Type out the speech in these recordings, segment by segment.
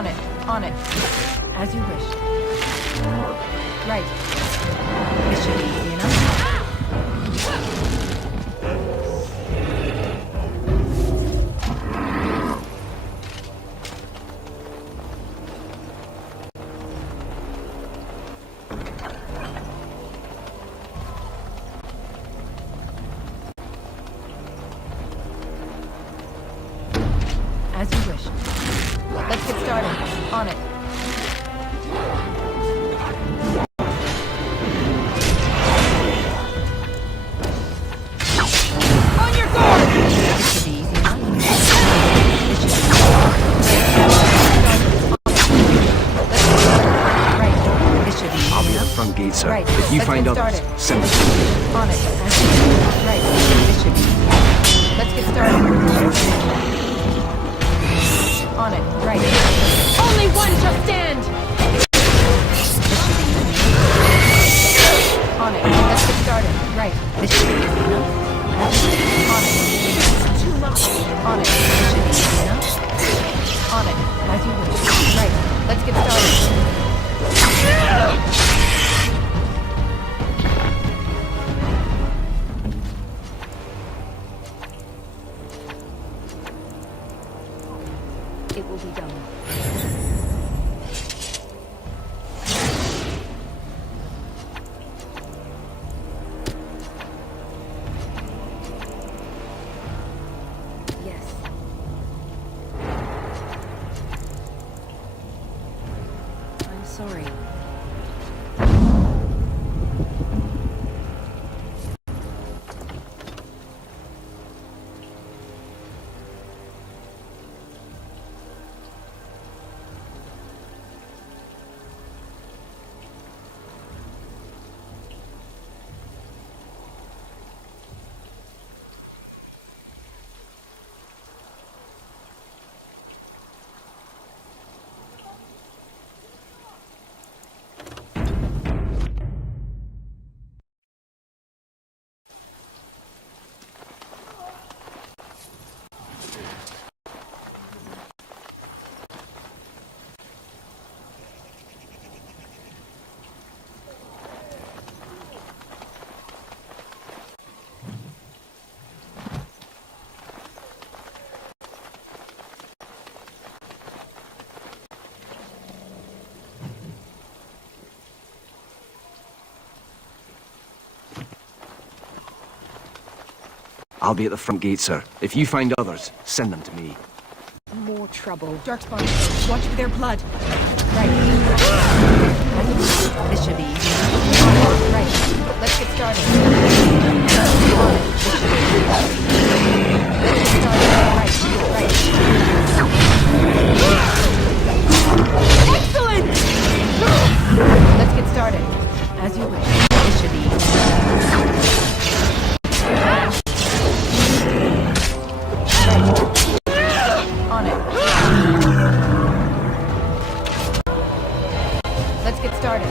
On it. On it. As you wish. Right. This should be easy enough. As you wish. Let's get started. On it. On your guard! This should be easy enough. Right. This should be easy. I'll be at the front gate, sir. Right. If you Let's find get others, started. send them. On it. Right. This should be easy. Let's get started. On it. Right. Only one shall stand! This should be easy. On it. Let's get started. Right. This should be easy enough. On it. Too much. On it. This should be easy enough. On it. As you wish. Right. Let's get started. It will be done. Yes. I'm sorry. I'll be at the front gate, sir. If you find others, send them to me. More trouble. Darkspawn, watch for their blood. Right. This should be easy. Right. Let's get started. This should be easy. Let's get started. Right. Excellent! Let's get started. As you wish. This should be easy. On it. Let's get started.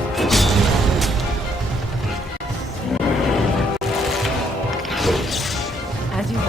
As you wish.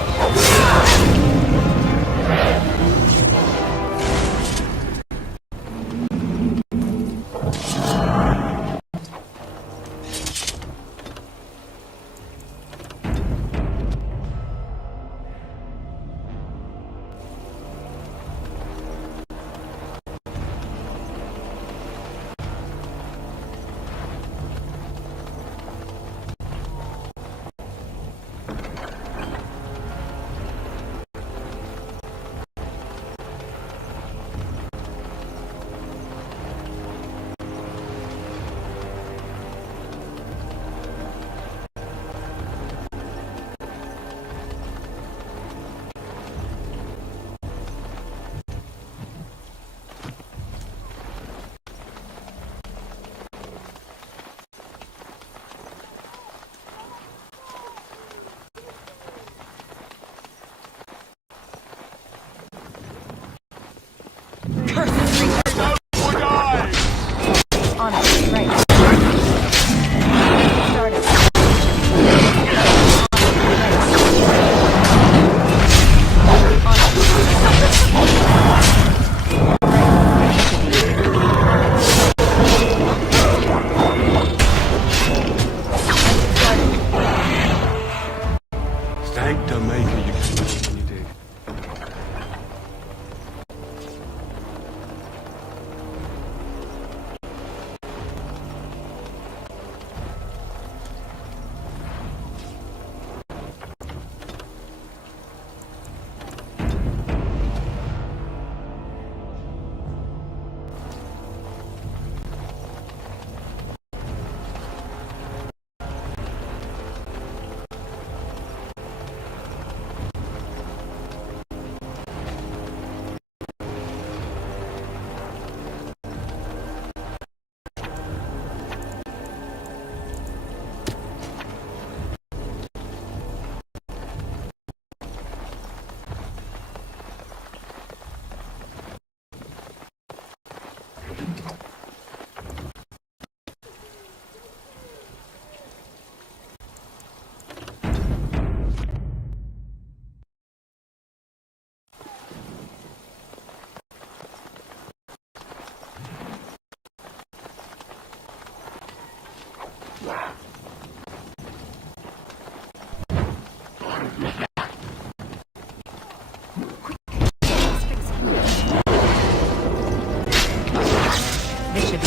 This should be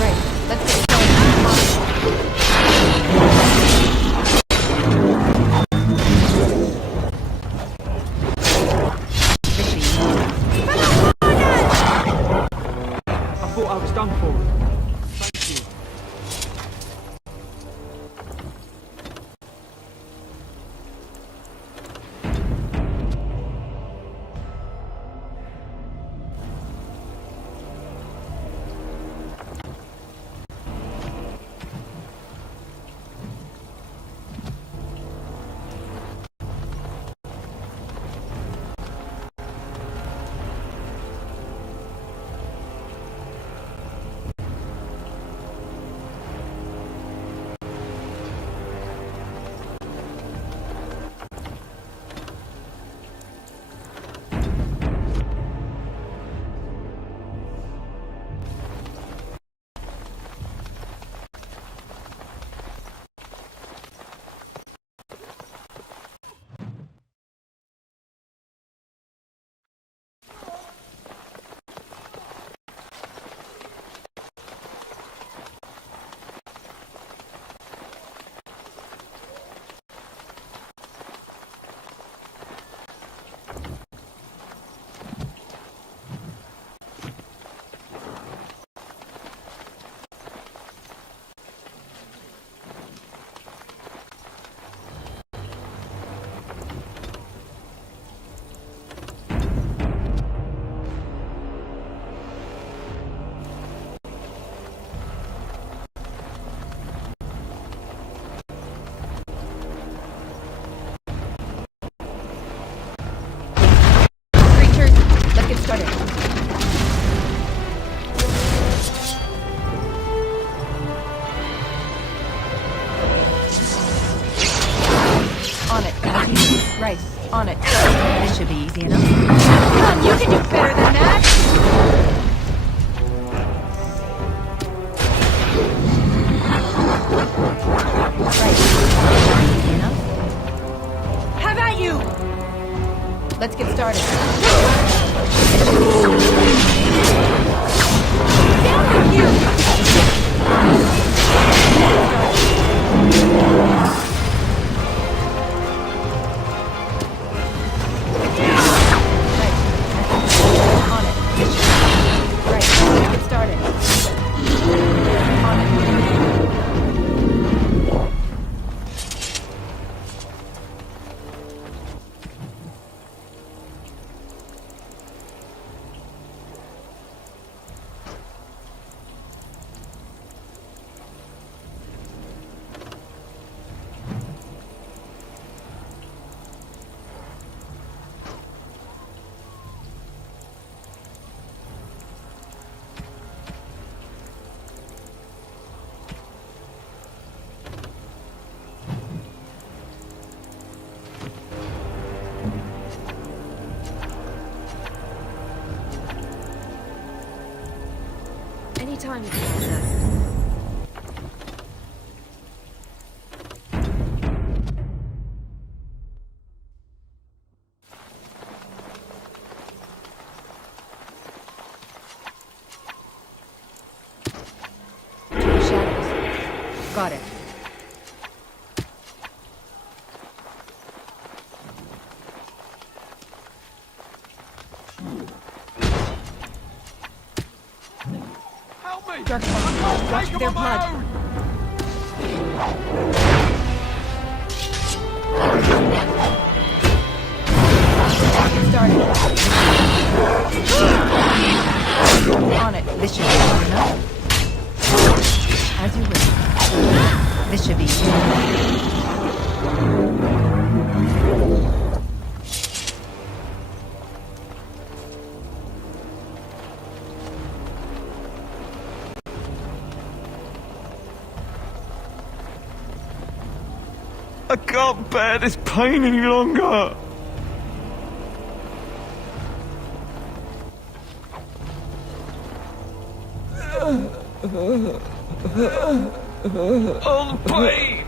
right. Let's get started. This should be I thought I was done for. Thank you. creatures. Let's get started. On it. Right. On it. This should be easy enough. Come, you can do better than that. Right. Easy enough. Have at you. Let's get started. Down with you. On it. Right. Let's get started. On it. Anytime you can do that. Shadows. Got it. Help me! Dark I can't watch take 'em their on my blood. own! Get started. On it. This should be easy enough. As you wish. This should be easy enough. I can't bear this pain any longer. All the pain!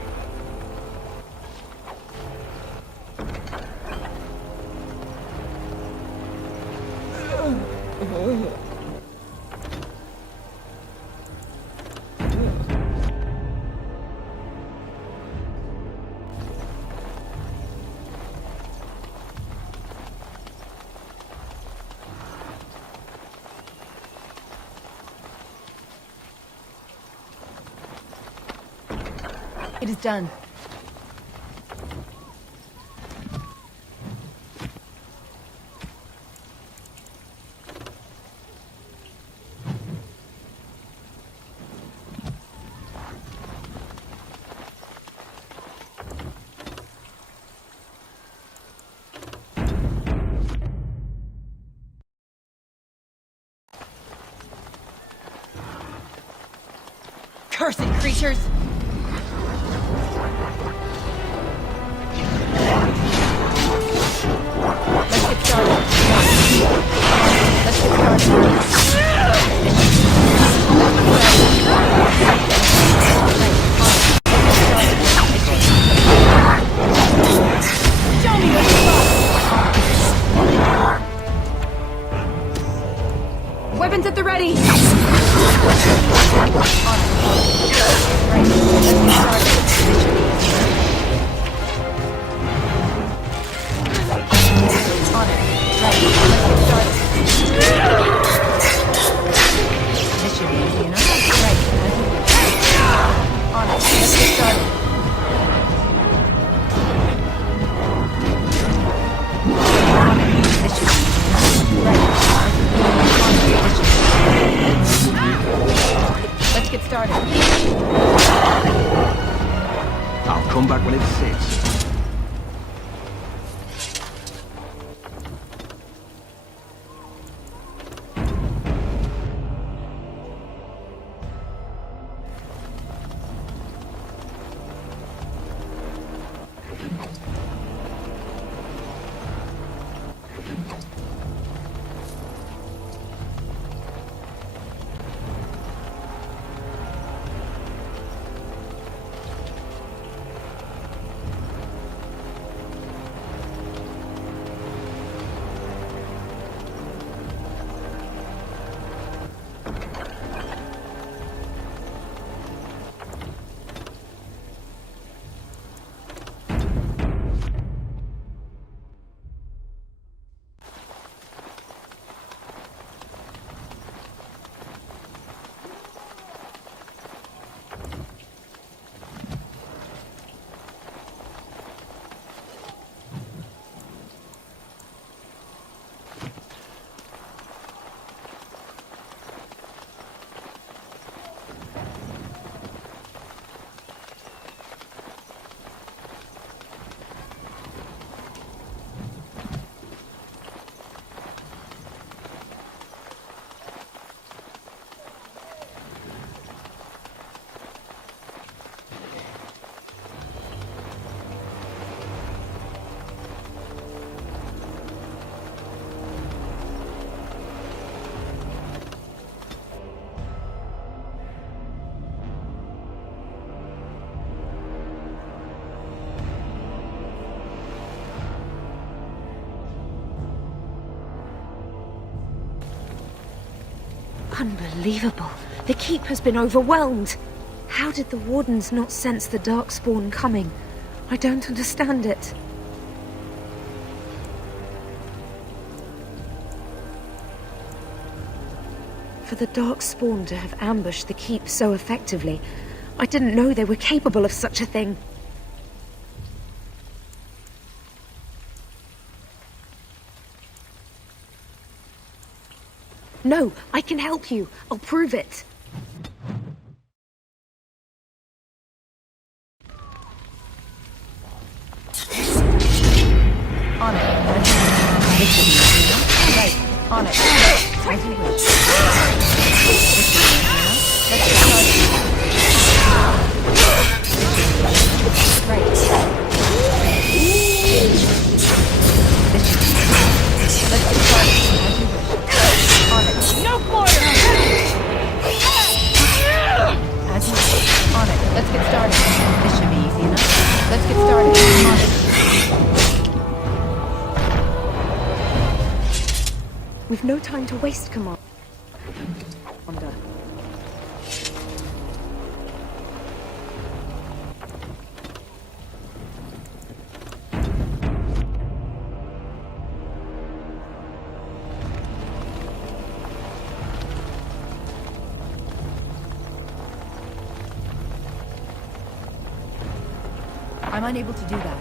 It is done. Cursed creatures! Let's get started. Let's get Show me what you got! Weapons at the ready! Let's get started. I'll come back when it's safe. Unbelievable. The keep has been overwhelmed. How did the wardens not sense the darkspawn coming? I don't understand it. For the darkspawn to have ambushed the keep so effectively, I didn't know they were capable of such a thing. No, I can help you. I'll prove it. On it. Right. On it. As you wish. Let's get started. Right. Let's get started. As you wish. On it. No quarter! As you wish. On it. time to waste, Commander. I'm unable to do that.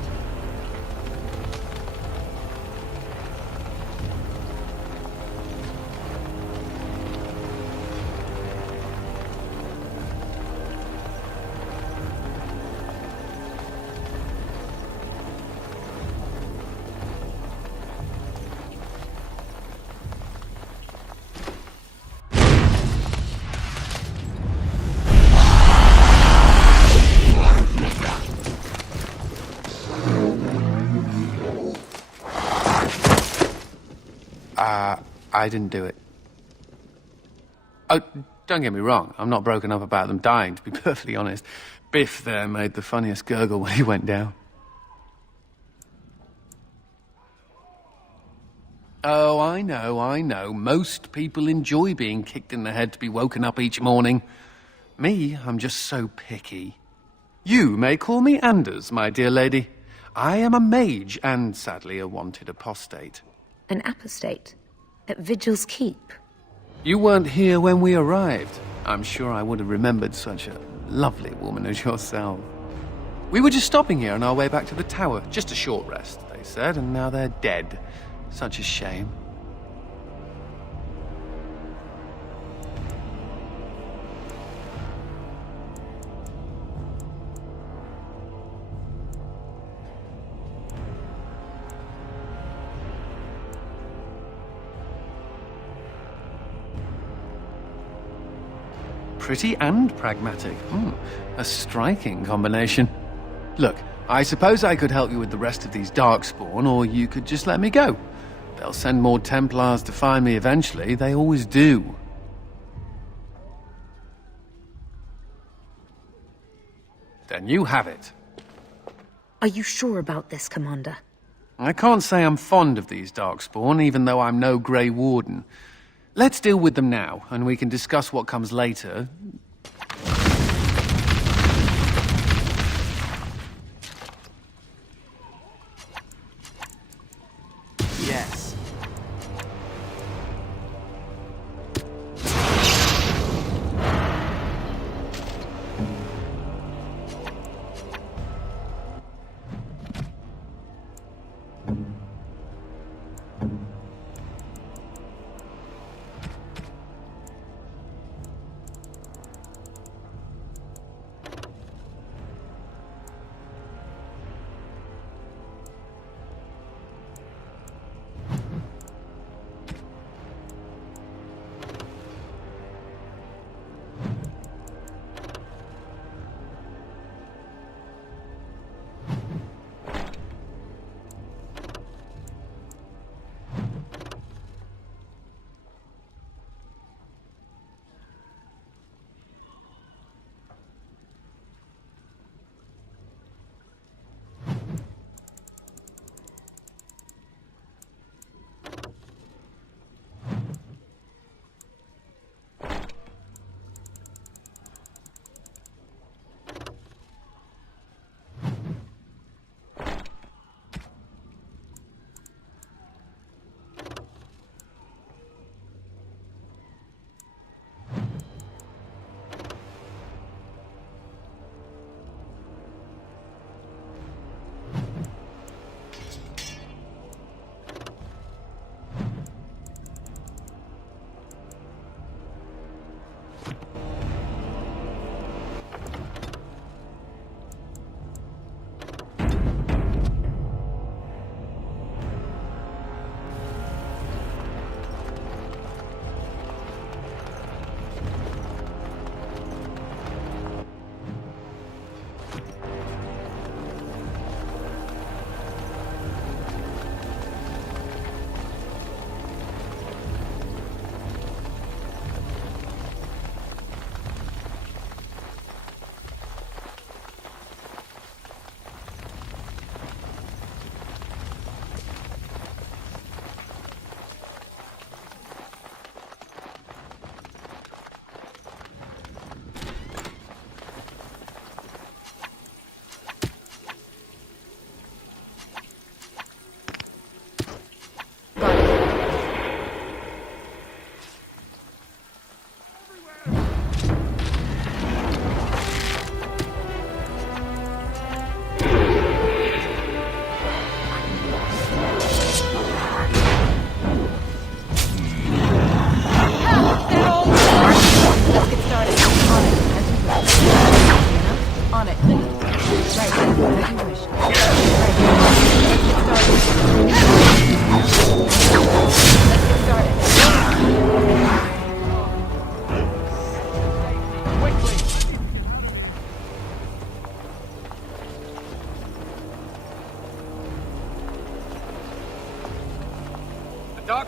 I didn't do it. Oh, don't get me wrong. I'm not broken up about them dying, to be perfectly honest. Biff there made the funniest gurgle when he went down. Oh, I know. Most people enjoy being kicked in the head to be woken up each morning. Me, I'm just so picky. You may call me Anders, my dear lady. I am a mage and, sadly, a wanted apostate. An apostate? At Vigil's Keep? You weren't here when we arrived. I'm sure I would have remembered such a lovely woman as yourself. We were just stopping here on our way back to the tower. Just a short rest, they said, and now they're dead. Such a shame. Pretty and pragmatic. A striking combination. Look, I suppose I could help you with the rest of these Darkspawn, or you could just let me go. They'll send more Templars to find me eventually. They always do. Then you have it. Are you sure about this, Commander? I can't say I'm fond of these Darkspawn, even though I'm no Grey Warden. Let's deal with them now, and we can discuss what comes later. Yes.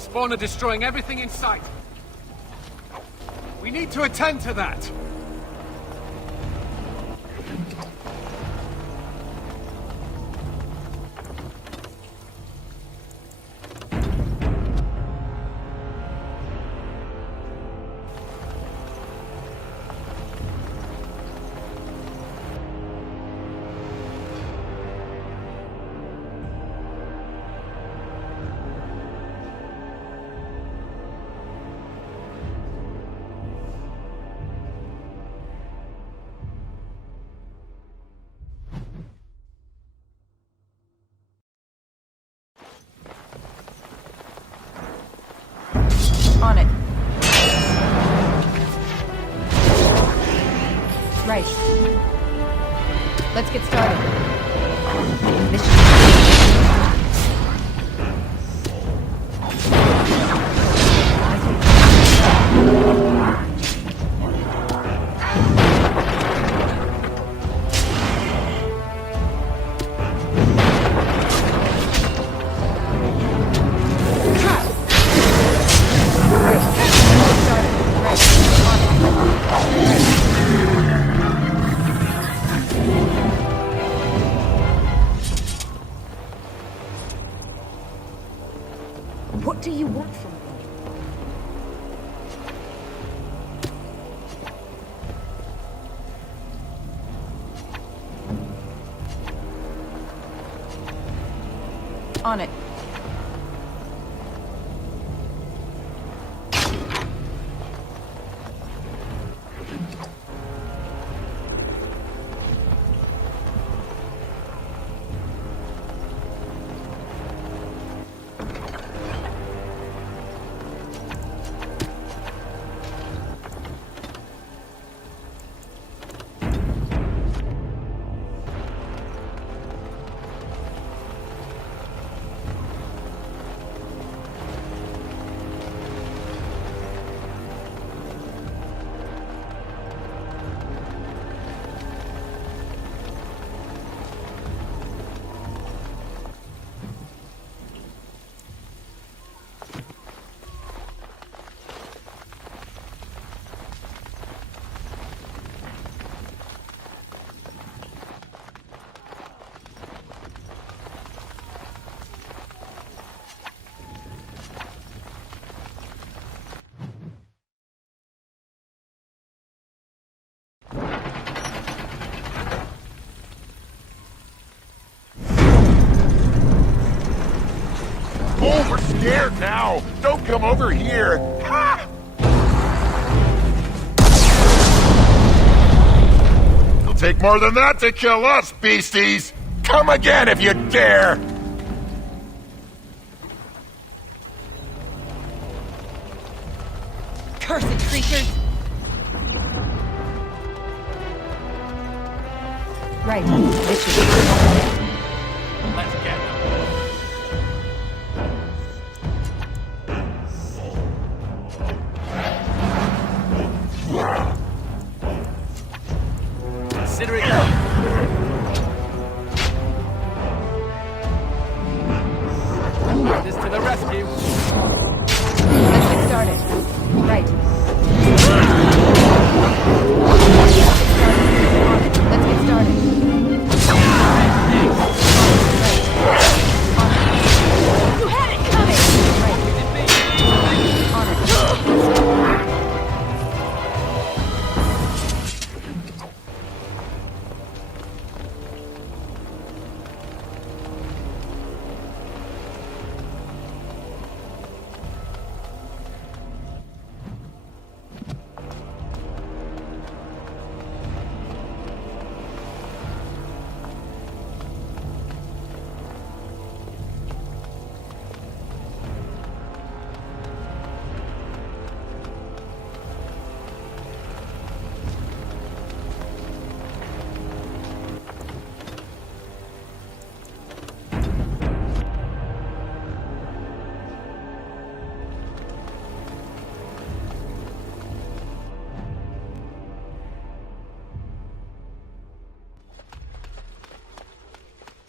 Darkspawn are destroying everything in sight. We need to attend to that. On it. Right. Let's get started. This What do you want from me? On it. Oh, we're scared now! Don't come over here! Ha! It'll take more than that to kill us, beasties! Come again if you dare! Cursed creatures! Right. This should be. Let's get them. Consider it done. This to the rescue. Let's get started. Right. Let's get started. You had it coming! Right. On it.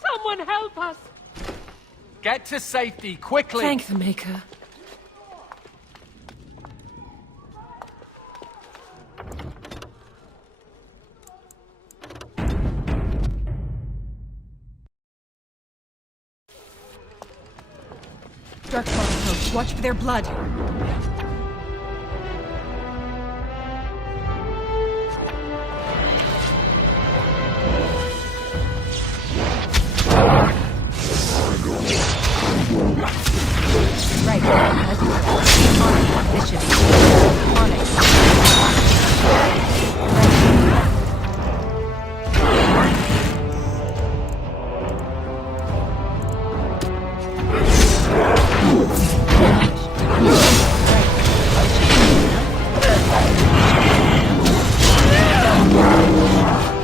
Someone help us! Get to safety, quickly! Thank the Maker. Darkspawn approach. Watch for their blood. Right. As you wish. On it. This should be on it.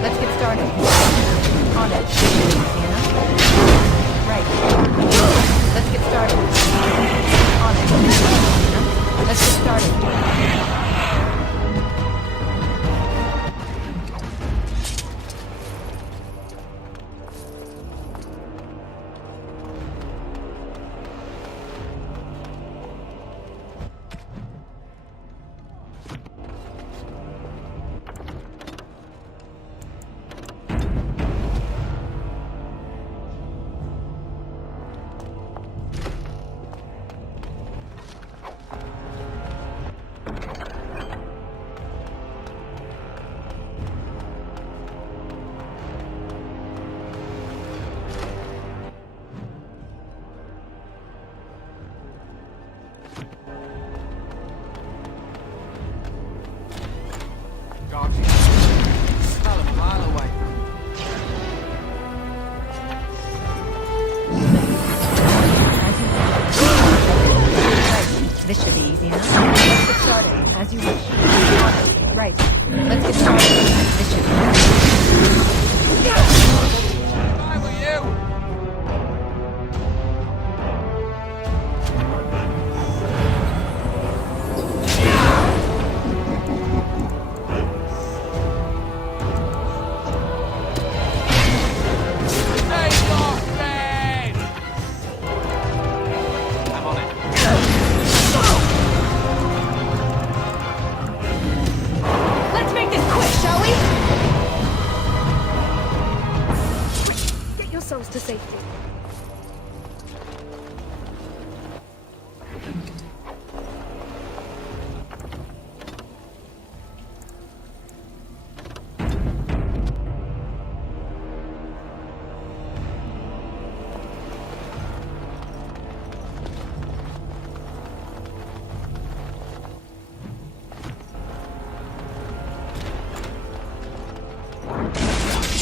Let's get started. On it. Easy enough. Right. Let's get started. On it. Let's get started. Dogs. Smell them a mile away. This should be easy enough. Let's get started. As you wish. On it. Right. Let's get started. This should be I were you. I'm on it. Let's make this quick, shall we? Get yourselves to safety.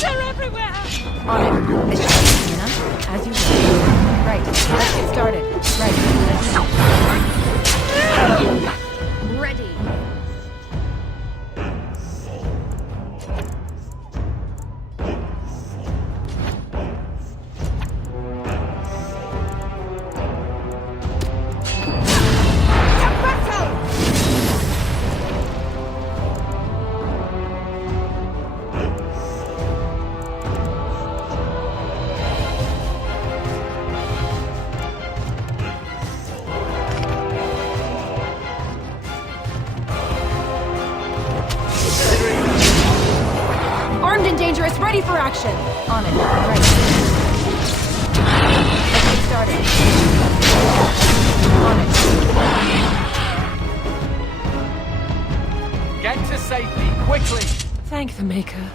They're everywhere! On it. This should be easy enough. As you wish. Right. Let's get started. Right. As you wish. Ready. Armed and dangerous, ready for action. On it. Right. Let's get started. On it. Get to safety, quickly! Thank the Maker.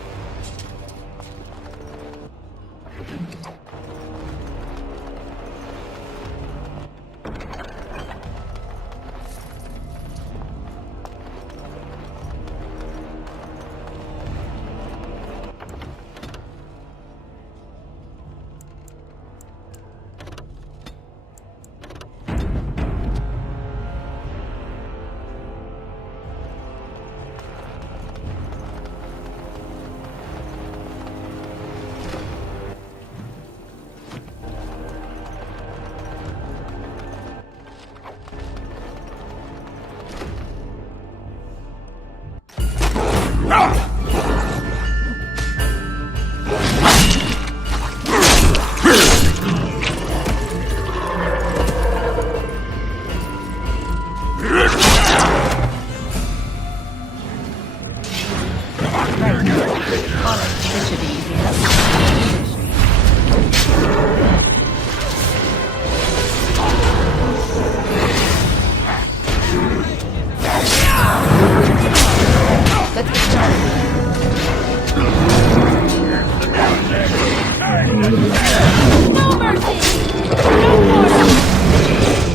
No mercy!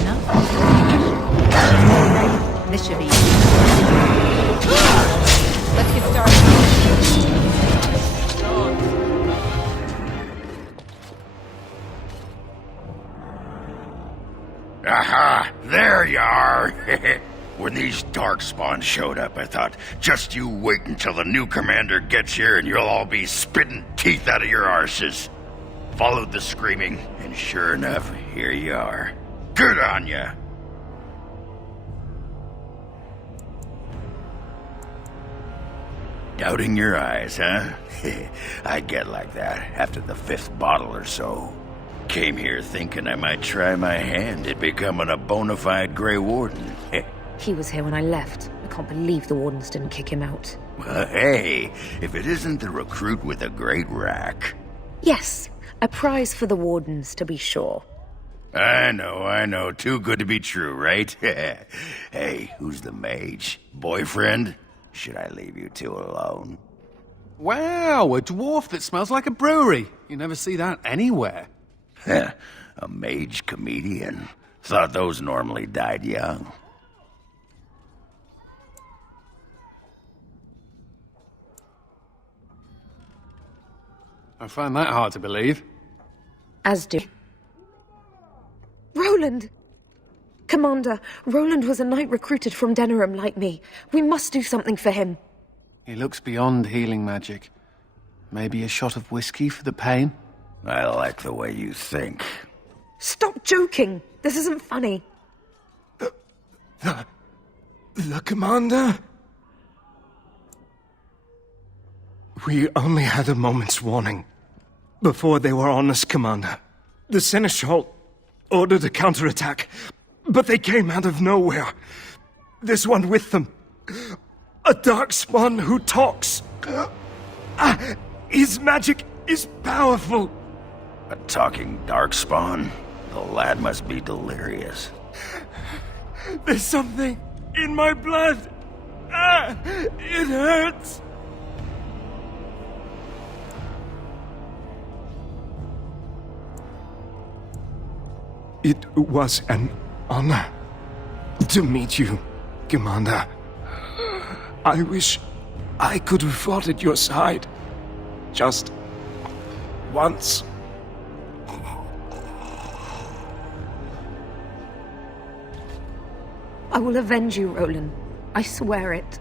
No more! Enough? Right. This should be easy. Let's get started. Aha! There you are! When these Darkspawn showed up, I thought, just you wait until the new commander gets here and you'll all be spitting teeth out of your arses. Followed the screaming, and sure enough, here you are. Good on ya! Doubting your eyes, huh? I get like that after the 5th bottle or so. Came here thinking I might try my hand at becoming a bona fide Grey Warden. He was here when I left. I can't believe the Wardens didn't kick him out. Well, hey, if it isn't the recruit with a great rack. Yes, a prize for the Wardens, to be sure. I know. Too good to be true, right? Hey, who's the mage? Boyfriend? Should I leave you two alone? Wow, a dwarf that smells like a brewery. You never see that anywhere. A mage comedian. Thought those normally died young. I find that hard to believe. As do... Roland! Commander, Roland was a knight recruited from Denerim like me. We must do something for him. He looks beyond healing magic. Maybe a shot of whiskey for the pain? I like the way you think. Stop joking! This isn't funny. The commander? We only had a moment's warning. Before they were on us, Commander. The Seneschal ordered a counterattack, but they came out of nowhere. There's one with them. A Darkspawn who talks. His magic is powerful. A talking Darkspawn? The lad must be delirious. There's something in my blood. It hurts. It was an honor to meet you, Commander. I wish I could have fought at your side. Just once. I will avenge you, Roland. I swear it.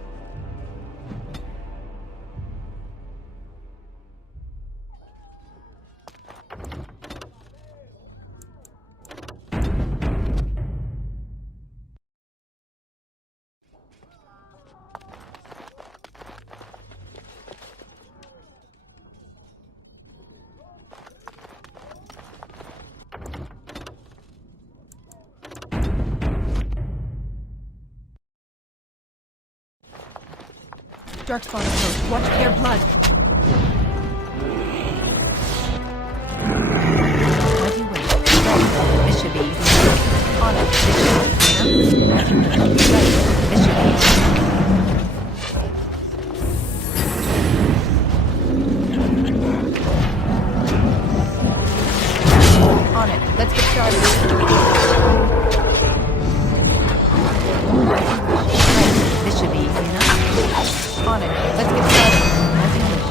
Darkspawn approach. Watch their blood. As you wish. Right. This should be easy. On it. This should be easy enough. As you wish. Right. This should be easy. On it. Let's get started. Right. This should be easy enough. On it. Let's get started. As you wish.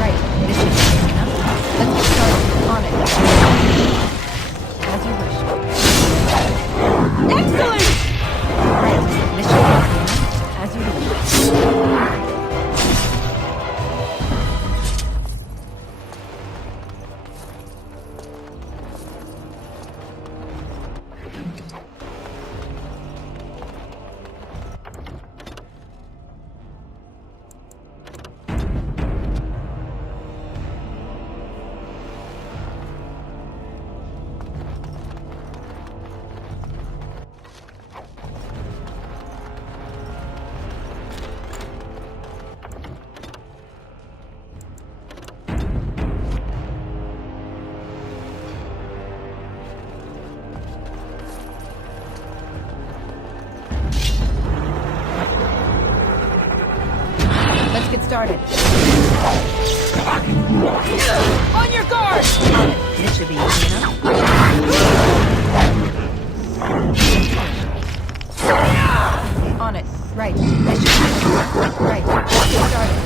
Right. This should be easy enough. Let's get started. On it. As you wish. Excellent! Right. This should be easy enough. As you wish. Let's get started. On your guard! On it. This should be easy enough. On it. Right. This should be easy. Right. Let's get started.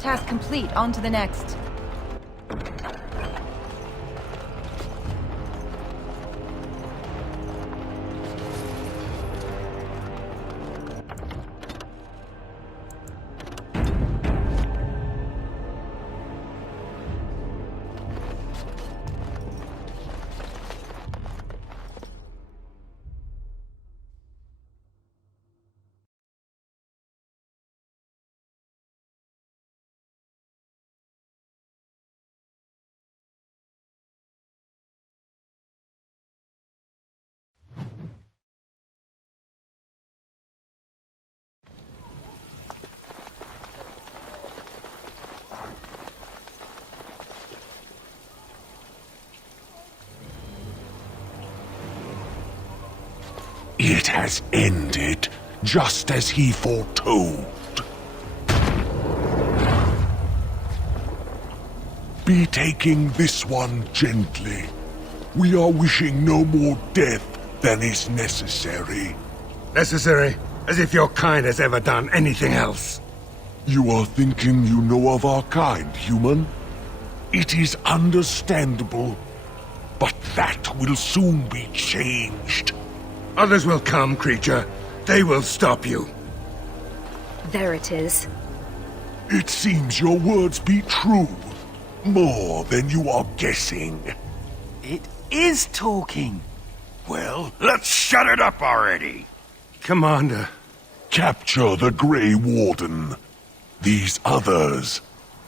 Task complete. On to the next. It has ended, just as he foretold. Be taking this one gently. We are wishing no more death than is necessary. Necessary? As if your kind has ever done anything else. You are thinking you know of our kind, human? It is understandable, but that will soon be changed. Others will come, creature. They will stop you. There it is. It seems your words be true. More than you are guessing. It is talking. Well, let's shut it up already. Commander. Capture the Grey Warden. These others,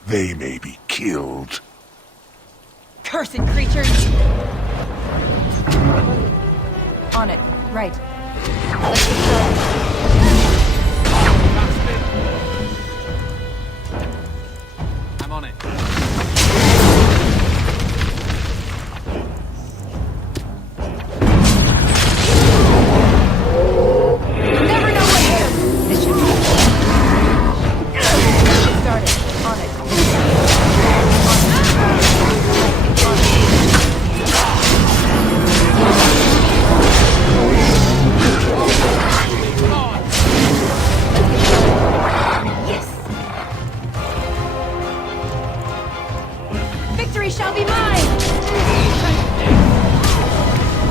they may be killed. Cursed creatures! On it. Right. Let's get started. I'm on it. You never know what hit him. This should be Let's get started. On it. Victory shall be mine!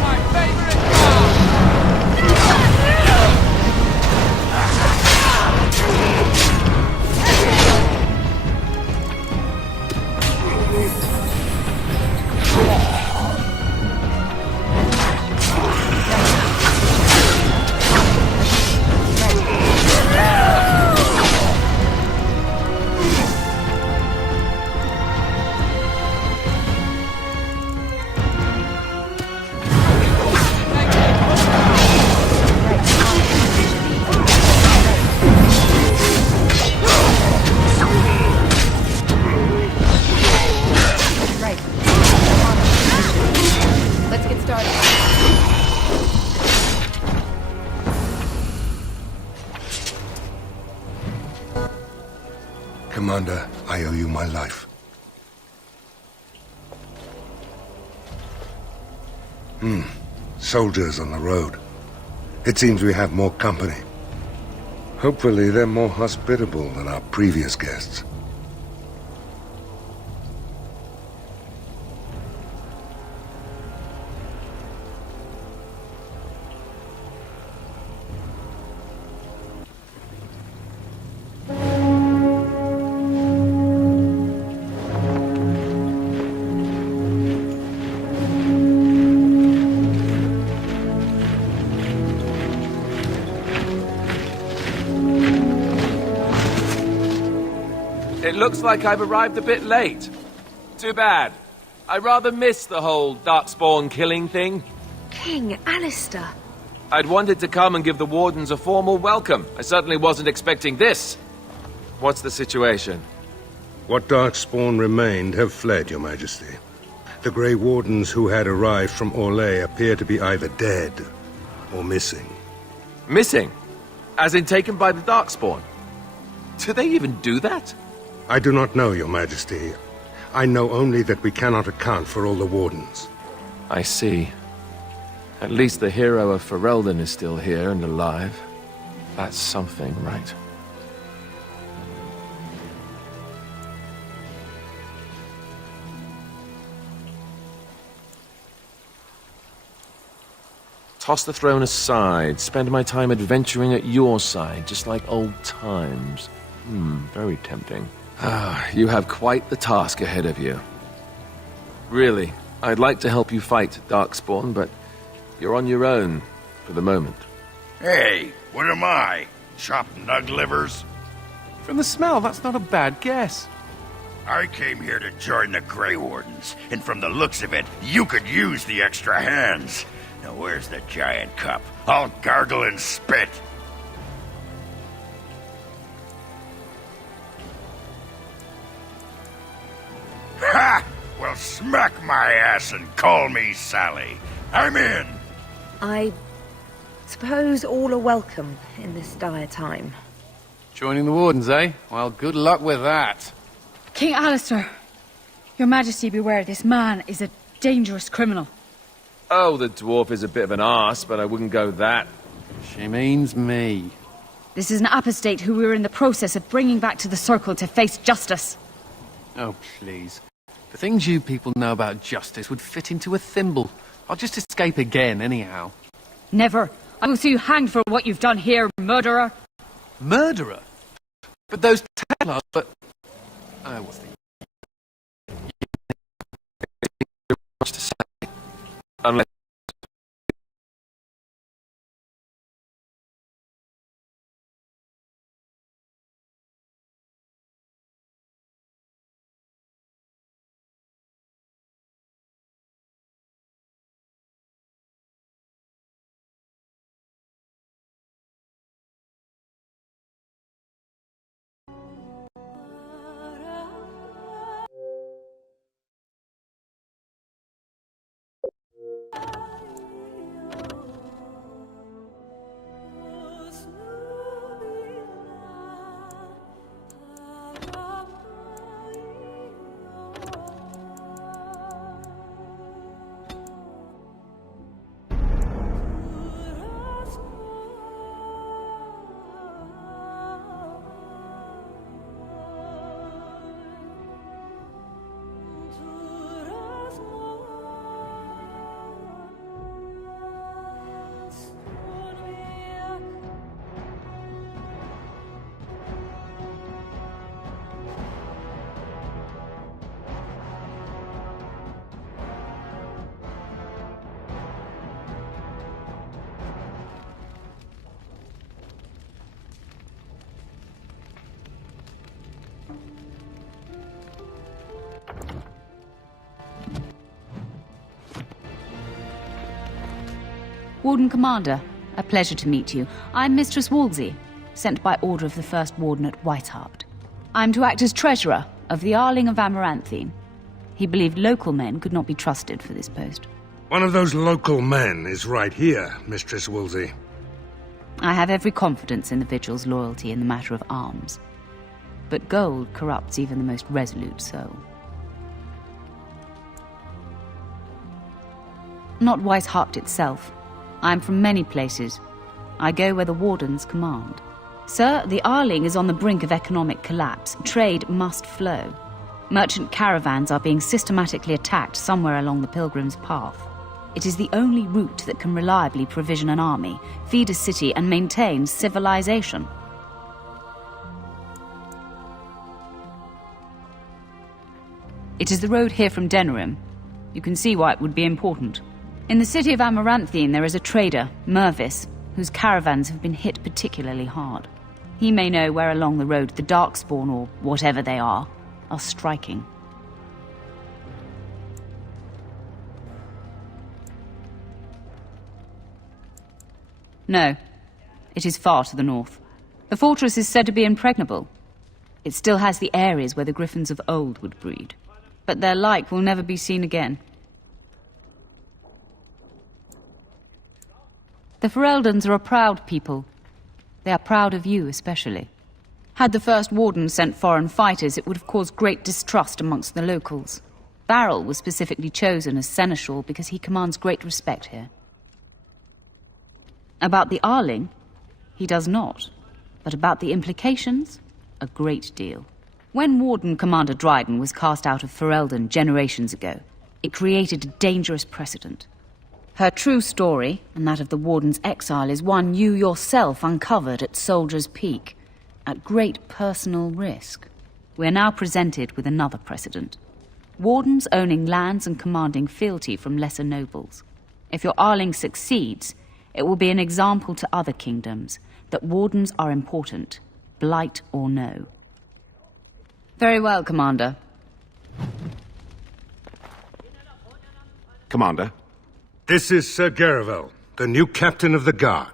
My favorite part! Right. Let's get started. Commander, I owe you my life. Soldiers on the road. It seems we have more company. Hopefully they're more hospitable than our previous guests. It looks like I've arrived a bit late. Too bad. I rather miss the whole Darkspawn killing thing. King Alistair. I'd wanted to come and give the Wardens a formal welcome. I certainly wasn't expecting this. What's the situation? What Darkspawn remained have fled, Your Majesty. The Grey Wardens who had arrived from Orlais appear to be either dead or missing. Missing? As in taken by the Darkspawn? Do they even do that? I do not know, Your Majesty. I know only that we cannot account for all the Wardens. I see. At least the hero of Ferelden is still here and alive. That's something, right? Toss the throne aside, spend my time adventuring at your side, just like old times. Very tempting. You have quite the task ahead of you. Really, I'd like to help you fight Darkspawn, but you're on your own for the moment. Hey, what am I? Chopped nug livers? From the smell, that's not a bad guess. I came here to join the Grey Wardens, and from the looks of it, you could use the extra hands. Now where's the giant cup? I'll gargle and spit. Ha! Well, smack my ass and call me Sally. I'm in. I suppose all are welcome in this dire time. Joining the Wardens, eh? Well, good luck with that. King Alistair, Your Majesty beware, this man is a dangerous criminal. Oh, the dwarf is a bit of an arse, but I wouldn't go that. She means me. This is an apostate who we were in the process of bringing back to the Circle to face justice. Oh, please. The things you people know about justice would fit into a thimble. I'll just escape again, anyhow. Never. I will see you hanged for what you've done here, murderer. Murderer? But those Templars, but... what's the... Much to say. Unless... Warden Commander, a pleasure to meet you. I'm Mistress Wolsey, sent by order of the First Warden at Whiteheart. I'm to act as treasurer of the Arling of Amaranthine. He believed local men could not be trusted for this post. One of those local men is right here, Mistress Wolsey. I have every confidence in the Vigil's loyalty in the matter of arms. But gold corrupts even the most resolute soul. Not Whiteheart itself. I am from many places. I go where the Wardens command. Sir, the Arling is on the brink of economic collapse. Trade must flow. Merchant caravans are being systematically attacked somewhere along the Pilgrim's Path. It is the only route that can reliably provision an army, feed a city, and maintain civilization. It is the road here from Denerim. You can see why it would be important. In the city of Amaranthine there is a trader, Mervis, whose caravans have been hit particularly hard. He may know where along the road the Darkspawn, or whatever they are striking. No. It is far to the north. The fortress is said to be impregnable. It still has the areas where the griffins of old would breed. But their like will never be seen again. The Fereldans are a proud people. They are proud of you, especially. Had the first warden sent foreign fighters, it would have caused great distrust amongst the locals. Barrel was specifically chosen as seneschal because he commands great respect here. About the Arling, he does not. But about the implications, a great deal. When Warden Commander Dryden was cast out of Ferelden generations ago, it created a dangerous precedent. Her true story, and that of the Warden's exile, is one you yourself uncovered at Soldier's Peak, at great personal risk. We are now presented with another precedent. Wardens owning lands and commanding fealty from lesser nobles. If your Arling succeeds, it will be an example to other kingdoms that wardens are important, blight or no. Very well, Commander. Commander, This is Sir Garavel, the new captain of the guard.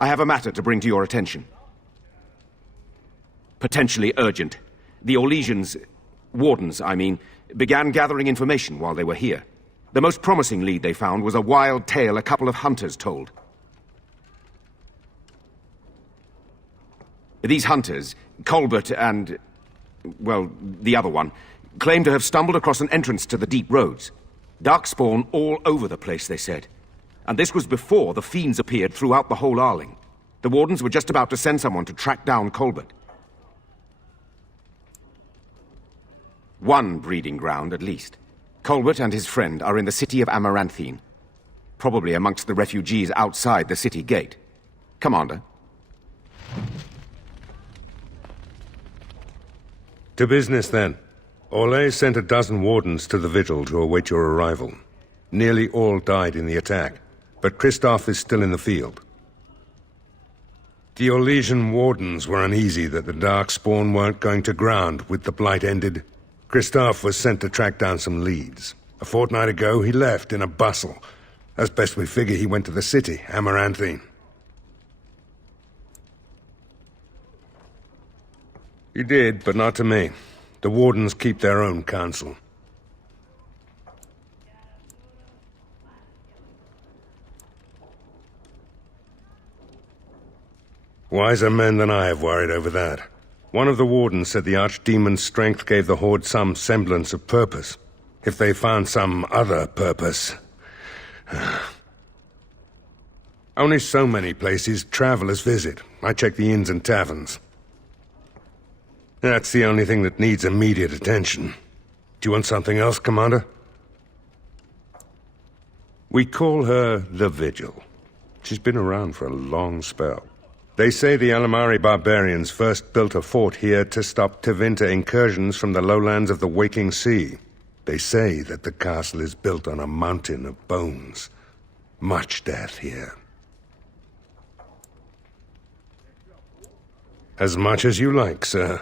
I have a matter to bring to your attention. Potentially urgent. The Orlesians, wardens, I mean, began gathering information while they were here. The most promising lead they found was a wild tale a couple of hunters told. These hunters, Colbert and, well, the other one, claim to have stumbled across an entrance to the deep roads. Darkspawn all over the place, they said. And this was before the fiends appeared throughout the whole Arling. The wardens were just about to send someone to track down Colbert. One breeding ground, at least. Colbert and his friend are in the city of Amaranthine. Probably amongst the refugees outside the city gate. Commander. To business, then. Orlais sent a dozen wardens to the vigil to await your arrival. Nearly all died in the attack, but Christoph is still in the field. The Orlesian wardens were uneasy that the Darkspawn weren't going to ground with the Blight ended. Christoph was sent to track down some leads. A fortnight ago, he left in a bustle. As best we figure, he went to the city, Amaranthine. He did, but not to me. The wardens keep their own counsel. Wiser men than I have worried over that. One of the wardens said the archdemon's strength gave the Horde some semblance of purpose. If they found some other purpose... Only so many places travelers visit. I check the inns and taverns. That's the only thing that needs immediate attention. Do you want something else, Commander? We call her the Vigil. She's been around for a long spell. They say the Alamari barbarians first built a fort here to stop Tevinter incursions from the lowlands of the Waking Sea. They say that the castle is built on a mountain of bones. Much death here. As much as you like, sir.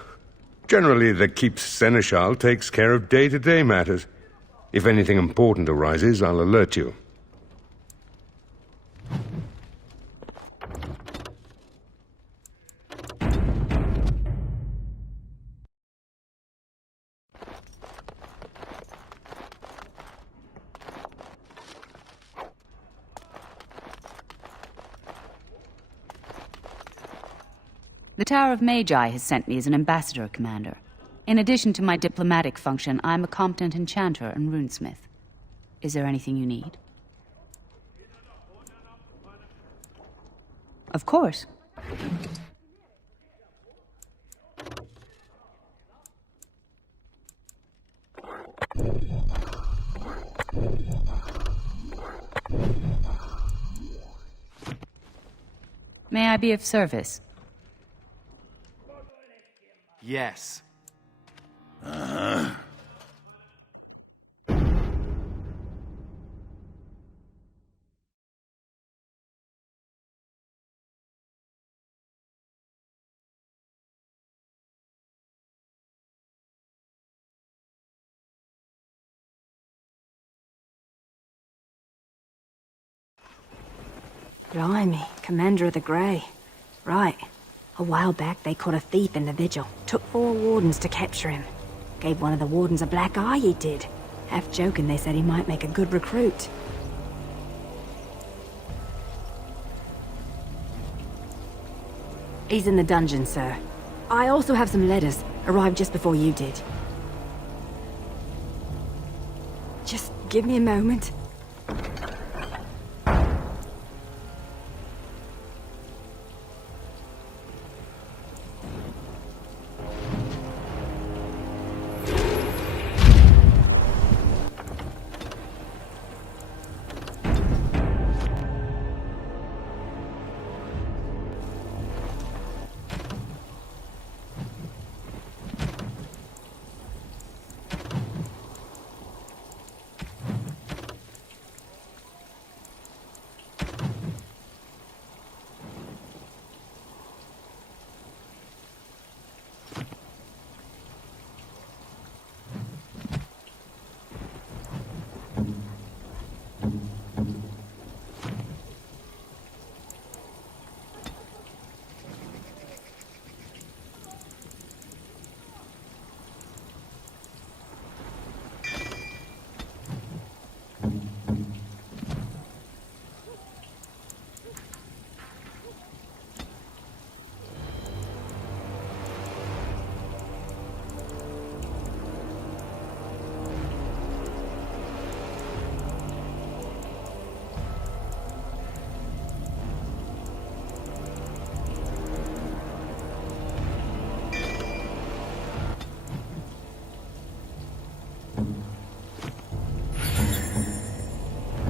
Generally, the Keep's Seneschal takes care of day-to-day matters. If anything important arises, I'll alert you. The Tower of Magi has sent me as an ambassador, Commander. In addition to my diplomatic function, I'm a competent enchanter and runesmith. Is there anything you need? Of course. May I be of service? Yes. Blimey, Commander of the Grey. Right. A while back they caught a thief in the vigil. Took 4 wardens to capture him. Gave one of the wardens a black eye, he did. Half joking, they said he might make a good recruit. He's in the dungeon, sir. I also have some letters. Arrived just before you did. Just give me a moment.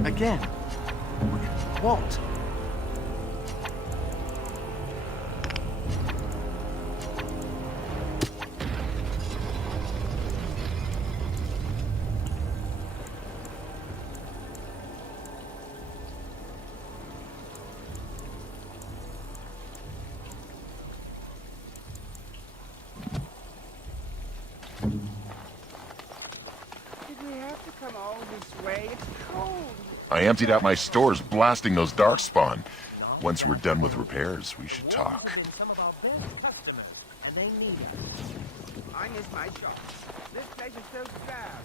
Again? What? I emptied out my stores blasting those darkspawn. Once we're done with repairs, we should talk. I miss my shop. This place is so sad.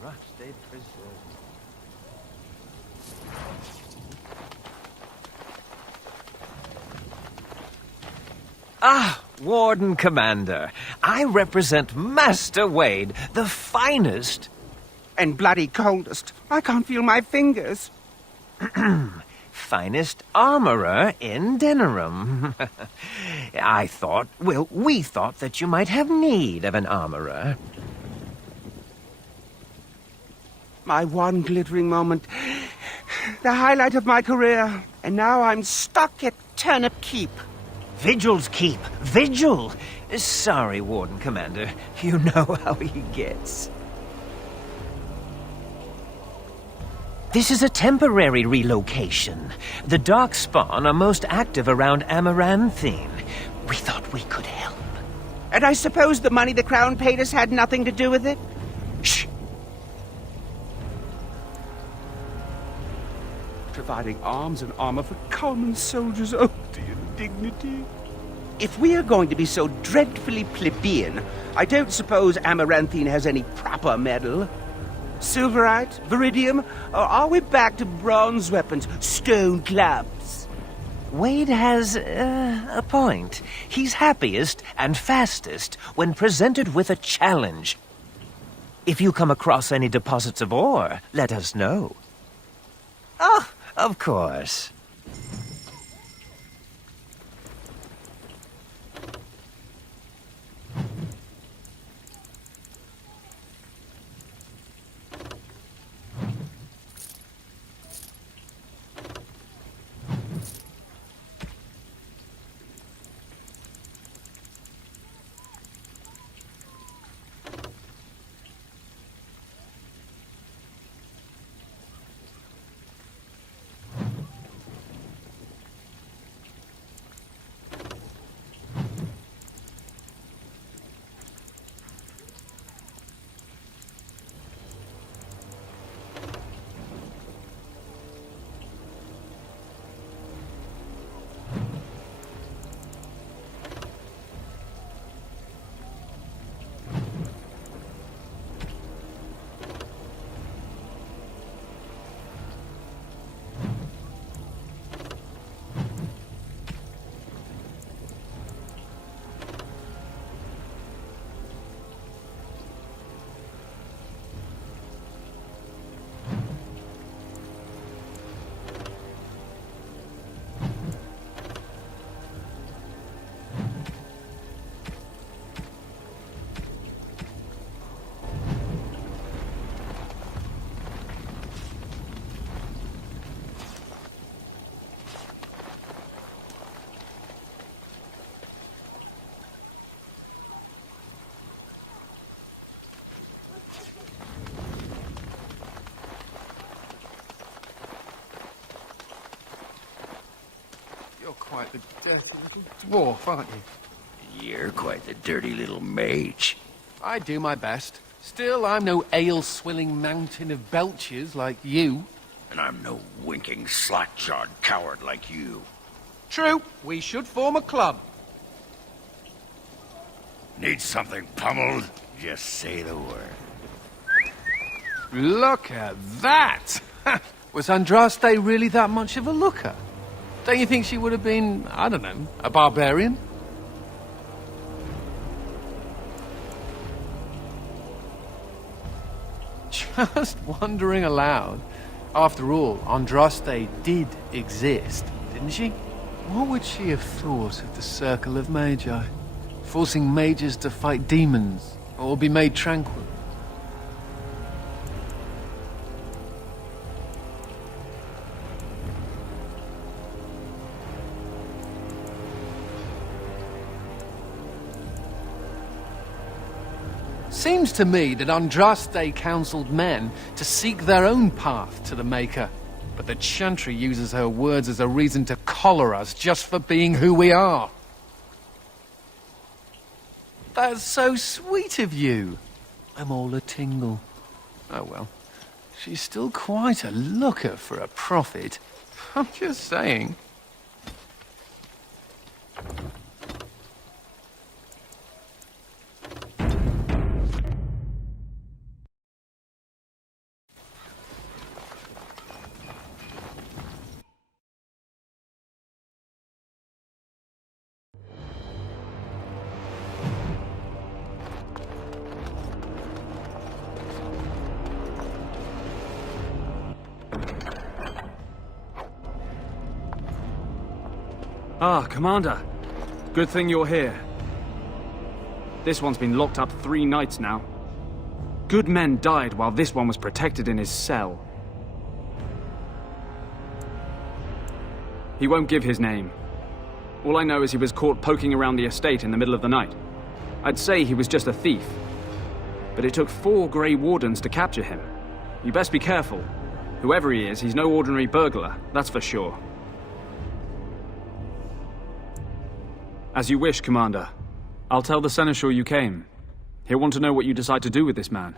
Rusted preserve. Ah, Warden Commander. I represent Master Wade, the finest... And bloody coldest. I can't feel my fingers. finest armorer in Denerim. I thought, well, we thought that you might have need of an armorer. My one glittering moment. The highlight of my career. And now I'm stuck at Turnip Keep. Vigil's Keep. Vigil! Sorry, Warden Commander. You know how he gets. This is a temporary relocation. The Darkspawn are most active around Amaranthine. We thought we could help. And I suppose the money the Crown paid us had nothing to do with it? Shh! Providing arms and armor for common soldiers. Oh, the indignity. If we are going to be so dreadfully plebeian, I don't suppose Amaranthine has any proper medal. Silverite? Viridium? Or are we back to bronze weapons, stone clubs? Wade has a point. He's happiest and fastest when presented with a challenge. If you come across any deposits of ore, let us know. Oh, of course. like the dirty little dwarf, aren't you? You're quite the dirty little mage. I do my best. Still, I'm no ale-swilling mountain of belches like you. And I'm no winking, slack-jawed coward like you. True, we should form a club. Need something pummeled? Just say the word. Look at that! Was Andraste really that much of a looker? Don't you think she would have been, I don't know, a barbarian? Just wondering aloud. After all, Andraste did exist, didn't she? What would she have thought of the Circle of Magi? Forcing mages to fight demons, or be made tranquil? Seems to me that Andraste counseled men to seek their own path to the Maker, but that Chantry uses her words as a reason to collar us just for being who we are. That's so sweet of you. I'm all a tingle. Oh well, she's still quite a looker for a prophet. I'm just saying. Ah, Commander. Good thing you're here. This one's been locked up 3 nights now. Good men died while this one was protected in his cell. He won't give his name. All I know is he was caught poking around the estate in the middle of the night. I'd say he was just a thief. But it took 4 Grey Wardens to capture him. You best be careful. Whoever he is, he's no ordinary burglar, that's for sure. As you wish, Commander. I'll tell the Seneschal you came. He'll want to know what you decide to do with this man.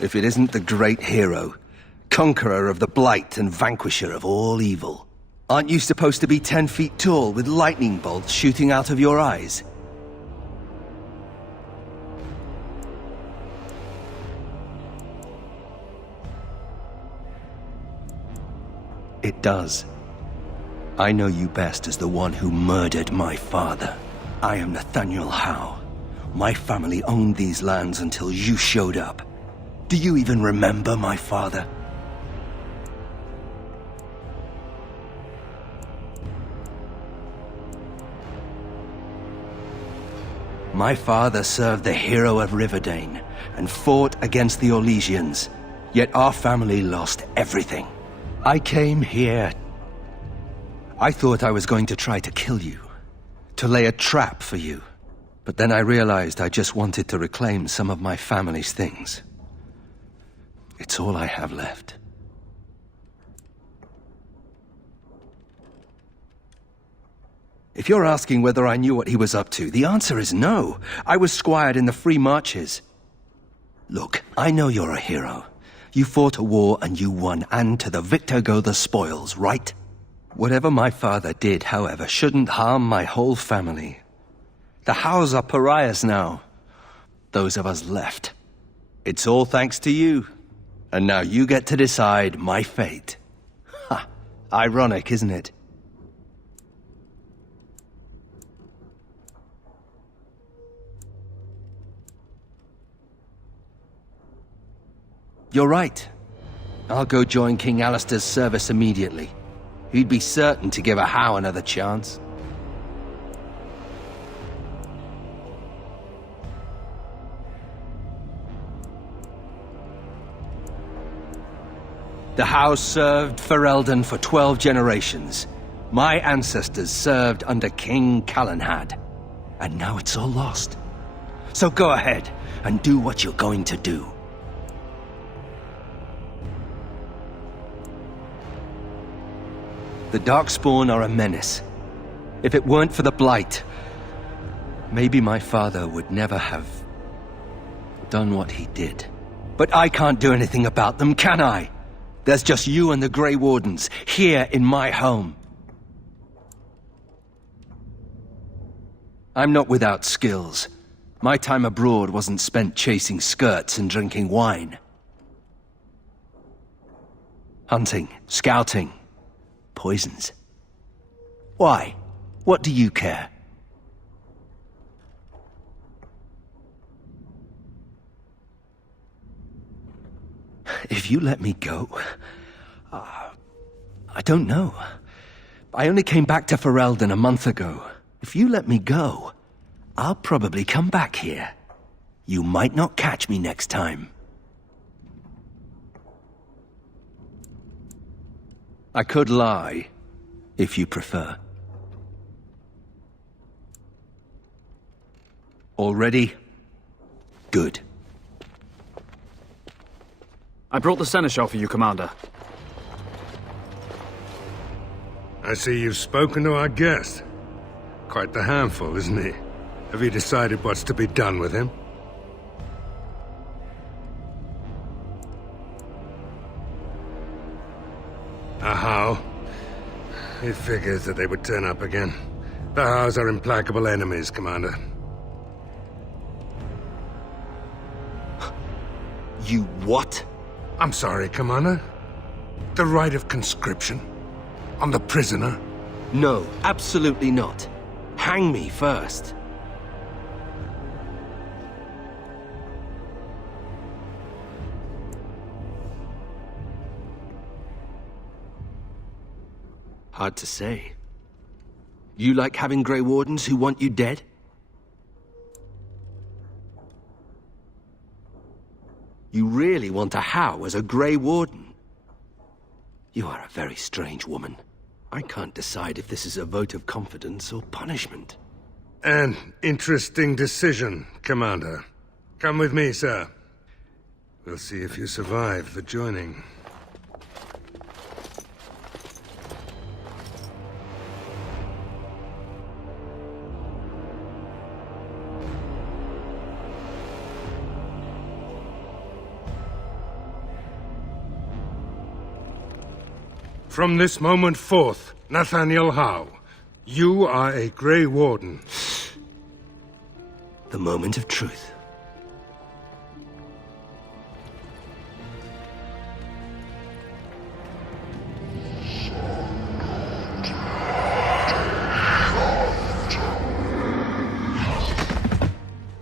If it isn't the great hero, conqueror of the blight and vanquisher of all evil. Aren't you supposed to be 10 feet tall with lightning bolts shooting out of your eyes? It does. I know you best as the one who murdered my father. I am Nathaniel Howe. My family owned these lands until you showed up. Do you even remember my father? My father served the hero of Riverdane and fought against the Orlesians, yet our family lost everything. I came here. I thought I was going to try to kill you, to lay a trap for you. But then I realized I just wanted to reclaim some of my family's things. It's all I have left. If you're asking whether I knew what he was up to, the answer is no. I was squired in the Free Marches. Look, I know you're a hero. You fought a war and you won, and to the victor go the spoils, right? Whatever my father did, however, shouldn't harm my whole family. The Howes are pariahs now. Those of us left. It's all thanks to you. And now you get to decide my fate. Ha! Ironic, isn't it? You're right. I'll go join King Alistair's service immediately. He'd be certain to give a Howe another chance. The house served Ferelden for 12 generations. My ancestors served under King Calenhad. And now it's all lost. So go ahead and do what you're going to do. The Darkspawn are a menace. If it weren't for the Blight, maybe my father would never have done what he did. But I can't do anything about them, can I? There's just you and the Grey Wardens here in my home. I'm not without skills. My time abroad wasn't spent chasing skirts and drinking wine. Hunting, scouting, poisons. Why? What do you care? If you let me go... I don't know. I only came back to Ferelden a month ago. If you let me go, I'll probably come back here. You might not catch me next time. I could lie, if you prefer. All ready? Good. I brought the seneschal for you, Commander. I see you've spoken to our guest. Quite the handful, isn't he? Have you decided what's to be done with him? How? It figures that they would turn up again. The Hows are implacable enemies, Commander. You what? I'm sorry, Commander. The right of conscription? On the prisoner? No, absolutely not. Hang me first. Hard to say. You like having Grey Wardens who want you dead? You really want a How as a Grey Warden? You are a very strange woman. I can't decide if this is a vote of confidence or punishment. An interesting decision, Commander. Come with me, sir. We'll see if you survive the joining. From this moment forth, Nathaniel Howe, you are a Grey Warden. The moment of truth.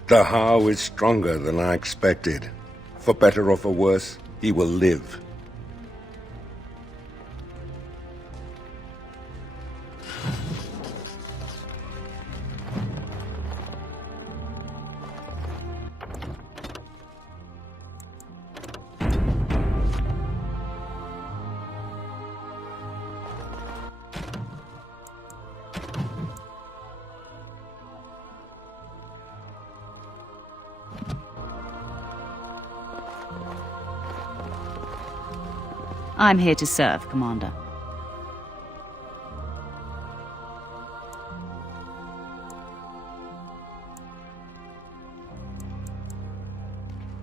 The Howe is stronger than I expected. For better or for worse, he will live. I'm here to serve, Commander.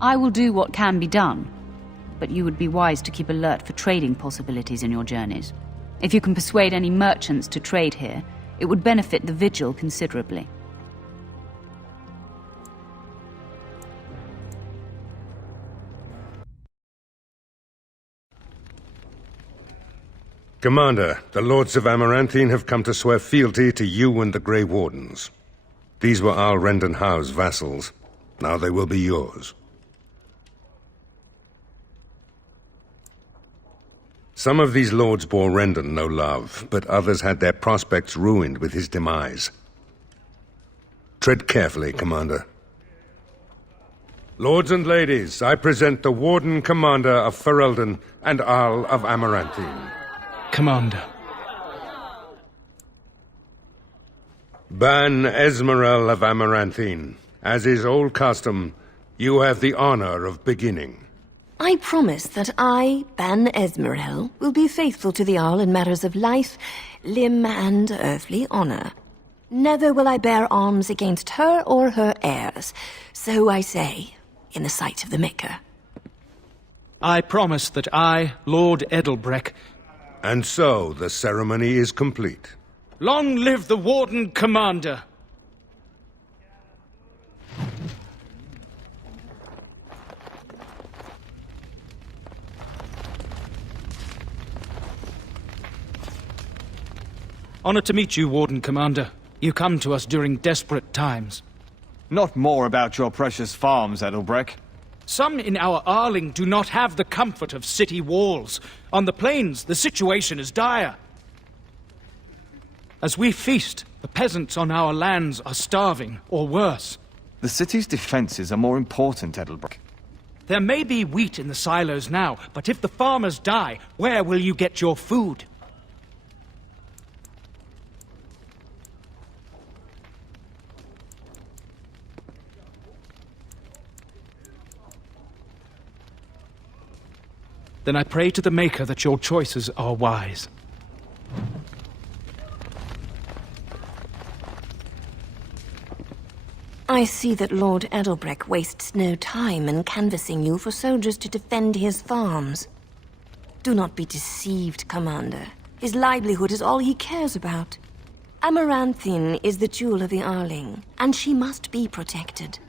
I will do what can be done, but you would be wise to keep alert for trading possibilities in your journeys. If you can persuade any merchants to trade here, it would benefit the Vigil considerably. Commander, the Lords of Amaranthine have come to swear fealty to you and the Grey Wardens. These were Al Rendon Howe's vassals. Now they will be yours. Some of these lords bore Rendon no love, but others had their prospects ruined with his demise. Tread carefully, Commander. Lords and ladies, I present the Warden Commander of Ferelden and Arl of Amaranthine. Commander. Ban Esmeralda of Amaranthine. As is old custom, you have the honor of beginning. I promise that I, Ban Esmerel, will be faithful to the Arl in matters of life, limb, and earthly honor. Never will I bear arms against her or her heirs. So I say, in the sight of the Maker. I promise that I, Lord Edelbreck... And so the ceremony is complete. Long live the Warden Commander! Honor to meet you, Warden Commander. You come to us during desperate times. Not more about your precious farms, Edelbreck. Some in our Arling do not have the comfort of city walls. On the plains, the situation is dire. As we feast, the peasants on our lands are starving, or worse. The city's defenses are more important, Edelbreck. There may be wheat in the silos now, but if the farmers die, where will you get your food? Then I pray to the Maker that your choices are wise. I see that Lord Edelbreck wastes no time in canvassing you for soldiers to defend his farms. Do not be deceived, Commander. His livelihood is all he cares about. Amaranthine is the jewel of the Arling, and she must be protected.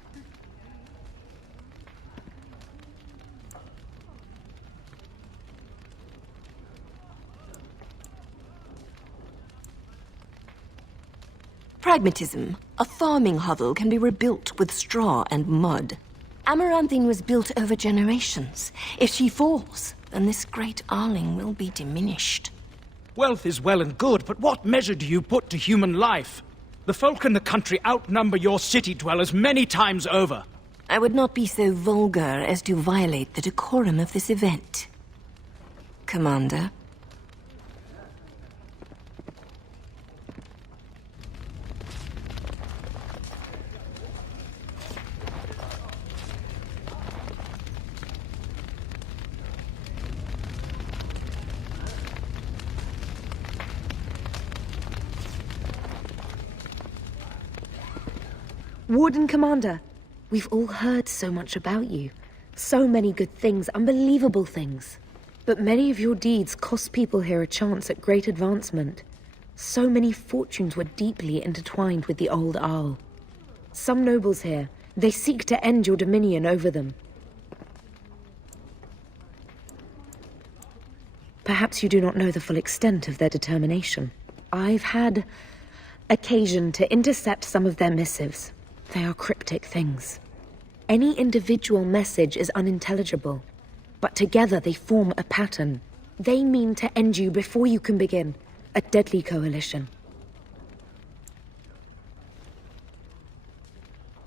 Pragmatism. A farming hovel can be rebuilt with straw and mud. Amaranthine was built over generations. If she falls, then this great Arling will be diminished. Wealth is well and good, but what measure do you put to human life? The folk in the country outnumber your city dwellers many times over. I would not be so vulgar as to violate the decorum of this event. Commander. Warden Commander, we've all heard so much about you. So many good things, unbelievable things. But many of your deeds cost people here a chance at great advancement. So many fortunes were deeply intertwined with the old Arl. Some nobles here, they seek to end your dominion over them. Perhaps you do not know the full extent of their determination. I've had occasion to intercept some of their missives. They are cryptic things. Any individual message is unintelligible, but together they form a pattern. They mean to end you before you can begin. A deadly coalition.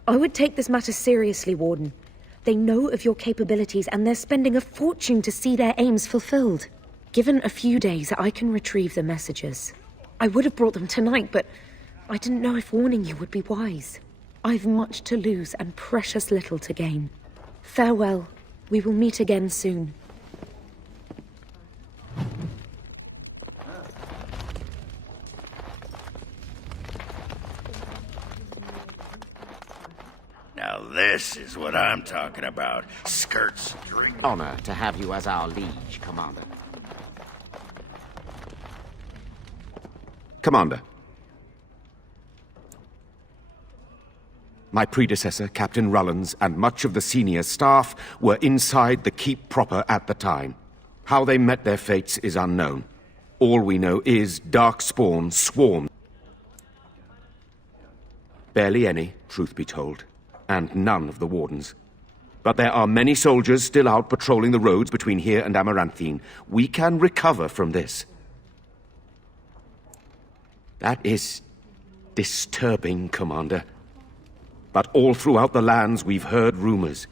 I would take this matter seriously, Warden. They know of your capabilities and they're spending a fortune to see their aims fulfilled. Given a few days, I can retrieve the messages. I would have brought them tonight, but I didn't know if warning you would be wise. I've much to lose and precious little to gain. Farewell. We will meet again soon. Now this is what I'm talking about. Skirts, drink... Honor to have you as our liege, Commander. Commander. My predecessor, Captain Rullans, and much of the senior staff were inside the keep proper at the time. How they met their fates is unknown. All we know is Darkspawn swarmed. Barely any, truth be told, and none of the wardens. But there are many soldiers still out patrolling the roads between here and Amaranthine. We can recover from this. That is disturbing, Commander. But all throughout the lands we've heard rumors.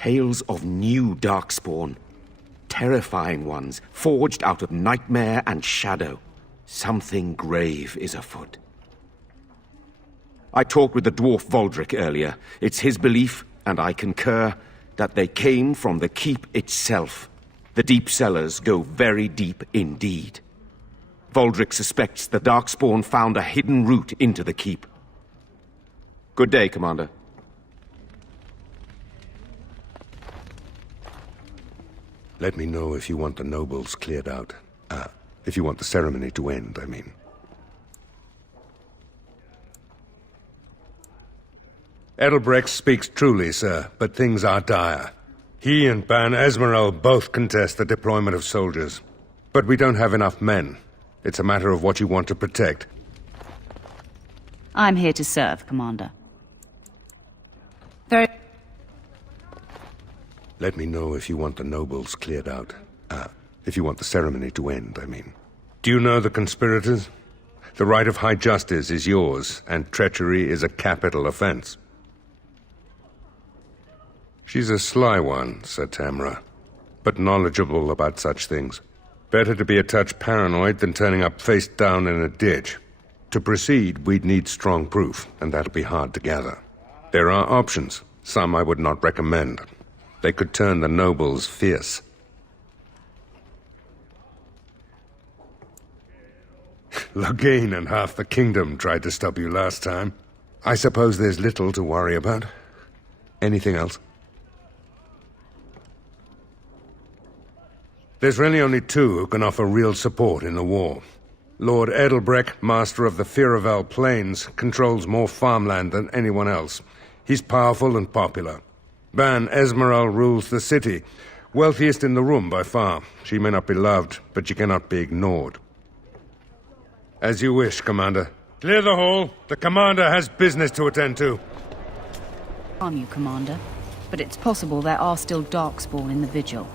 Tales of new darkspawn. Terrifying ones, forged out of nightmare and shadow. Something grave is afoot. I talked with the dwarf Voldrick earlier. It's his belief, and I concur, that they came from the keep itself. The deep cellars go very deep indeed. Voldrick suspects the darkspawn found a hidden route into the keep. Good day, Commander. Let me know if you want the nobles cleared out. If you want the ceremony to end, I mean. Edelbrecht speaks truly, sir, but things are dire. He and Ban Esmeralda both contest the deployment of soldiers. But we don't have enough men. It's a matter of what you want to protect. I'm here to serve, Commander. Very... Let me know if you want the nobles cleared out. If you want the ceremony to end, I mean. Do you know the conspirators? The right of high justice is yours, and treachery is a capital offense. She's a sly one, said Tamara, but knowledgeable about such things. Better to be a touch paranoid than turning up face down in a ditch. To proceed, we'd need strong proof, and that'll be hard to gather. There are options, some I would not recommend. They could turn the nobles fierce. Loghain and half the kingdom tried to stop you last time. I suppose there's little to worry about. Anything else? There's really only two who can offer real support in the war. Lord Edelbrecht, master of the Firavel Plains, controls more farmland than anyone else. He's powerful and popular. Ban Esmeralda rules the city, wealthiest in the room by far. She may not be loved, but she cannot be ignored. As you wish, Commander. Clear the hall. The Commander has business to attend to. Harm you, Commander, but it's possible there are still darkspawn in the Vigil.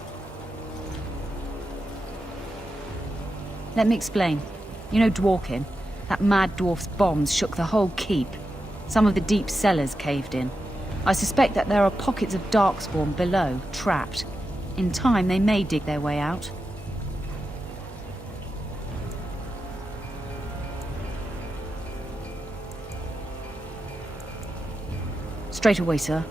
Let me explain. You know Dworkin? That mad dwarf's bombs shook the whole keep. Some of the deep cellars caved in. I suspect that there are pockets of darkspawn below, trapped. In time, they may dig their way out. Straight away, sir.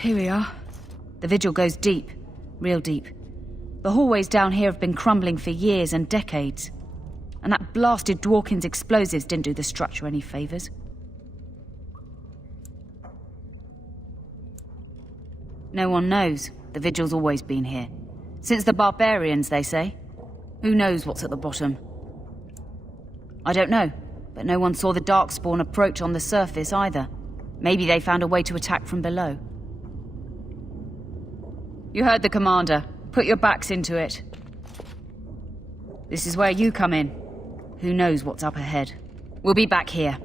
Here we are. The Vigil goes deep. Real deep. The hallways down here have been crumbling for years and decades. And that blasted Dworkin's explosives didn't do the structure any favors. No one knows. The Vigil's always been here. Since the barbarians, they say. Who knows what's at the bottom? I don't know, but no one saw the Darkspawn approach on the surface either. Maybe they found a way to attack from below. You heard the Commander. Put your backs into it. This is where you come in. Who knows what's up ahead? We'll be back here.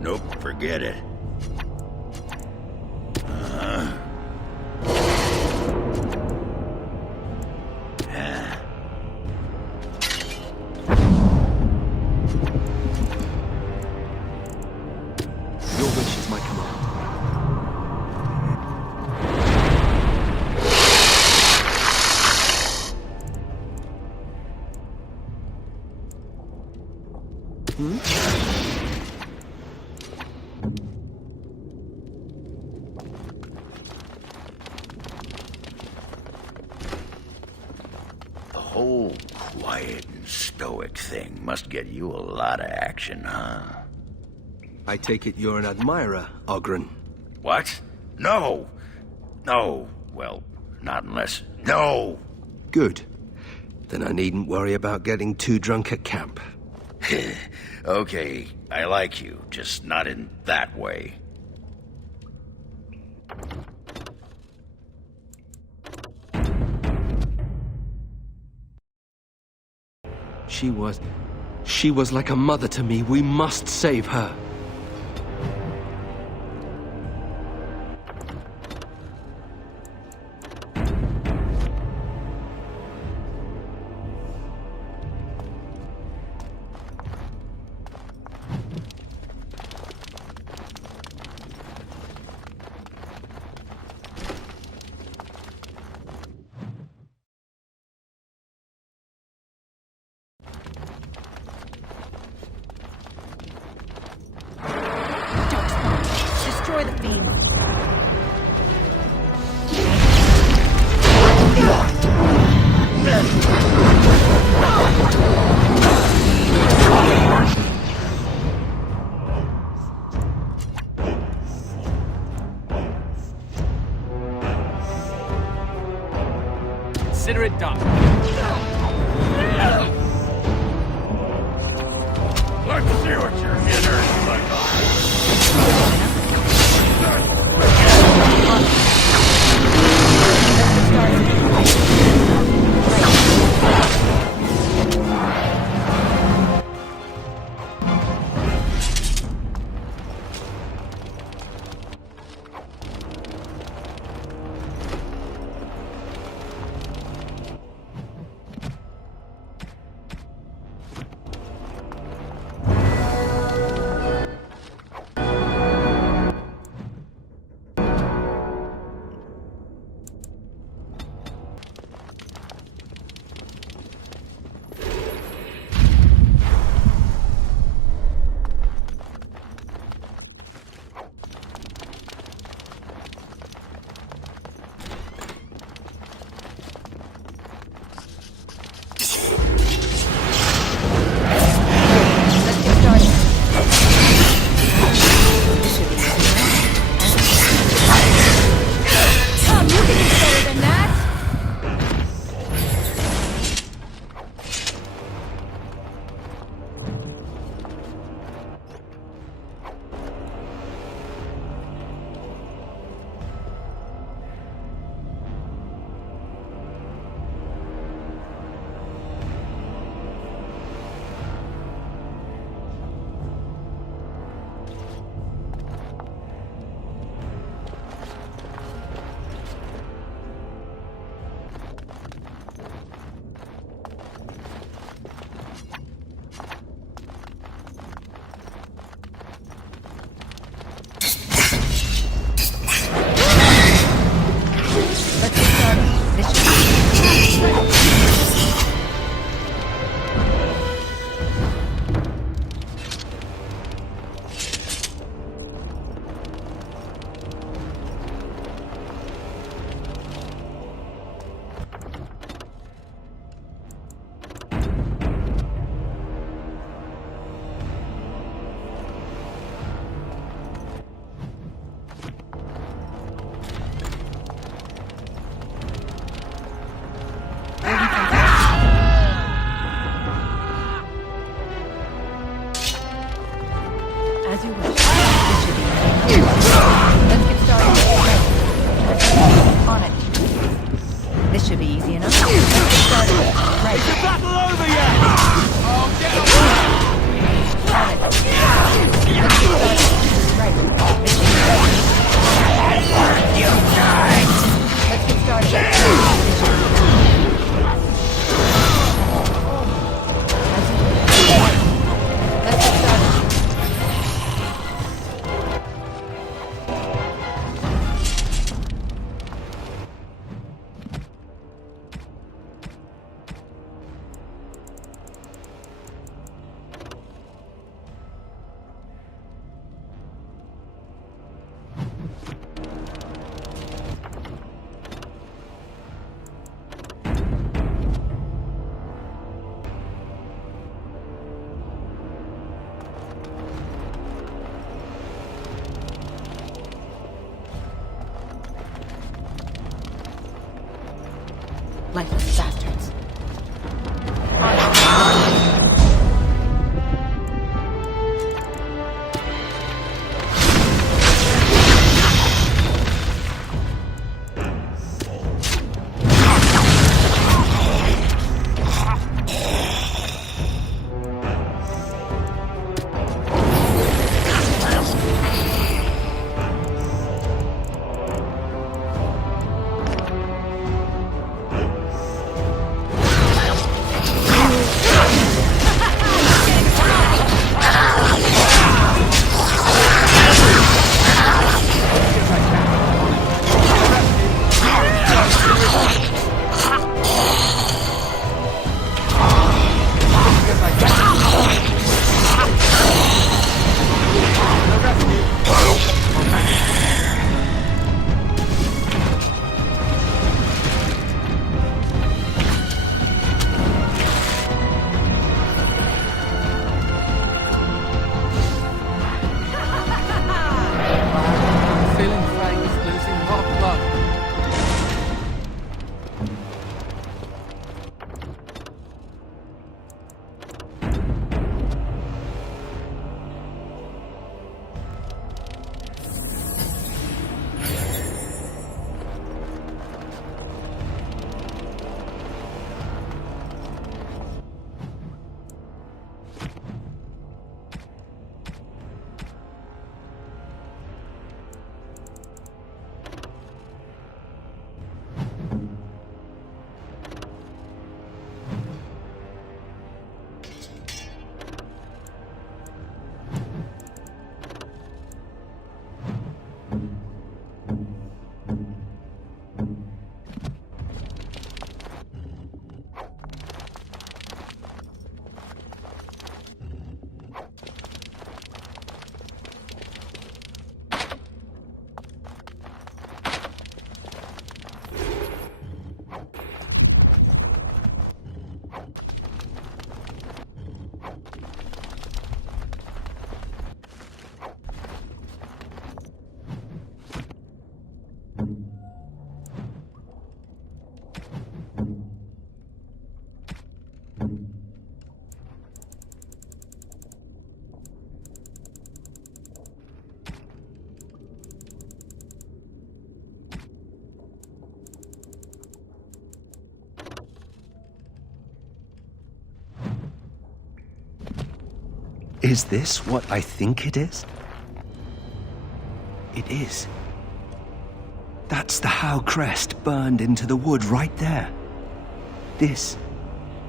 Nope, forget it. Your wish is my command. The whole quiet and stoic thing must get you a lot of action, huh? I take it you're an admirer, Ogren. What? No! No. Well, not unless... No! Good. Then I needn't worry about getting too drunk at camp. Okay, I like you, just not in that way. She was like a mother to me. We must save her. Lifeless bastards. Feeling Frank's losing hot blood. Is this what I think it is? It is. That's the Howe crest burned into the wood right there. This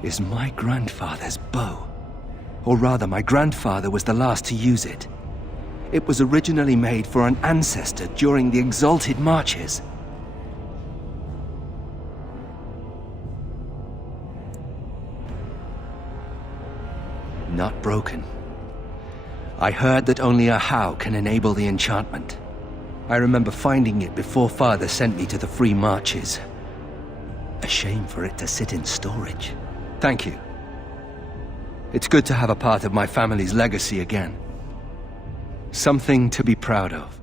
is my grandfather's bow. Or rather, my grandfather was the last to use it. It was originally made for an ancestor during the Exalted Marches. Not broken. I heard that only a Howe can enable the enchantment. I remember finding it before Father sent me to the Free Marches. A shame for it to sit in storage. Thank you. It's good to have a part of my family's legacy again. Something to be proud of.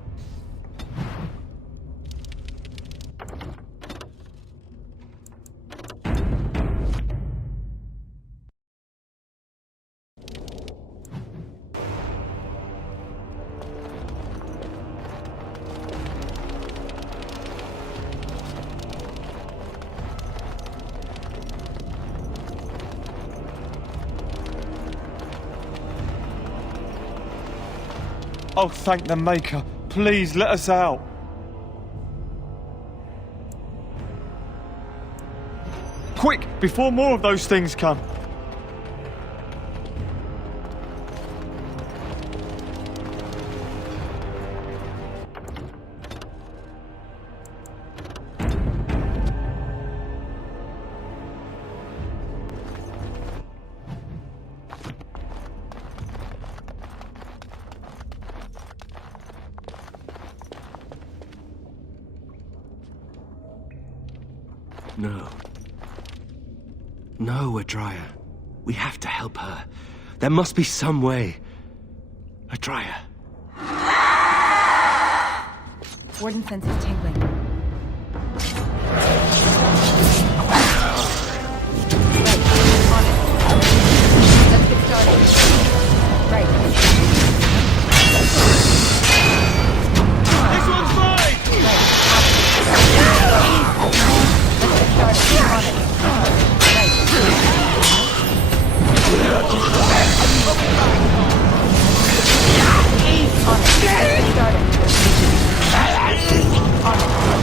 Oh, thank the Maker. Please let us out. Quick, before more of those things come. No. No, Adria. We have to help her. There must be some way. Adria. Warden senses tingling.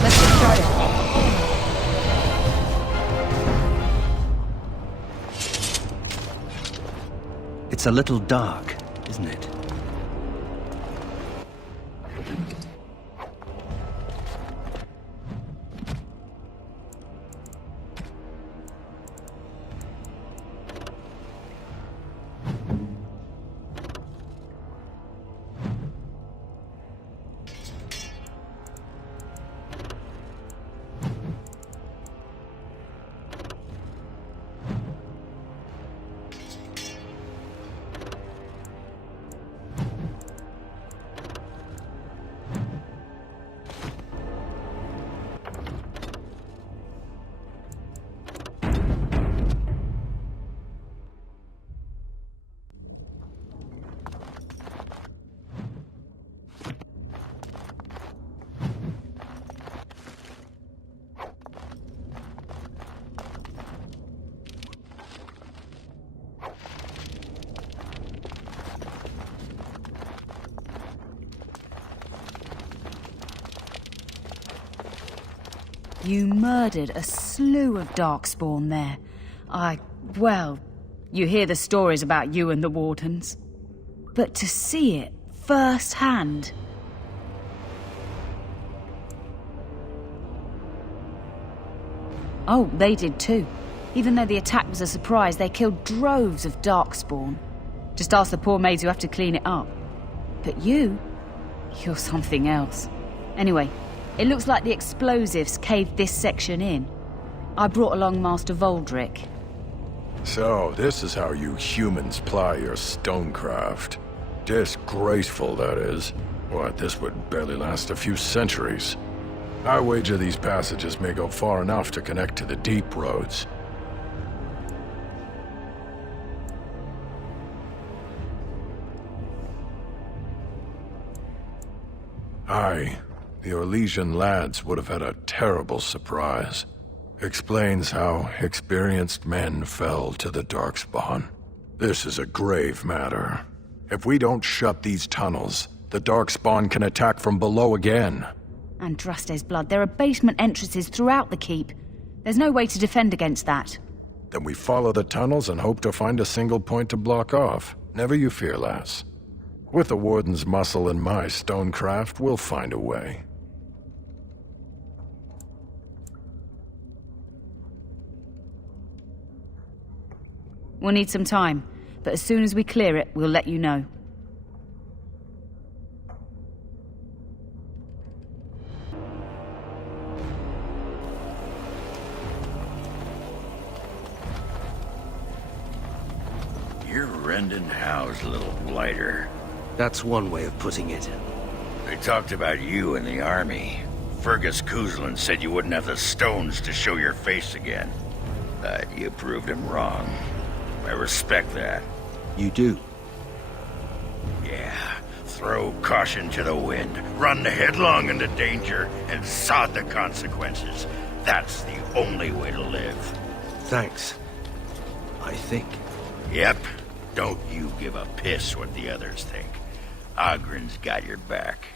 Let's get started. It's a little dark, isn't it? You murdered a slew of Darkspawn there. Well, you hear the stories about you and the Wardens. But to see it firsthand... Oh, they did too. Even though the attack was a surprise, they killed droves of Darkspawn. Just ask the poor maids who have to clean it up. But you're something else. Anyway, it looks like the explosives caved this section in. I brought along Master Voldrick. So, this is how you humans ply your stonecraft. Disgraceful, that is. What, this would barely last a few centuries. I wager these passages may go far enough to connect to the deep roads. The Orlesian lads would have had a terrible surprise. Explains how experienced men fell to the Darkspawn. This is a grave matter. If we don't shut these tunnels, the Darkspawn can attack from below again. Andraste's blood. There are basement entrances throughout the keep. There's no way to defend against that. Then we follow the tunnels and hope to find a single point to block off. Never you fear, lass. With the Warden's muscle and my stonecraft, we'll find a way. We'll need some time, but as soon as we clear it, we'll let you know. You're rending Howe's little blighter. That's one way of putting it. They talked about you in the army. Fergus Kuzlin said you wouldn't have the stones to show your face again. But you proved him wrong. I respect that. You do? Yeah. Throw caution to the wind, run headlong into danger, and sod the consequences. That's the only way to live. Thanks. I think. Yep. Don't you give a piss what the others think. Ogren's got your back.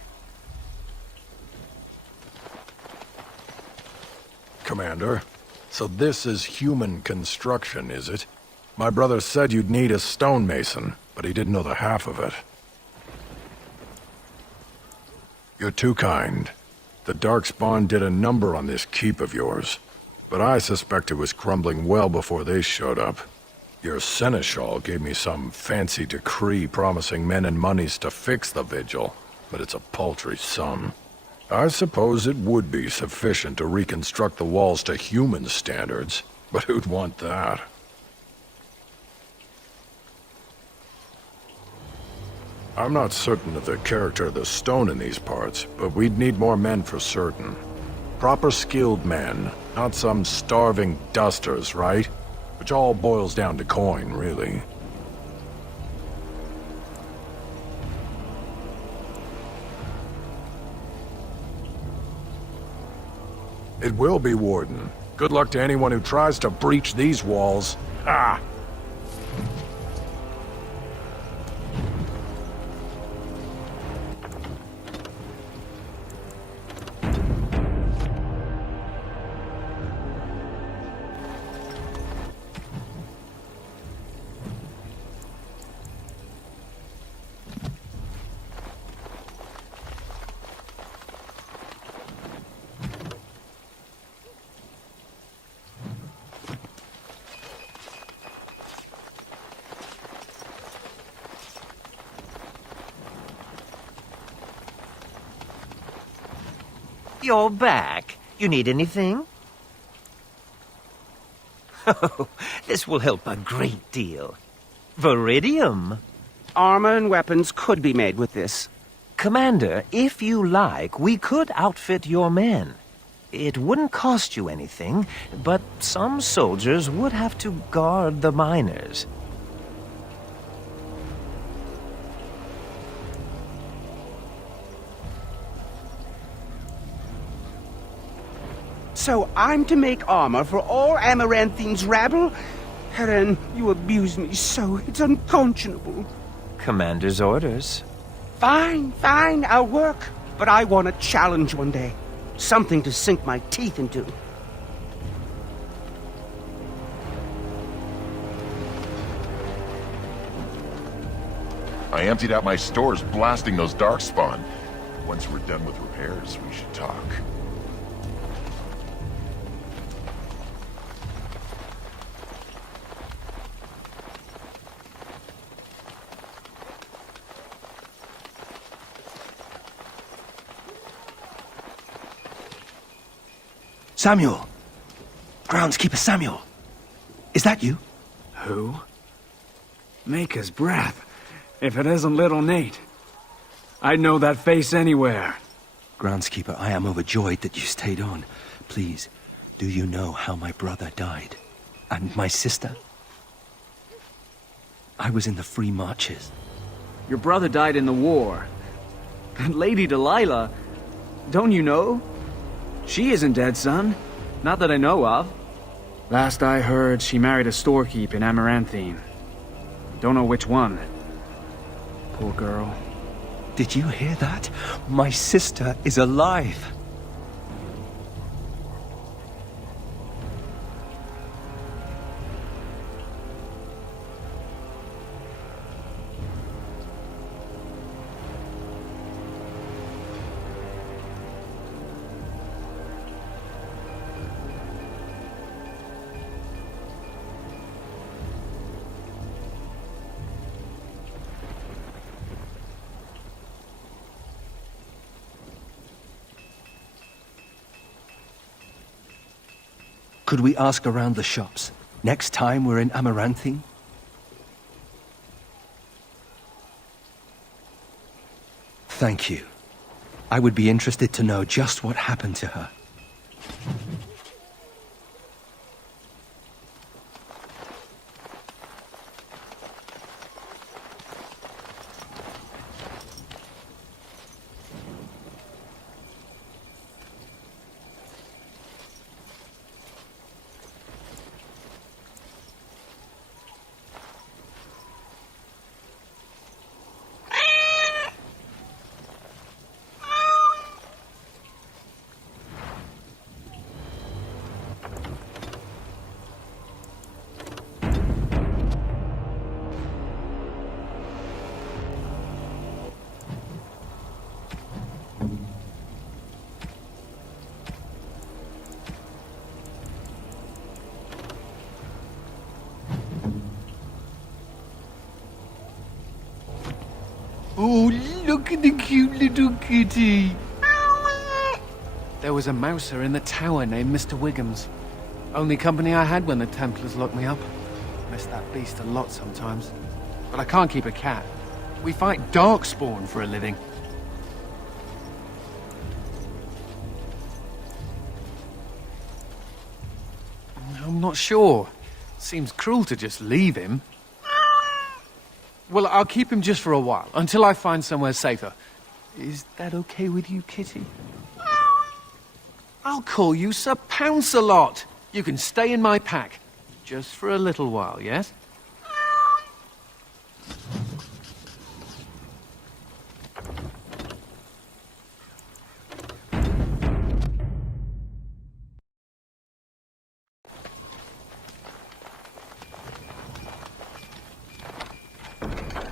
Commander, so this is human construction, is it? My brother said you'd need a stonemason, but he didn't know the half of it. You're too kind. The Darkspawn did a number on this keep of yours, but I suspect it was crumbling well before they showed up. Your seneschal gave me some fancy decree promising men and monies to fix the vigil, but it's a paltry sum. I suppose it would be sufficient to reconstruct the walls to human standards, but who'd want that? I'm not certain of the character of the stone in these parts, but we'd need more men for certain. Proper skilled men, not some starving dusters, right? Which all boils down to coin, really. It will be, Warden. Good luck to anyone who tries to breach these walls. Ah! You're back. You need anything? Oh, this will help a great deal. Viridium. Armor and weapons could be made with this. Commander, if you like, we could outfit your men. It wouldn't cost you anything, but some soldiers would have to guard the miners. So I'm to make armor for all Amaranthine's rabble? Helen, you abuse me so, it's unconscionable. Commander's orders. Fine, I'll work. But I want a challenge one day. Something to sink my teeth into. I emptied out my stores blasting those darkspawn. Once we're done with repairs, we should talk. Samuel! Groundskeeper Samuel! Is that you? Who? Maker's breath. If it isn't little Nate. I'd know that face anywhere. Groundskeeper, I am overjoyed that you stayed on. Please, do you know how my brother died? And my sister? I was in the Free Marches. Your brother died in the war. And Lady Delilah, don't you know? She isn't dead, son. Not that I know of. Last I heard, she married a storekeep in Amaranthine. Don't know which one. Poor girl. Did you hear that? My sister is alive. Could we ask around the shops next time we're in Amaranthine? Thank you. I would be interested to know just what happened to her. Oh, look at the cute little kitty. There was a mouser in the tower named Mr. Wiggums. Only company I had when the Templars locked me up. Miss that beast a lot sometimes. But I can't keep a cat. We fight darkspawn for a living. I'm not sure. Seems cruel to just leave him. Well, I'll keep him just for a while, until I find somewhere safer. Is that okay with you, kitty? I'll call you Sir Pounce-a-lot. You can stay in my pack. Just for a little while, yes?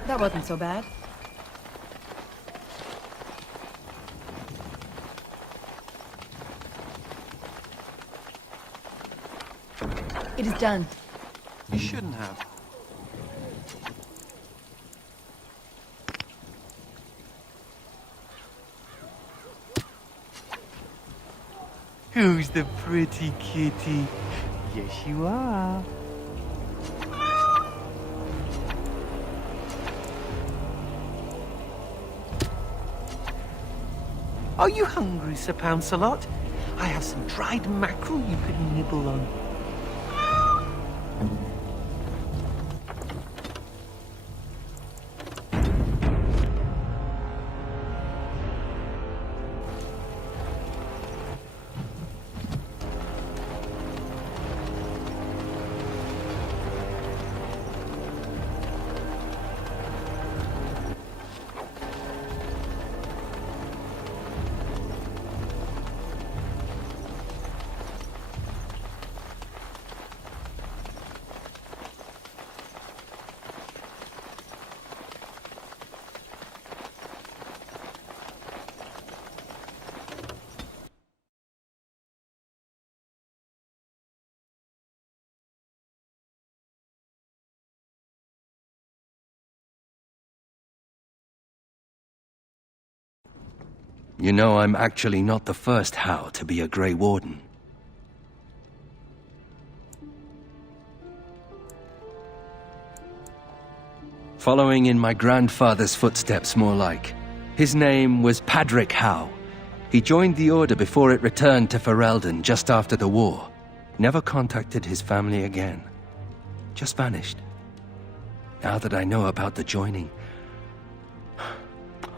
That wasn't so bad. It is done. You shouldn't have. Who's the pretty kitty? Yes, you are. Are you hungry, Sir Pouncelot? I have some dried mackerel you could nibble on. You know, I'm actually not the first How to be a Grey Warden. Following in my grandfather's footsteps, more like. His name was Padric Howe. He joined the Order before it returned to Ferelden just after the war. Never contacted his family again. Just vanished. Now that I know about the joining,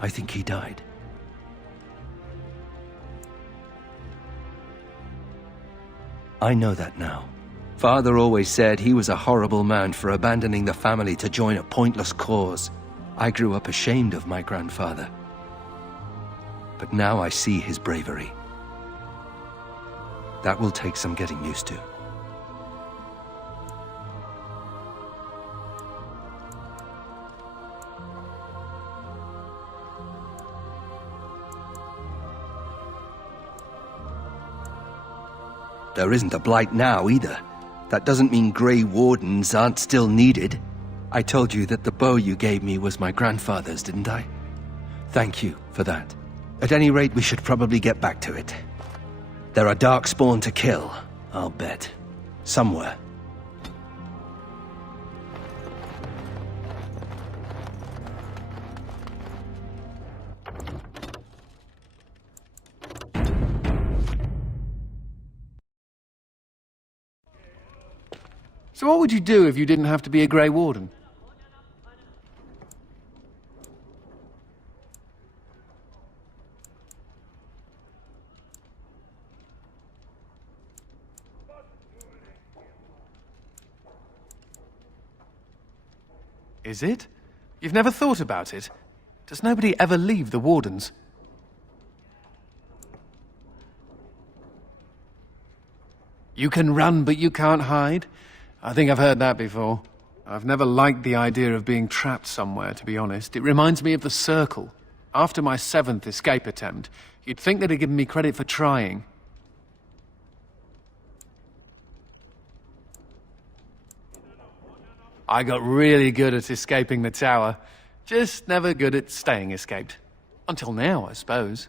I think he died. I know that now. Father always said he was a horrible man for abandoning the family to join a pointless cause. I grew up ashamed of my grandfather. But now I see his bravery. That will take some getting used to. There isn't a blight now, either. That doesn't mean Grey Wardens aren't still needed. I told you that the bow you gave me was my grandfather's, didn't I? Thank you for that. At any rate, we should probably get back to it. There are Darkspawn to kill, I'll bet. Somewhere. So what would you do if you didn't have to be a Grey Warden? Is it? You've never thought about it? Does nobody ever leave the Wardens? You can run, but you can't hide? I think I've heard that before. I've never liked the idea of being trapped somewhere, to be honest. It reminds me of the Circle. After my 7th escape attempt, you'd think they'd have given me credit for trying. I got really good at escaping the tower. Just never good at staying escaped. Until now, I suppose.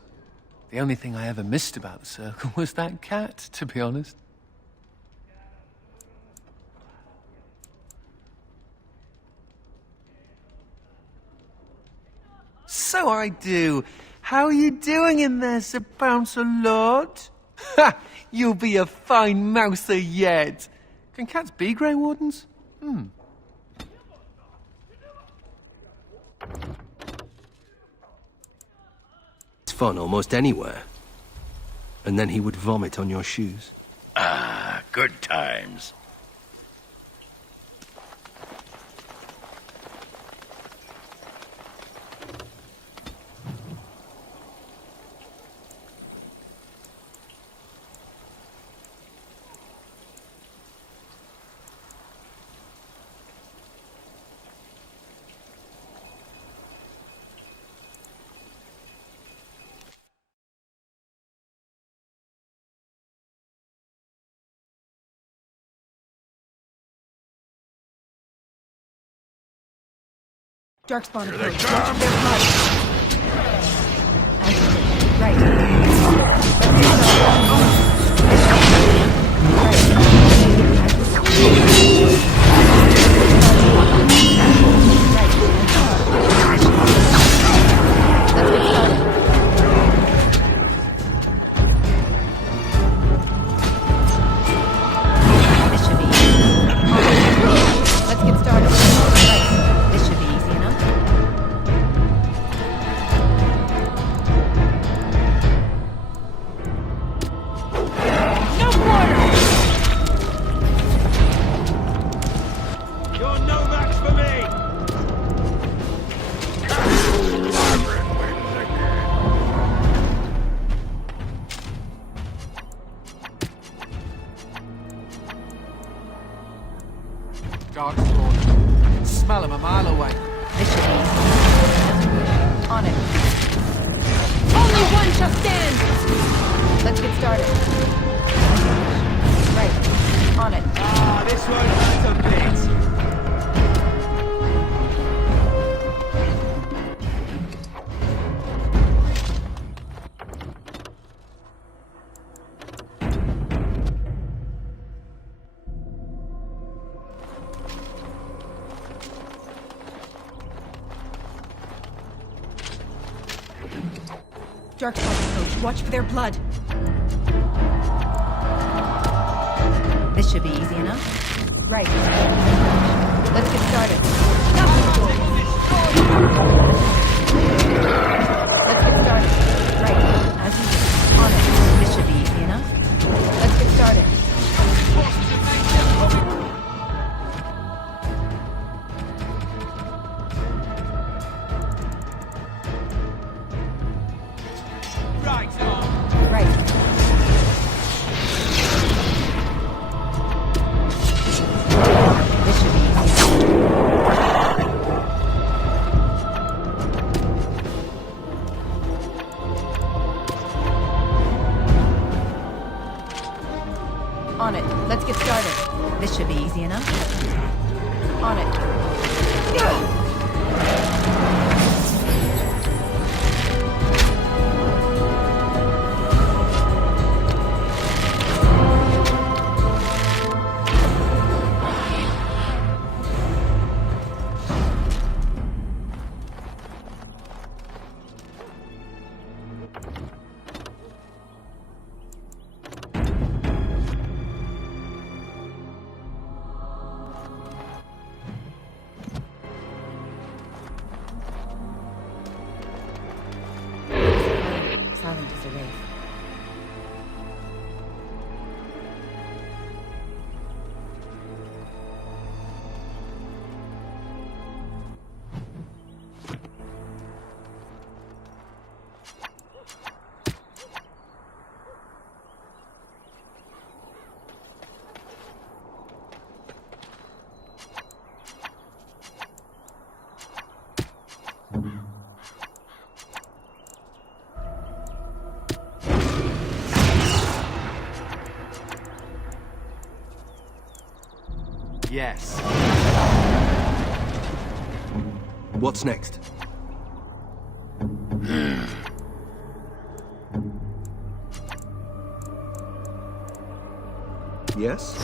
The only thing I ever missed about the Circle was that cat, to be honest. So I do. How are you doing in there, Sir Pouncelot? Ha! You'll be a fine mouser yet. Can cats be Grey Wardens? It's fun almost anywhere. And then he would vomit on your shoes. Ah, good times. Darkspawn Here they approach. come! Right. This should be easy. On it. Only one shall stand! Let's get started. Right. On it. Ah, this won't hurt a bit. Darkspawn coach, watch for their blood. This should be easy enough. Right. Let's get started. Let's get started. Right. As usual. On it. This should be easy enough. Let's get started. Right. This should be easy. On it. Let's get started. This should be easy enough. On it. Silent as a wraith. Yes. What's next? Yes?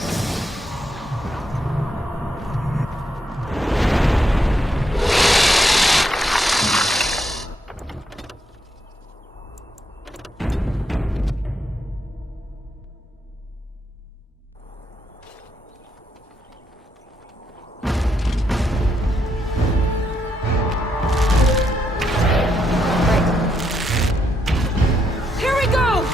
Here we go!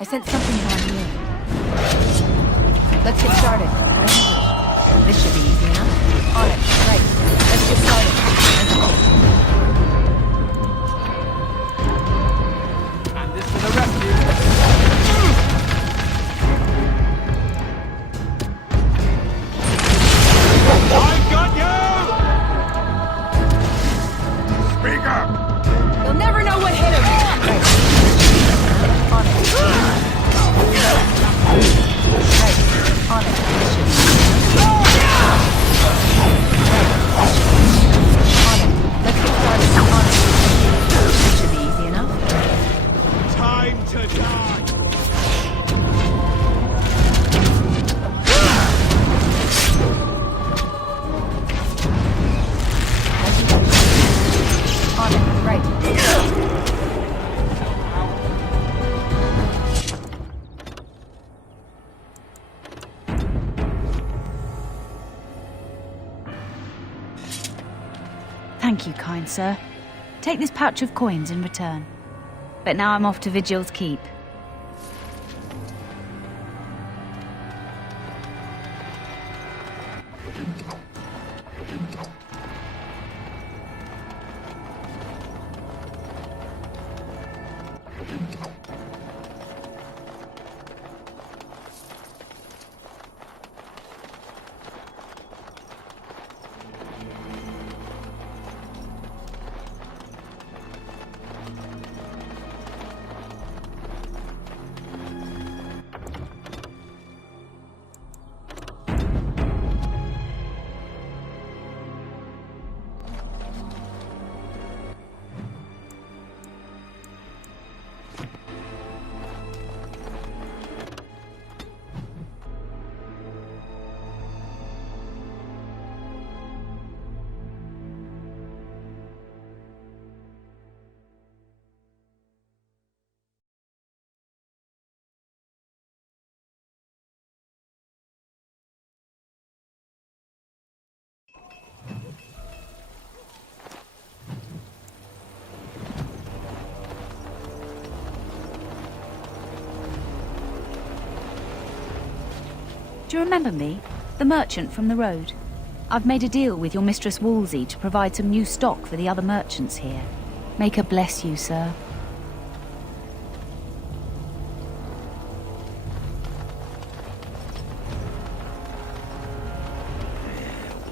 I sent something down here. Let's get started. This should be easy enough. On it. Right. Let's get started. And this for the rescue. I got you! Speak up! You'll never know what hit him. On it. Right. On it. Let's get started. On it. This should be easy enough. Time to die! On it. Right. Thank you, kind sir. Take this pouch of coins in return. But now I'm off to Vigil's Keep. Do you remember me? The merchant from the road? I've made a deal with your Mistress Wolsey to provide some new stock for the other merchants here. Make her bless you, sir.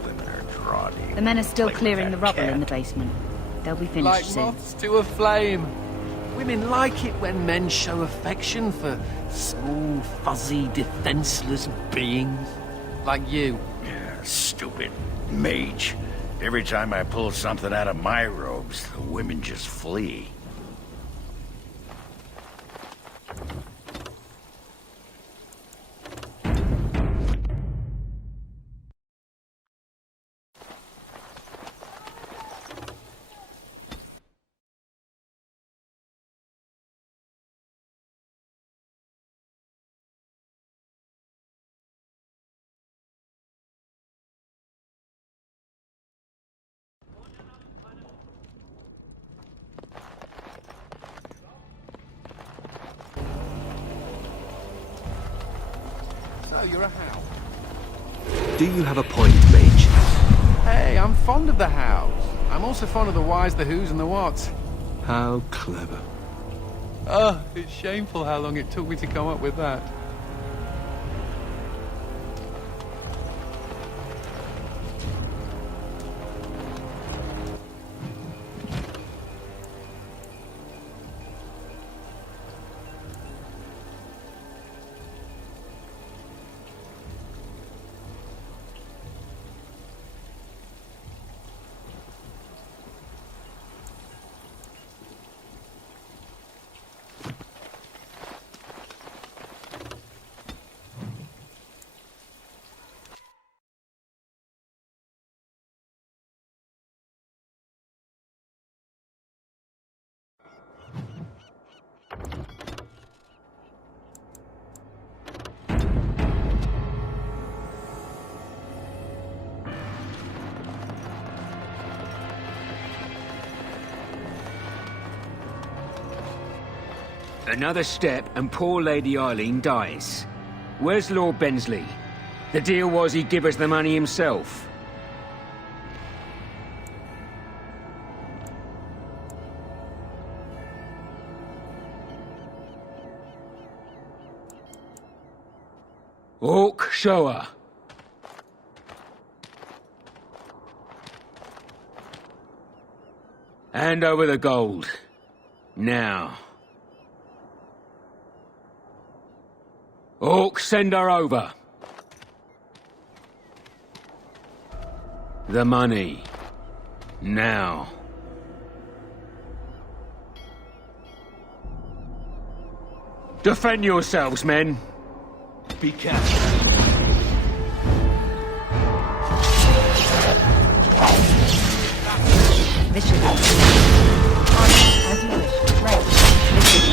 Women are draughty. The men are still Like clearing the that rubble cat. in the basement. They'll be finished Like soon. moths to a flame. Women like it when men show affection for small, fuzzy, defenseless beings. Like you. Yeah, stupid mage. Every time I pull something out of my robes, the women just flee. So you're a hound. Do you have a point, mage? Hey, I'm fond of the hows. I'm also fond of the whys, the whos, and the whats. How clever. Oh, it's shameful how long it took me to come up with that. Another step and poor Lady Eileen dies. Where's Lord Bensley? The deal was he'd give us the money himself. Orc, show her. Hand over the gold. Now. Orc, send her over. The money. Now. Defend yourselves, men. Be careful. This should be on as you wish. Right. This should be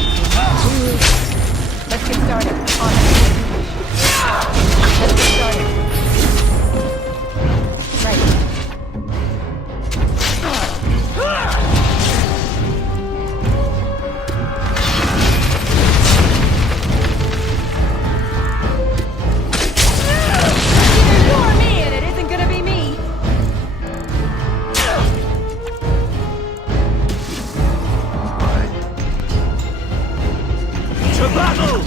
let's get started. On as you wish. Let's get started. Right. You're me, and it isn't gonna be me. To battle!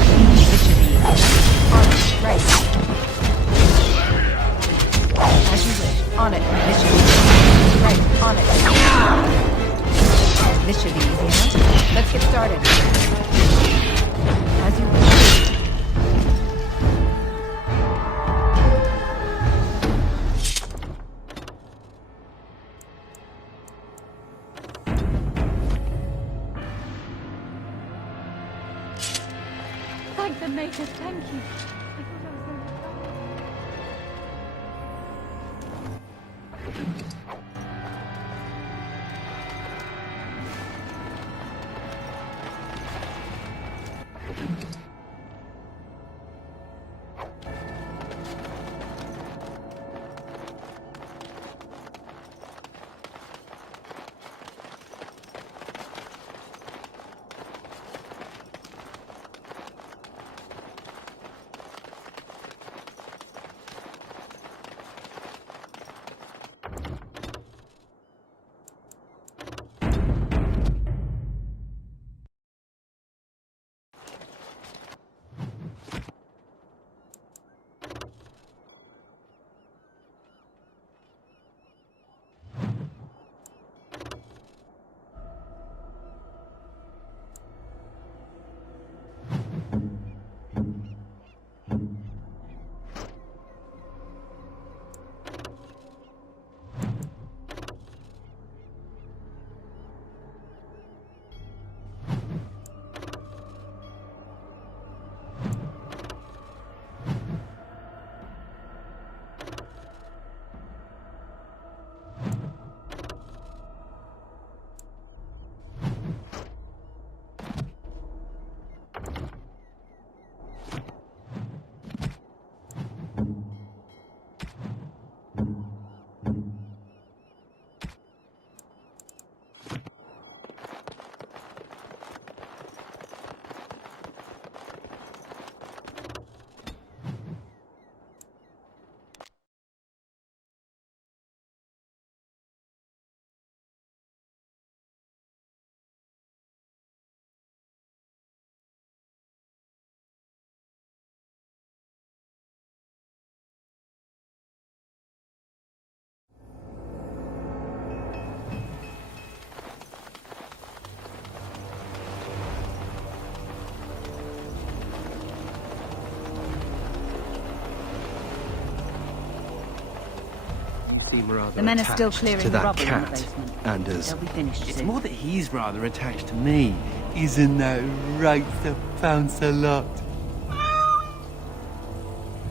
Right. As you wish. On it. This should be right. On it. This should be easy enough. Let's get started. As you wish. Thank the Maker, thank you. The men are still clearing to the that rubble in the cat, basement. Anders. They'll be finished It's soon. more that he's rather attached to me. Isn't that right, Sir Pounce-a-Lot?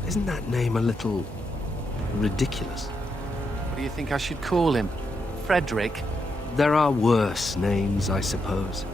Isn't that name a little ridiculous? What do you think I should call him? Frederick? There are worse names, I suppose.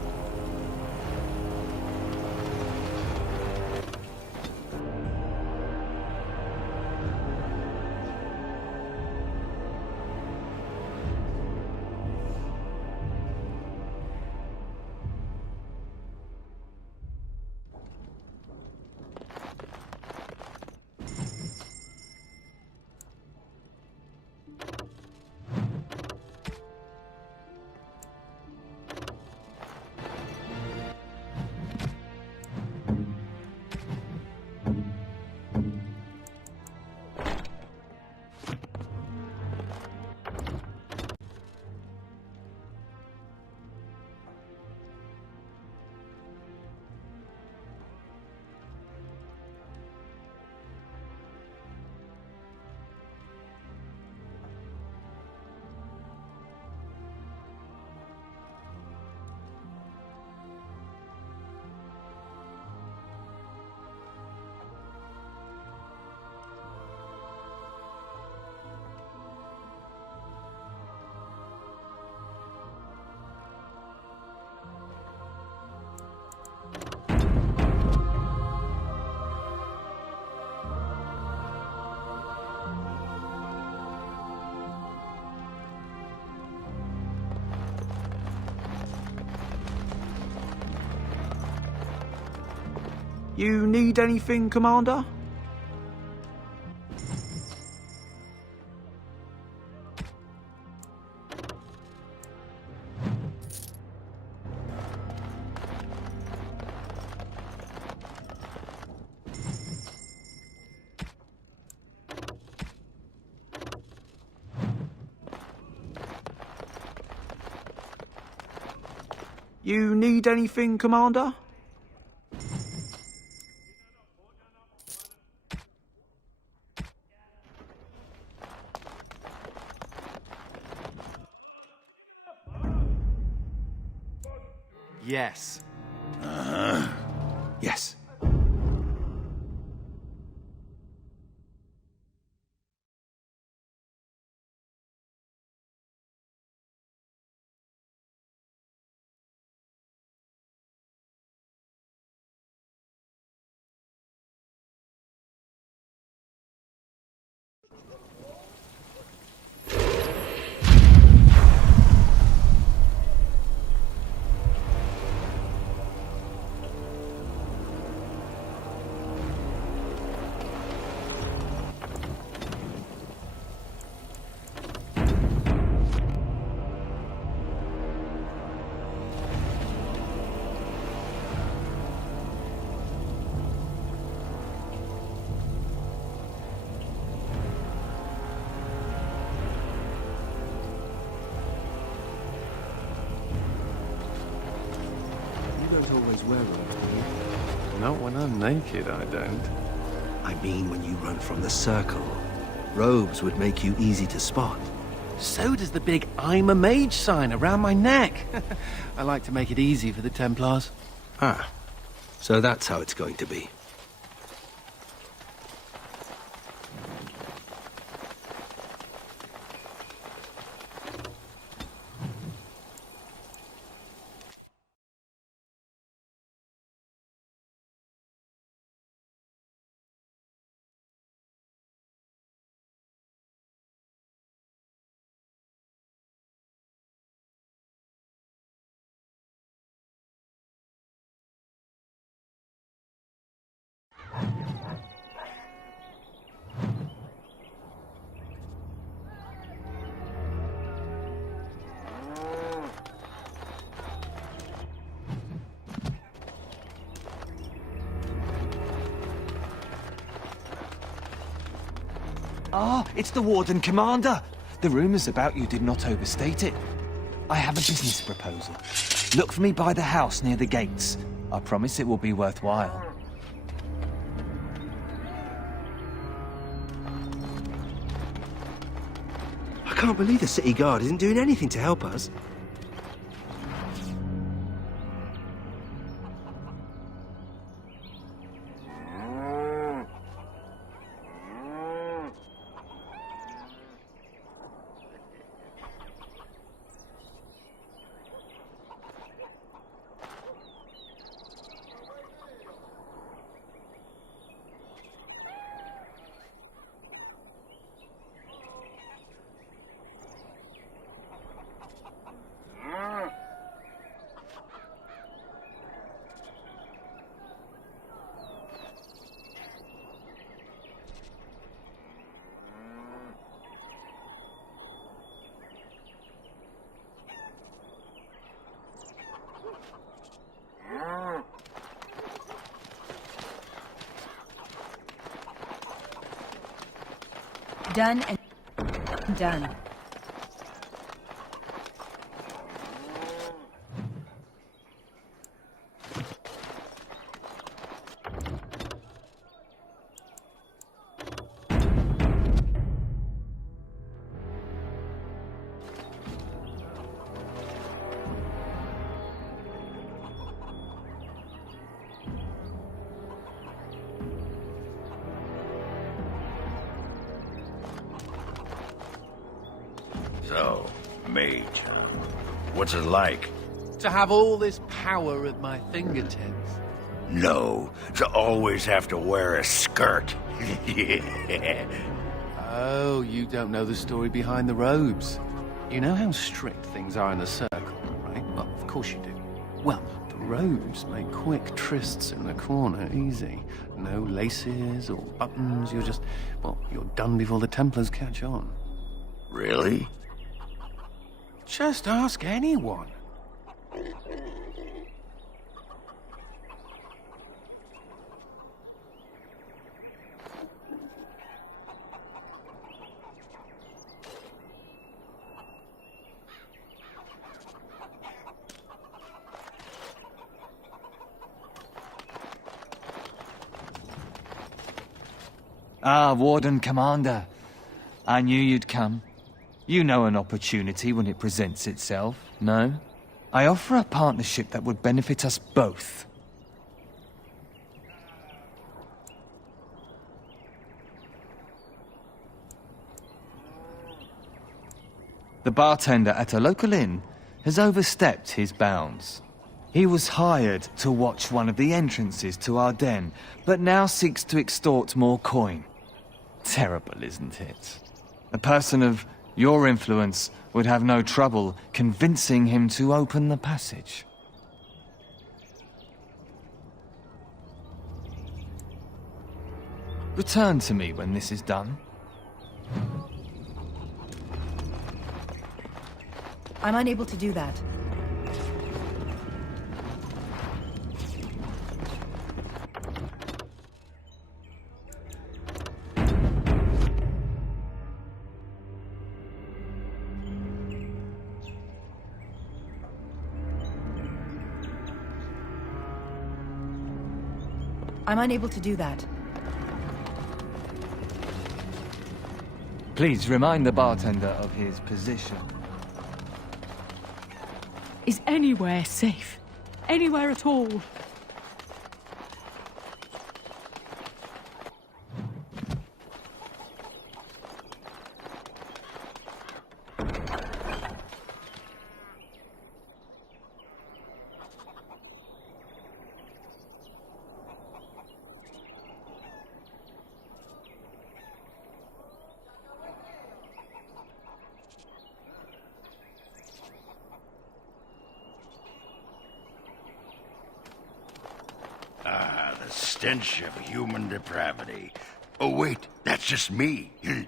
You need anything, Commander? You need anything, Commander? Yes. Yes. Always wear robes, do you? Not when I'm naked, I don't. I mean when you run from the circle. Robes would make you easy to spot. So does the big I'm a mage sign around my neck. I like to make it easy for the Templars. Ah, so that's how it's going to be. Ah, it's the Warden Commander. The rumors about you did not overstate it. I have a business proposal. Look for me by the house near the gates. I promise it will be worthwhile. I can't believe the city guard isn't doing anything to help us. Done and done. So, mage, what's it like? To have all this power at my fingertips. No, to always have to wear a skirt. Yeah. Oh, you don't know the story behind the robes. You know how strict things are in the circle, right? Well, of course you do. Well, the Robes make quick trysts in the corner easy. No laces or buttons, you're just... well, you're done before the Templars catch on. Really? Just ask anyone. Ah, Warden Commander. I knew you'd come. You know an opportunity when it presents itself, no? I offer a partnership that would benefit us both. The bartender at a local inn has overstepped his bounds. He was hired to watch one of the entrances to our den, but now seeks to extort more coin. Terrible, isn't it? A person of your influence would have no trouble convincing him to open the passage. Return to me when this is done. I'm unable to do that. I'm unable to do that. Please remind the bartender of his position. Is anywhere safe? Anywhere at all? The stench of human depravity. Oh, wait, that's just me. They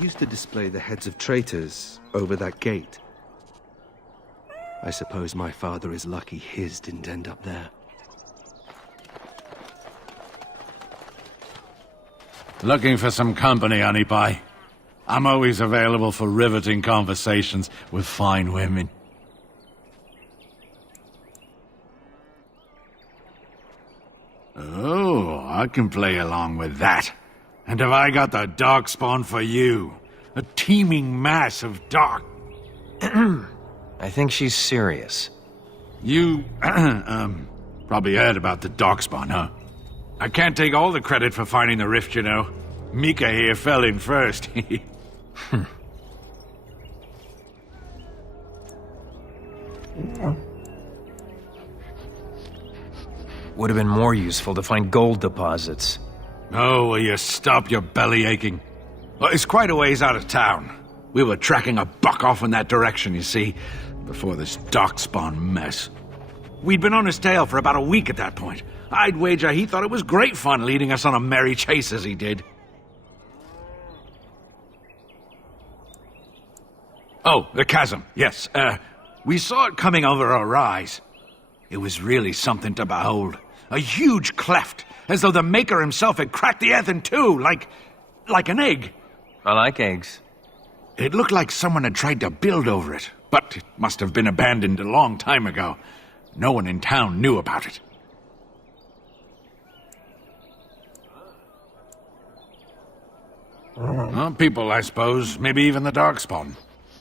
used to display the heads of traitors over that gate. I suppose my father is lucky his didn't end up there. Looking for some company, honey pie? I'm always available for riveting conversations with fine women. Oh, I can play along with that. And have I got the darkspawn for you? A teeming mass of dark... I think she's serious. You, probably heard about the darkspawn, huh? I can't take all the credit for finding the rift, you know. Mika here fell in first. Would have been more useful to find gold deposits. Oh, will you stop your belly aching? Well, it's quite a ways out of town. We were tracking a buck off in that direction, you see, before this darkspawn mess. We'd been on his tail for about a week at that point. I'd wager he thought it was great fun leading us on a merry chase as he did. Oh, the chasm, yes. We saw it coming over a rise. It was really something to behold. A huge cleft, as though the Maker himself had cracked the earth in two, like an egg. I like eggs. It looked like someone had tried to build over it, but it must have been abandoned a long time ago. No one in town knew about it. Well, people, I suppose. Maybe even the Darkspawn.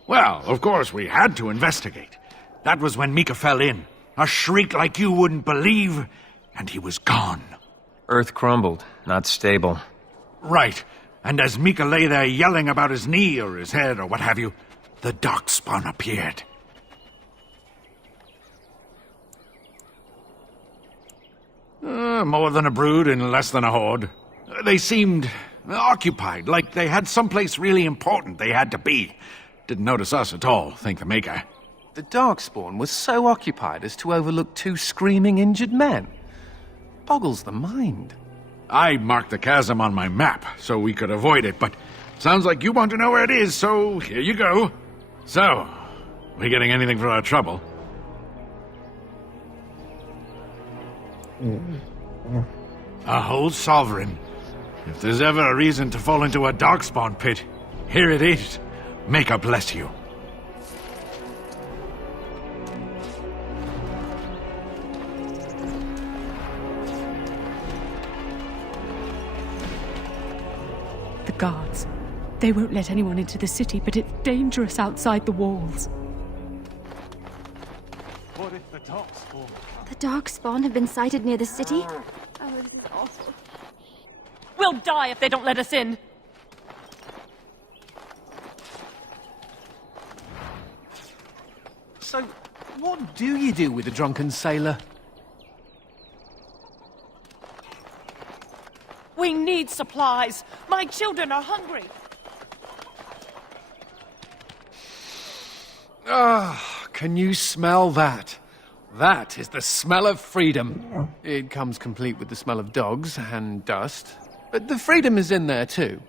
Well, of course, we had to investigate. That was when Mika fell in. A shriek like you wouldn't believe, and he was gone. Earth crumbled, not stable. Right. And as Mika lay there yelling about his knee or his head or what have you, the Darkspawn appeared. More than a brood and less than a horde. They seemed occupied, like they had someplace really important they had to be. Didn't notice us at all, thank the Maker. The Darkspawn was so occupied as to overlook 2 screaming injured men. Boggles the mind. I marked the chasm on my map so we could avoid it, but sounds like you want to know where it is, so here you go. So, we getting anything for our trouble? A whole sovereign. If there's ever a reason to fall into a Darkspawn pit, here it is. Maker bless you. The guards. They won't let anyone into the city, but it's dangerous outside the walls. What if the Darkspawn? The Darkspawn have been sighted near the city? Oh, this is awful. We'll die if they don't let us in. So, what do you do with a drunken sailor? We need supplies. My children are hungry. Ah, can you smell that? That is the smell of freedom. It comes complete with the smell of dogs and dust, but the freedom is in there too.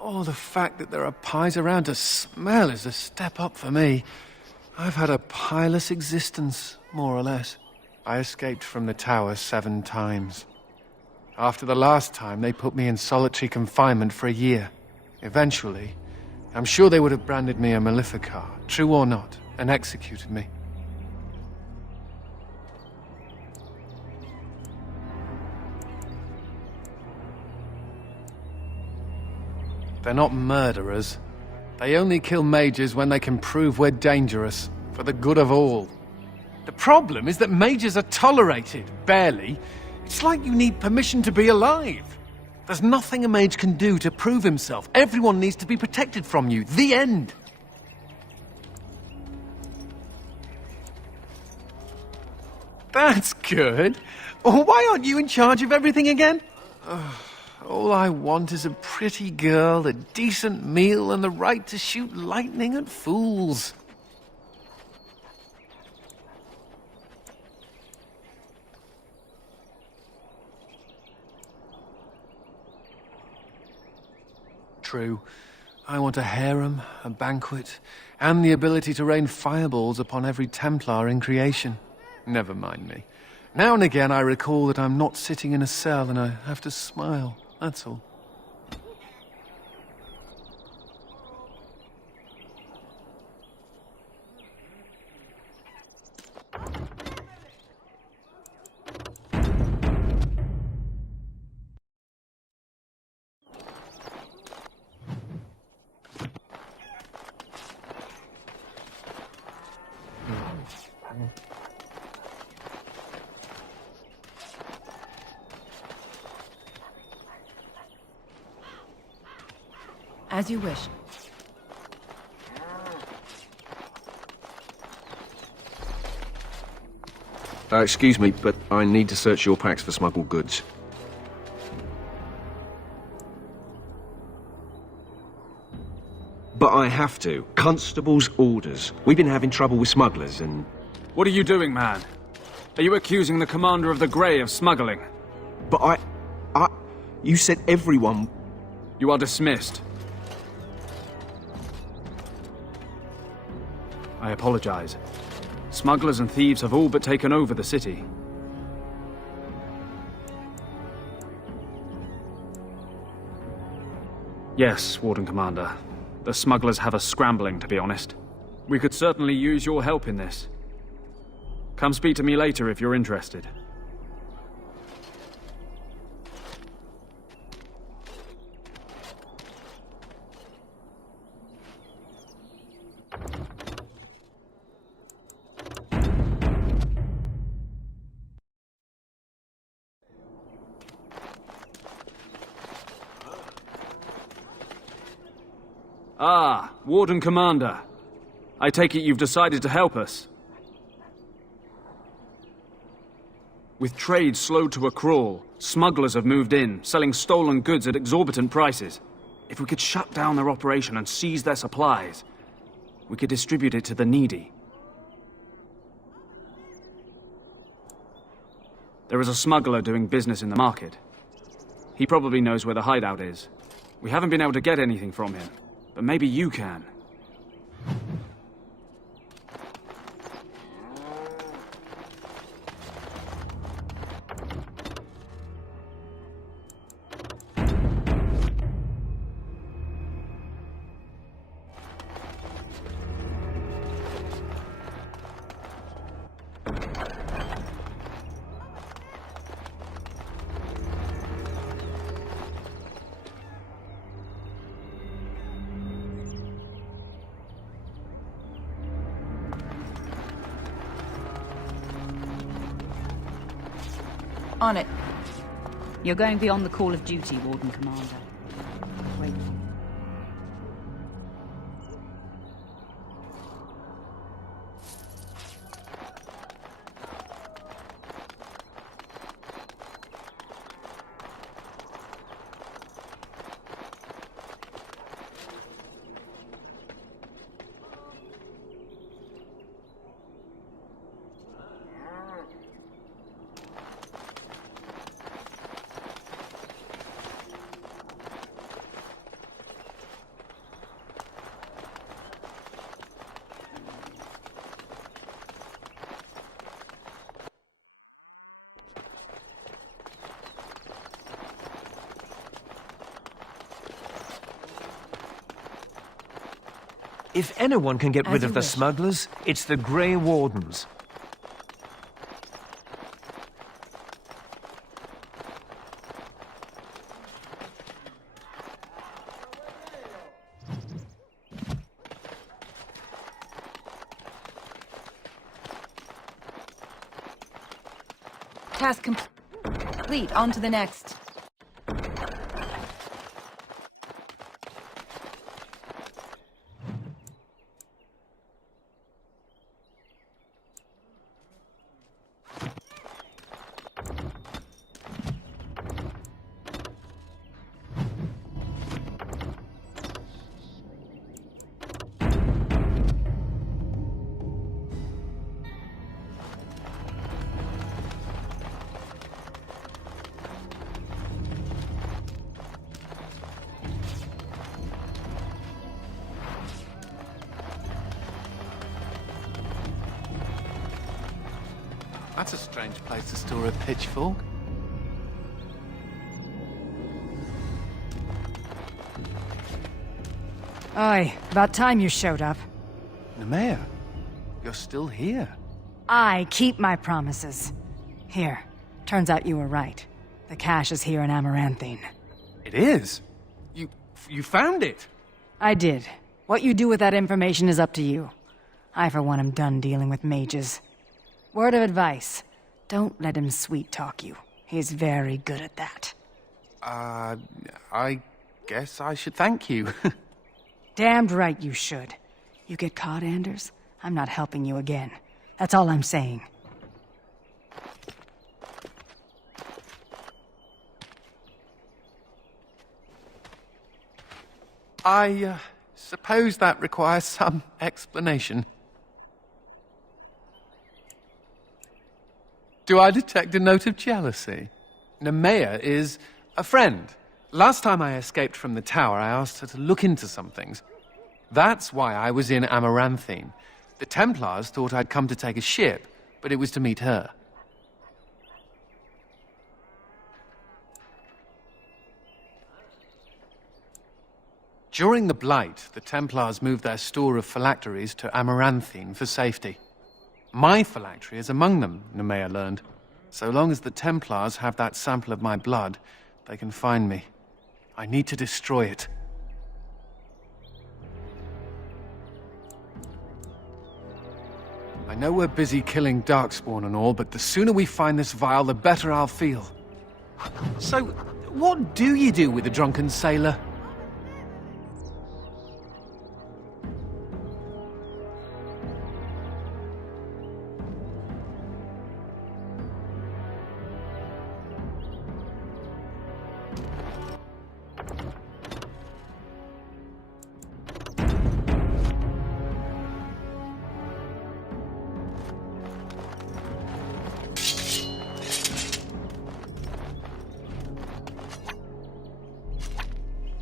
Oh, the fact that there are pies around to smell is a step up for me. I've had a pieless existence, more or less. I escaped from the tower 7 times. After the last time, they put me in solitary confinement for a year. Eventually, I'm sure they would have branded me a Maleficar, true or not, and executed me. They're not murderers. They only kill mages when they can prove we're dangerous, for the good of all. The problem is that mages are tolerated, barely. It's like you need permission to be alive. There's nothing a mage can do to prove himself. Everyone needs to be protected from you. The end. That's good. Why aren't you in charge of everything again? All I want is a pretty girl, a decent meal, and the right to shoot lightning at fools. True. I want a harem, a banquet, and the ability to rain fireballs upon every Templar in creation. Never mind me. Now and again I recall that I'm not sitting in a cell and I have to smile, that's all. As you wish. Excuse me, but I need to search your packs for smuggled goods. But I have to. Constable's orders. We've been having trouble with smugglers and... What are you doing, man? Are you accusing the commander of the Grey of smuggling? But You said everyone... You are dismissed. I apologize. Smugglers and thieves have all but taken over the city. Yes, Warden Commander. The smugglers have us scrambling, to be honest. We could certainly use your help in this. Come speak to me later if you're interested. Ah, Warden Commander. I take it you've decided to help us. With trade slowed to a crawl, smugglers have moved in, selling stolen goods at exorbitant prices. If we could shut down their operation and seize their supplies, we could distribute it to the needy. There is a smuggler doing business in the market. He probably knows where the hideout is. We haven't been able to get anything from him, but maybe you can. On it. You're going beyond the call of duty, Warden Commander. Wait. If anyone can get As rid you of the wish. smugglers, it's the Grey Wardens. Task complete. On to the next. That's a strange place to store a pitchfork. Aye, about time you showed up. Nemea, you're still here. I keep my promises. Here, turns out you were right. The cache is here in Amaranthine. It is? You found it? I did. What you do with that information is up to you. I, for one, am done dealing with mages. Word of advice. Don't let him sweet-talk you. He's very good at that. I guess I should thank you. Damned right you should. You get caught, Anders, I'm not helping you again. That's all I'm saying. I suppose that requires some explanation. Do I detect a note of jealousy? Nemea is a friend. Last time I escaped from the tower, I asked her to look into some things. That's why I was in Amaranthine. The Templars thought I'd come to take a ship, but it was to meet her. During the Blight, the Templars moved their store of phylacteries to Amaranthine for safety. My phylactery is among them, Nemea learned. So long as the Templars have that sample of my blood, they can find me. I need to destroy it. I know we're busy killing Darkspawn and all, but the sooner we find this vial, the better I'll feel. So, what do you do with a drunken sailor?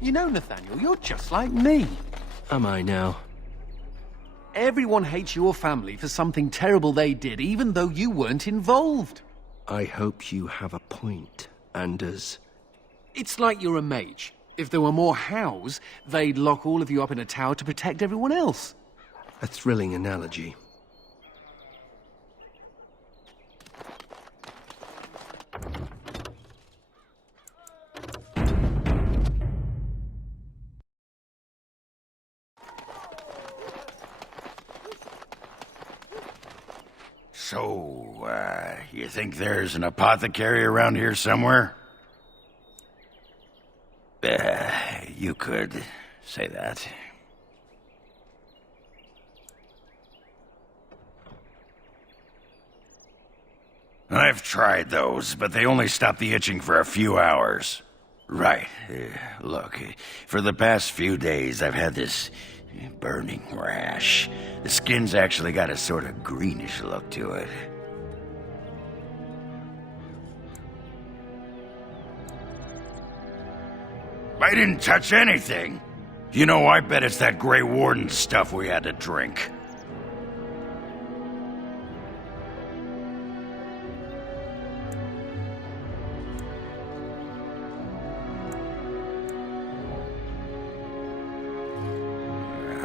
You know, Nathaniel, you're just like me. Am I now? Everyone hates your family for something terrible they did, even though you weren't involved. I hope you have a point, Anders. It's like you're a mage. If there were more hows, they'd lock all of you up in a tower to protect everyone else. A thrilling analogy. So, you think there's an apothecary around here somewhere? You could say that. I've tried those, but they only stop the itching for a few hours. Right. Look, for the past few days I've had this burning rash. The skin's actually got a sort of greenish look to it. I didn't touch anything. You know, I bet it's that Grey Warden stuff we had to drink.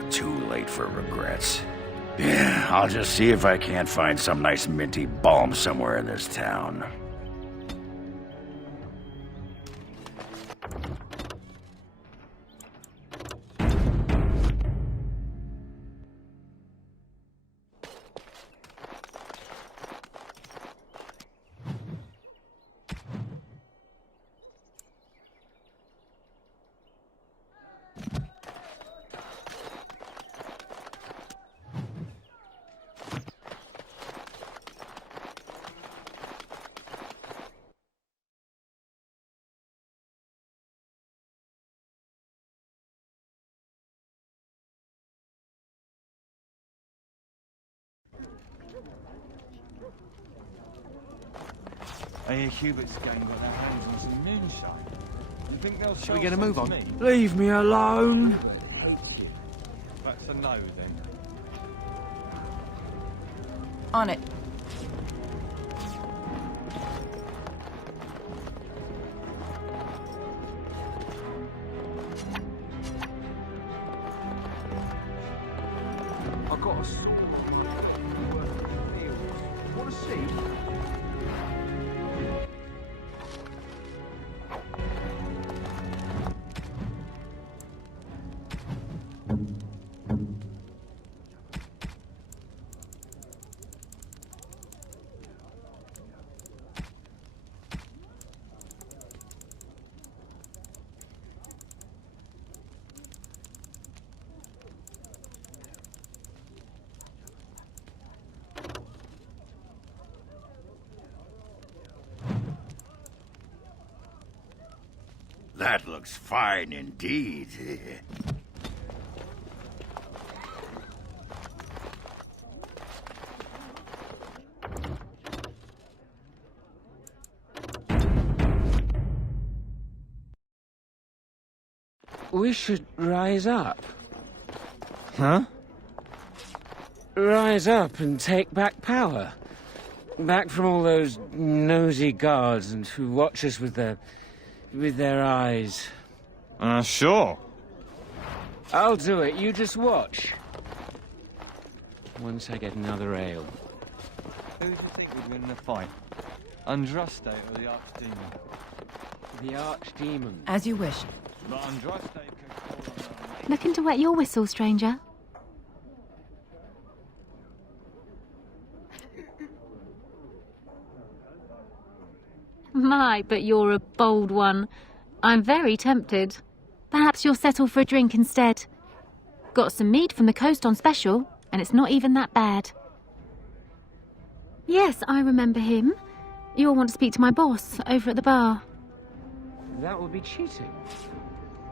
Too late for regrets. Yeah, I'll just see if I can't find some nice minty balm somewhere in this town. I hear Hubert's gang got their hands on some moonshine. You think they'll Shall we get a move on? me? Leave me alone. That's a no, then. On it. I got us. Want to see? That looks fine indeed. We should rise up. Huh? Rise up and take back power. Back from all those nosy guards and who watch us with their eyes. Sure. I'll do it, you just watch. Once I get another ale. Who do you think would win the fight? Andraste or the Archdemon? The Archdemon. As you wish. But Andraste could call on Looking to wet your whistle, stranger. My, but you're a bold one. I'm very tempted. Perhaps you'll settle for a drink instead. Got some mead from the coast on special, and it's not even that bad. Yes, I remember him. You'll want to speak to my boss over at the bar. That would be cheating.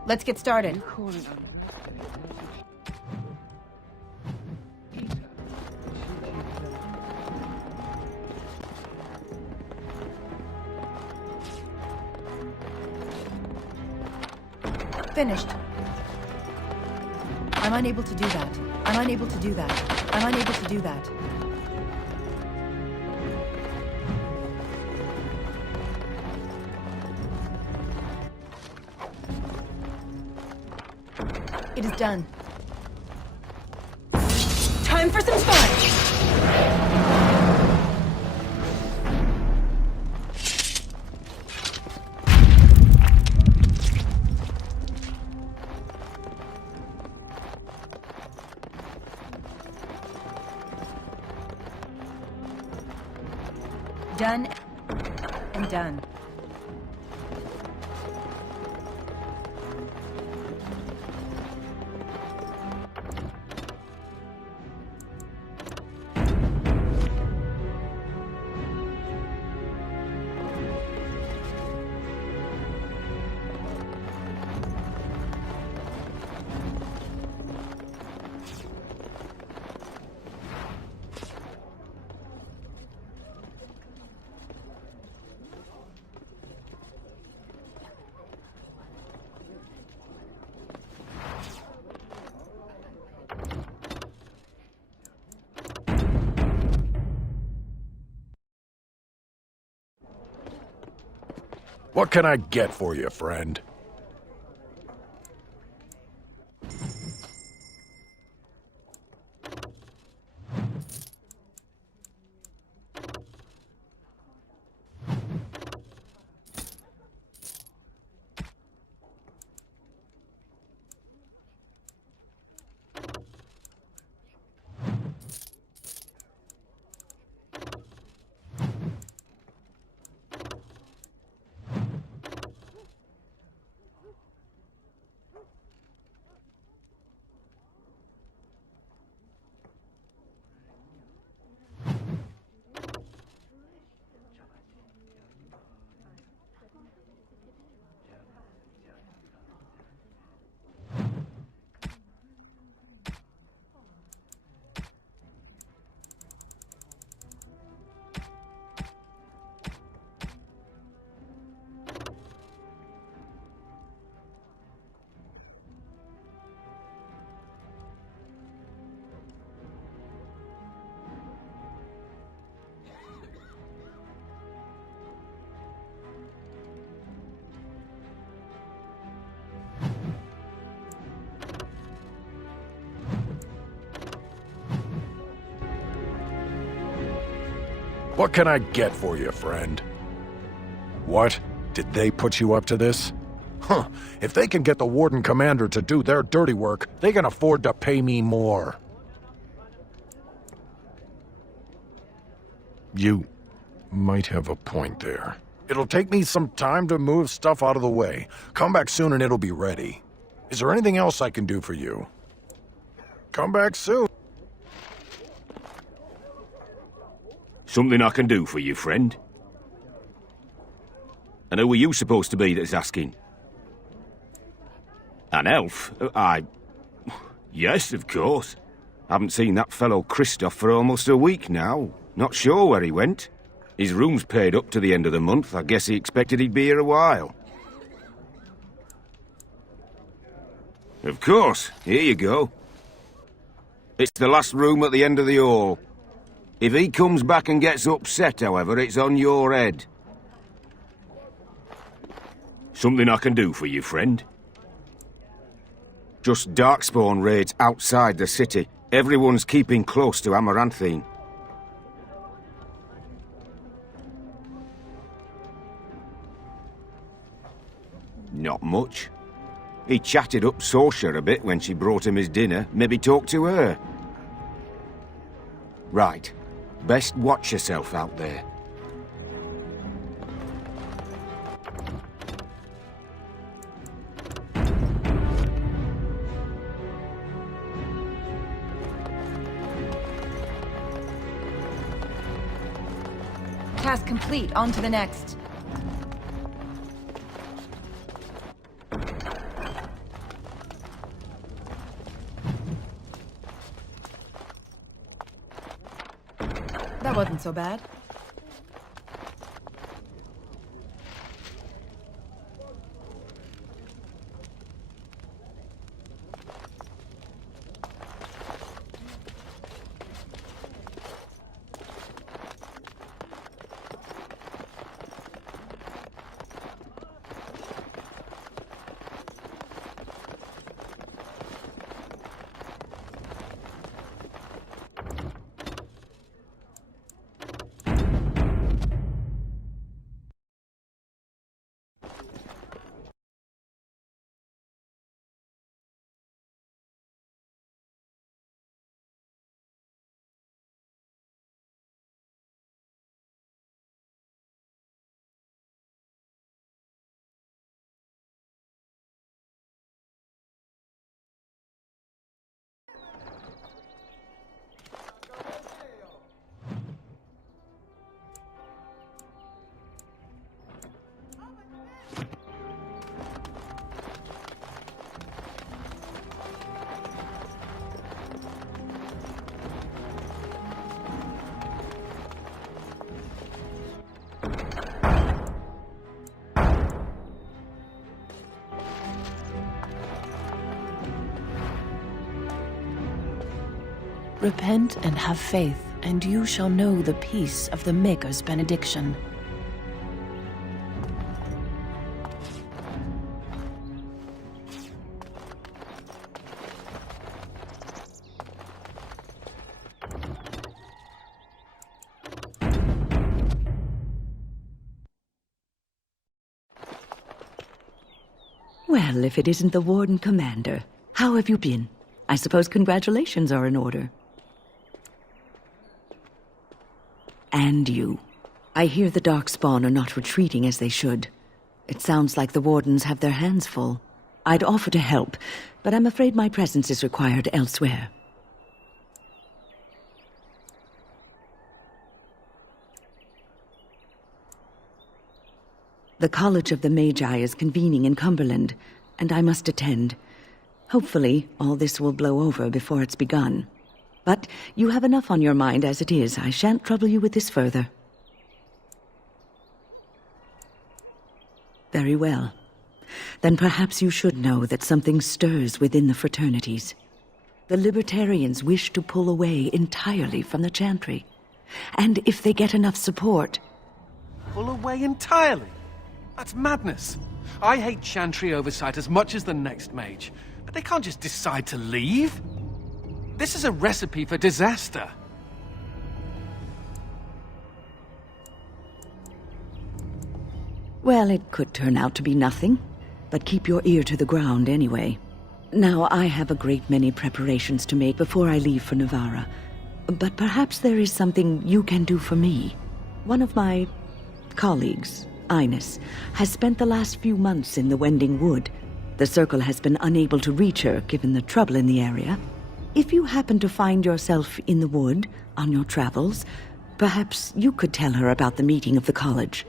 Let's get started. You call it finished. I'm unable to do that. I'm unable to do that. I'm unable to do that. It is done. Time for some fun! Done and done. What can I get for you, friend? What can I get for you, friend? What? Did they put you up to this? Huh. If they can get the Warden Commander to do their dirty work, they can afford to pay me more. You might have a point there. It'll take me some time to move stuff out of the way. Come back soon and it'll be ready. Is there anything else I can do for you? Come back soon. Something I can do for you, friend? And who are you supposed to be that's asking? An elf? Yes, of course. Haven't seen that fellow Christoph for almost a week now. Not sure where he went. His room's paid up to the end of the month. I guess he expected he'd be here a while. Of course. Here you go. It's the last room at the end of the hall. If he comes back and gets upset, however, it's on your head. Something I can do for you, friend? Just Darkspawn raids outside the city. Everyone's keeping close to Amaranthine. Not much. He chatted up Sorsha a bit when she brought him his dinner. Maybe talk to her. Right. Best watch yourself out there. Task complete. On to the next. That wasn't so bad. Repent and have faith, and you shall know the peace of the Maker's benediction. Well, if it isn't the Warden Commander, how have you been? I suppose congratulations are in order. And you. I hear the Darkspawn are not retreating as they should. It sounds like the Wardens have their hands full. I'd offer to help, but I'm afraid my presence is required elsewhere. The College of the Magi is convening in Cumberland, and I must attend. Hopefully, all this will blow over before it's begun. But you have enough on your mind as it is. I shan't trouble you with this further. Very well. Then perhaps you should know that something stirs within the fraternities. The Libertarians wish to pull away entirely from the Chantry. And if they get enough support... Pull away entirely? That's madness. I hate Chantry oversight as much as the next mage, but they can't just decide to leave. This is a recipe for disaster. Well, it could turn out to be nothing, but keep your ear to the ground anyway. Now, I have a great many preparations to make before I leave for Navarra, but perhaps there is something you can do for me. One of my colleagues, Ines, has spent the last few months in the Wending Wood. The Circle has been unable to reach her, given the trouble in the area. If you happen to find yourself in the wood on your travels, perhaps you could tell her about the meeting of the college.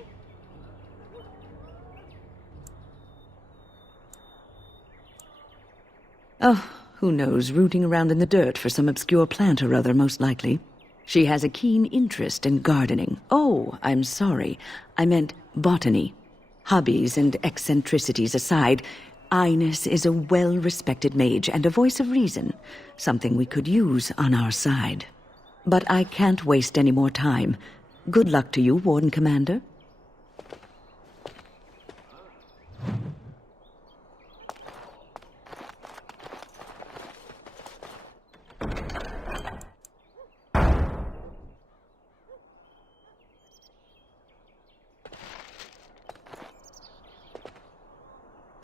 Oh, who knows, rooting around in the dirt for some obscure plant or other, most likely. She has a keen interest in gardening. Oh, I'm sorry. I meant botany. Hobbies and eccentricities aside, Ines is a well-respected mage and a voice of reason, something we could use on our side. But I can't waste any more time. Good luck to you, Warden Commander.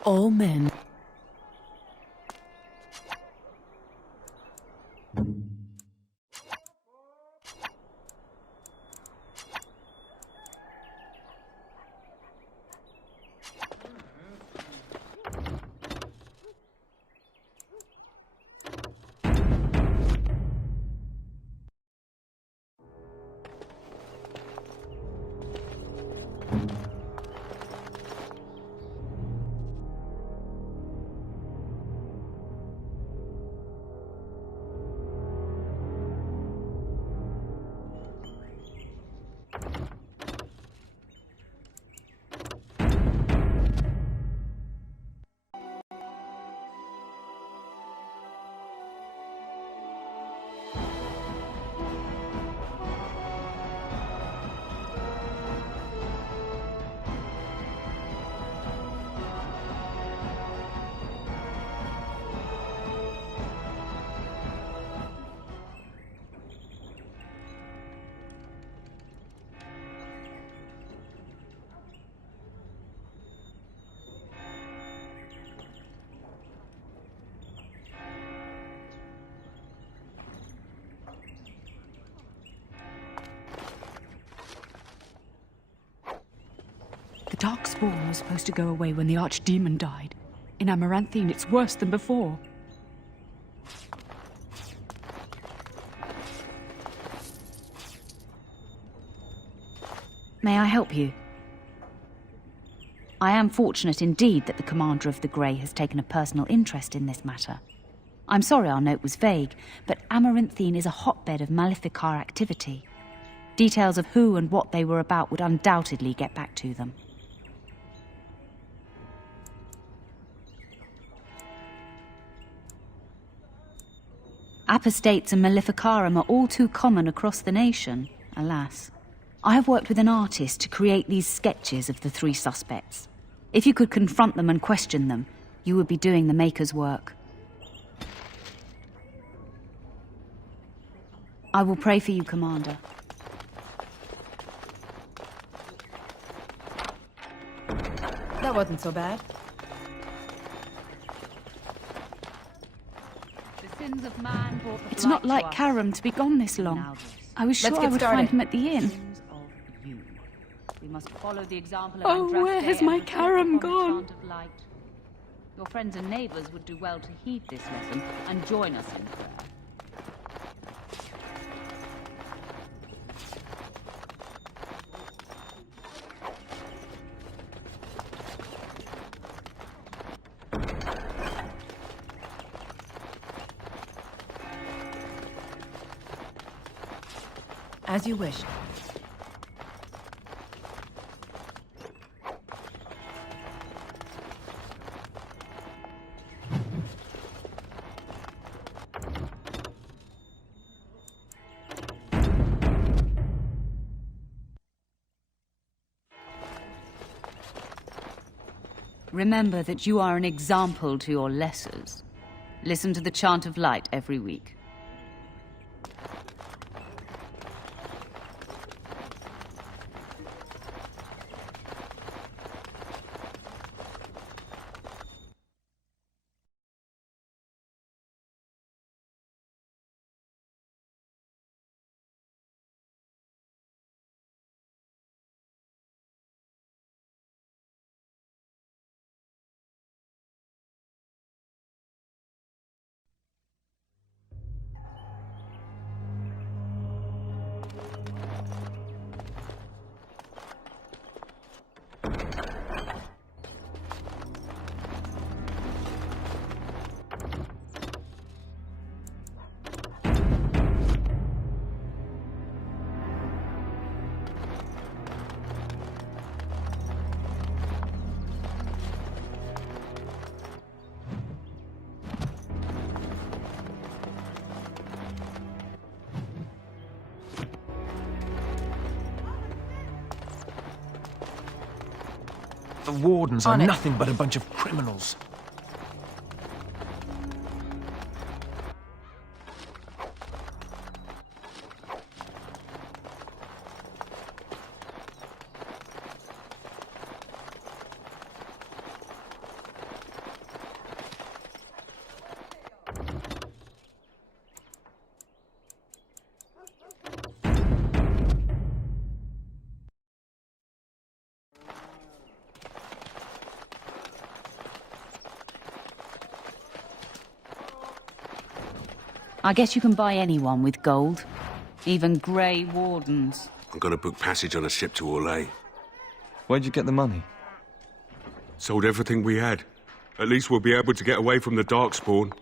All men. The Darkspawn was supposed to go away when the Archdemon died. In Amaranthine, it's worse than before. May I help you? I am fortunate indeed that the Commander of the Grey has taken a personal interest in this matter. I'm sorry our note was vague, but Amaranthine is a hotbed of Maleficar activity. Details of who and what they were about would undoubtedly get back to them. Apostates and maleficarum are all too common across the nation, alas. I have worked with an artist to create these sketches of the three suspects. If you could confront them and question them, you would be doing the Maker's work. I will pray for you, Commander. That wasn't so bad. The sins of man brought the It's blight not like to us. Karam to be gone this long. I was sure Let's I get would started. find him at the inn. We must follow the example of Oh, Andraste where has and my revolt Karam upon the gone? chant of light. Your friends and neighbors would do well to heed this lesson and join us in prayer. As you wish. Remember that you are an example to your lessers. Listen to the chant of light every week. The wardens are On it. nothing but a bunch of criminals. I guess you can buy anyone with gold. Even grey wardens. I'm gonna book passage on a ship to Orlais. Where'd you get the money? Sold everything we had. At least we'll be able to get away from the Darkspawn.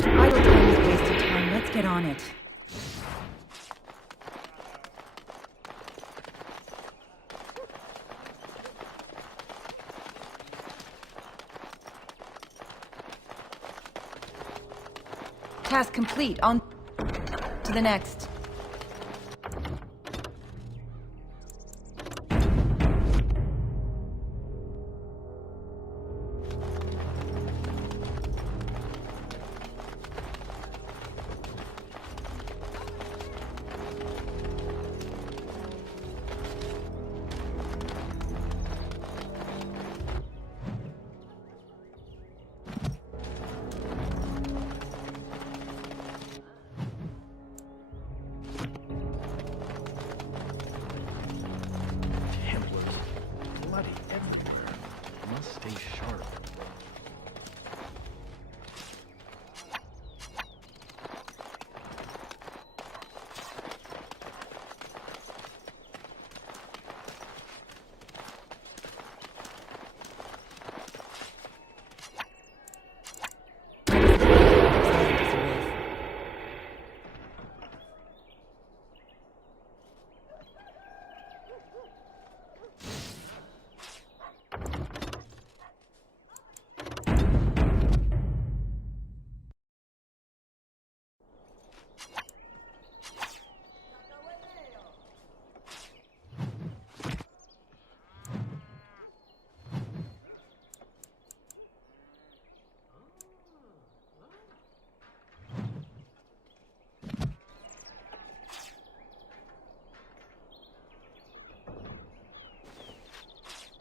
Idle time is wasted time. Let's get on it. Task complete. On to the next.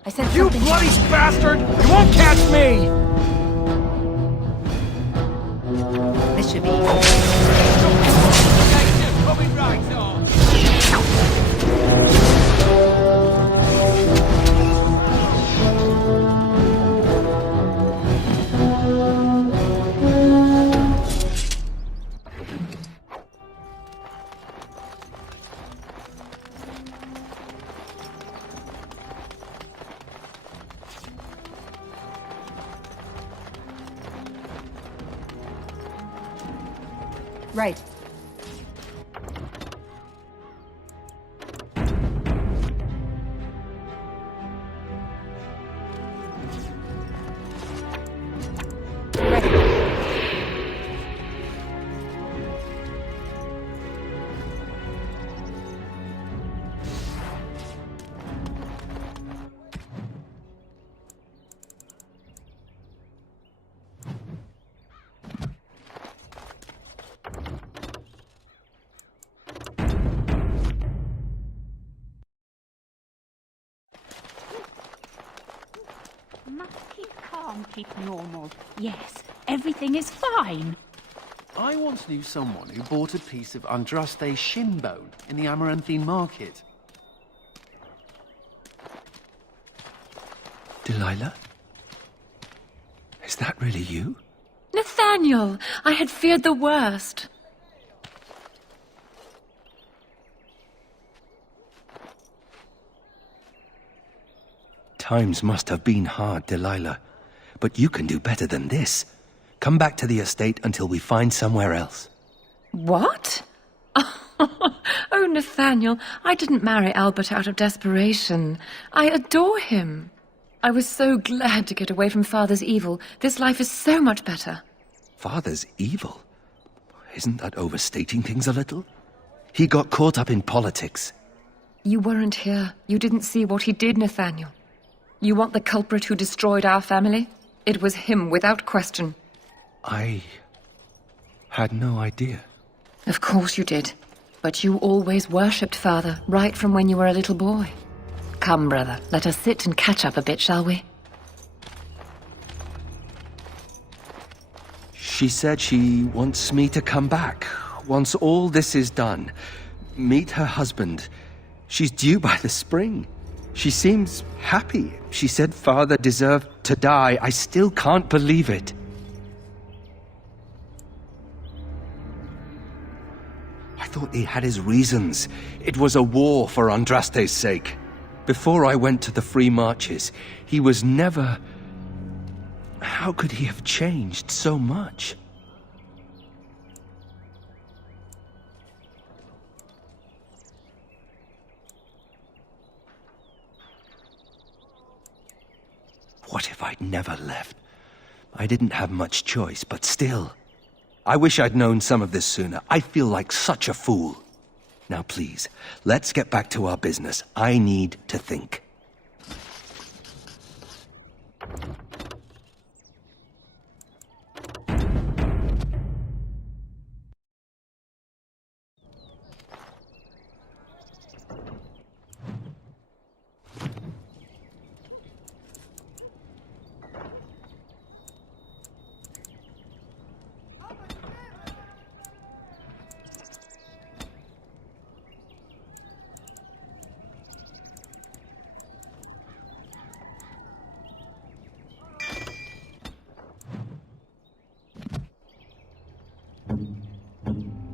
I said You something. bloody bastard! You won't catch me! This should be right. Must keep calm, keep normal. Yes, everything is fine. I once knew someone who bought a piece of Andraste's shin bone in the Amaranthine market. Delilah? Is that really you? Nathaniel, I had feared the worst. Times must have been hard, Delilah. But you can do better than this. Come back to the estate until we find somewhere else. What? Oh, Nathaniel, I didn't marry Albert out of desperation. I adore him. I was so glad to get away from Father's evil. This life is so much better. Father's evil? Isn't that overstating things a little? He got caught up in politics. You weren't here. You didn't see what he did, Nathaniel. You want the culprit who destroyed our family? It was him, without question. I had no idea. Of course you did. But you always worshipped Father, right from when you were a little boy. Come, brother, let us sit and catch up a bit, shall we? She said she wants me to come back. Once all this is done. Meet her husband. She's due by the spring. She seems happy. She said Father deserved to die. I still can't believe it. I thought he had his reasons. It was a war for Andraste's sake. Before I went to the Free Marches, he was never... How could he have changed so much? What if I'd never left? I didn't have much choice, but still. I wish I'd known some of this sooner. I feel like such a fool. Now please, let's get back to our business. I need to think.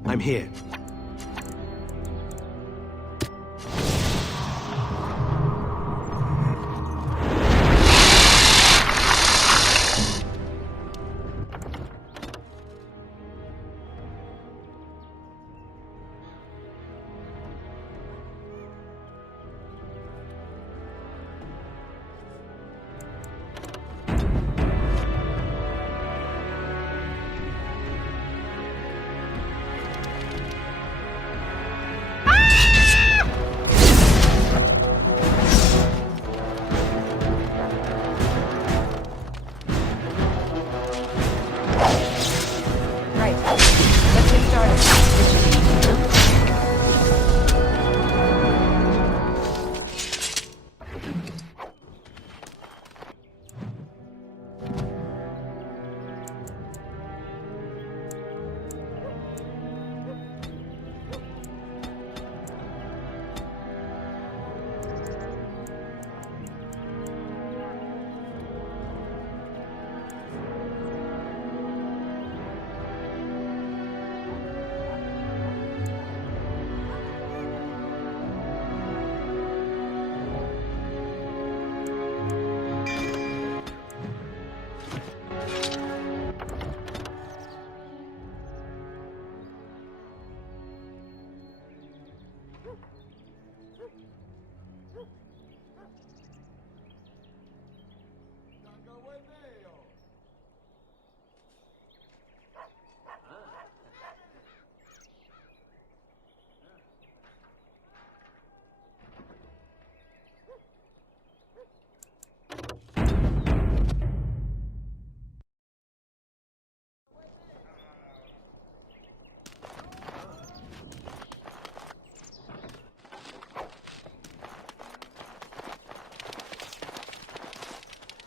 I'm here.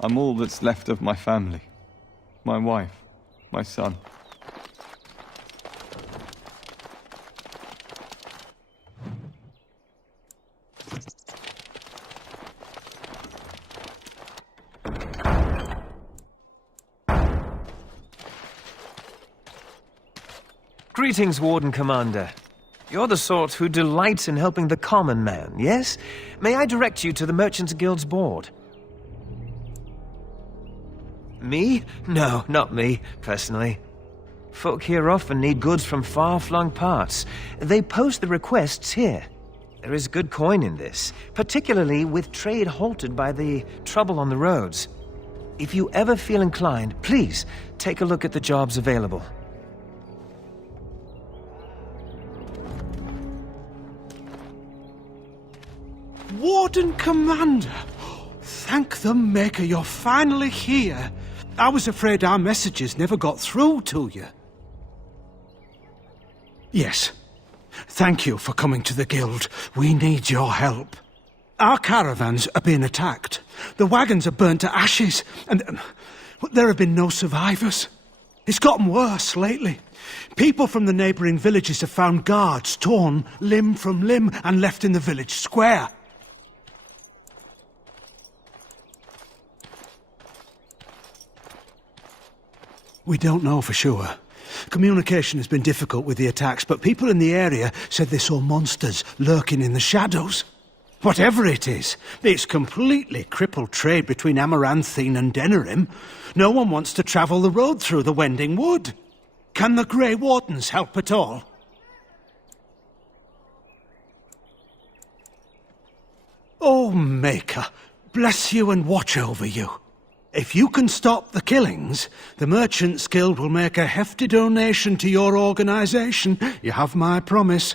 I'm all that's left of my family. My wife, my son. Greetings, Warden Commander. You're the sort who delights in helping the common man, yes? May I direct you to the Merchants Guild's board? Me? No, not me, personally. Folk here often need goods from far-flung parts. They post the requests here. There is good coin in this, particularly with trade halted by the trouble on the roads. If you ever feel inclined, please take a look at the jobs available. Warden Commander! Thank the Maker you're finally here. I was afraid our messages never got through to you. Yes. Thank you for coming to the Guild. We need your help. Our caravans are being attacked. The wagons are burnt to ashes, and there have been no survivors. It's gotten worse lately. People from the neighbouring villages have found guards torn limb from limb and left in the village square. We don't know for sure. Communication has been difficult with the attacks, but people in the area said they saw monsters lurking in the shadows. Whatever it is, it's completely crippled trade between Amaranthine and Denerim. No one wants to travel the road through the Wending Wood. Can the Grey Wardens help at all? Oh, Maker, bless you and watch over you. If you can stop the killings, the Merchants Guild will make a hefty donation to your organization. You have my promise.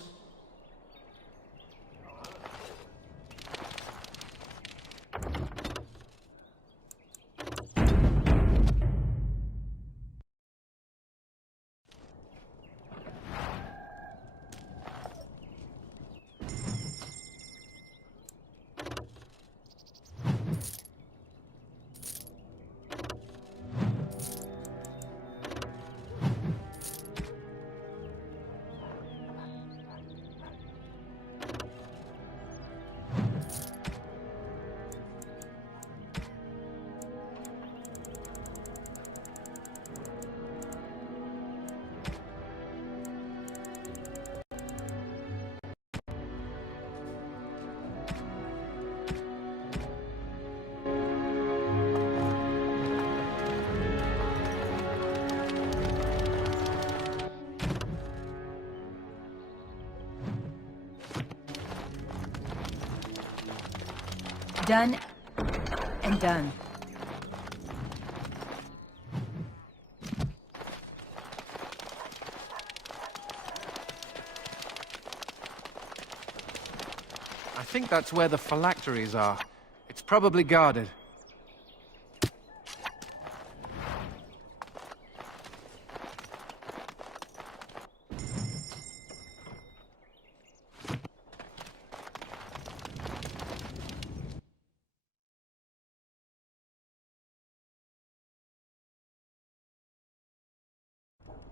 Done and done. I think that's where the phylacteries are. It's probably guarded.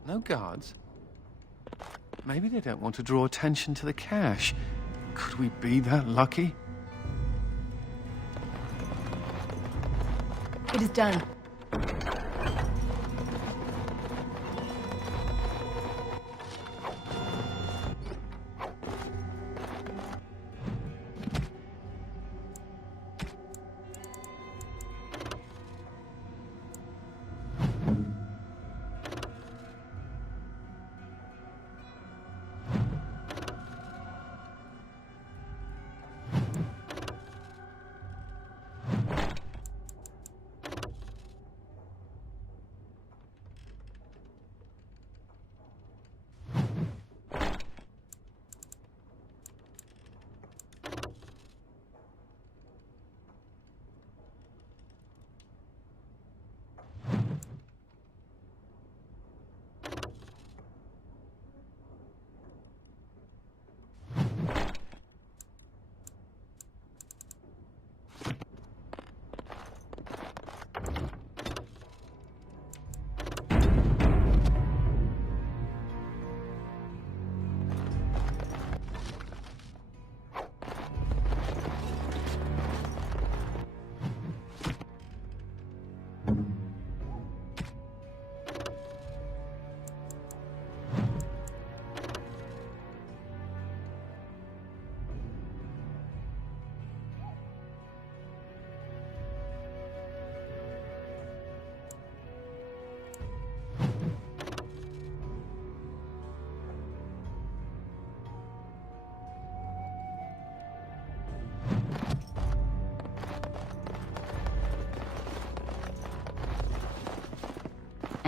No guards? Maybe they don't want to draw attention to the cache. Could we be that lucky? It is done.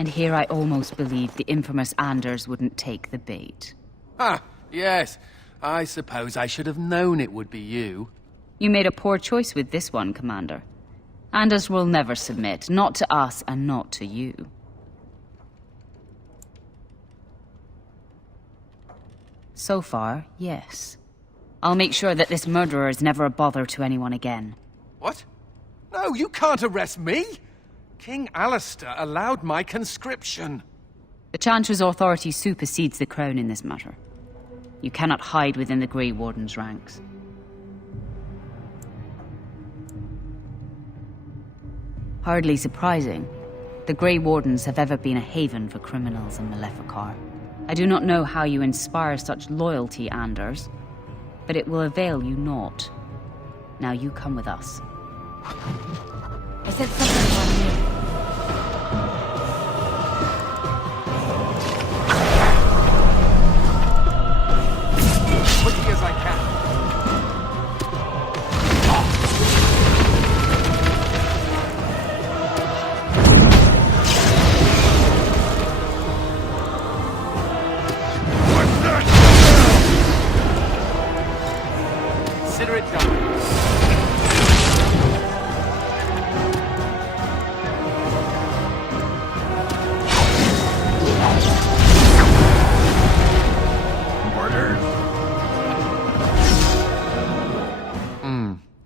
And here I almost believed the infamous Anders wouldn't take the bait. Ah, yes. I suppose I should have known it would be you. You made a poor choice with this one, Commander. Anders will never submit, not to us and not to you. So far, yes. I'll make sure that this murderer is never a bother to anyone again. What? No, you can't arrest me! King Alistair allowed my conscription. The Chancellor's authority supersedes the Crown in this matter. You cannot hide within the Grey Warden's ranks. Hardly surprising. The Grey Wardens have ever been a haven for criminals in Maleficar. I do not know how you inspire such loyalty, Anders, but it will avail you naught. Now you come with us. I said something about you. Quickly as I can. Consider it done.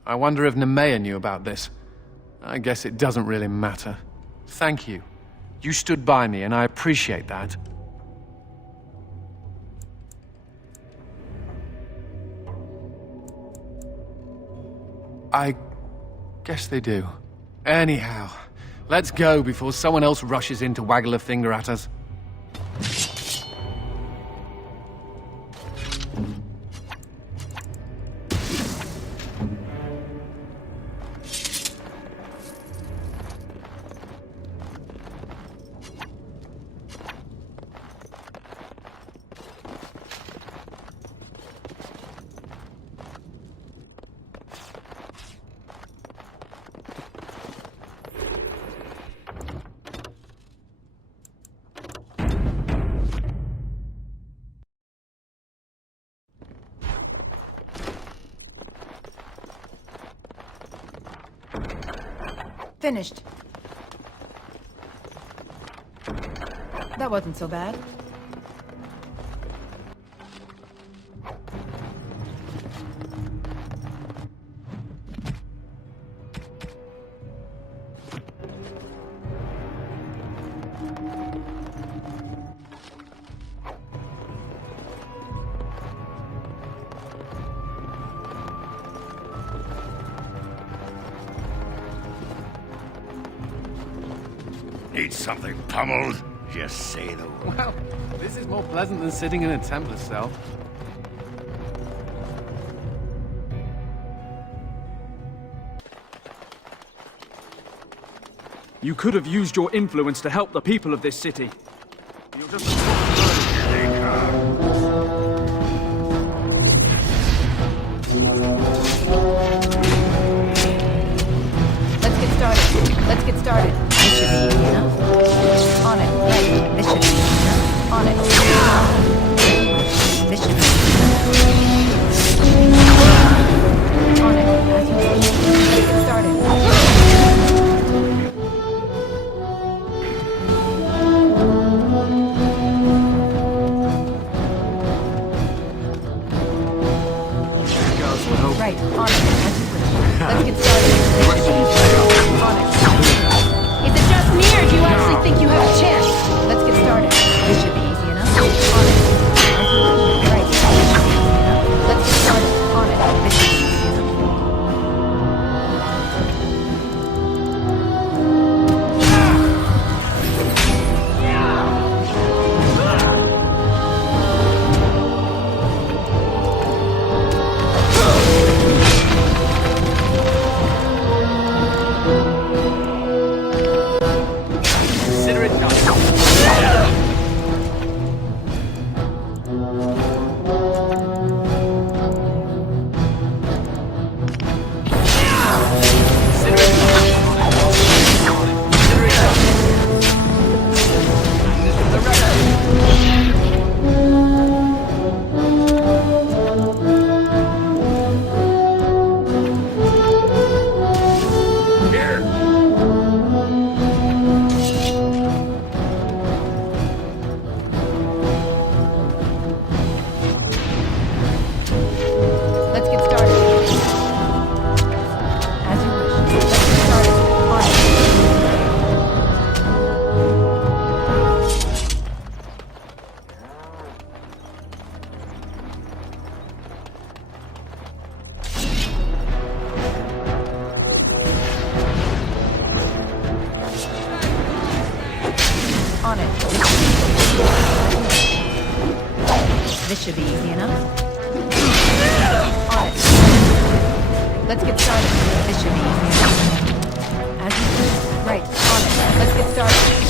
I wonder if Nemea knew about this. I guess it doesn't really matter. Thank you. You stood by me, and I appreciate that. I guess they do. Anyhow, let's go before someone else rushes in to waggle a finger at us. Finished. That wasn't so bad. Need something pummeled? Just say the word. Well, this is more pleasant than sitting in a Templar cell. You could have used your influence to help the people of this city. You're just... Here they come. Let's get started. Let's get started. This should be easy enough. On it. Right. This should be easy enough. On it. This should be easy enough. On it. As you wish. Let's get started. Right. On it. As you wish. Let's get started. On it. Is it just me, or do you actually think you have a chance? Let's get started. This should be easy enough. On it. Right. This should be easy enough. Let's get started. On it. This should be easy enough. Consider it done. should be easy enough. On it. Let's get started. This should be easy enough. As you do. Right. On it. Let's get started.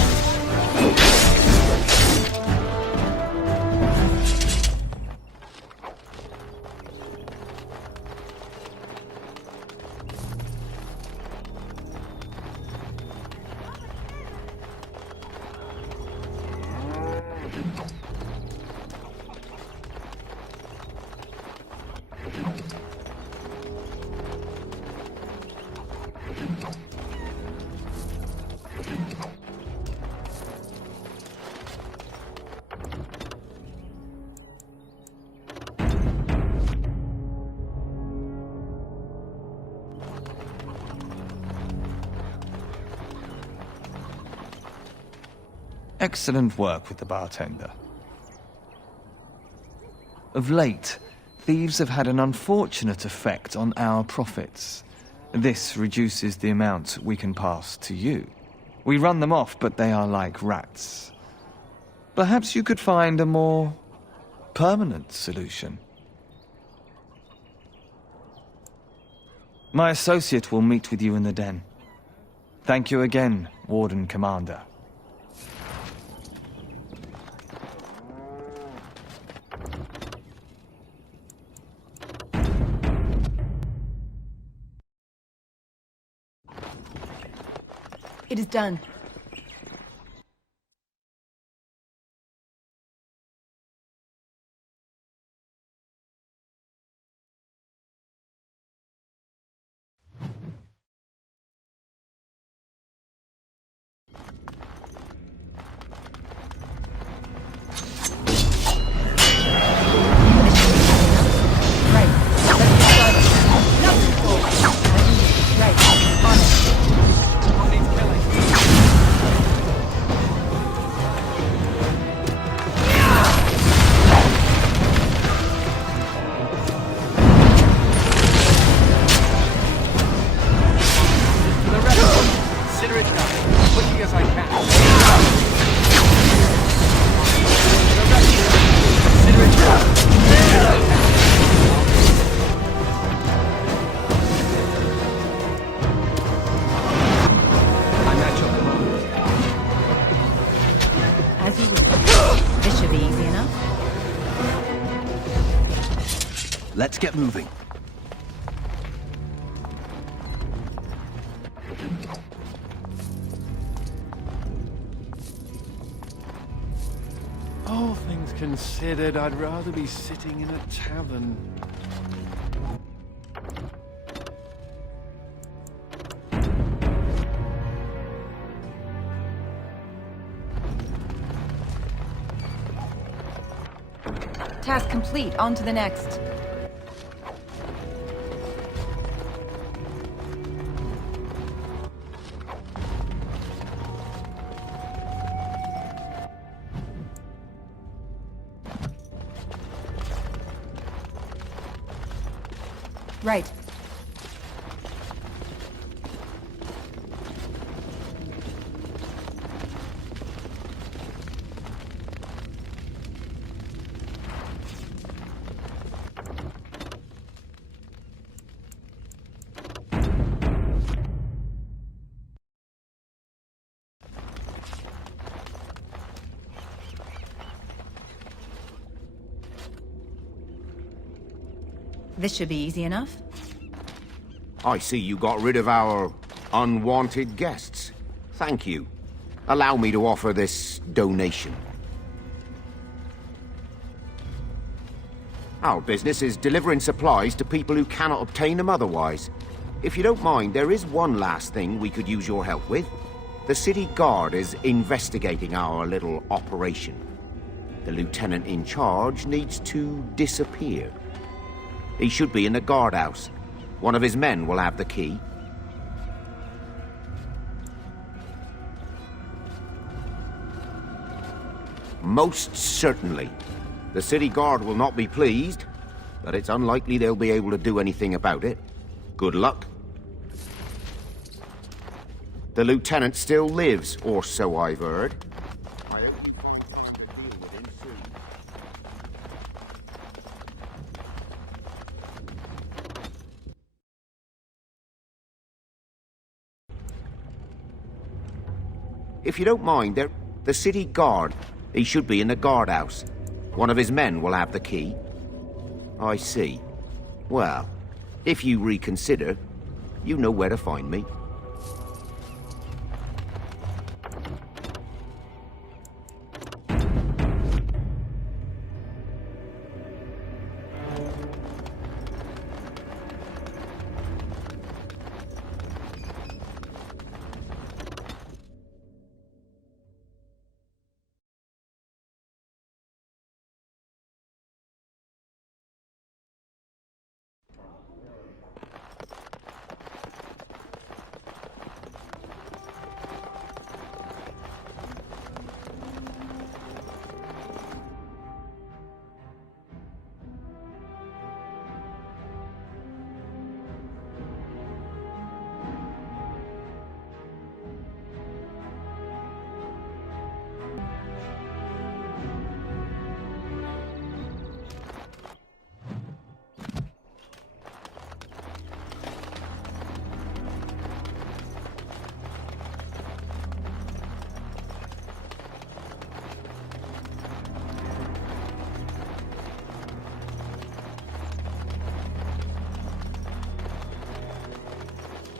Excellent work with the bartender. Of late, thieves have had an unfortunate effect on our profits. This reduces the amount we can pass to you. We run them off, but they are like rats. Perhaps you could find a more permanent solution. My associate will meet with you in the den. Thank you again, Warden Commander. It is done. Let's get moving. All things considered, I'd rather be sitting in a tavern. Task complete. On to the next. Right. This should be easy enough. I see you got rid of our unwanted guests. Thank you. Allow me to offer this donation. Our business is delivering supplies to people who cannot obtain them otherwise. If you don't mind, there is one last thing we could use your help with. The city guard is investigating our little operation. The lieutenant in charge needs to disappear. He should be in the guardhouse. One of his men will have the key. Most certainly. The city guard will not be pleased, but it's unlikely they'll be able to do anything about it. Good luck. The lieutenant still lives, or so I've heard. I hope you can deal with him soon. If you don't mind, the city guard. He should be in the guardhouse. One of his men will have the key. I see. Well, if you reconsider, you know where to find me.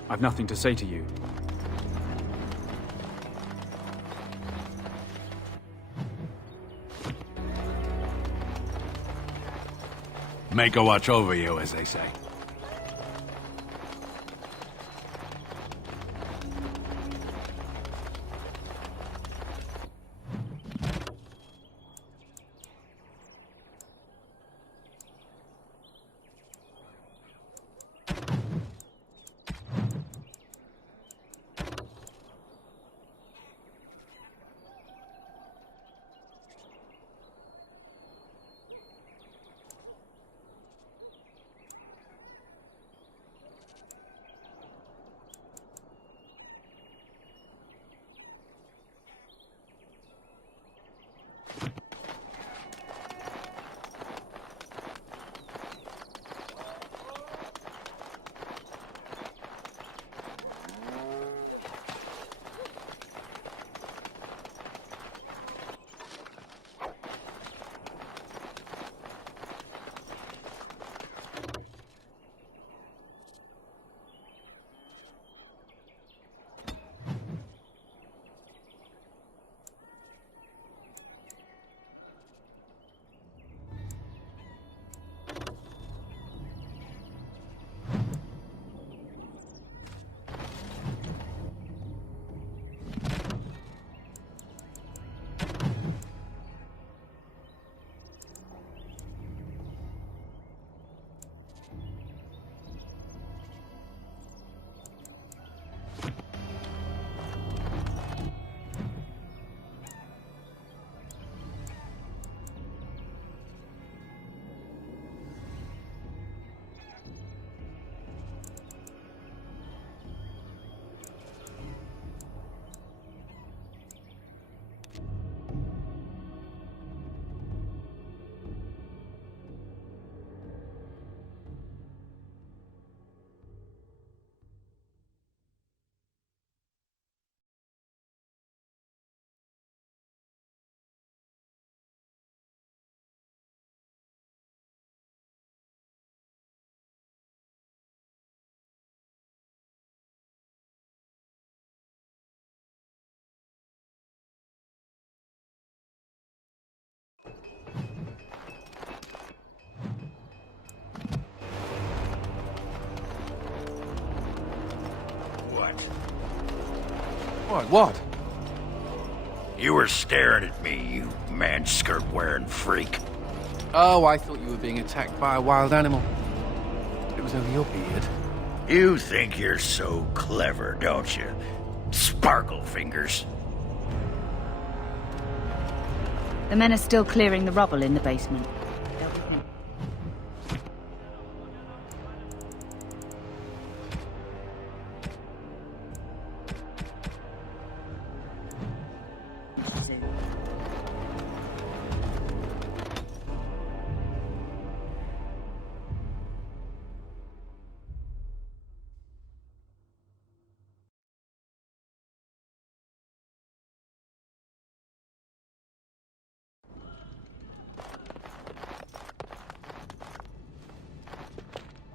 I've nothing to say to you. Make a watch over you, as they say. What? You were staring at me, you man-skirt-wearing freak. Oh, I thought you were being attacked by a wild animal. It was only your beard. You think you're so clever, don't you? Sparkle fingers. The men are still clearing the rubble in the basement.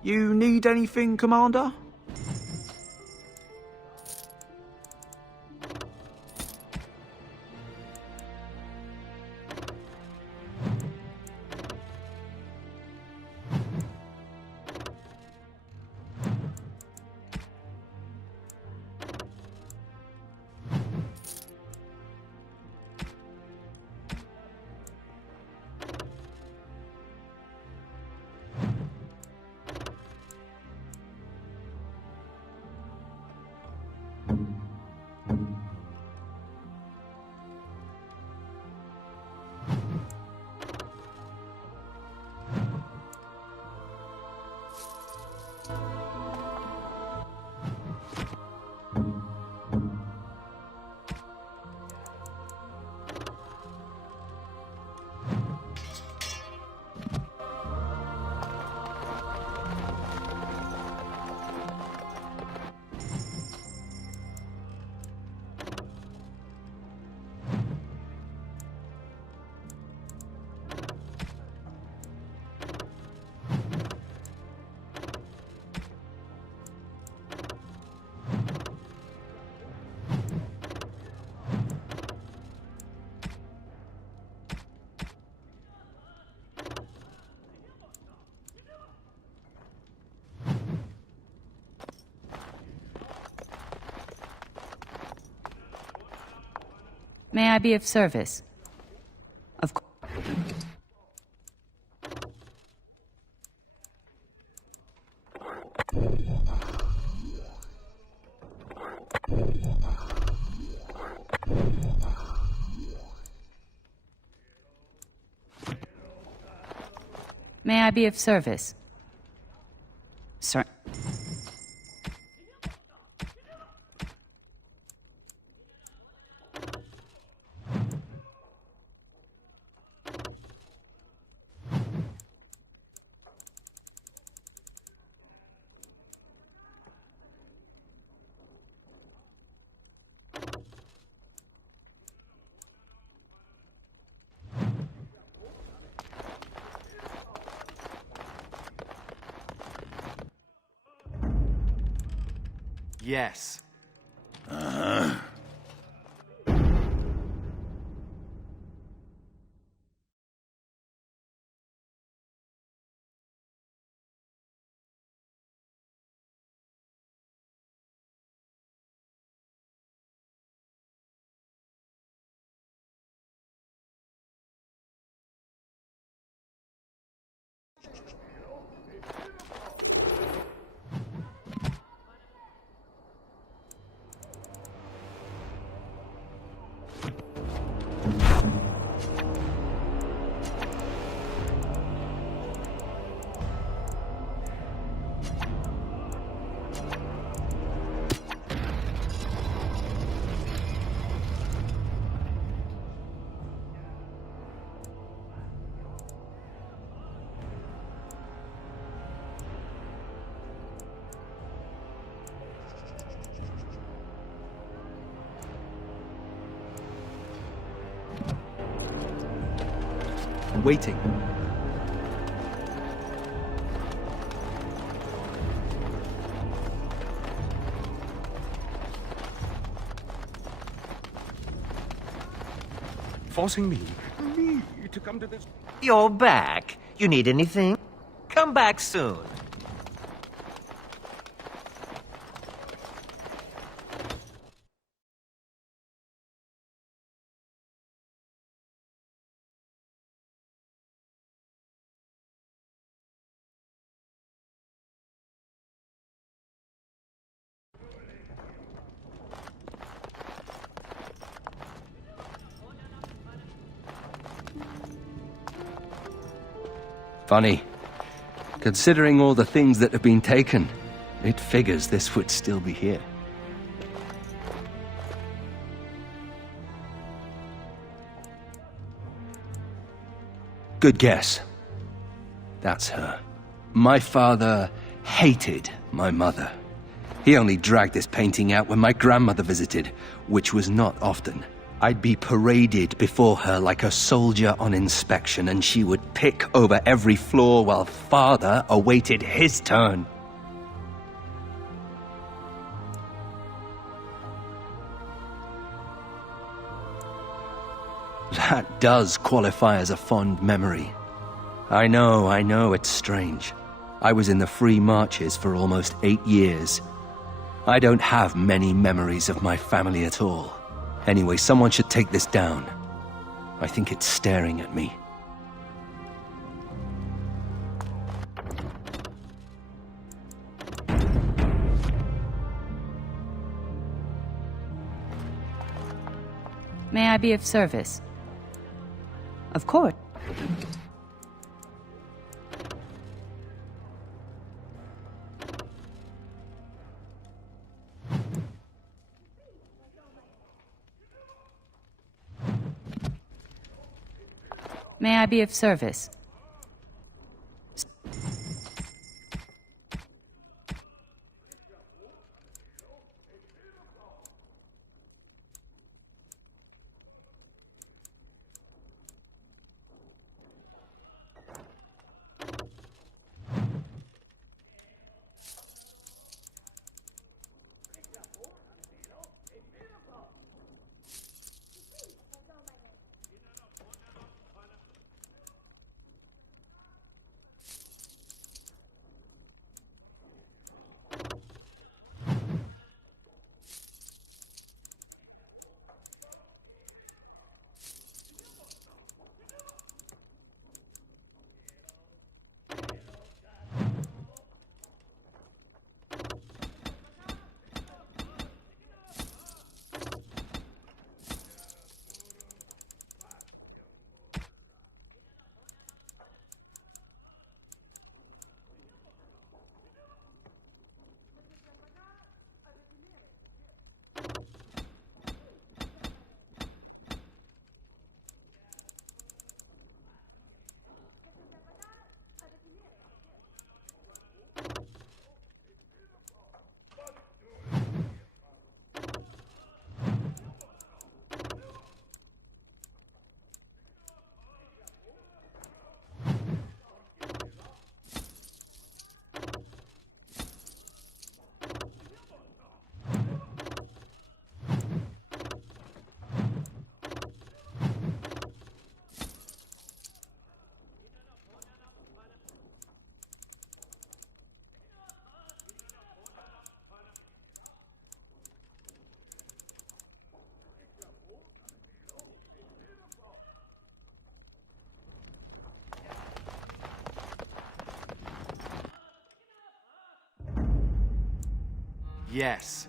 You need anything, Commander? May I be of service? Of course. May I be of service? Sir. Yes. Waiting. Forcing me to come to this... You're back. You need anything? Come back soon. Funny. Considering all the things that have been taken, it figures this would still be here. Good guess. That's her. My father hated my mother. He only dragged this painting out when my grandmother visited, which was not often. I'd be paraded before her like a soldier on inspection, and she would pick over every flaw while Father awaited his turn. That does qualify as a fond memory. I know, it's strange. I was in the Free Marches for almost 8 years. I don't have many memories of my family at all. Anyway, someone should take this down. I think it's staring at me. May I be of service? Of course. May I be of service? Yes.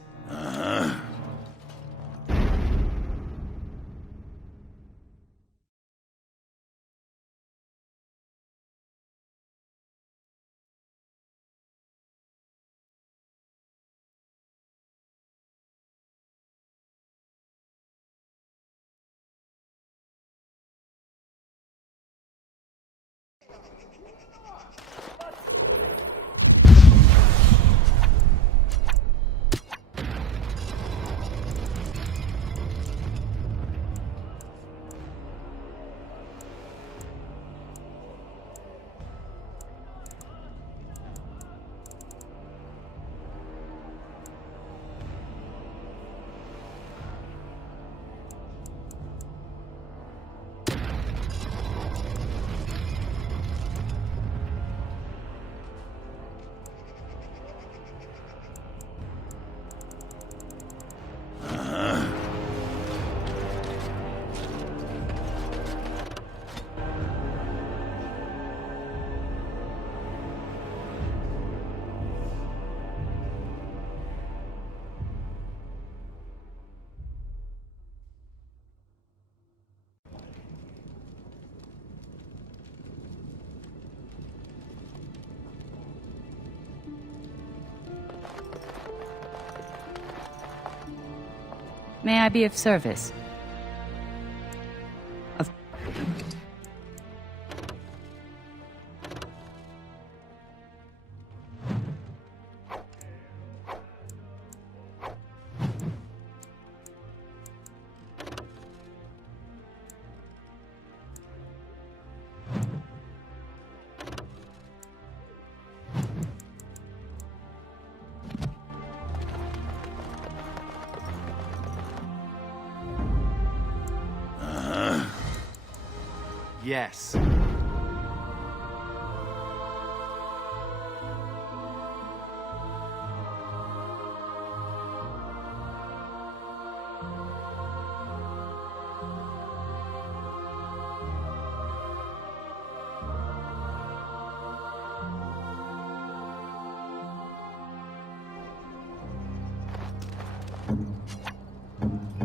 May I be of service? Of Yes.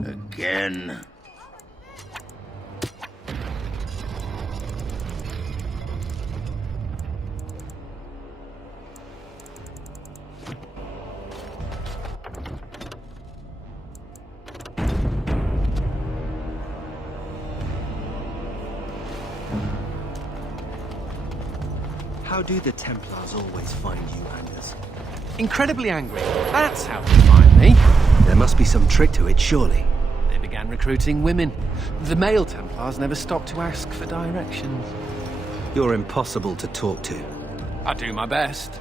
Again. How do the Templars always find you, Anders? Incredibly angry. That's how they find me. There must be some trick to it, surely. They began recruiting women. The male Templars never stopped to ask for directions. You're impossible to talk to. I do my best.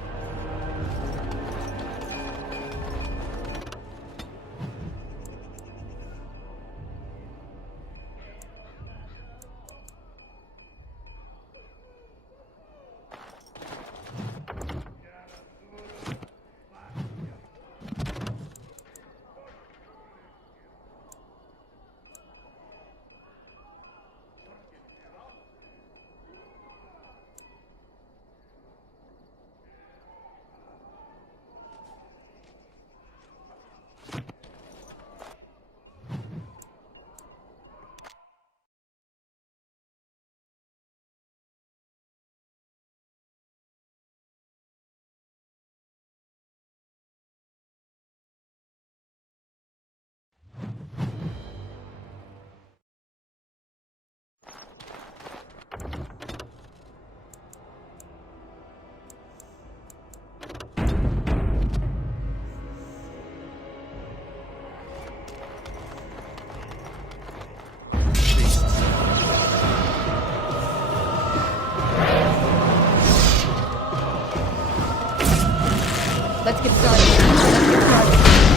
Let's get started.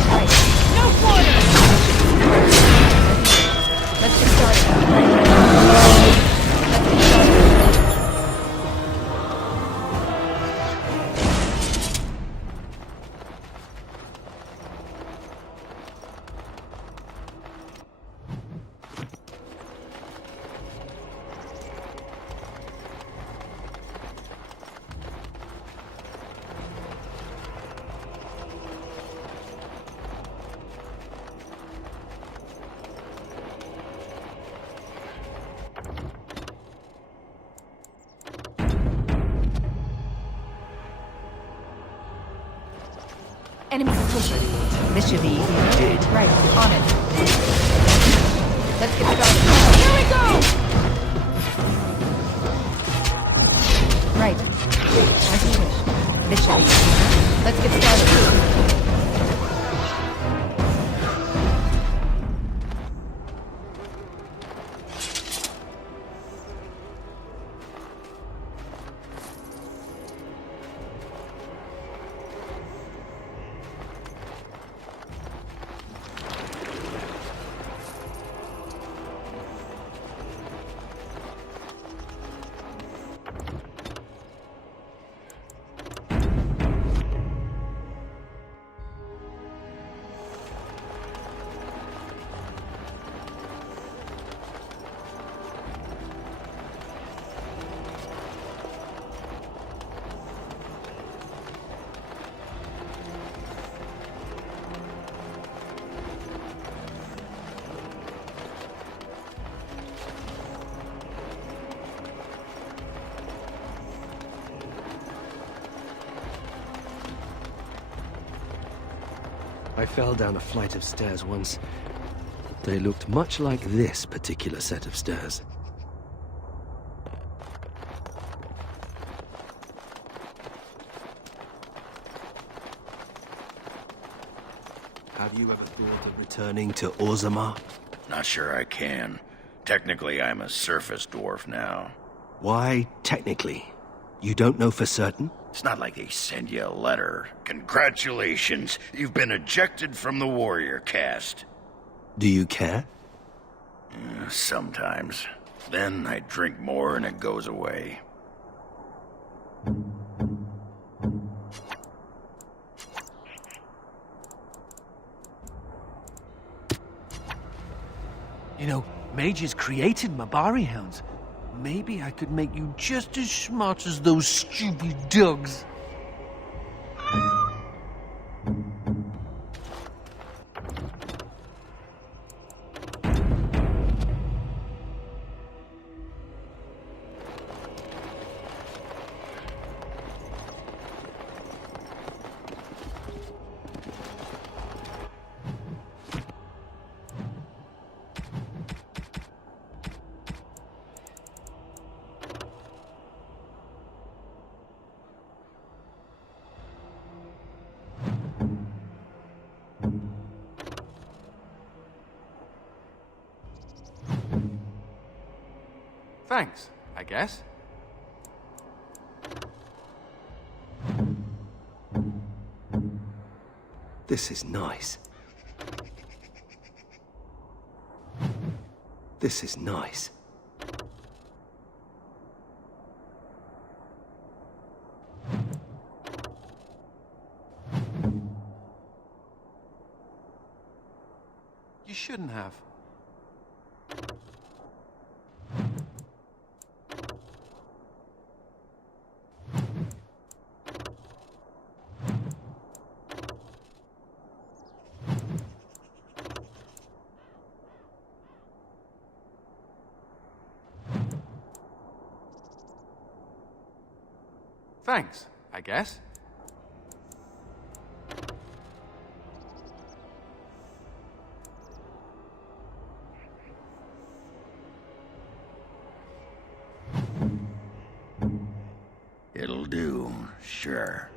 Right. No quarter! Let's get started. Right. Let's get started. Enemies are pushing. This should be easy. Dude. Right, on it. Let's get started. Here we go! Right. As you wish. This should be easy. Let's get started. I fell down a flight of stairs once. They looked much like this particular set of stairs. Have you ever thought of returning to Orzammar? Not sure I can. Technically, I'm a surface dwarf now. Why, technically? You don't know for certain? It's not like they send you a letter. Congratulations, you've been ejected from the warrior caste. Do you care? Sometimes. Then I drink more and it goes away. You know, mages created Mabari hounds. Maybe I could make you just as smart as those stupid dogs. Thanks, I guess. This is nice. This is nice. You shouldn't have. Thanks, I guess. It'll do, sure.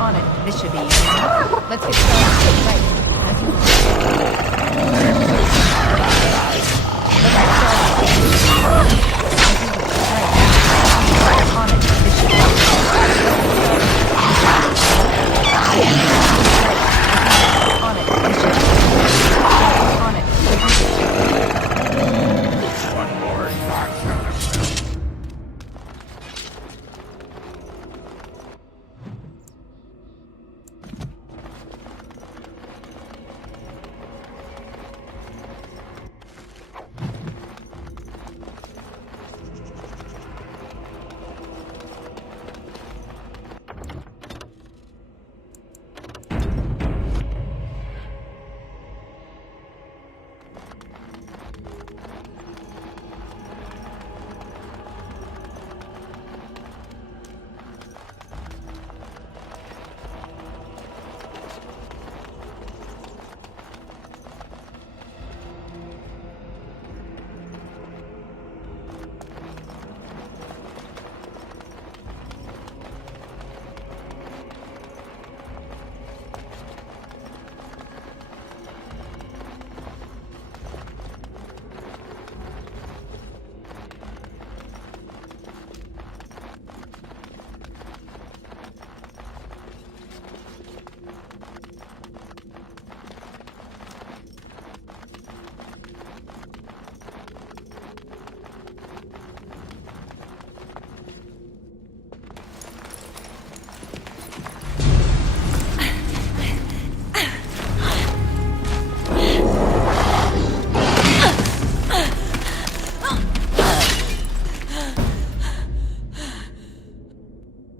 On it. This should be easy enough. Let's get started. Right. Let's get started. Right. On it. This should be on it. This should be on it. One more shot.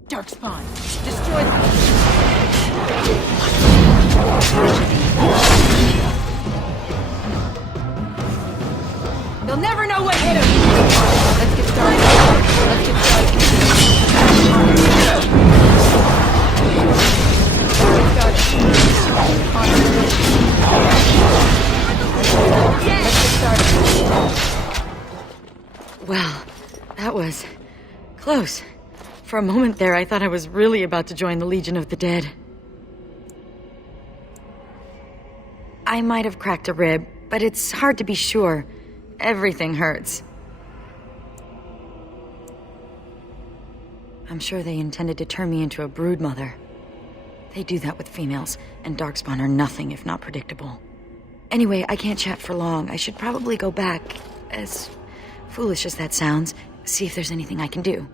Darkspawn. Destroy them. They'll never know what hit them. Let's get started. Let's get started. Well, that was close. For a moment there, I thought I was really about to join the Legion of the Dead. I might have cracked a rib, but it's hard to be sure. Everything hurts. I'm sure they intended to turn me into a broodmother. They do that with females, and Darkspawn are nothing if not predictable. Anyway, I can't chat for long. I should probably go back, as foolish as that sounds, see if there's anything I can do.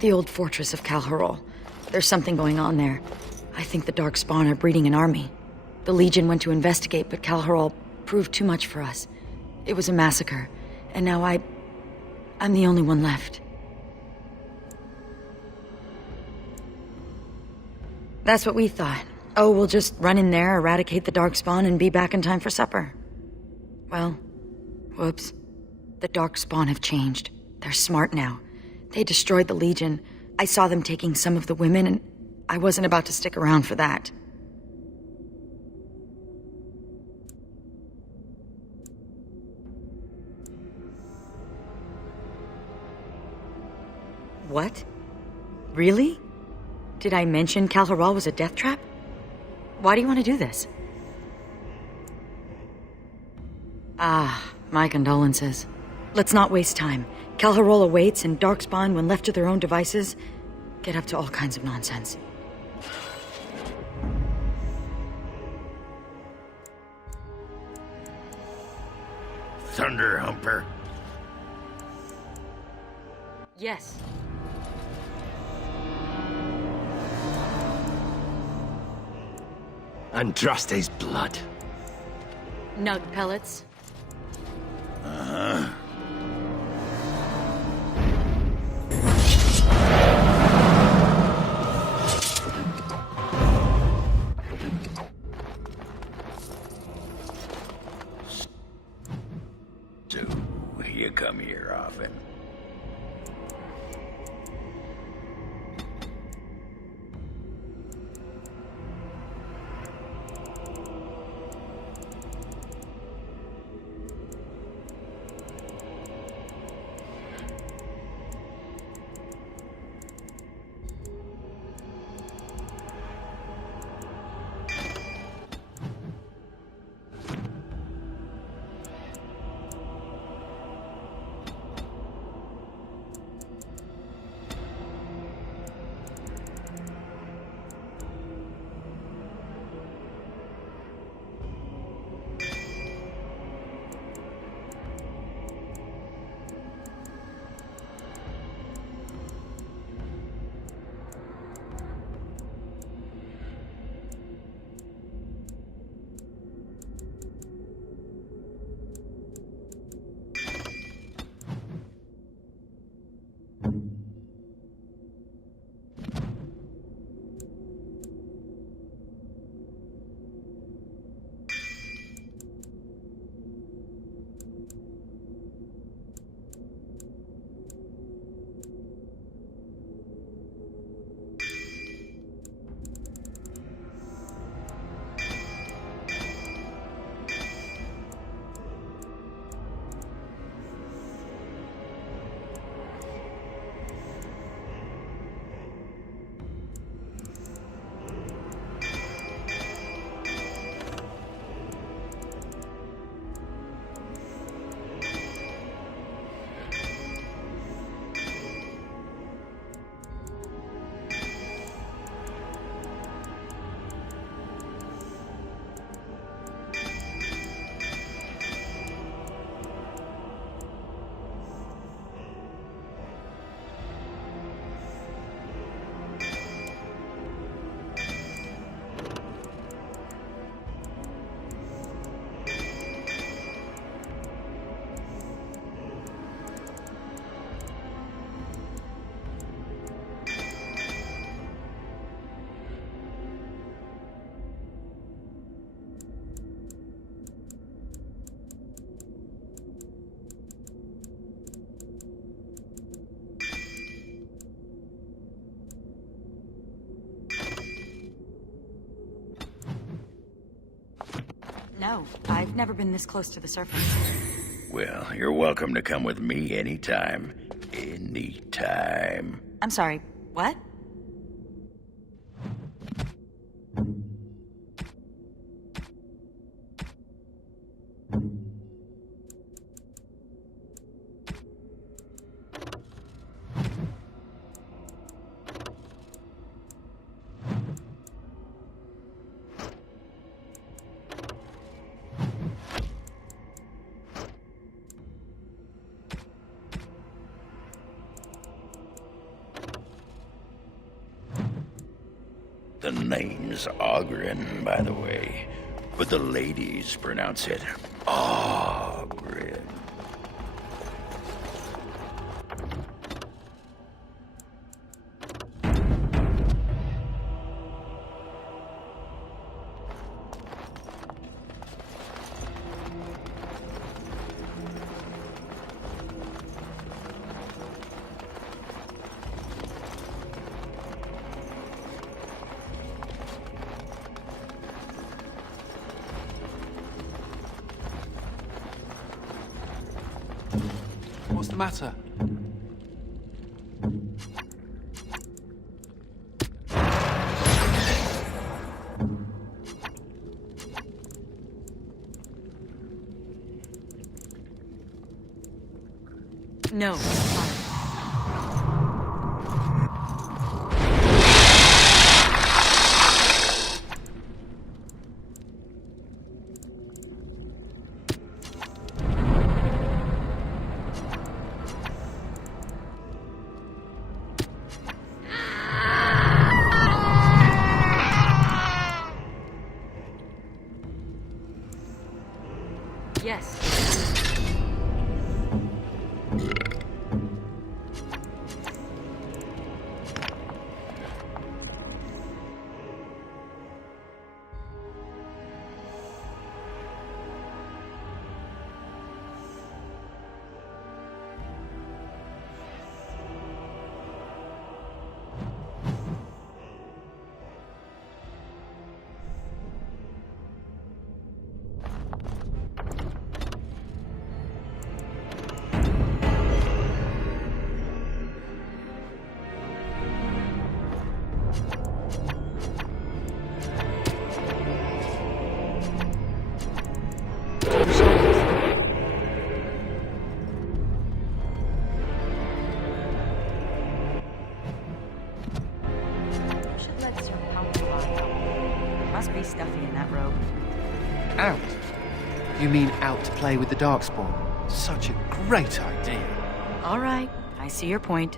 The old fortress of Calharol. There's something going on there. I think the Darkspawn are breeding an army. The Legion went to investigate, but Calharol proved too much for us. It was a massacre, and now I'm the only one left. That's what we thought. Oh, we'll just run in there, eradicate the Darkspawn, and be back in time for supper. Well, whoops. The Darkspawn have changed. They're smart now. They destroyed the Legion. I saw them taking some of the women, and I wasn't about to stick around for that. What? Really? Did I mention Calharol was a death trap? Why do you want to do this? Ah, my condolences. Let's not waste time. Calharol awaits, and Darkspawn, when left to their own devices, get up to all kinds of nonsense. Thunder Humper. Yes. Andraste's blood. Nug pellets. Uh-huh. So, you come here often? No, I've never been this close to the surface. Well, you're welcome to come with me anytime. Anytime. I'm sorry, what? The name's Ogren, by the way. But the ladies pronounce it Ogren. What's the matter? No. Yes. Must be stuffy in that robe. Out? You mean out to play with the Darkspawn? Such a great idea. All right, I see your point.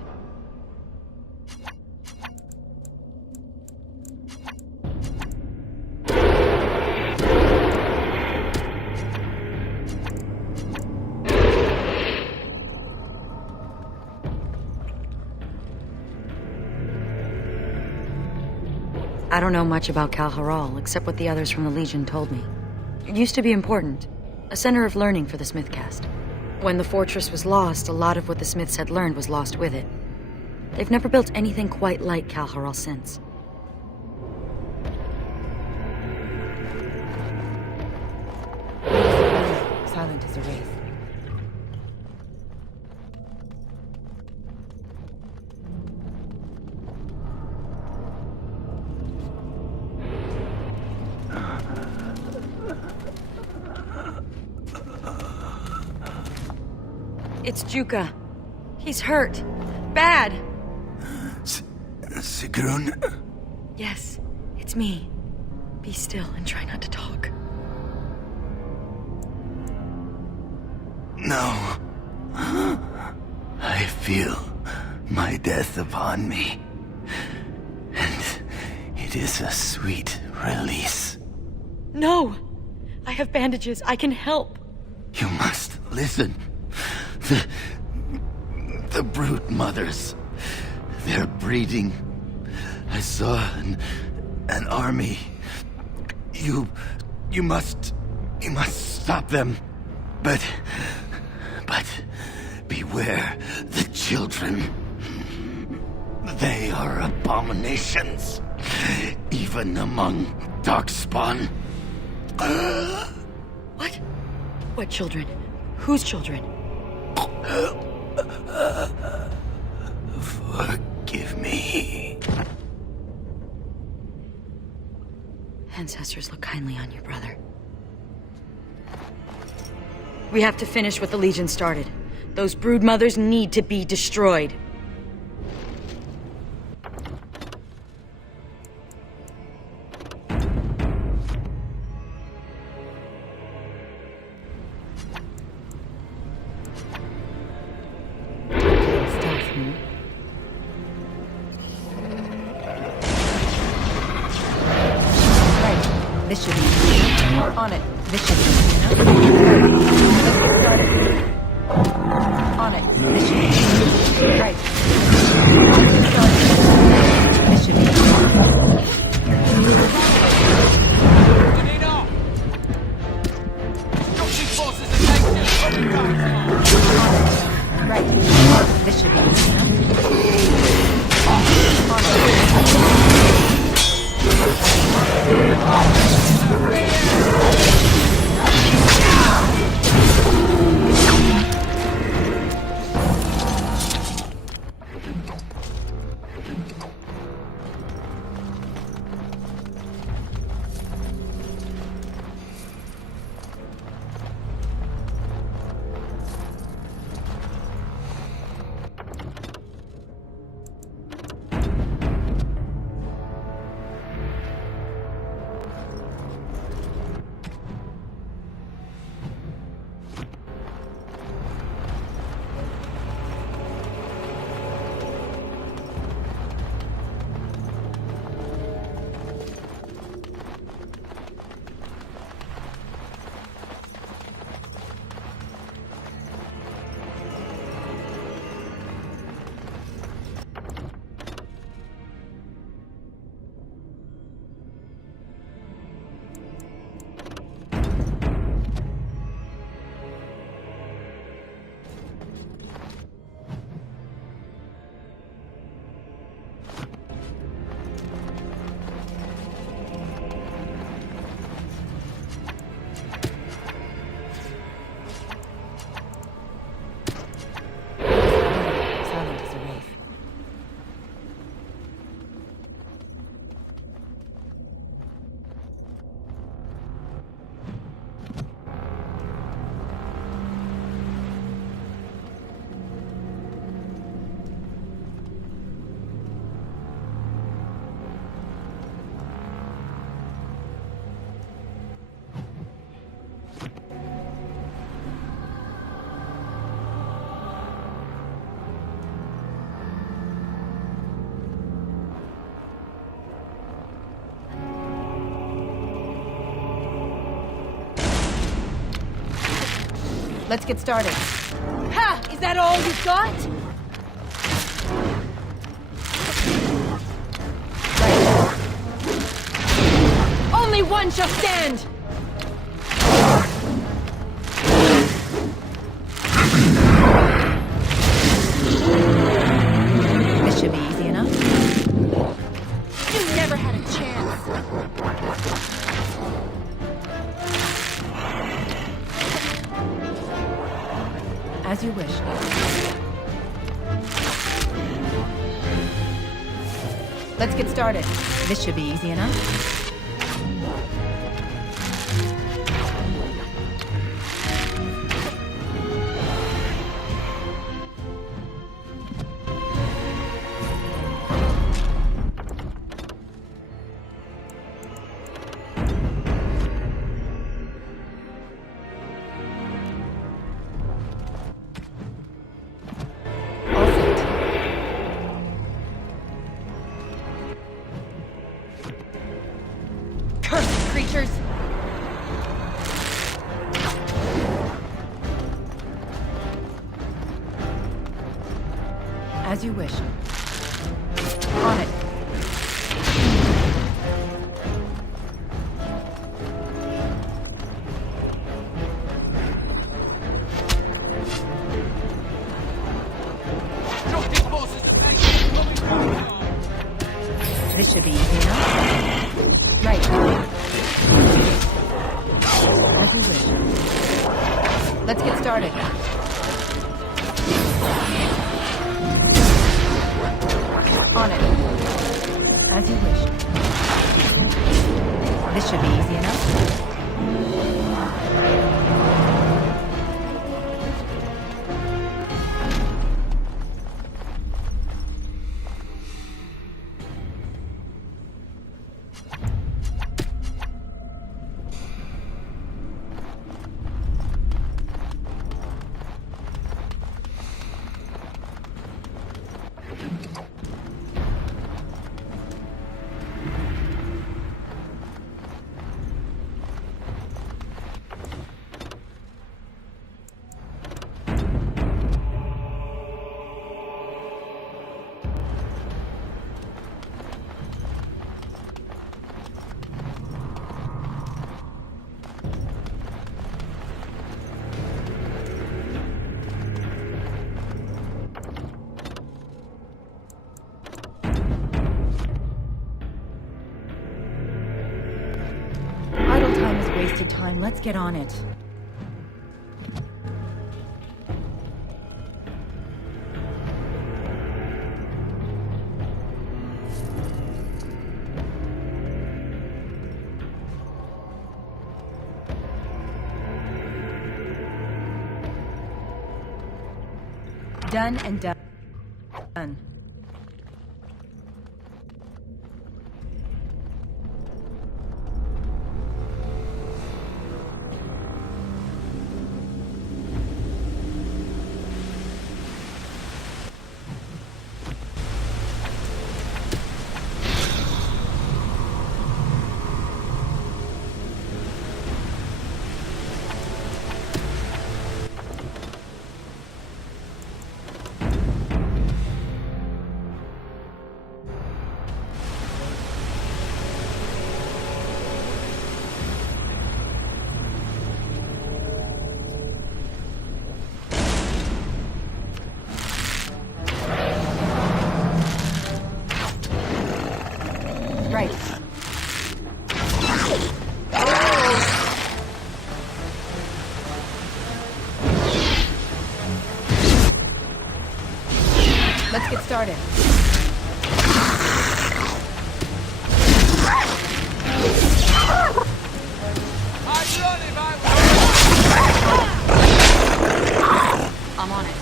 I don't know much about Kalharal, except what the others from the Legion told me. It used to be important. A center of learning for the Smithcast. When the fortress was lost, a lot of what the Smiths had learned was lost with it. They've never built anything quite like Kalharal since. Silent as a wraith. It's Juka. He's hurt. Bad. Sigrun? Yes, it's me. Be still and try not to talk. No. I feel my death upon me. And it is a sweet release. No! I have bandages. I can help. You must listen. The brood mothers. They're breeding. I saw an army. You must stop them. But beware the children. They are abominations, even among Darkspawn. What? What children? Whose children? Forgive me. Ancestors, look kindly on your brother. We have to finish what the Legion started. Those brood mothers need to be destroyed. This should be easy. On it. This should be easy enough. Let's get started. On it. This should be easy. Right. Let's get started. This should be Right. This should be easy enough. On it. Let's get started. Ha! Is that all you've got? Right. Only one shall stand! This should be easy enough. You never had a chance. As you wish. Let's get started. This should be easy enough. Creatures. As you wish. On it. This should be easy enough. Right. As you wish. Let's get started. On it. As you wish. This should be easy enough. Idle time is wasted time. Let's get on it. Done and done. Done. Right. Let's get started. I'm on it.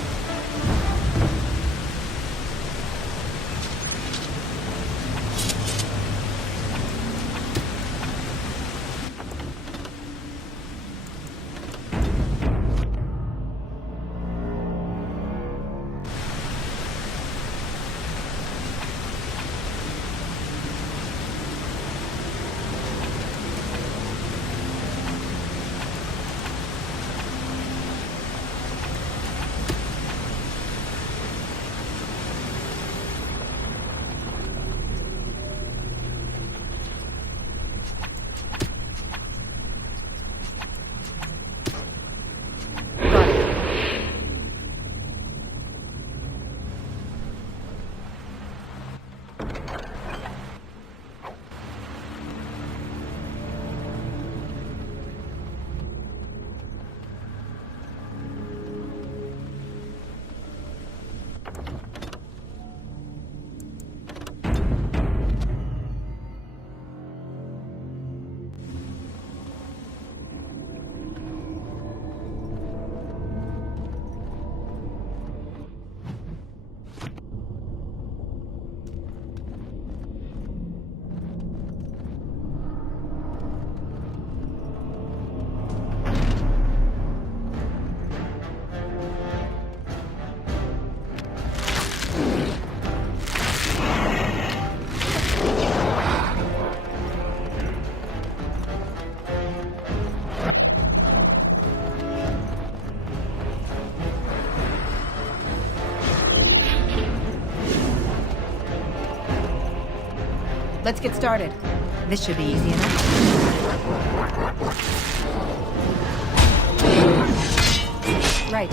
Let's get started. This should be easy enough. Right.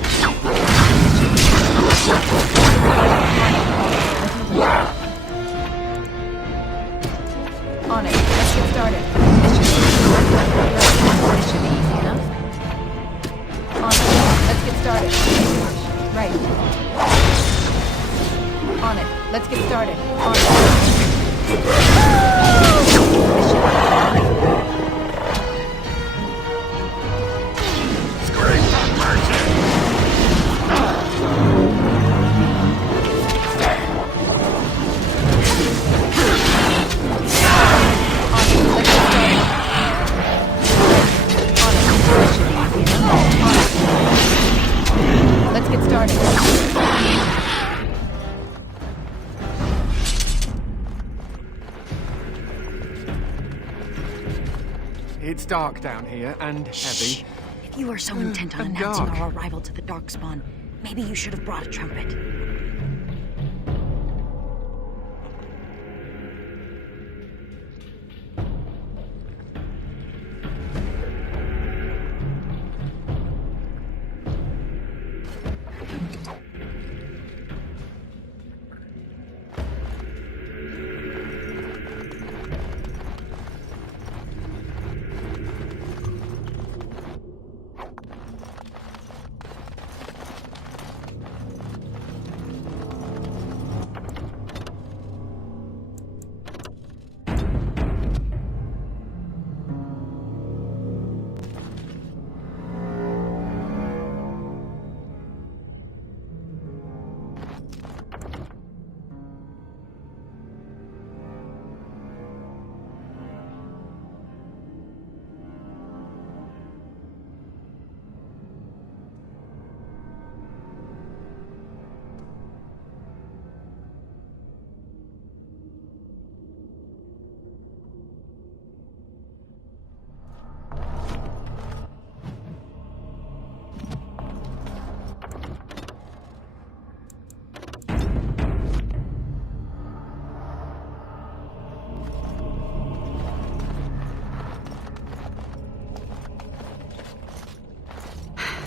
On it. Let's get started. This should be easy enough. It's dark down here, and Shh. heavy. If you are so intent on And announcing dark. our arrival to the Darkspawn, maybe you should have brought a trumpet.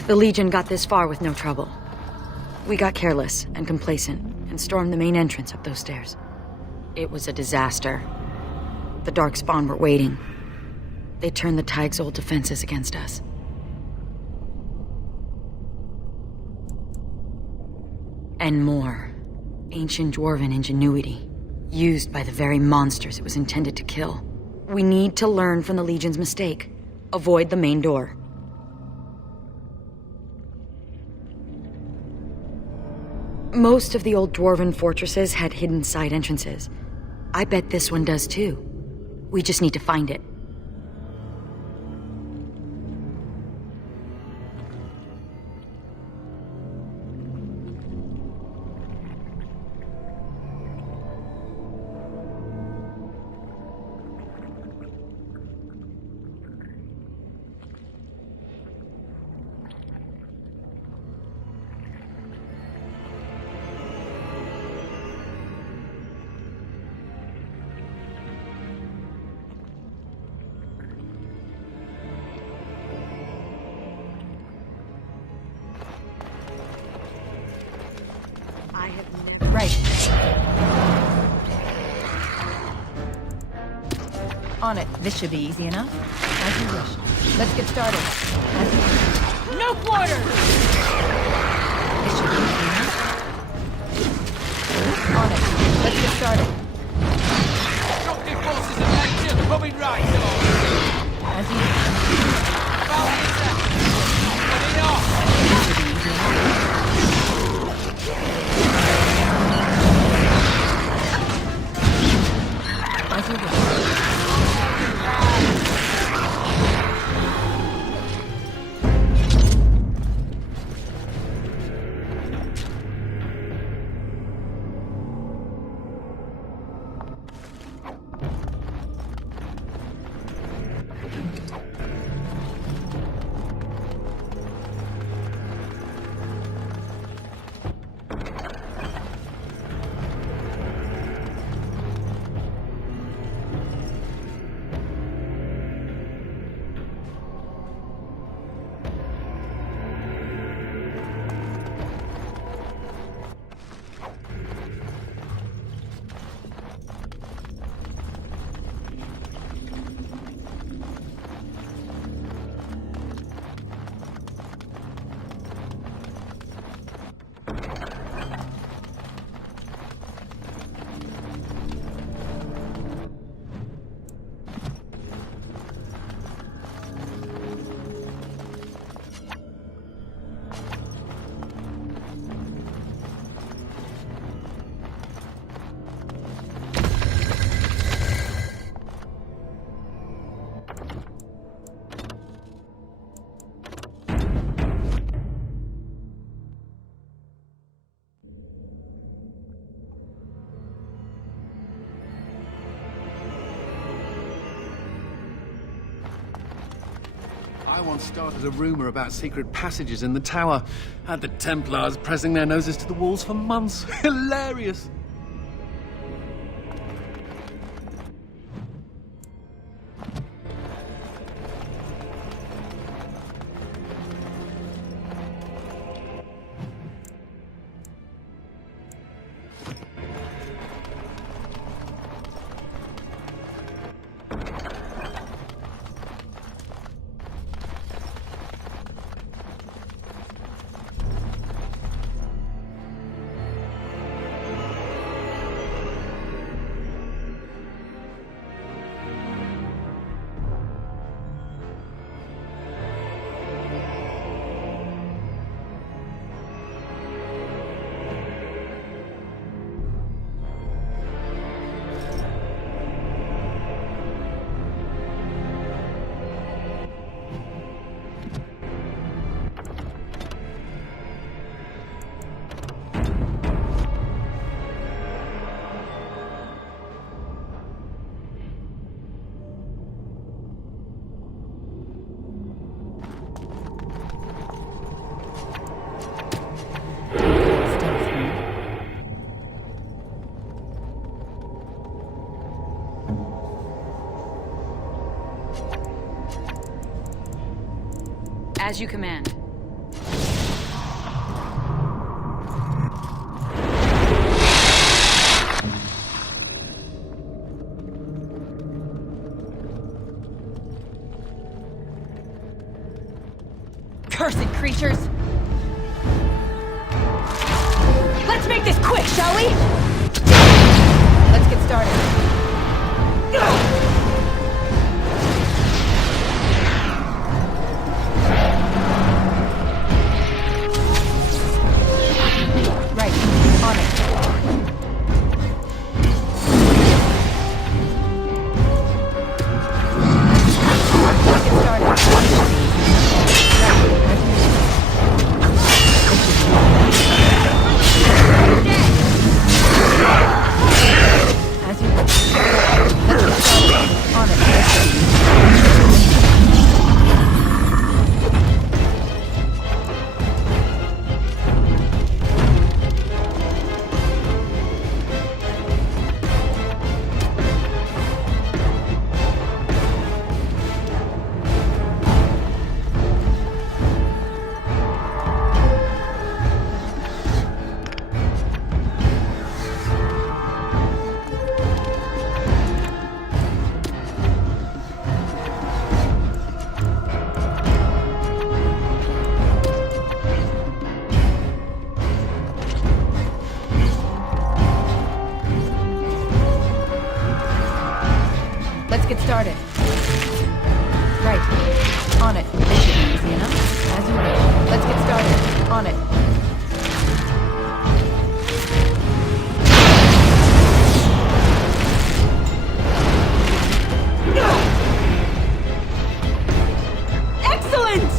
The Legion got this far with no trouble. We got careless and complacent and stormed the main entrance up those stairs. It was a disaster. The Darkspawn were waiting. They turned the Tig's old defenses against us. And more. Ancient Dwarven ingenuity, used by the very monsters it was intended to kill. We need to learn from the Legion's mistake. Avoid the main door. Most of the old Dwarven fortresses had hidden side entrances. I bet this one does too. We just need to find it. Right. On it. This should be easy enough. As you wish. Let's get started. As you wish. No quarters! This should be easy enough. On it. Let's get started. Disruptive forces of nature coming right on. As you wish. Coming off. This should be easy enough. As you wish. I once started a rumor about secret passages in the tower. Had the Templars pressing their noses to the walls for months. Hilarious! As you command. Cursed creatures! Let's make this quick, shall we? Let's get started. Let's get started. Right. On it. This should be easy enough. As you wish. Let's get started. On it. Excellent!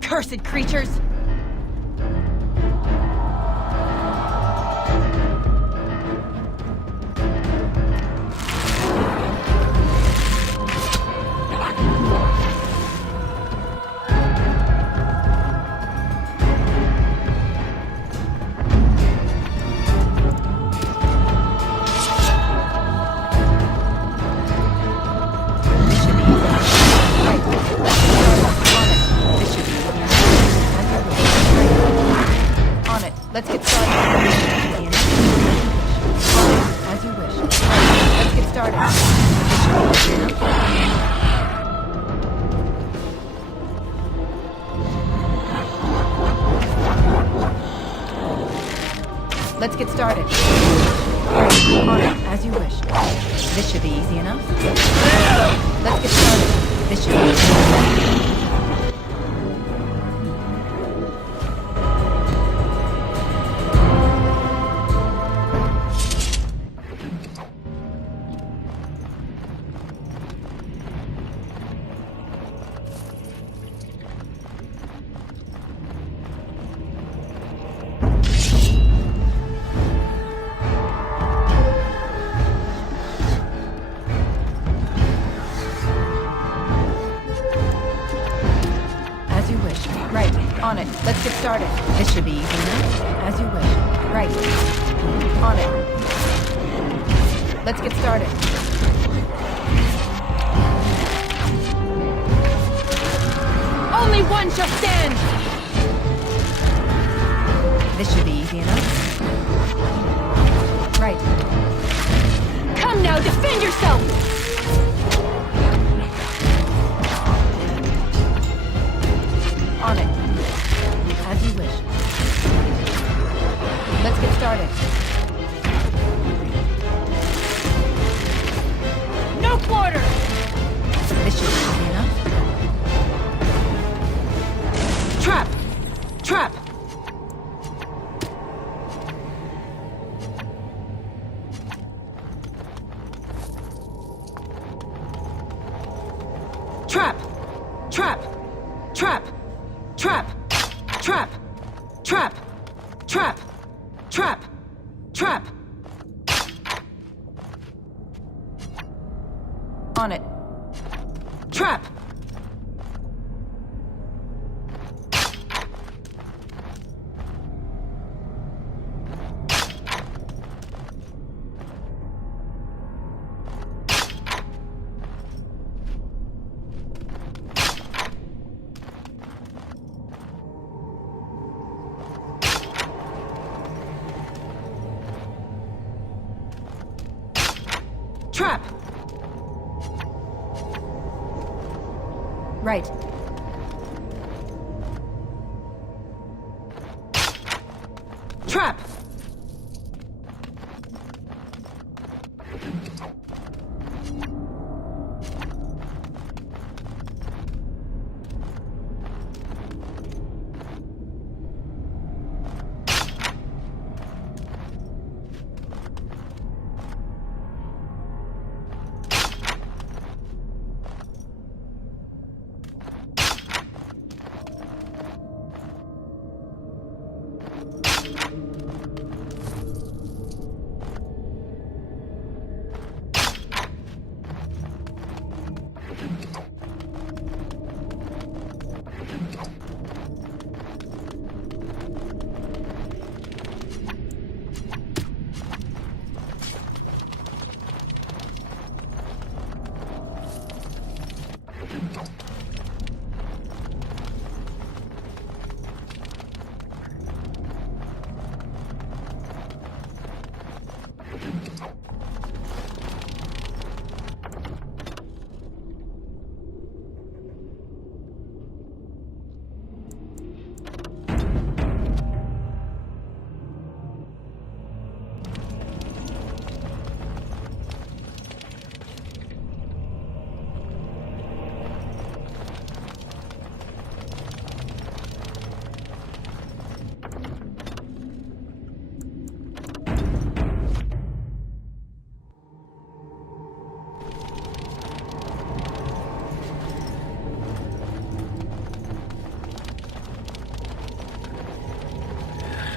Cursed creatures! Let's get started. As you wish. Let's get started. Let's get started. On it, as you wish. This should be easy enough. Let's get started. This should be easy enough. should be easy enough. As you wish. Right. On it. Let's get started. Only one shall stand! This should be easy enough. Right. Come now, defend yourself! On it. As you wish. Let's get started. No quarter! This should be easy enough. Trap! Trap! Trap! Trap! Trap! Trap! Trap! Trap! Trap! Trap! Trap! On it. Trap! Trap! Right. Trap!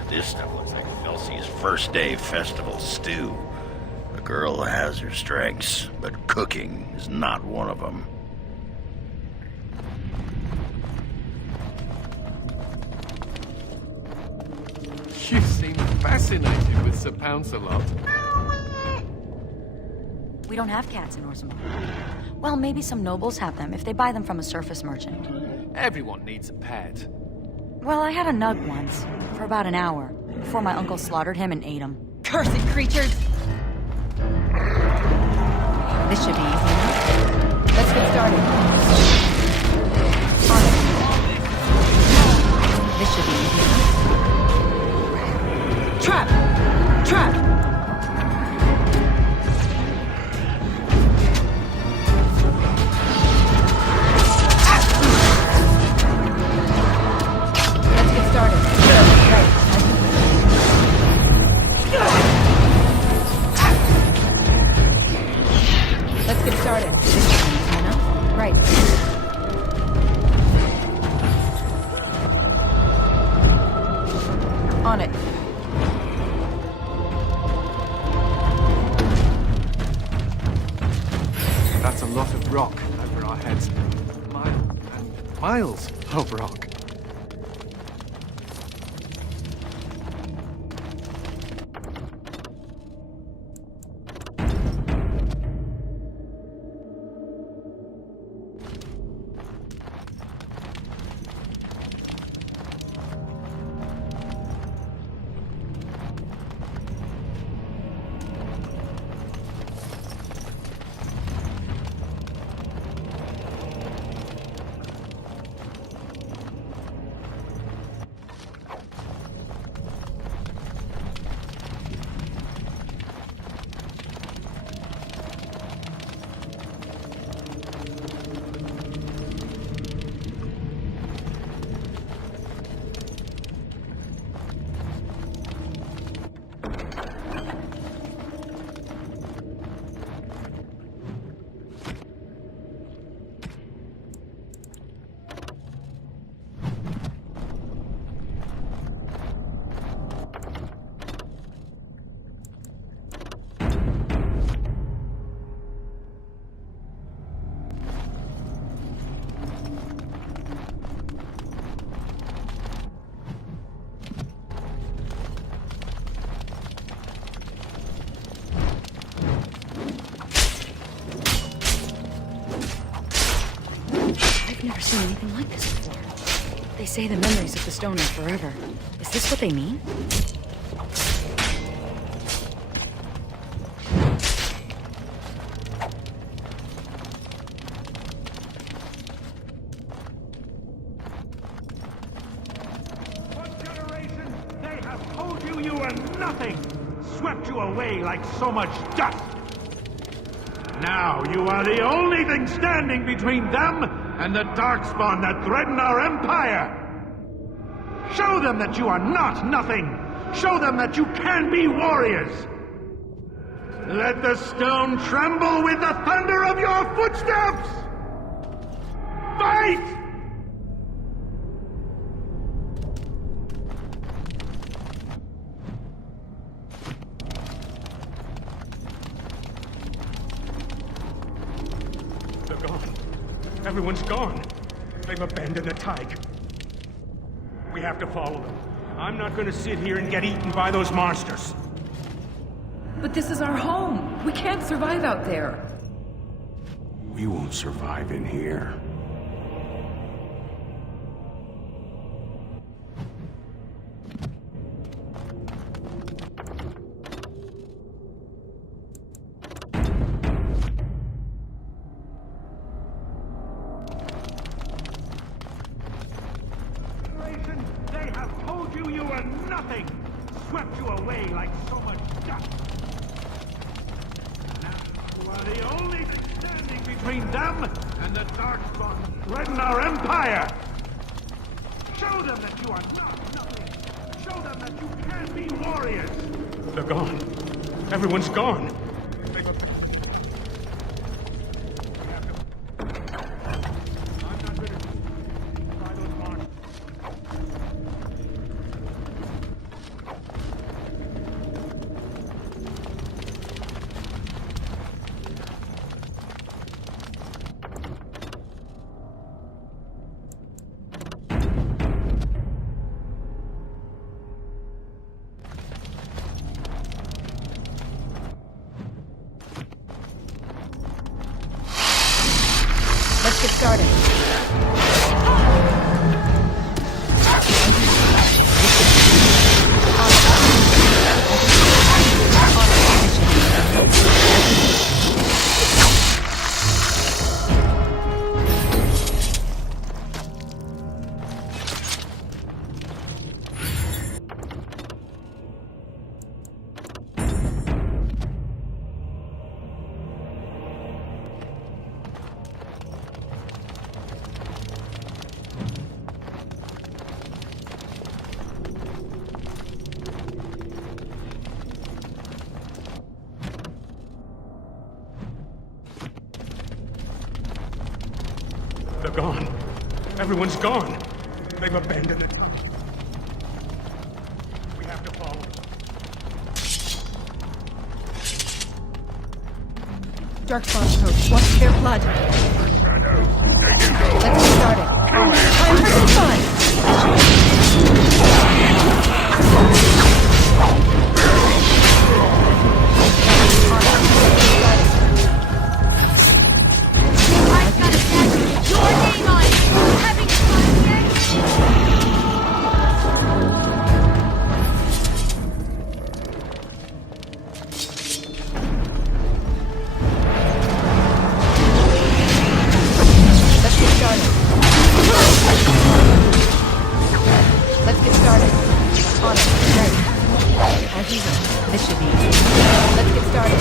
This stuff looks like Elsie's first day festival stew. The girl has her strengths, but cooking is not one of them. You seem fascinated with Sir Pouncelot. We don't have cats in Orzammar. Well, maybe some nobles have them if they buy them from a surface merchant. Everyone needs a pet. Well, I had a nug once, for about an hour, before my uncle slaughtered him and ate him. Cursed creatures! This should be easy enough. Let's get started. On it. This should be easy enough. Trap! Trap! Let's get started. Right. Let's get started. This should be easy enough. Right. On it. That's a lot of rock over our heads. Miles of rock. never seen anything like this before. They say the memories of the stone are forever. Is this what they mean? You were nothing! Swept you away like so much dust! Now you are the only thing standing between them and the Darkspawn that threaten our empire! Show them that you are not nothing! Show them that you can be warriors! Let the stone tremble with the thunder of your footsteps! Fight! Everyone's gone. They've abandoned the Tyke. We have to follow them. I'm not gonna sit here and get eaten by those monsters. But this is our home. We can't survive out there. We won't survive in here. Swept you away like so much dust. Now you are the only thing standing between them and the Darkspawn threaten our empire. Show them that you are not nothing. Show them that you can be warriors. They're gone. Everyone's gone. Let's get started. They're gone. Everyone's gone. They've abandoned it. We have to follow. Darkspawn coach, watch their blood. Let's get started. Time for some fun. Let's get started. On it. Right. As usual. This should be easy. Let's get started.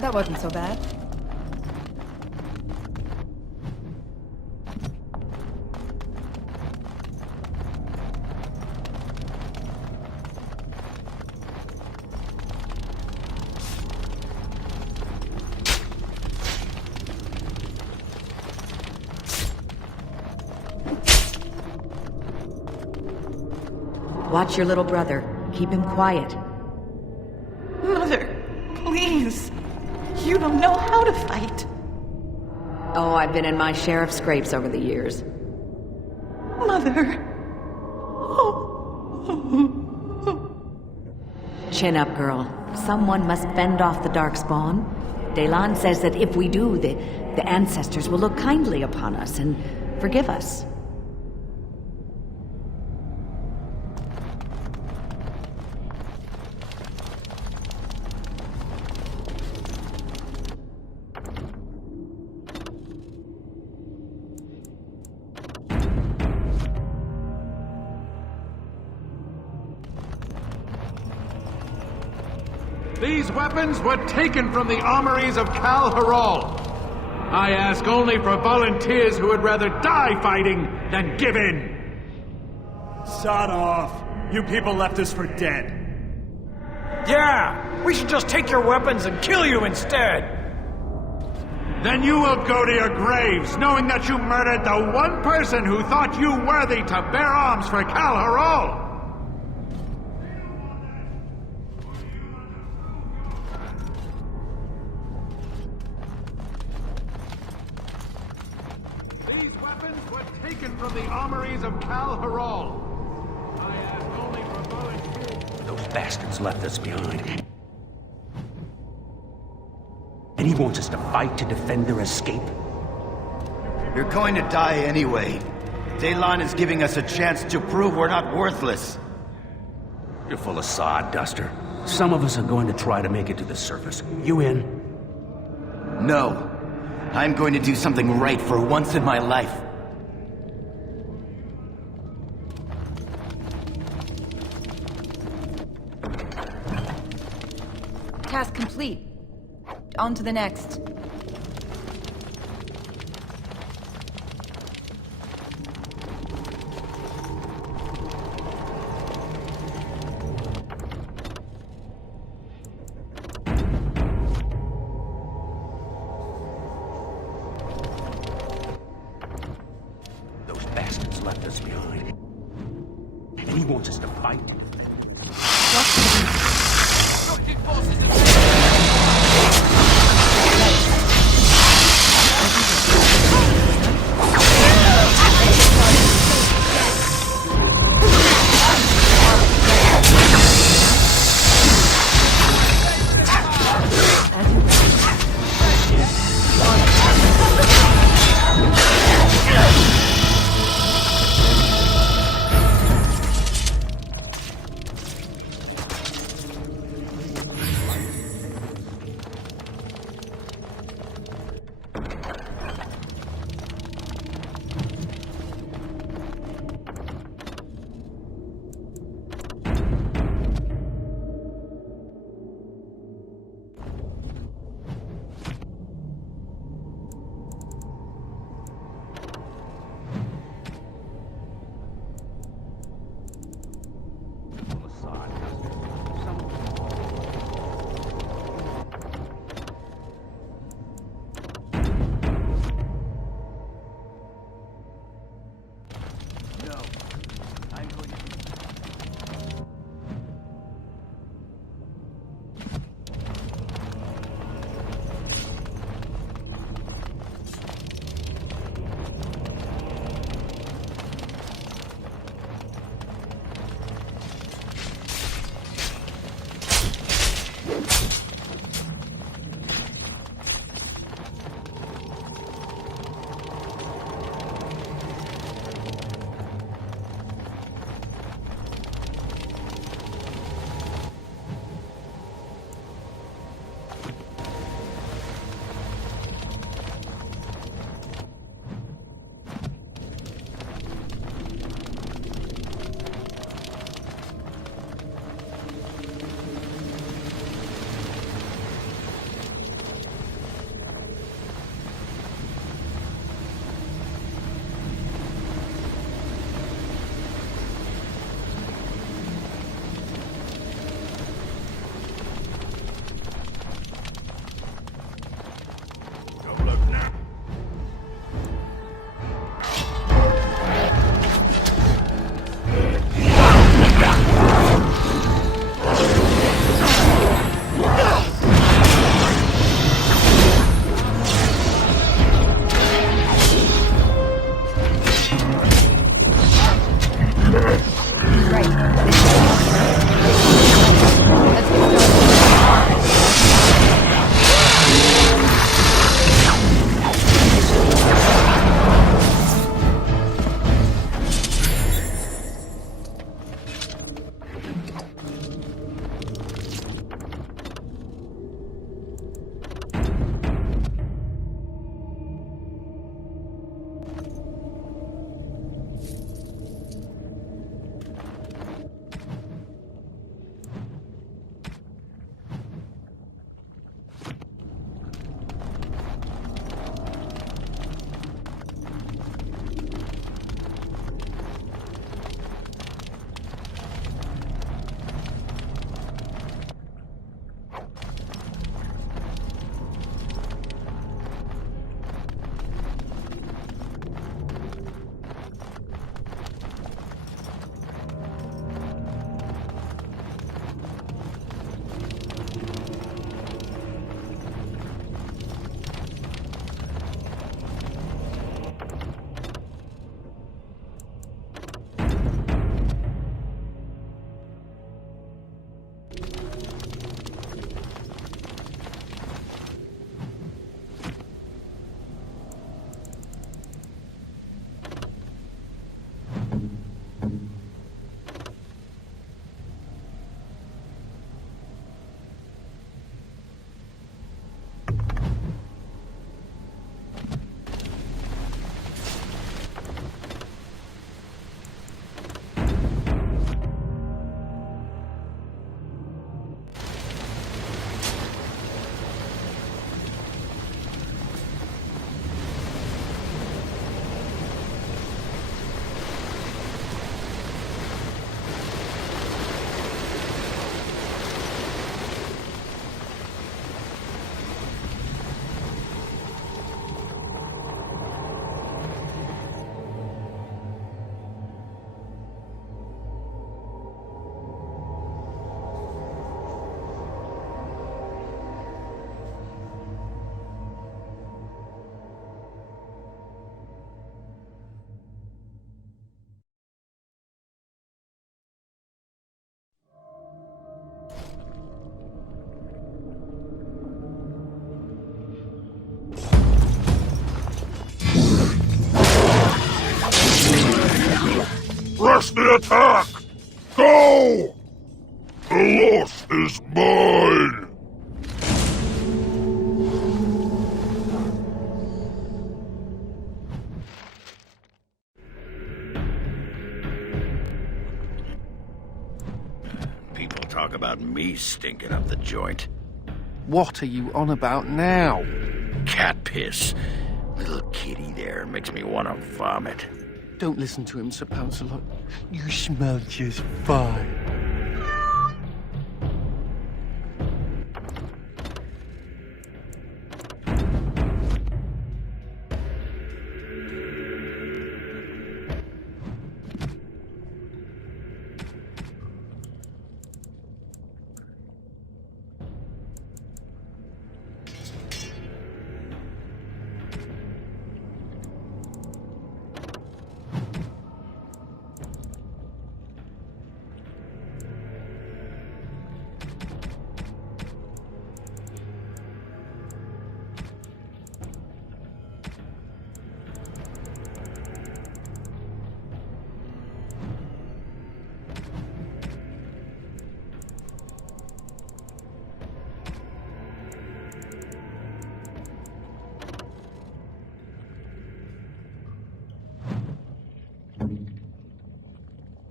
That wasn't so bad. Watch your little brother. Keep him quiet. Mother, please. You don't know how to fight. Oh, I've been in my share of scrapes over the years. Mother. Chin up, girl. Someone must fend off the Darkspawn. Delan says that if we do, the ancestors will look kindly upon us and forgive us. These weapons were taken from the armories of Kal Haral. I ask only for volunteers who would rather die fighting than give in. Sod off. You people left us for dead. Yeah! We should just take your weapons and kill you instead! Then you will go to your graves, knowing that you murdered the one person who thought you worthy to bear arms for Kal Haral! These weapons were taken from the armories of Kal Haral. I ask only for volunteers. Those bastards left us behind. And he wants us to fight to defend their escape? You're going to die anyway. Delan is giving us a chance to prove we're not worthless. You're full of sod, Duster. Some of us are going to try to make it to the surface. You in? No. I'm going to do something right for once in my life. Task complete. On to the next. Those bastards left us behind. And he wants us to fight. Destructive forces of Resist the attack! Go! The loss is mine! People talk about me stinking up the joint. What are you on about now? Cat piss. Little kitty there makes me want to vomit. Don't listen to him, Sir Pouncelot. You smell just fine.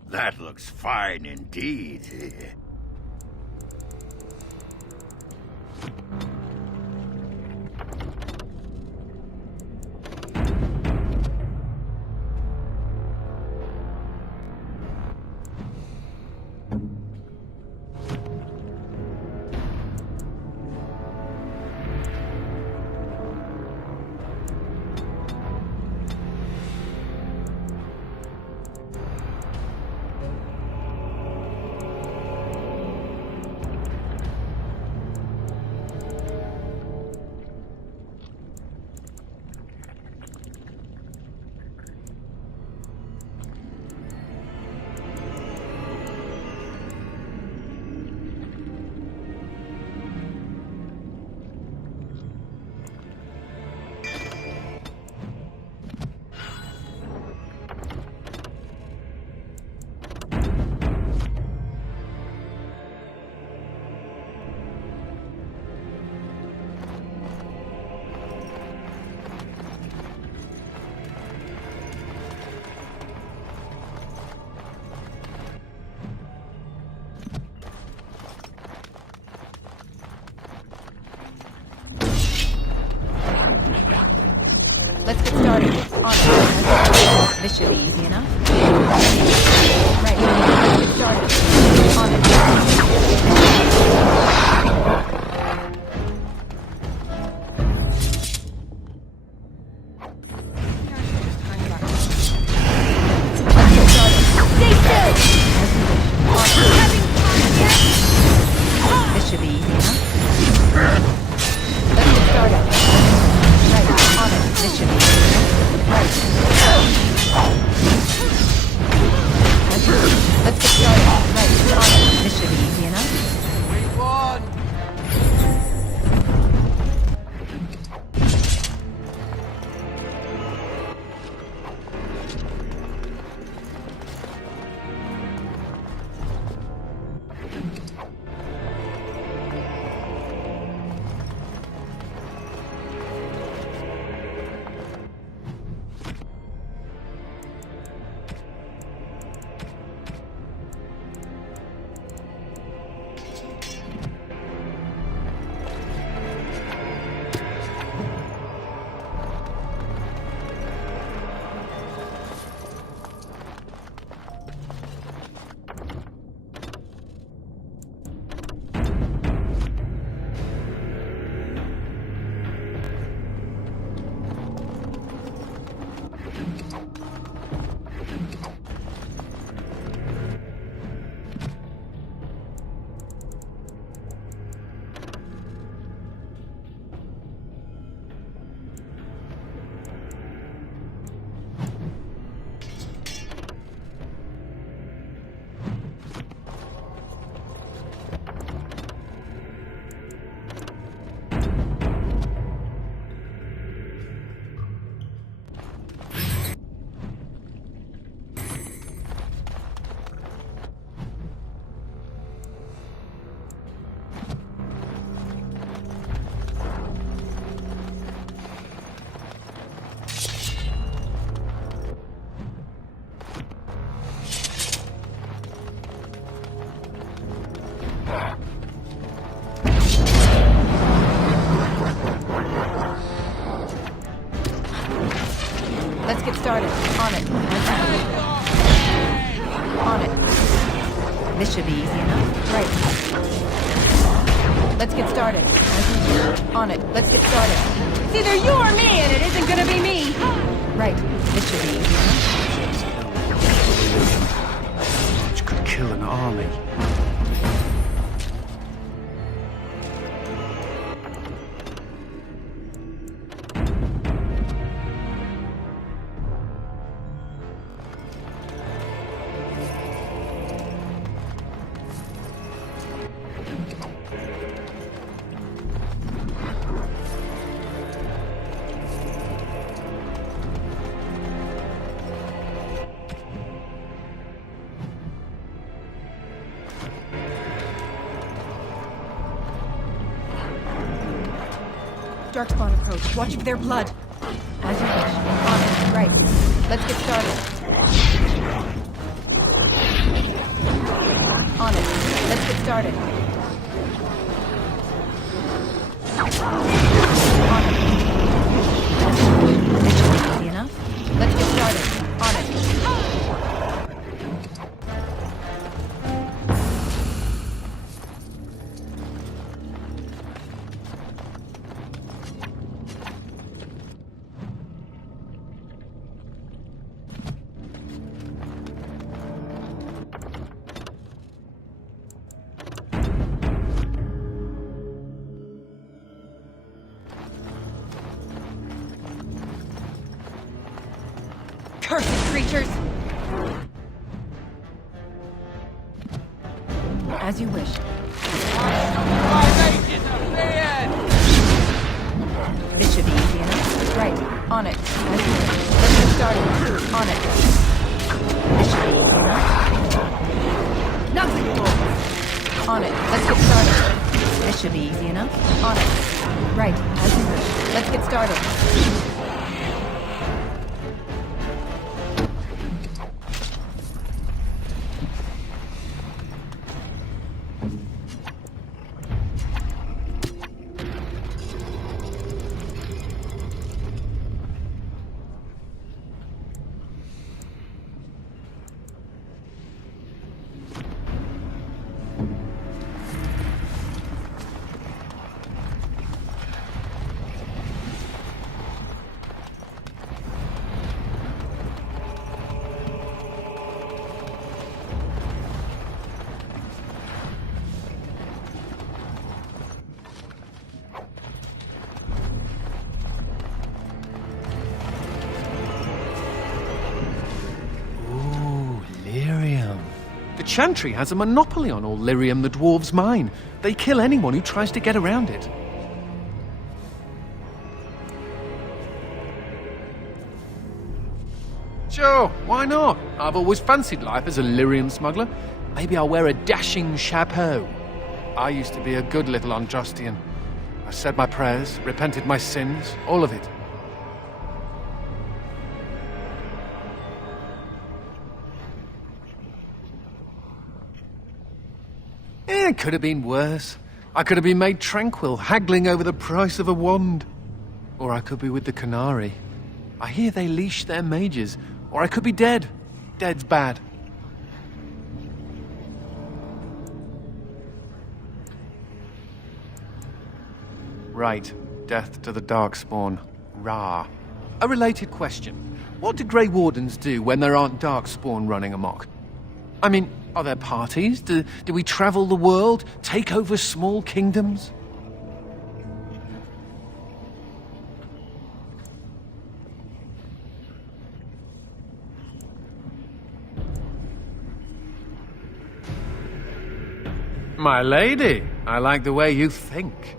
That looks fine indeed. Let's get started. On it. This should be easy enough. Right. Let's get started. On it. Let's get started. Stay still! On it. This should be easy enough. Let's get started. Right. On it. This should be easy enough. Right. Let's get started. Right. On it. This should be easy enough. We won! started. On it. On it. This should be easy enough. Right. Let's get started. On it. Let's get started. It's either you or me, and it isn't gonna be me. Right. This should be easy enough. Which could kill an army. Darkspawn approach. Watch for their blood. As you wish. On it. Right. Let's get started. On it. Let's get started. On it. This should be easy enough. Let's get started. On it. Cursed creatures! As you wish. This should be easy enough. Right. On it. As you wish. Let's get started. On it. This should be easy enough. Nothing more. On it. Let's get started. This should be easy enough. On it. Right. As you wish. Let's get started. Chantry has a monopoly on all lyrium the dwarves mine. They kill anyone who tries to get around it. Sure, why not? I've always fancied life as a lyrium smuggler. Maybe I'll wear a dashing chapeau. I used to be a good little Andrastian. I said my prayers, repented my sins, all of it. It could have been worse. I could have been made tranquil, haggling over the price of a wand. Or I could be with the Canary. I hear they leash their mages. Or I could be dead. Dead's bad. Right. Death to the Darkspawn. Rah. A related question. What do Grey Wardens do when there aren't Darkspawn running amok? I mean, are there parties? Do we travel the world? Take over small kingdoms? My lady, I like the way you think.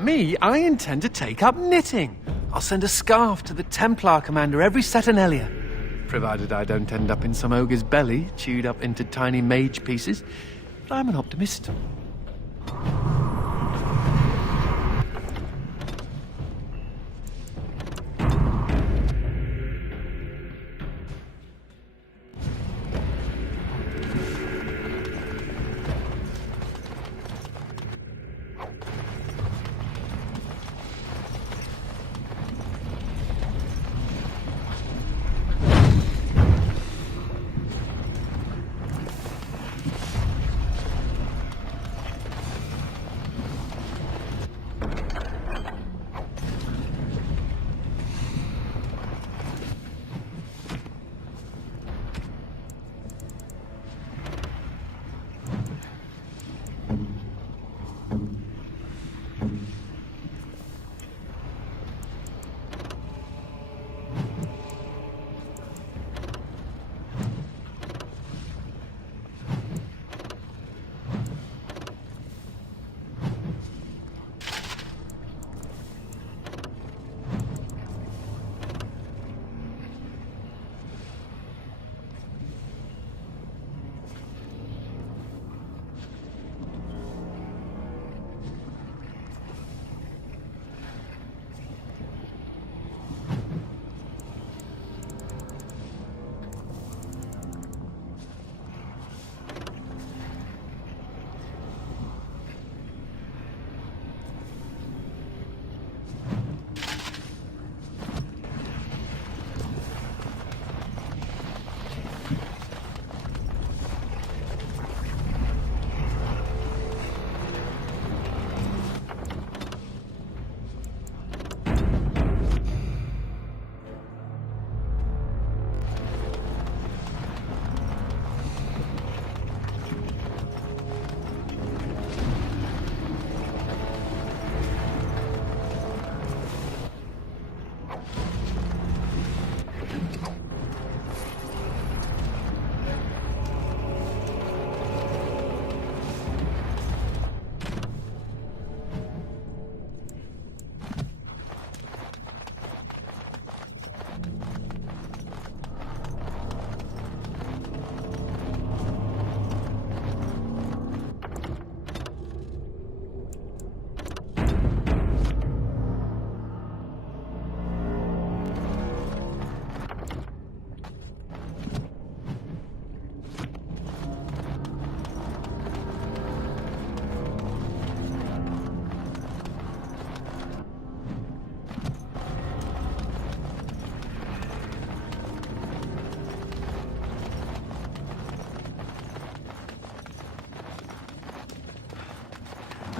Me, I intend to take up knitting. I'll send a scarf to the Templar commander every Saturnalia. Provided I don't end up in some ogre's belly, chewed up into tiny mage pieces. But I'm an optimist.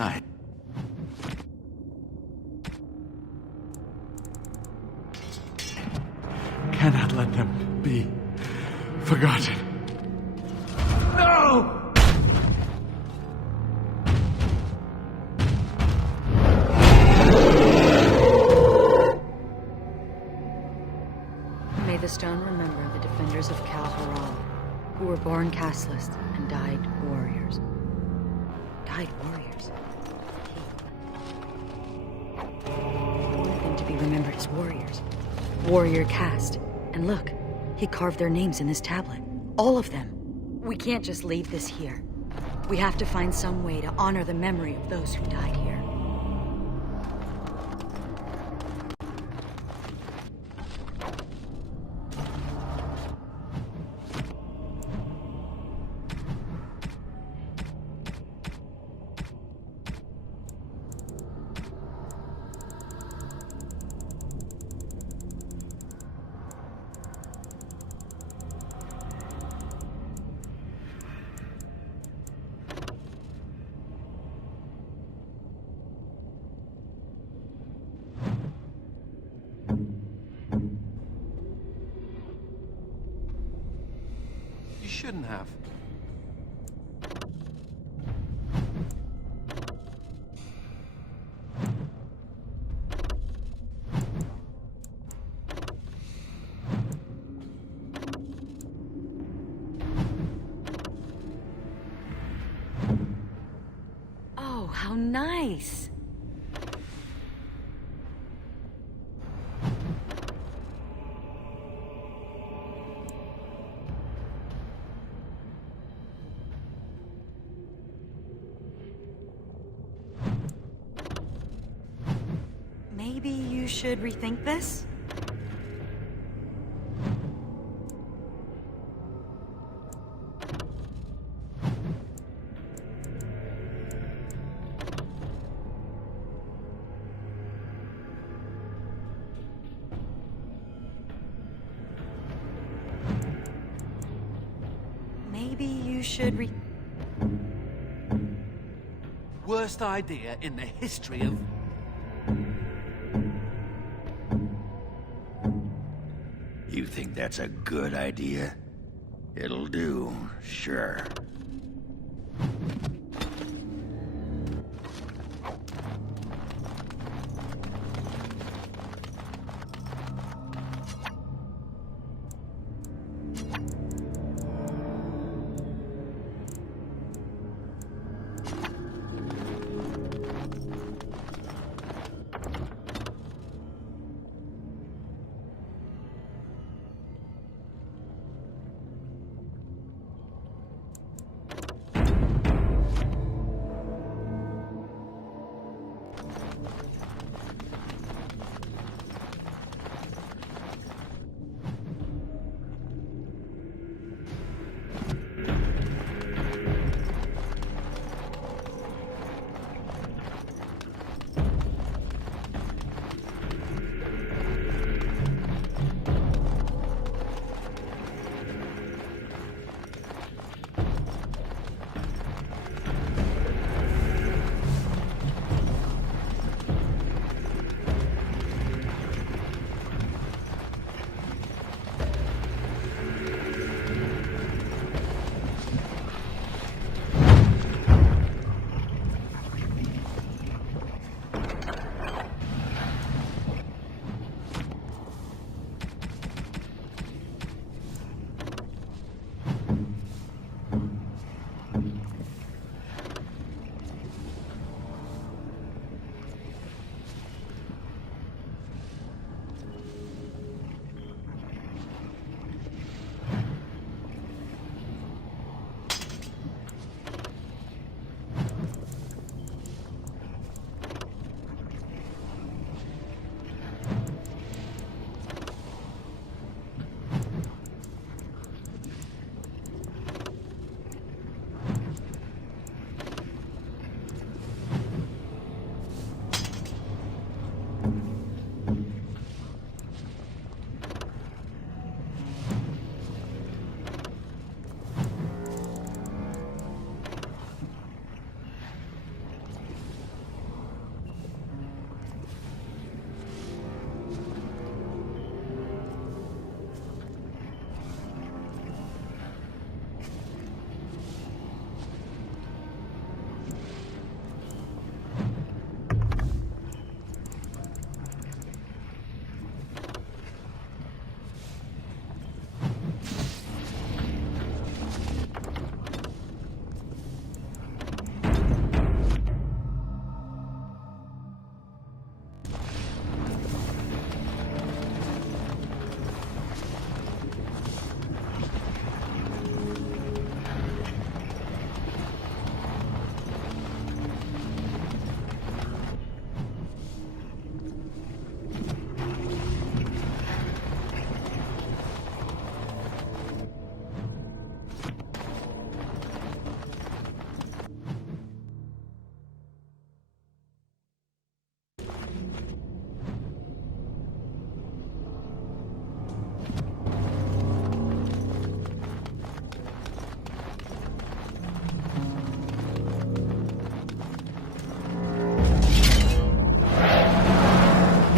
I cannot let them be forgotten. No! May the stone remember the defenders of Kal Haral, who were born casteless and died warriors. Died warriors. Only thing to be remembered is warriors. Warrior caste. And look, he carved their names in this tablet. All of them. We can't just leave this here. We have to find some way to honor the memory of those who died here. You shouldn't have. Oh, how nice! Maybe you should rethink this? Maybe you should Worst idea in the history of... You think that's a good idea? It'll do, sure.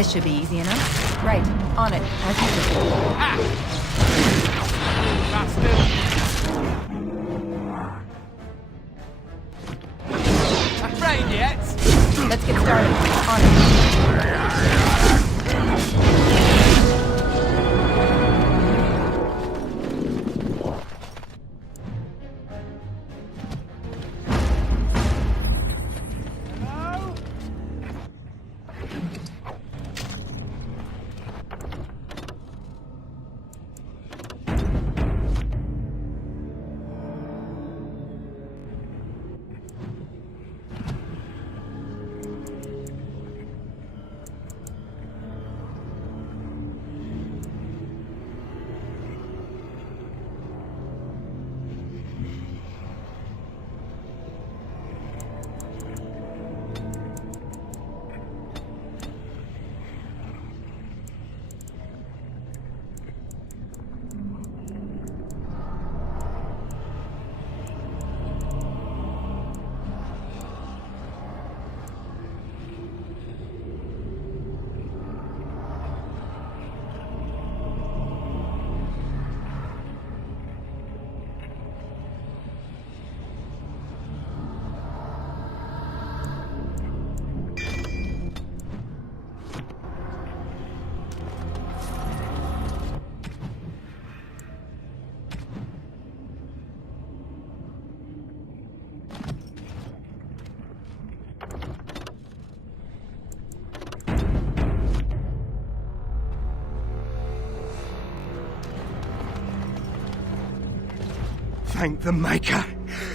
This should be easy enough. Right, on it, as Afraid yet? Let's get started. On it. Thank the Maker.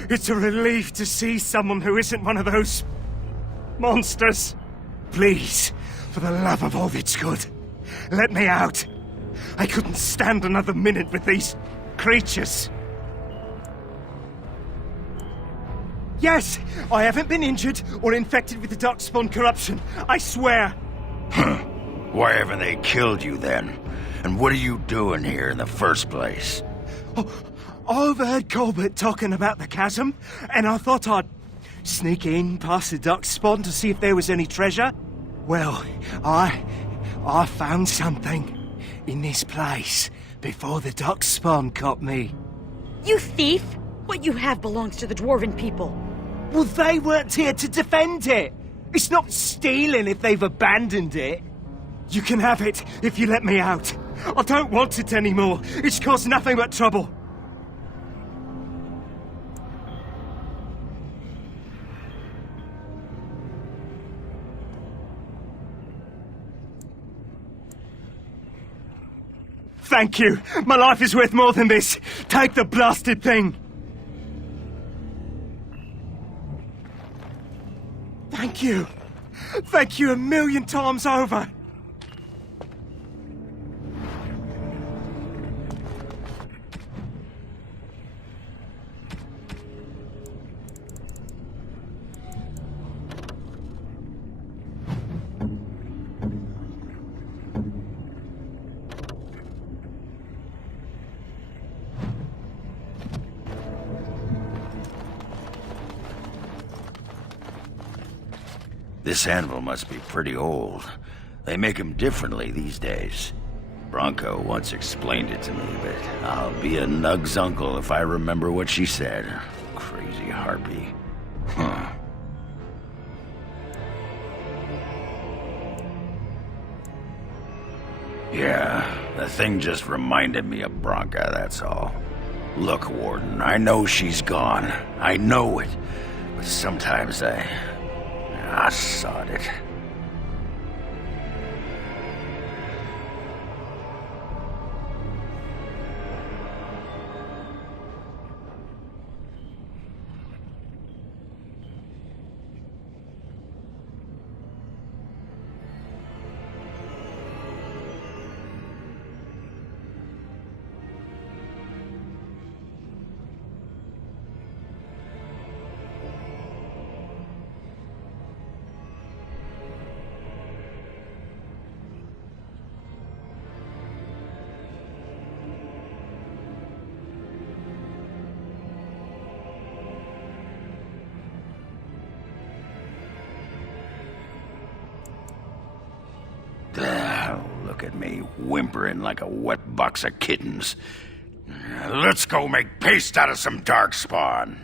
It's a relief to see someone who isn't one of those monsters. Please, for the love of all that's good, let me out. I couldn't stand another minute with these creatures. Yes, I haven't been injured or infected with the darkspawn corruption. I swear. Why haven't they killed you then? And what are you doing here in the first place? I overheard Colbert talking about the chasm, and I thought I'd sneak in past the darkspawn to see if there was any treasure. Well, I found something in this place before the darkspawn caught me. You thief! What you have belongs to the Dwarven people. Well, they weren't here to defend it. It's not stealing if they've abandoned it. You can have it if you let me out. I don't want it anymore. It's caused nothing but trouble. Thank you. My life is worth more than this. Take the blasted thing. Thank you. Thank you 1,000,000 times over. This anvil must be pretty old. They make them differently these days. Bronco once explained it to me, but I'll be a Nug's uncle if I remember what she said. Crazy harpy. Huh. Yeah, the thing just reminded me of Bronca, that's all. Look, Warden, I know she's gone. I know it. But sometimes I sod it. Look at me, whimpering like a wet box of kittens. Let's go make paste out of some darkspawn.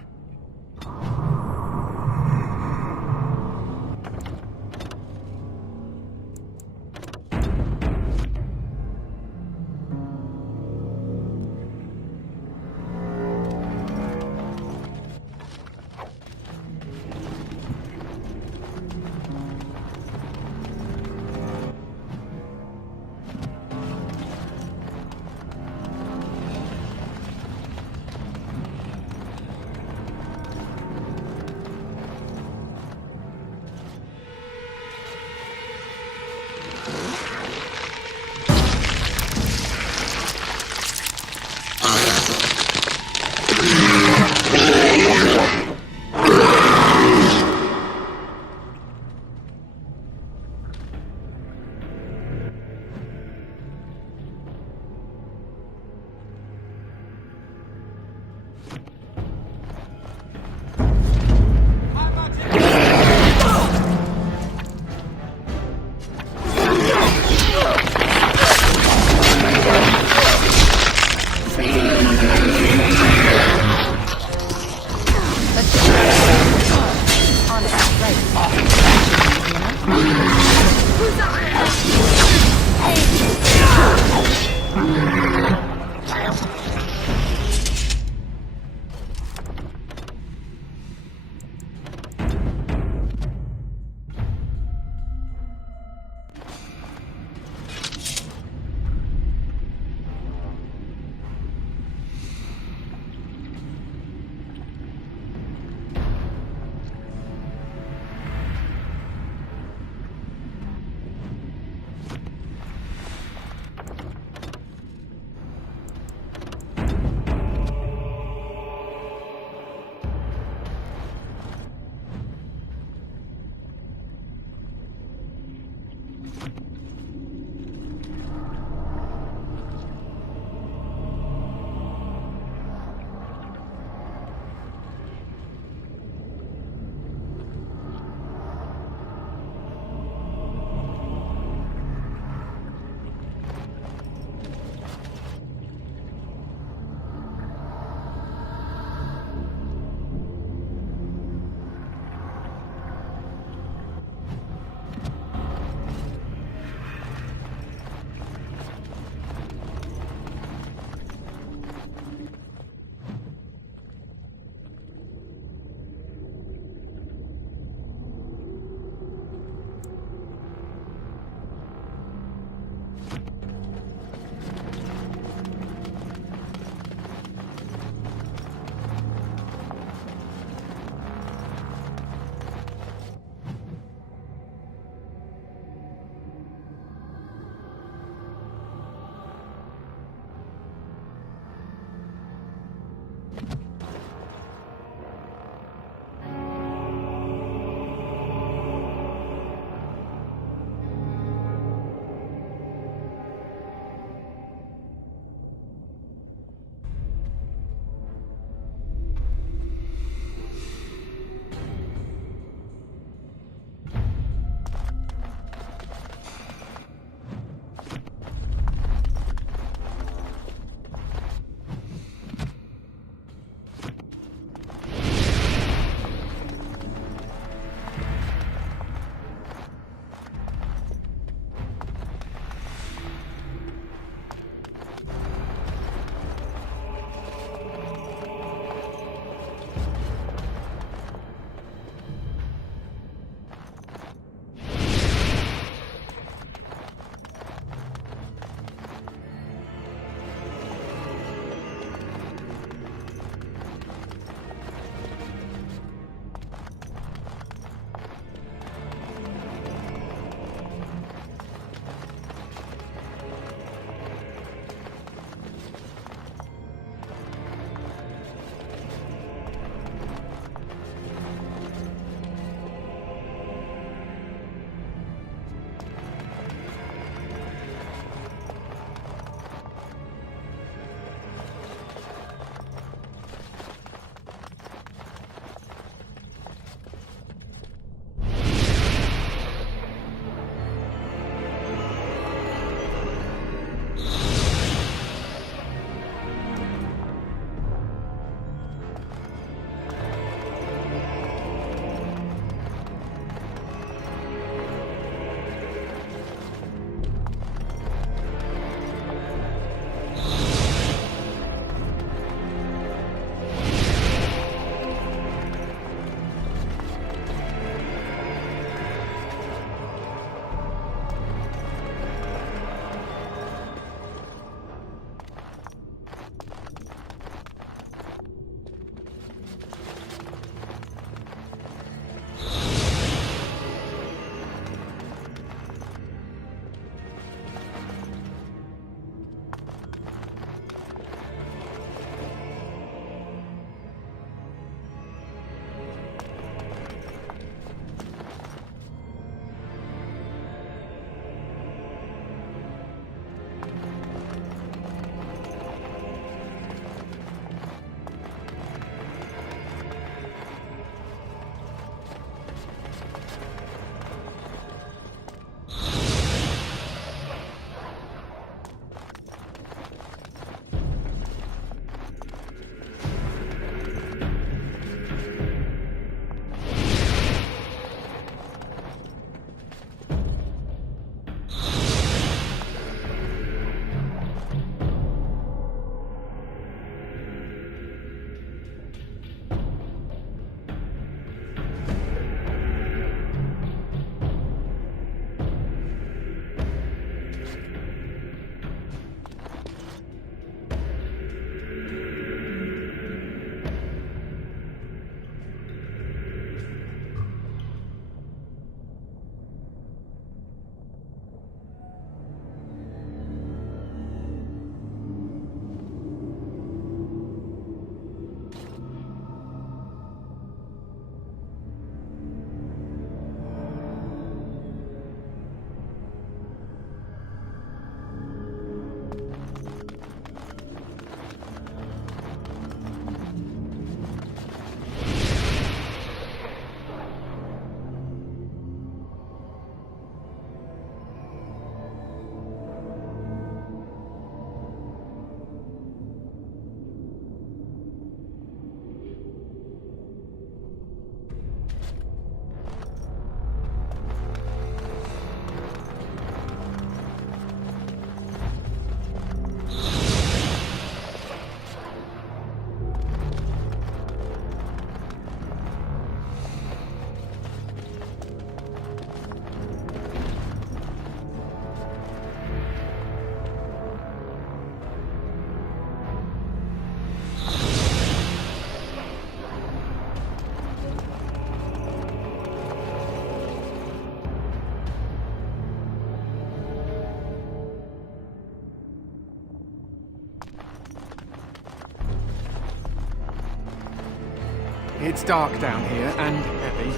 It's dark down here, and heavy.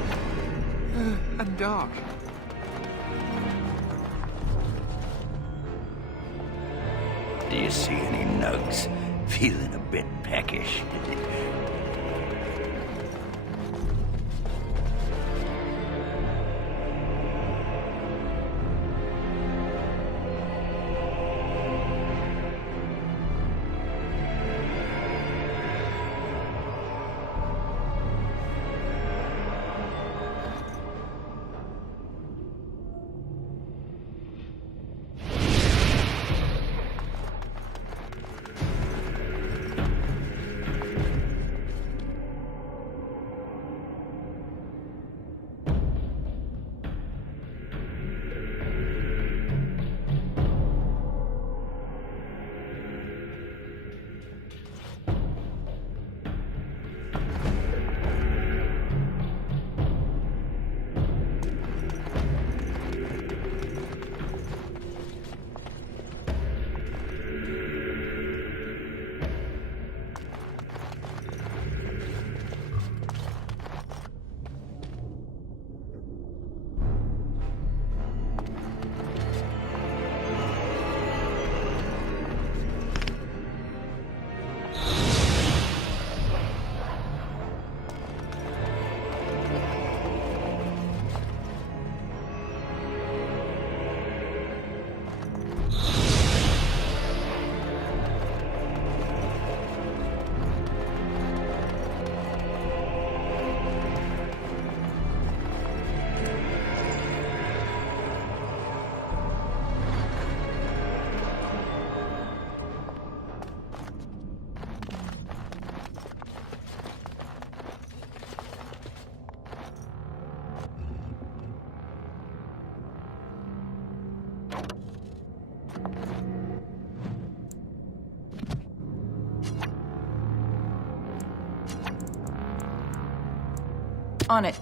And dark. Do you see any nugs? Feeling a bit peckish. On it.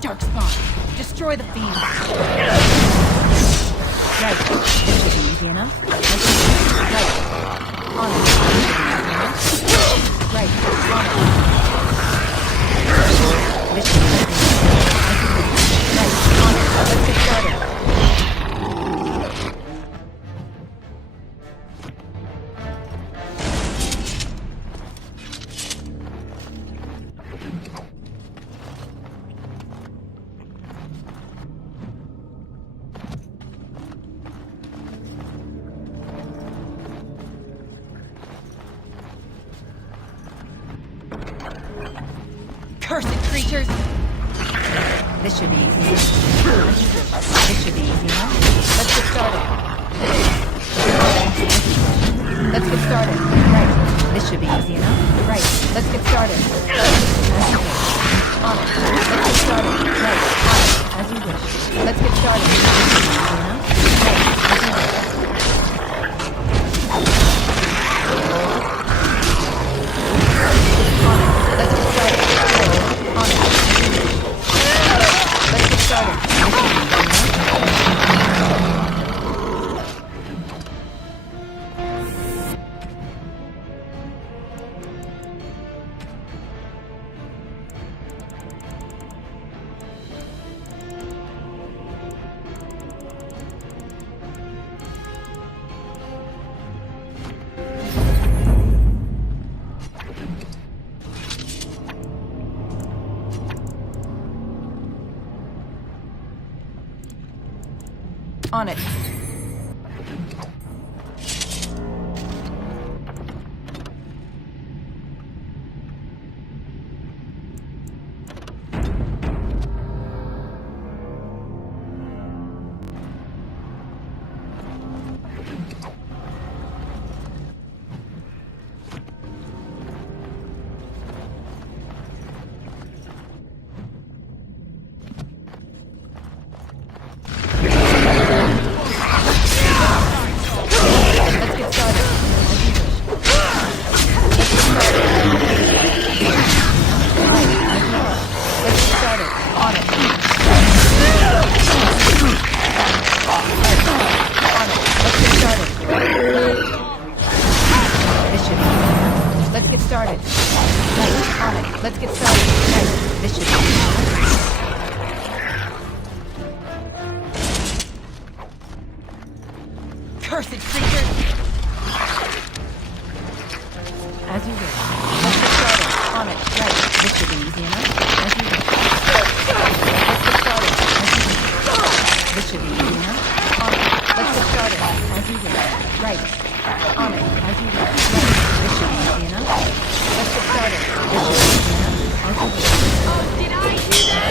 Darkspawn, destroy the fiend. Right, this should be easy enough. Right, on it. Right, on it. This should be easy enough. Right, on it. Let's get started. Cursed creatures! This should be easy enough. This should be easy enough. Let's get started. Let's get started. Right. This should be easy enough. Right. Let's get started. On it. Let's get started. Right. On it. As you wish. Let's get started. This should be easy enough. Right. As you wish. On it. Let's get started. On it. Let's get started. On it. started. Right, on it. Let's get started. Right, this should be... Cursed creature! As you wish. Let's get started. On it. Right. This should be easy enough. As you wish. Let's get started. As you wish. This should be easy enough. On it. Let's get started. As you wish. Right. On it. As you wish. Right. This should be easy enough. Let's get started. This should be easy enough. As you wish. Oh, did I do that?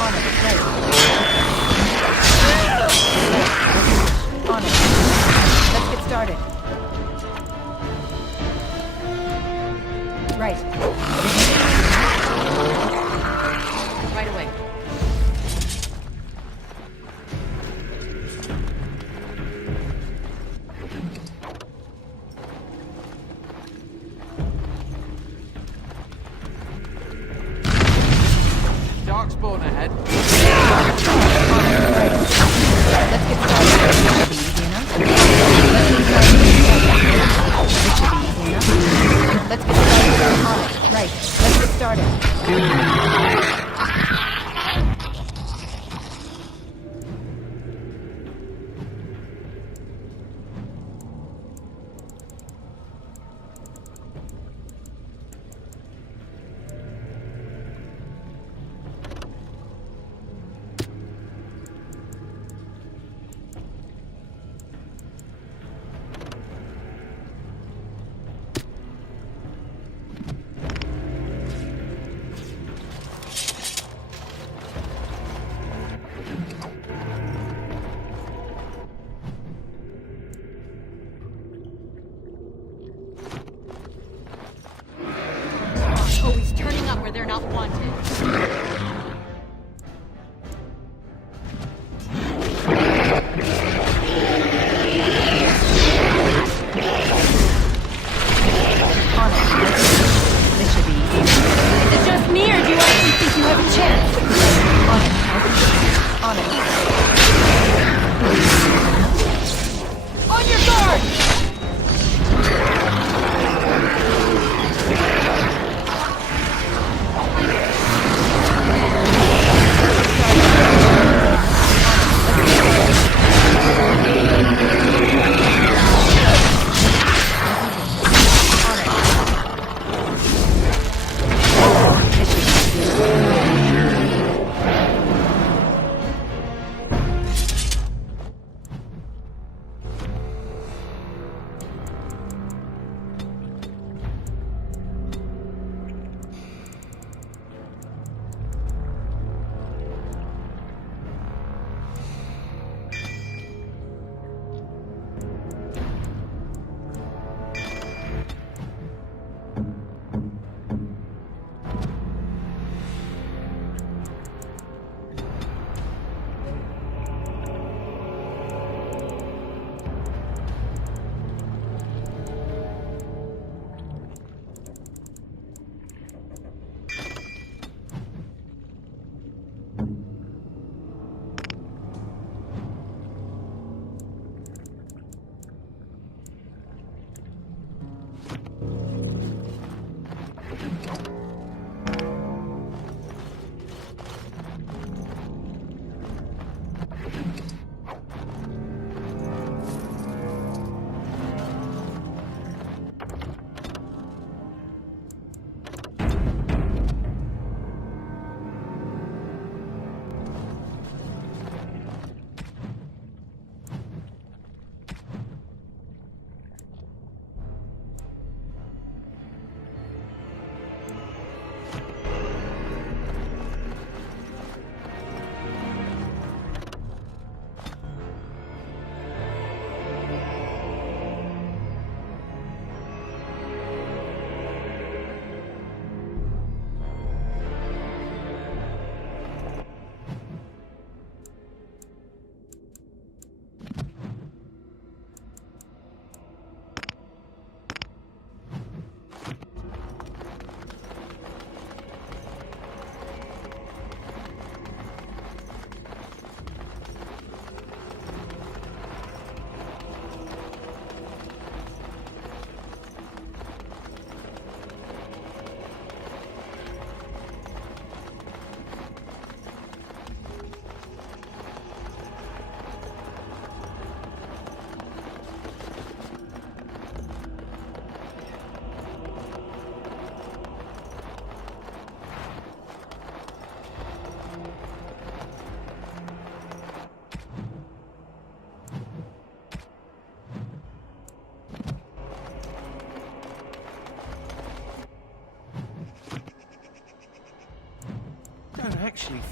On it. Right. On it. Let's get started. Right. Right away. Darkspawn ahead. Let's get started. This should be easy enough. Let's get started. This should be easy enough. Let's get started. On it. Right. Let's get started.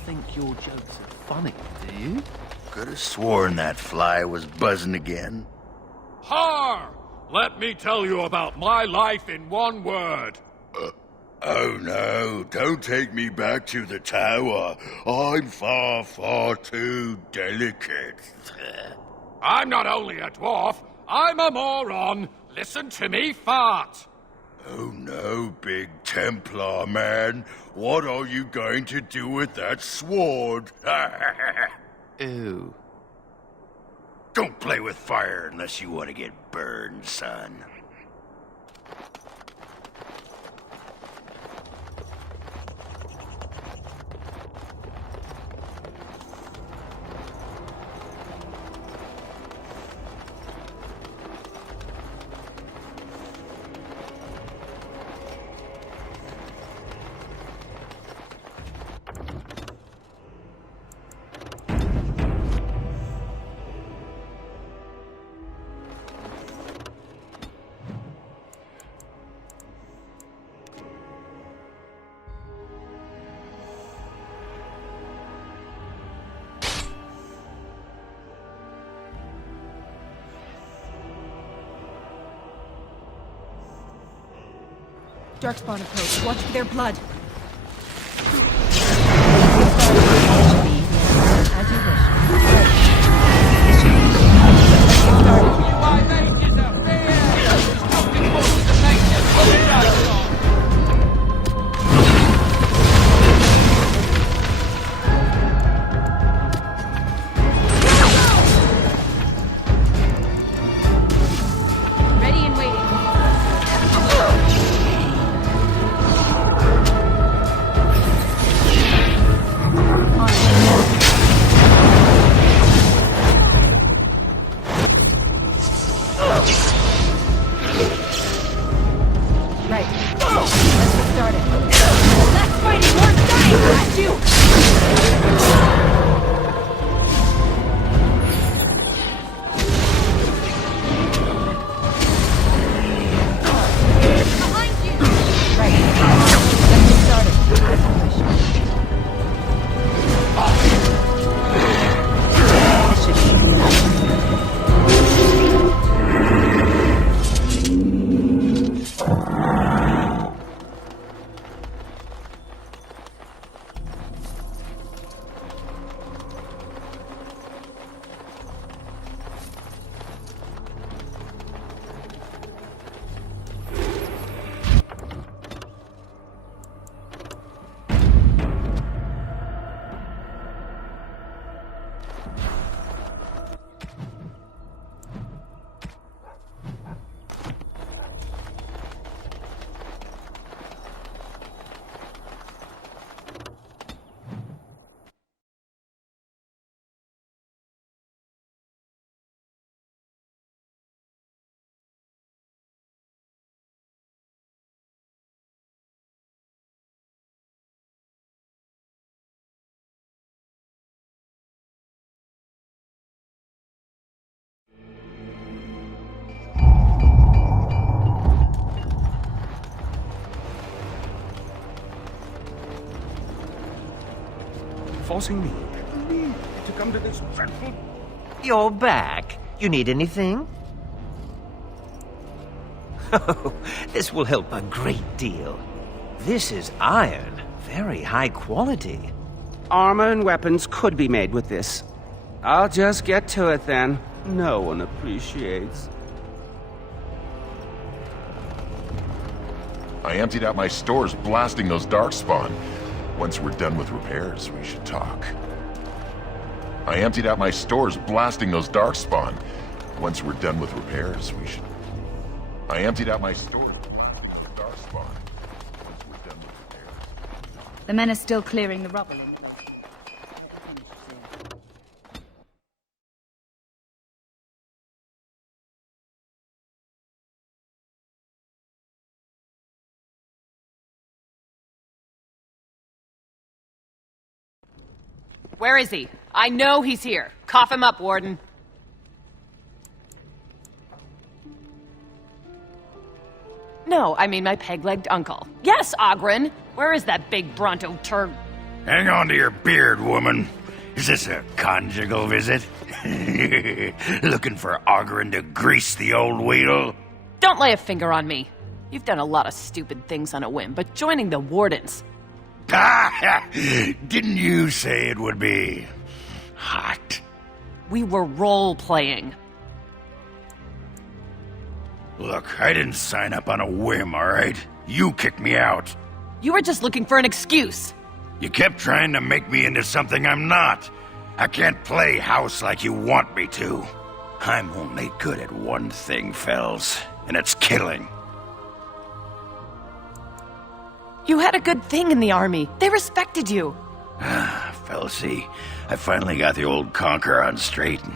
think your jokes are funny, do you? Could have sworn that fly was buzzing again. Har! Let me tell you about my life in one word. Oh no, don't take me back to the tower. I'm far, far too delicate. I'm not only a dwarf, I'm a moron. Listen to me fart. Oh no, big Templar man. What are you going to do with that sword? Ew. Don't play with fire unless you want to get burned, son. Darkspawn approach. Watch for their blood. As you Ready and waiting. Right. Let's get started. Less fighting, more dying! Blast you! Behind you! Right. Let's get started. As you wish. This should be easy. Forcing me to come to this dreadful... You're back. You need anything? Oh, this will help a great deal. This is iron. Very high quality. Armor and weapons could be made with this. I'll just get to it then. No one appreciates. I emptied out my stores blasting those darkspawn. Once we're done with repairs, we should talk. I emptied out my stores blasting those darkspawn. Once we're done with repairs, we should... I emptied out my stores darkspawn. Once we're done with repairs... The men are still clearing the rubble. Where is he? I know he's here. Cough him up, Warden. No, I mean my peg-legged uncle. Yes, Ogren! Where is that big Bronto turd? Hang on to your beard, woman. Is this a conjugal visit? Looking for Ogren to grease the old wheel? Don't lay a finger on me. You've done a lot of stupid things on a whim, but joining the Wardens... Didn't you say it would be hot? We were role-playing. Look, I didn't sign up on a whim, all right? You kicked me out. You were just looking for an excuse. You kept trying to make me into something I'm not. I can't play house like you want me to. I'm only good at one thing, Fells, and it's killing. You had a good thing in the army. They respected you. Felsey, I finally got the old conquer on straight, and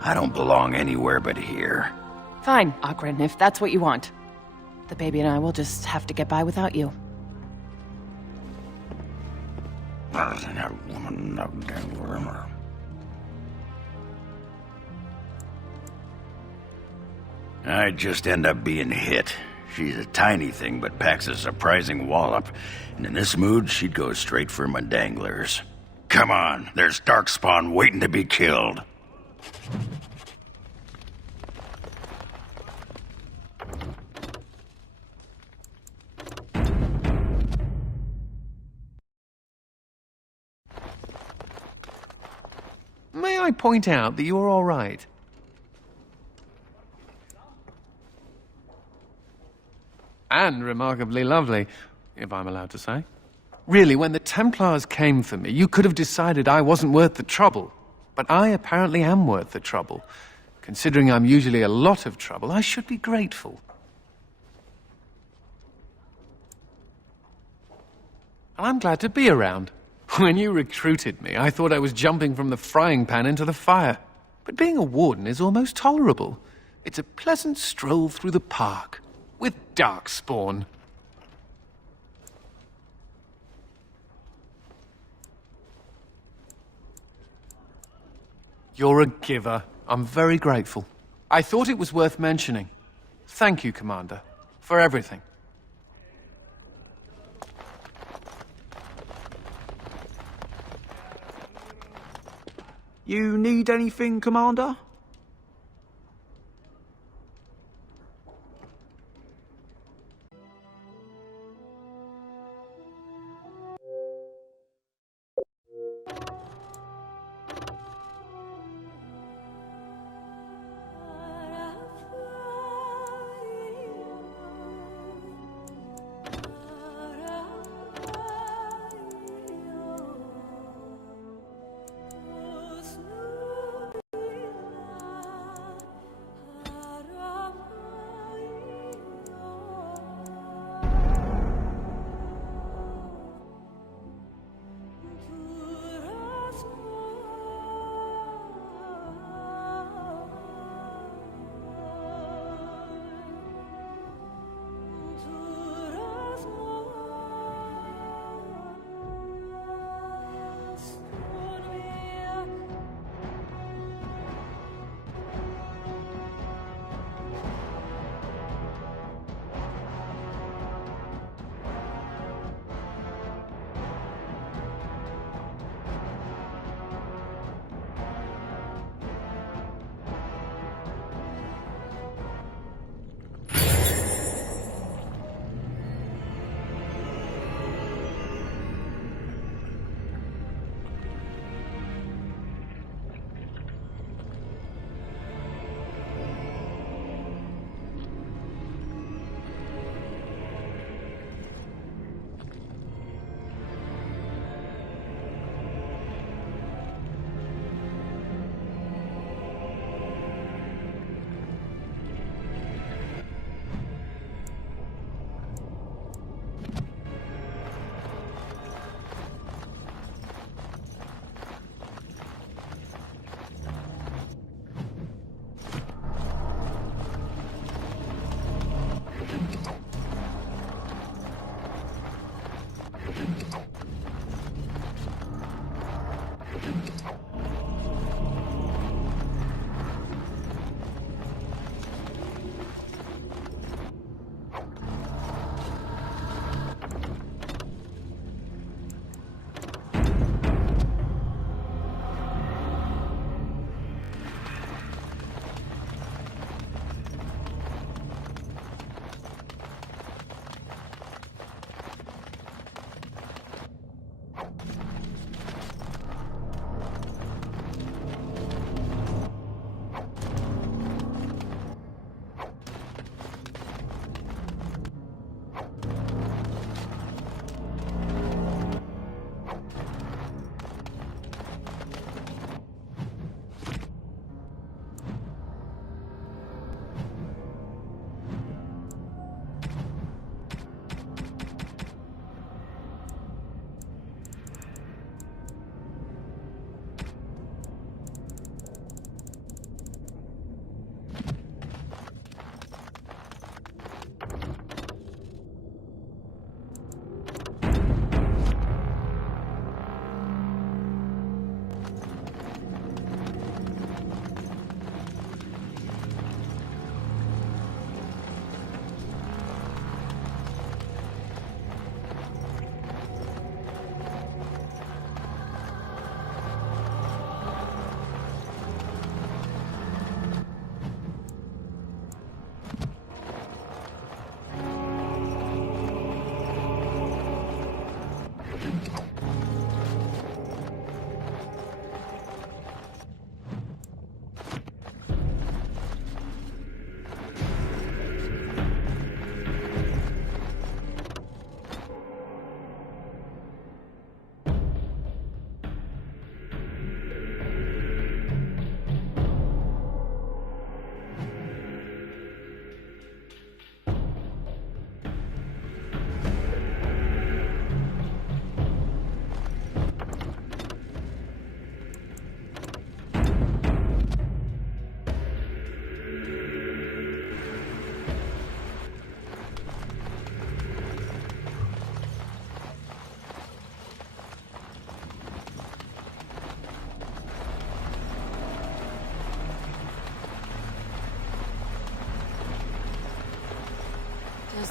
I don't belong anywhere but here. Fine, Ogren, if that's what you want. The baby and I will just have to get by without you. I just end up being hit. She's a tiny thing, but packs a surprising wallop. And in this mood, she'd go straight for my danglers. Come on, there's Darkspawn waiting to be killed. May I point out that you're all right? And remarkably lovely, if I'm allowed to say. Really, when the Templars came for me, you could have decided I wasn't worth the trouble. But I apparently am worth the trouble. Considering I'm usually a lot of trouble, I should be grateful. And I'm glad to be around. When you recruited me, I thought I was jumping from the frying pan into the fire. But being a warden is almost tolerable. It's a pleasant stroll through the park. With Darkspawn. You're a giver. I'm very grateful. I thought it was worth mentioning. Thank you, Commander, for everything. You need anything, Commander?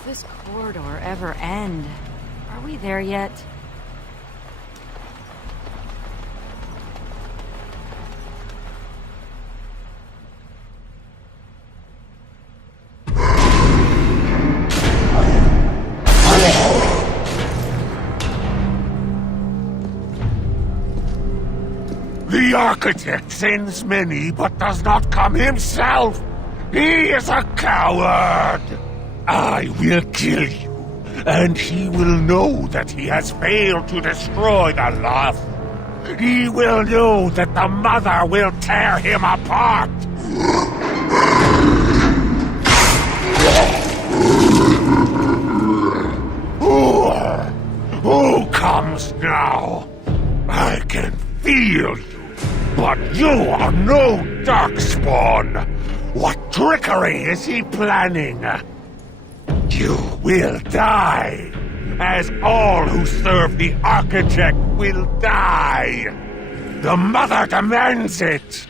this corridor ever end? Are we there yet? The Architect sends many, but does not come himself. He is a coward. I will kill you, and he will know that he has failed to destroy the Lost. He will know that the Mother will tear him apart. Who comes now? I can feel you. But you are no Darkspawn! What trickery is he planning? You will die, as all who serve the Architect will die! The Mother demands it!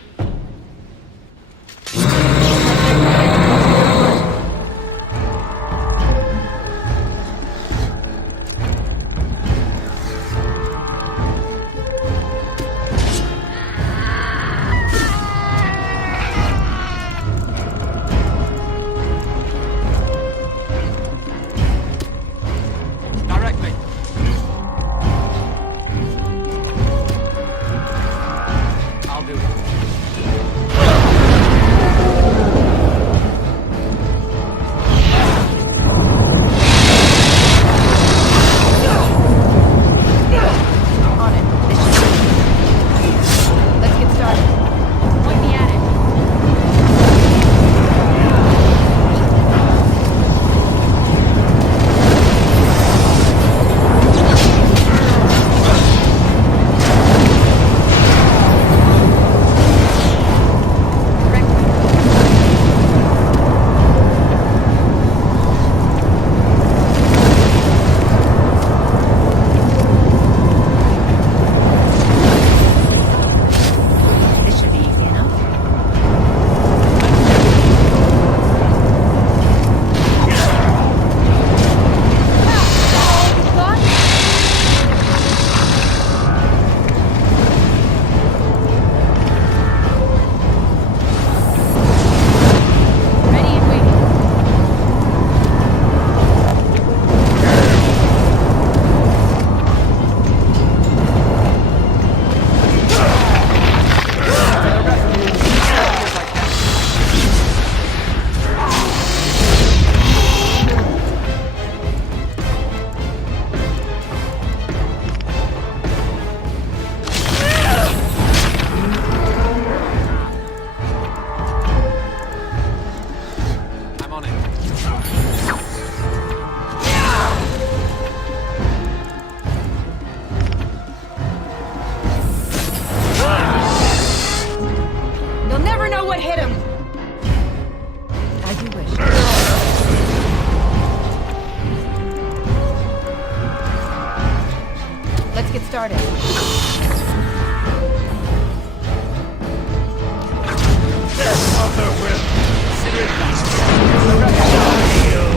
started.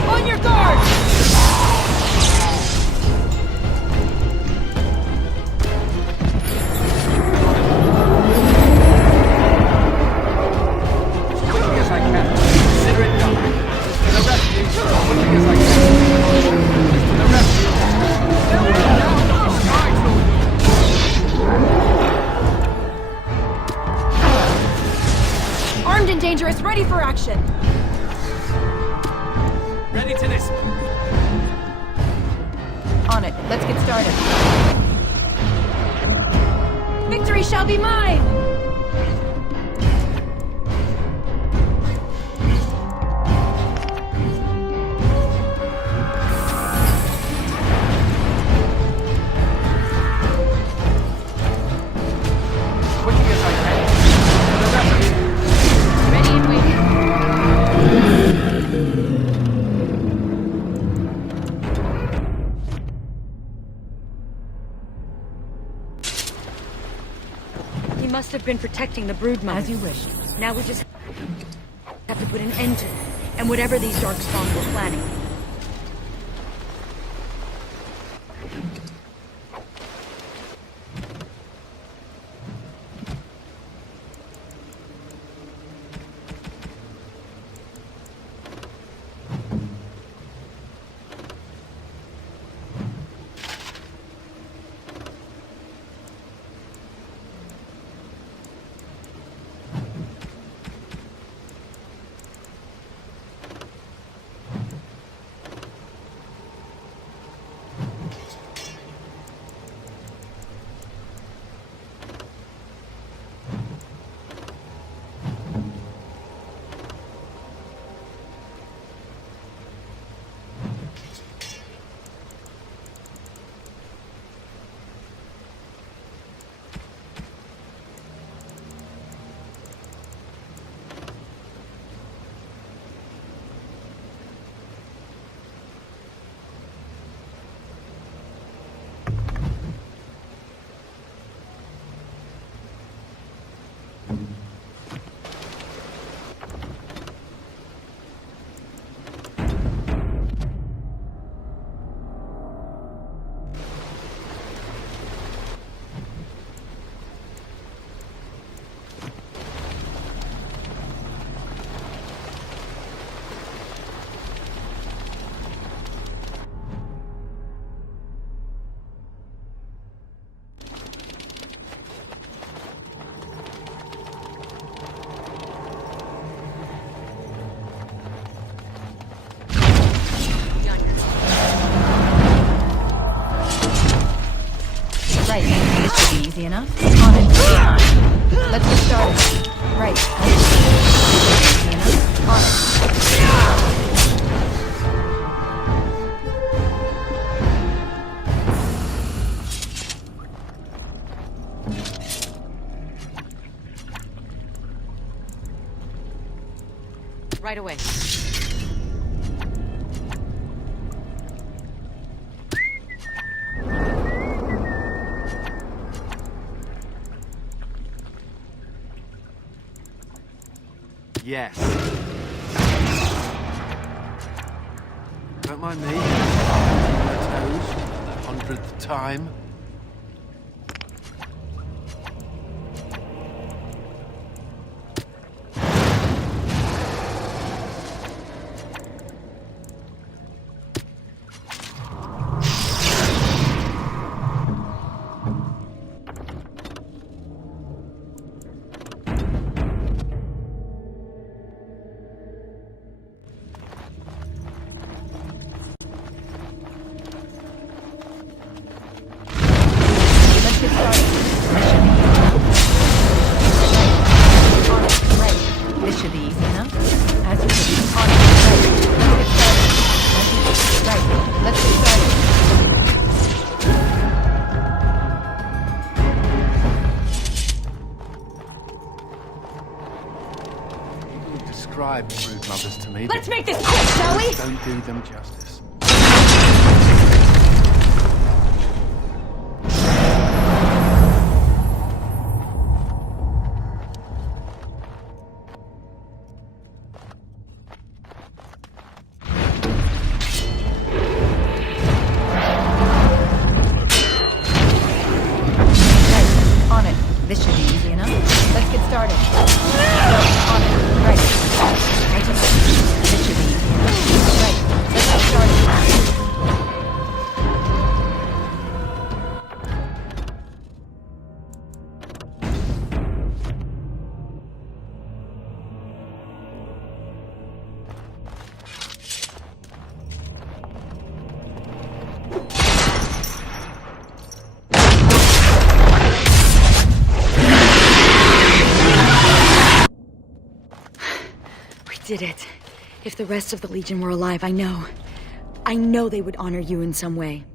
On your guard! Armed and dangerous, ready for action! Ready to this. On it. Let's get started. Victory shall be mine! Ready and waiting. He must have been protecting the broodmother. As you wish. Now we just have to put an end to it, and whatever these Darkspawn were planning. Right. This should be easy enough. On it. Let's get started. Right. Easy enough. On it. Right away. Yes. Don't mind me. My toes for the 100th time. Describe brood mothers to me. Let's make this quick, shall we? Don't do them justice. On it. This should be easy enough. Let's get started. On it. Right. Right enough. This should be easy enough. Right. Let's get started. Did it. If the rest of the Legion were alive, I know they would honor you in some way.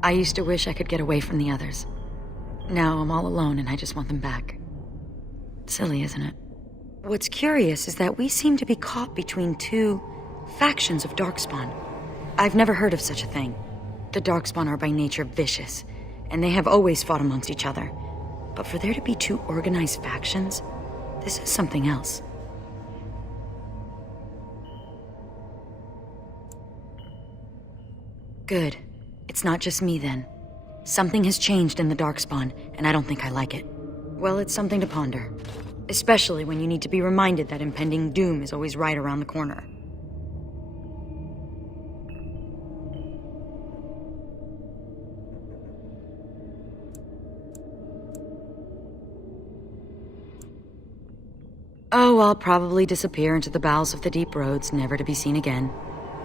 I used to wish I could get away from the others. Now I'm all alone and I just want them back. Silly, isn't it? What's curious is that we seem to be caught between two factions of Darkspawn. I've never heard of such a thing. The Darkspawn are by nature vicious, and they have always fought amongst each other. But for there to be two organized factions, this is something else. Good. It's not just me, then. Something has changed in the Darkspawn, and I don't think I like it. Well, it's something to ponder. Especially when you need to be reminded that impending doom is always right around the corner. Oh, I'll probably disappear into the bowels of the deep roads, never to be seen again.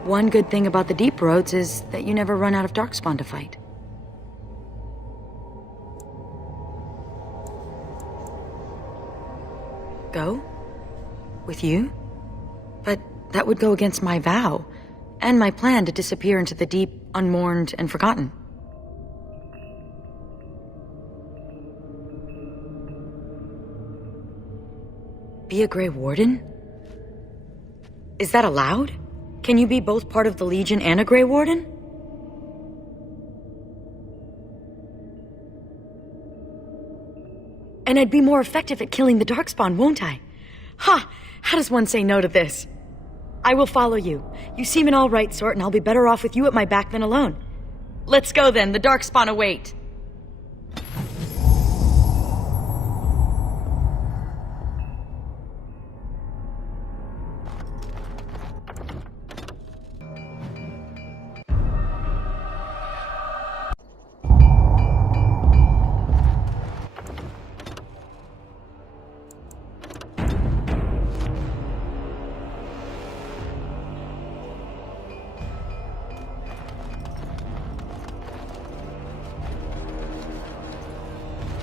One good thing about the deep roads is that you never run out of Darkspawn to fight. Go? With you? But that would go against my vow, and my plan to disappear into the deep, unmourned, and forgotten. Be a Grey Warden? Is that allowed? Can you be both part of the Legion and a Grey Warden? And I'd be more effective at killing the Darkspawn, won't I? Ha! How does one say no to this? I will follow you. You seem an all-right sort, and I'll be better off with you at my back than alone. Let's go then, the Darkspawn await.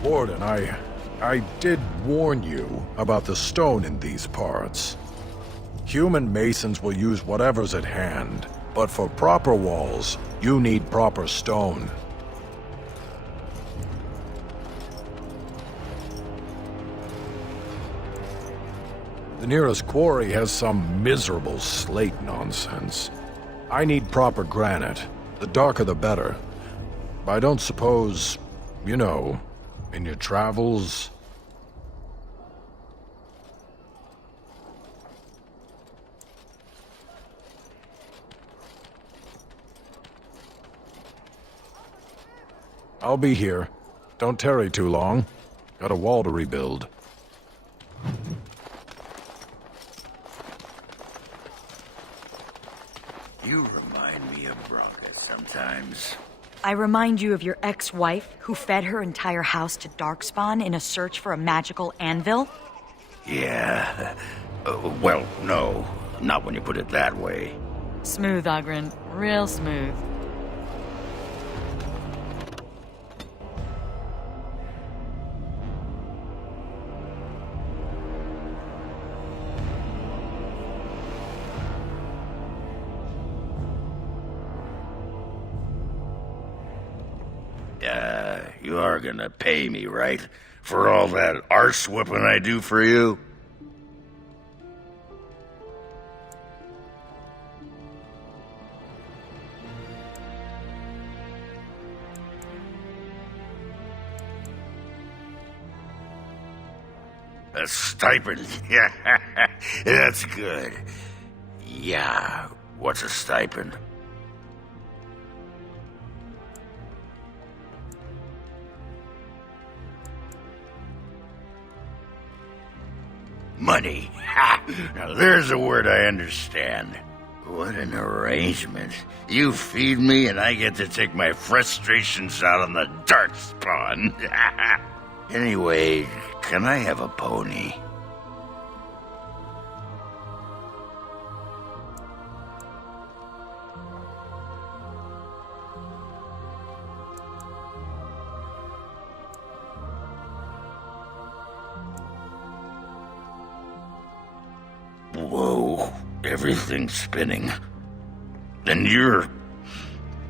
Warden, I did warn you about the stone in these parts. Human masons will use whatever's at hand, but for proper walls, you need proper stone. The nearest quarry has some miserable slate nonsense. I need proper granite. The darker the better. But I don't suppose, you know, in your travels... I'll be here. Don't tarry too long. Got a wall to rebuild. You remind me of Braga sometimes. I remind you of your ex-wife who fed her entire house to Darkspawn in a search for a magical anvil? Yeah. Well, no. Not when you put it that way. Smooth, Ogren. Real smooth. You are gonna pay me, right? For all that arse whipping I do for you? A stipend? Yeah, that's good. Yeah, what's a stipend? Money. Ha! Now there's a word I understand. What an arrangement. You feed me and I get to take my frustrations out on the Darkspawn. Anyway, can I have a pony? Whoa, everything's spinning. And you're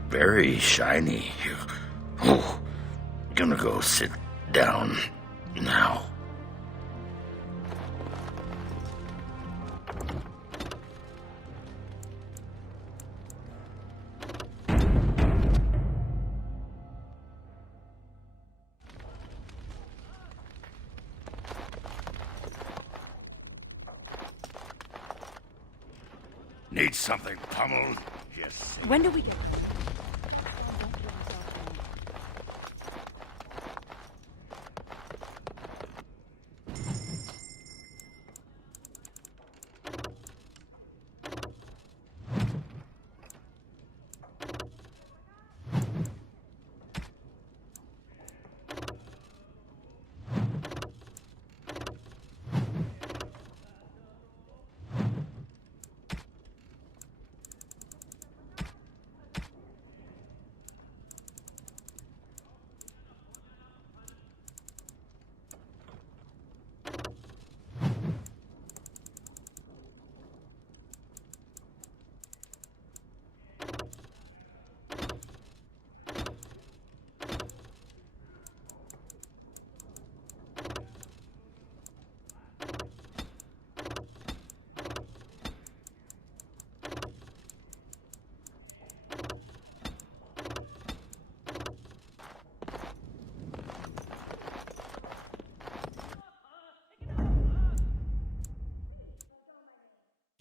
very shiny. Oh, gonna go sit down now. Need something pummeled? Yes. When do we get...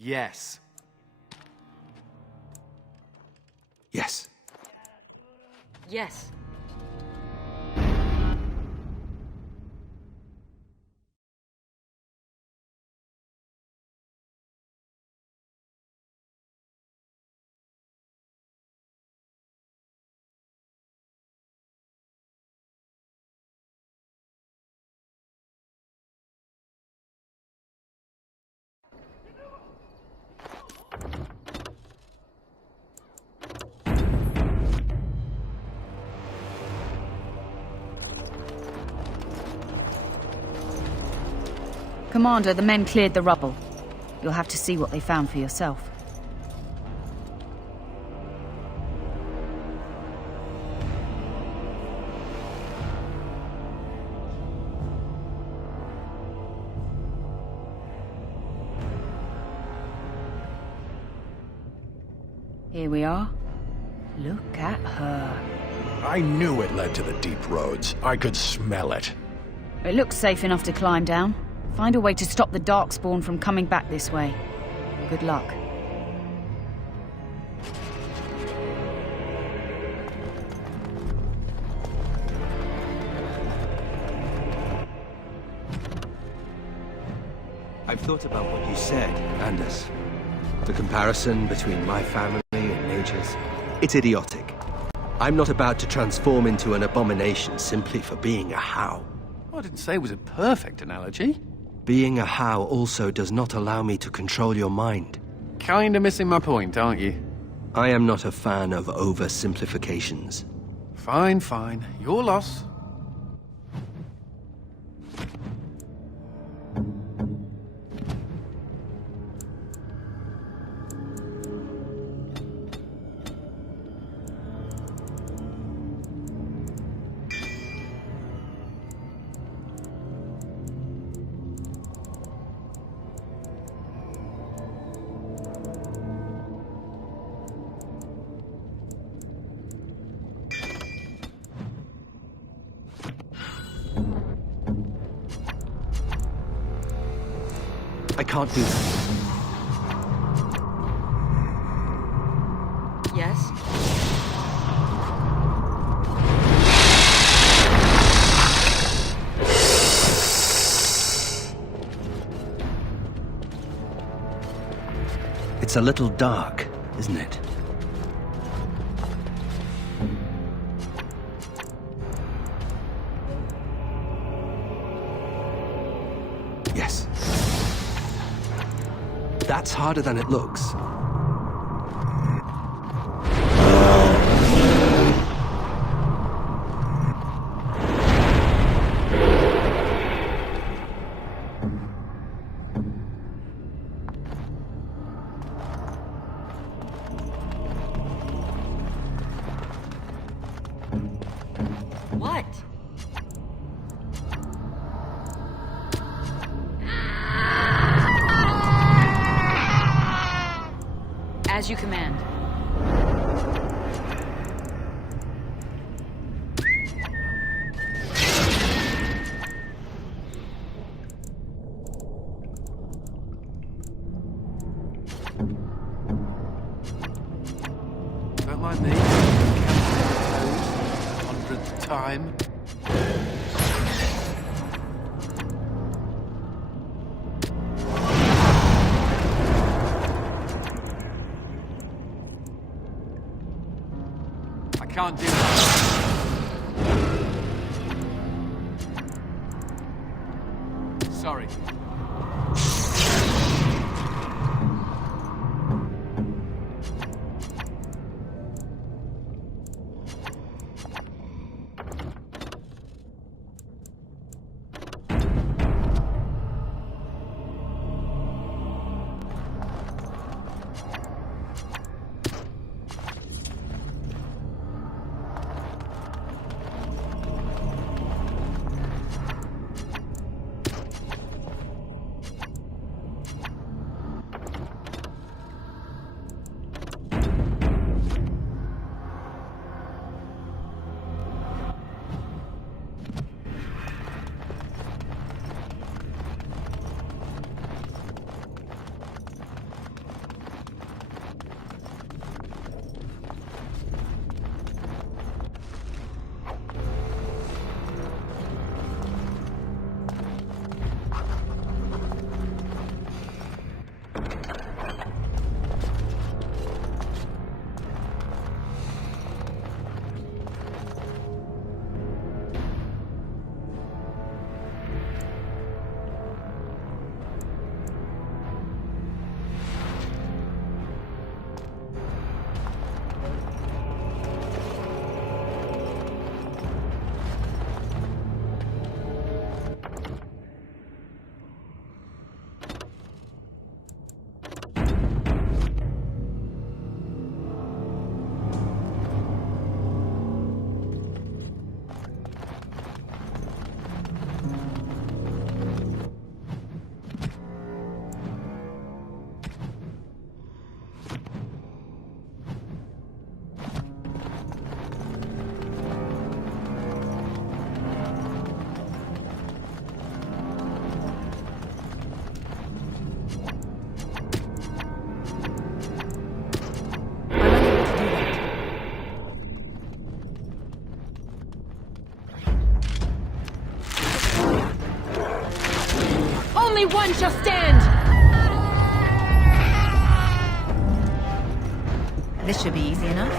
Yes. Yes. Yes. Commander, the men cleared the rubble. You'll have to see what they found for yourself. Here we are. Look at her. I knew it led to the deep roads. I could smell it. It looks safe enough to climb down. Find a way to stop the Darkspawn from coming back this way. Good luck. I've thought about what you said, Anders. The comparison between my family and Nature's. It's idiotic. I'm not about to transform into an abomination simply for being a How. I didn't say it was a perfect analogy. Being a How also does not allow me to control your mind. Kinda missing my point, aren't you? I am not a fan of oversimplifications. Fine, fine. Your loss. I can't do that. Yes? It's a little dark, isn't it? Yes. That's harder than it looks. What? As you command. Don't mind me. 100th time. I can't do that. Sorry. shall stand! This should be easy enough.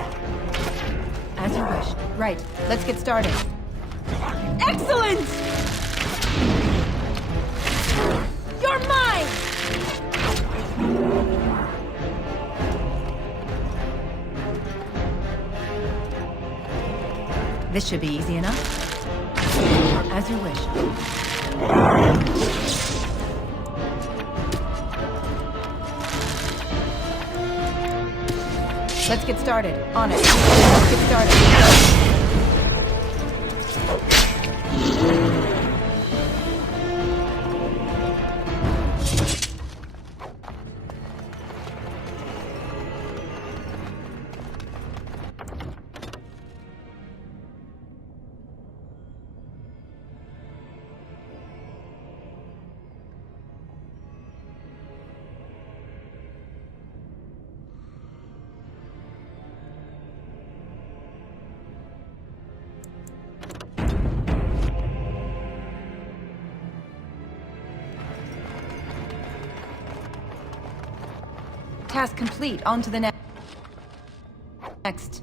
As you wish. Right, let's get started. Excellent! You're mine! This should be easy enough. As you wish. Let's get started. On it. Let's get started. Task complete. On to the next.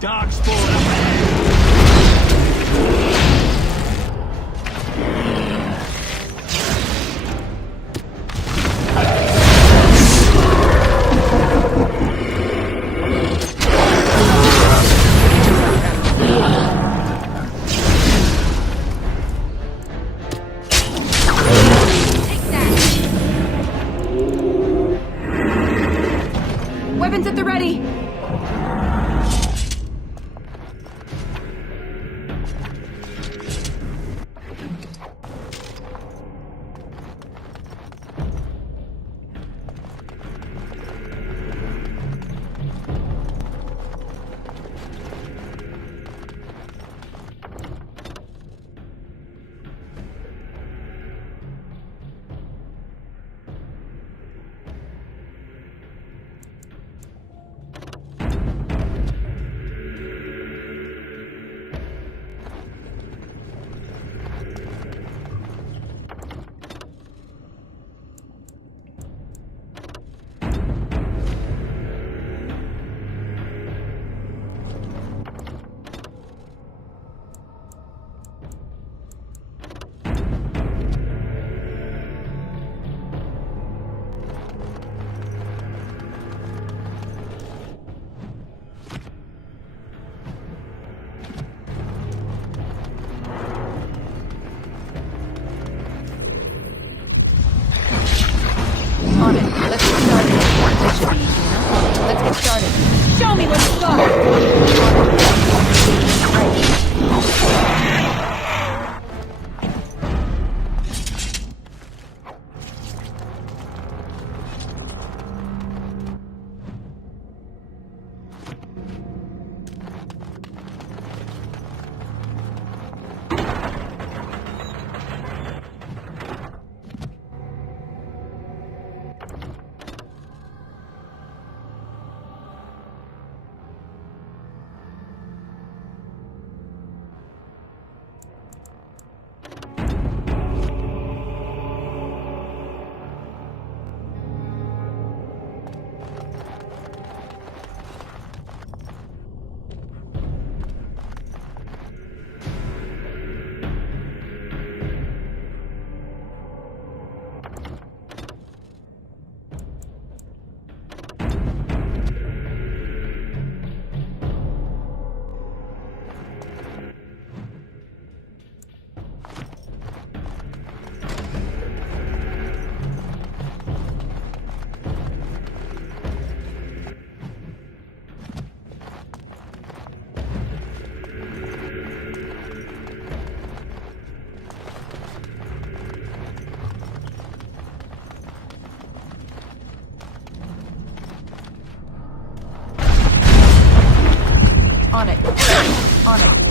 Darkspawn up ahead! Weapons at the ready!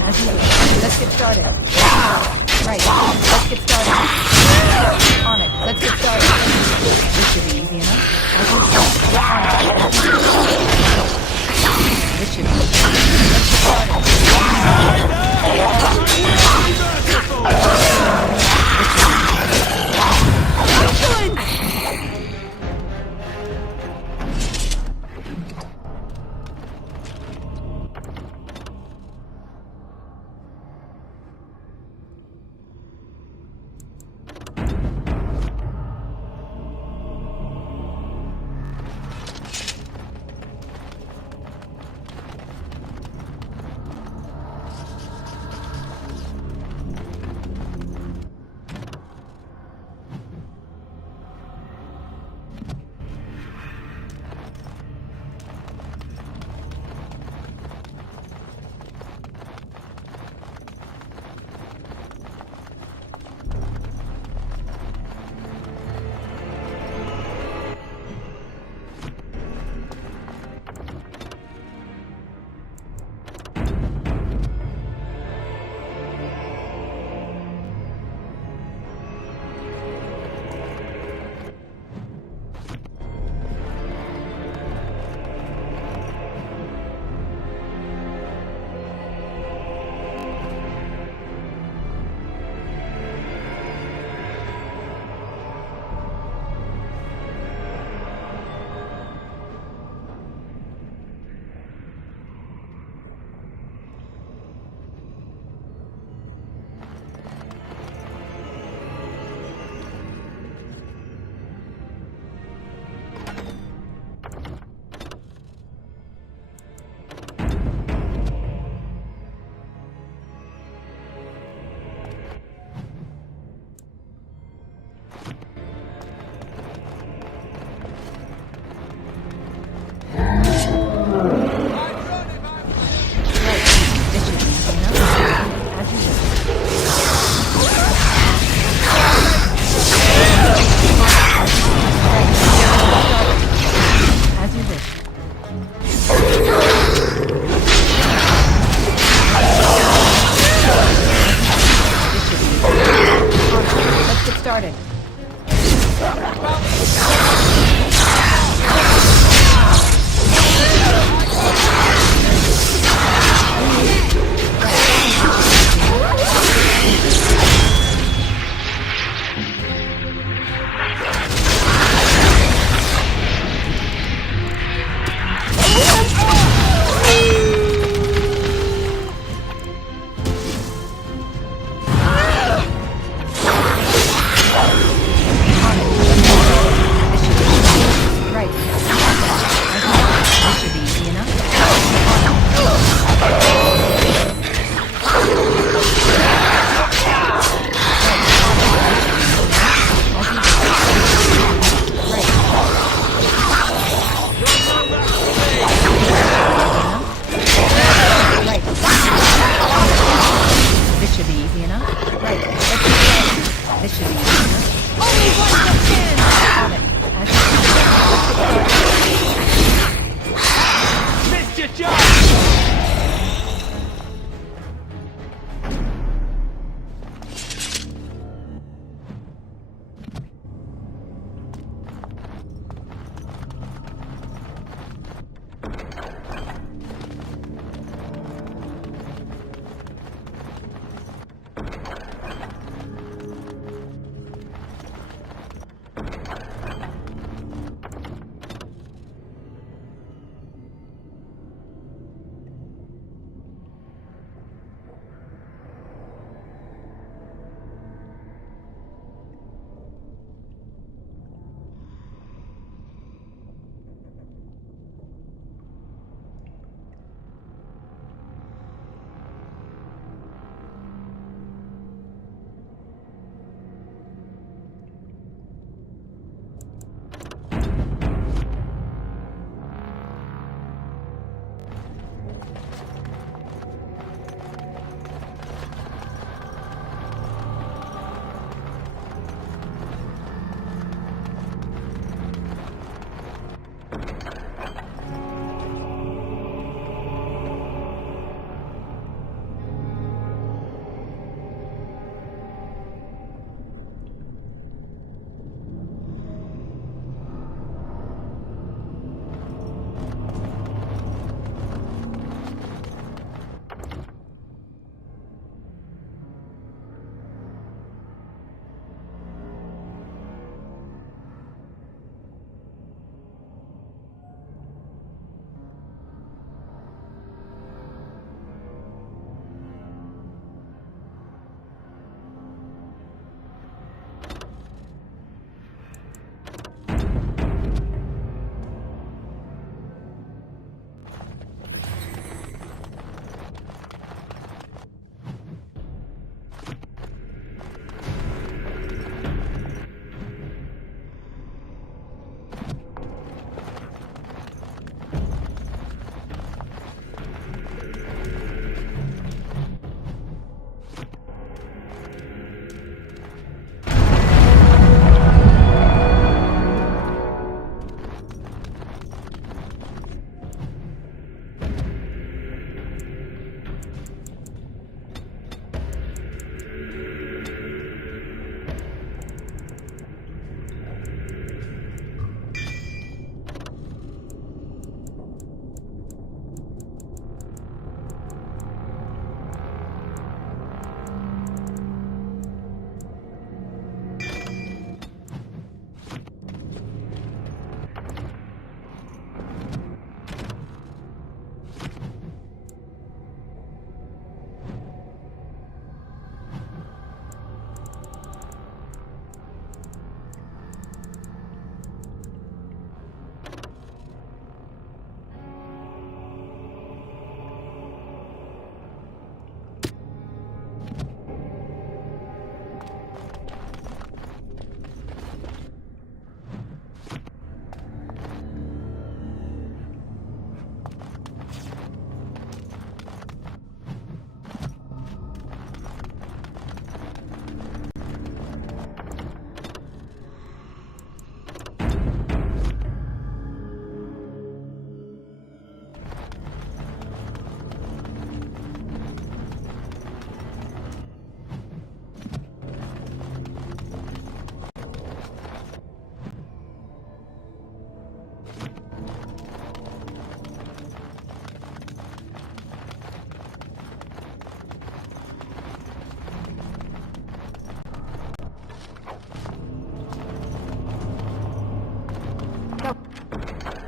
Let's get started. Right. Let's get started. On it. Let's get started. This should be easy enough. I think so. On it. This should be easy. Let's get started. Excellent!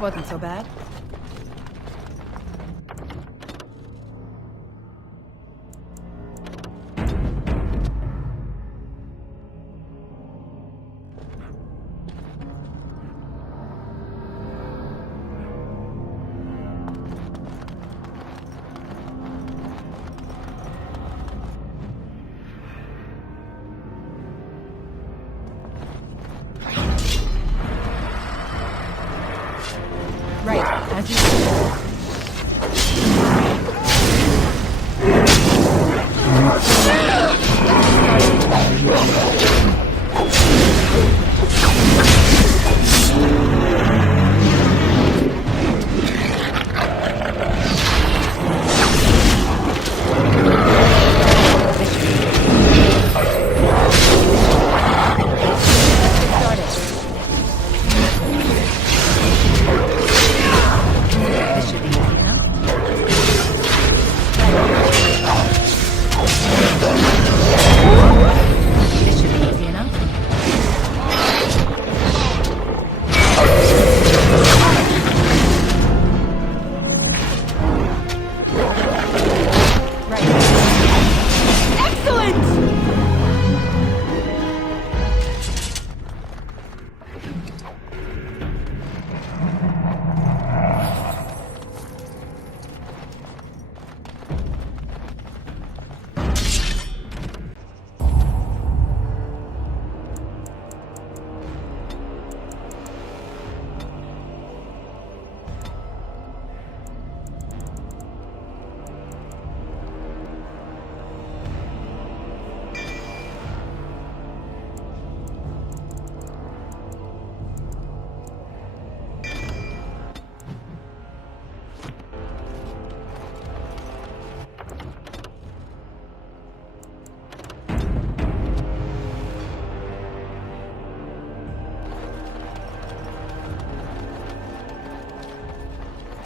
Wasn't so bad. Right, as you said.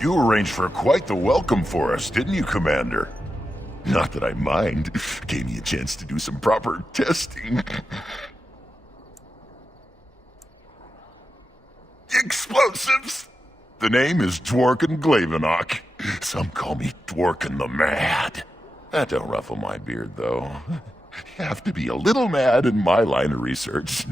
You arranged for quite the welcome for us, didn't you, Commander? Not that I mind. Gave me a chance to do some proper testing. Explosives! The name is Dworkin Glavenok. Some call me Dworkin the Mad. That don't ruffle my beard, though. You have to be a little mad in my line of research.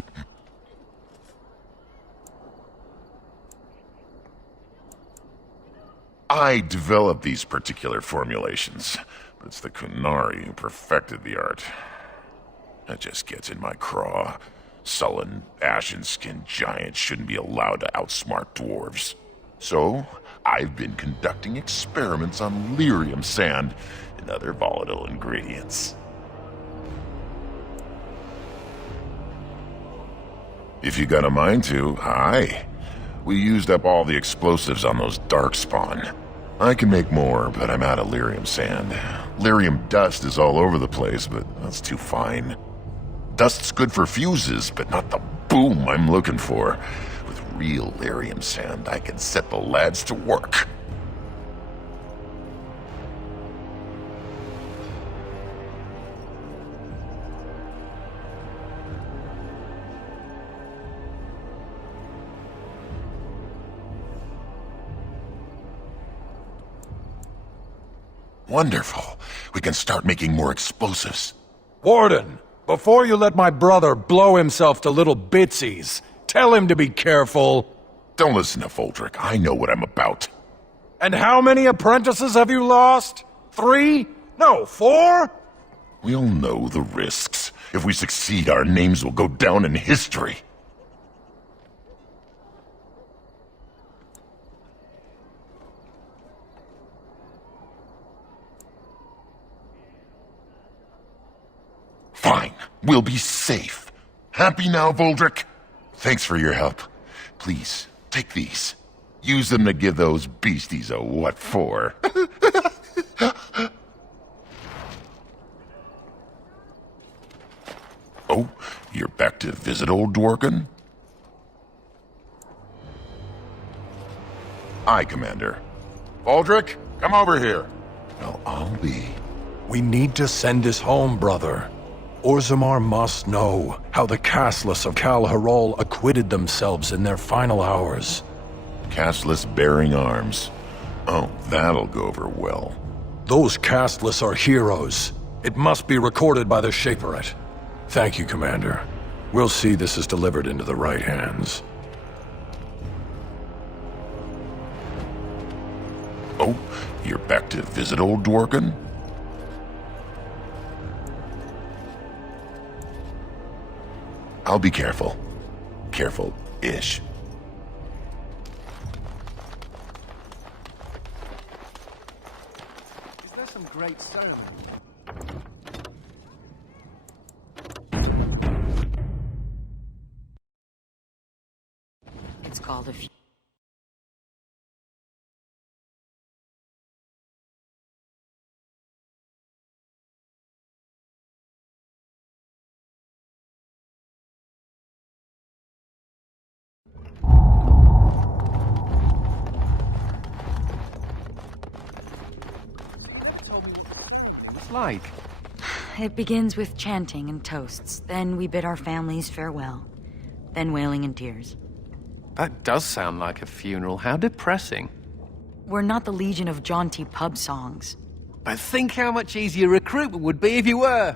I developed these particular formulations, but it's the Kunari who perfected the art. That just gets in my craw. Sullen, ashen-skinned giants shouldn't be allowed to outsmart dwarves. So, I've been conducting experiments on lyrium sand and other volatile ingredients. If you got a mind to, aye. We used up all the explosives on those darkspawn. I can make more, but I'm out of lyrium sand. Lyrium dust is all over the place, but that's too fine. Dust's good for fuses, but not the boom I'm looking for. With real lyrium sand, I can set the lads to work. Wonderful. We can start making more explosives. Warden, before you let my brother blow himself to little bitsies, tell him to be careful. Don't listen to Voldrick. I know what I'm about. And how many apprentices have you lost? 3? No, 4? We all know the risks. If we succeed, our names will go down in history. Fine. We'll be safe. Happy now, Voldrick? Thanks for your help. Please, take these. Use them to give those beasties a what for. Oh, you're back to visit old Dworkin? Aye, Commander. Voldrick, come over here. Well, I'll be. We need to send this home, brother. Orzammar must know how the castless of Kal Harol acquitted themselves in their final hours. Castless bearing arms. Oh, that'll go over well. Those castless are heroes. It must be recorded by the Shaperate. Thank you, Commander. We'll see this is delivered into the right hands. Oh, you're back to visit old Dworkin? I'll be careful. Careful-ish. Is there some great ceremony? It's called a... It's like... It begins with chanting and toasts. Then we bid our families farewell. Then wailing and tears. That does sound like a funeral. How depressing. We're not the legion of jaunty pub songs. But think how much easier recruitment would be if you were.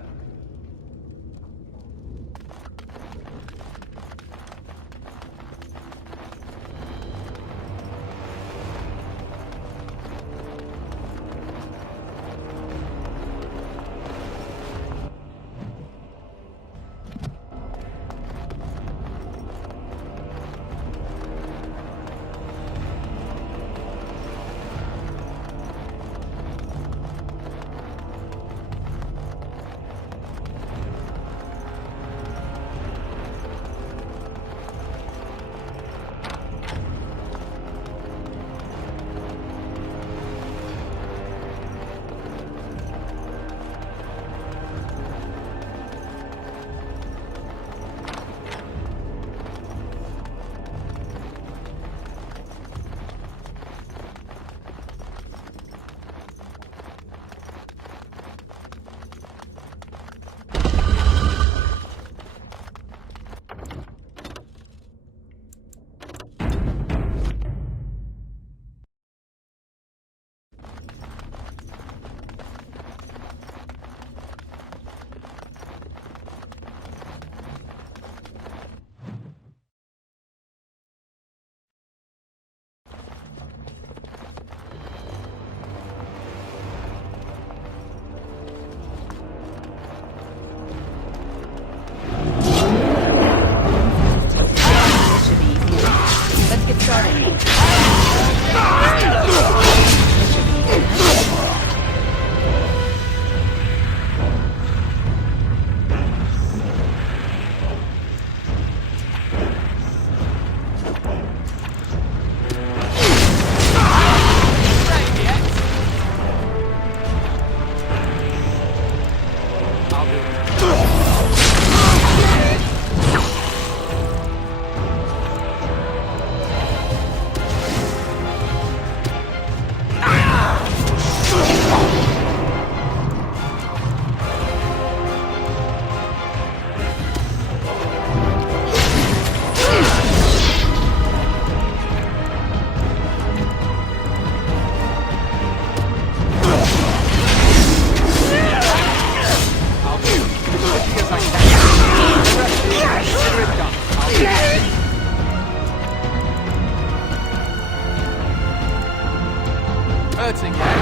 Hurting yet?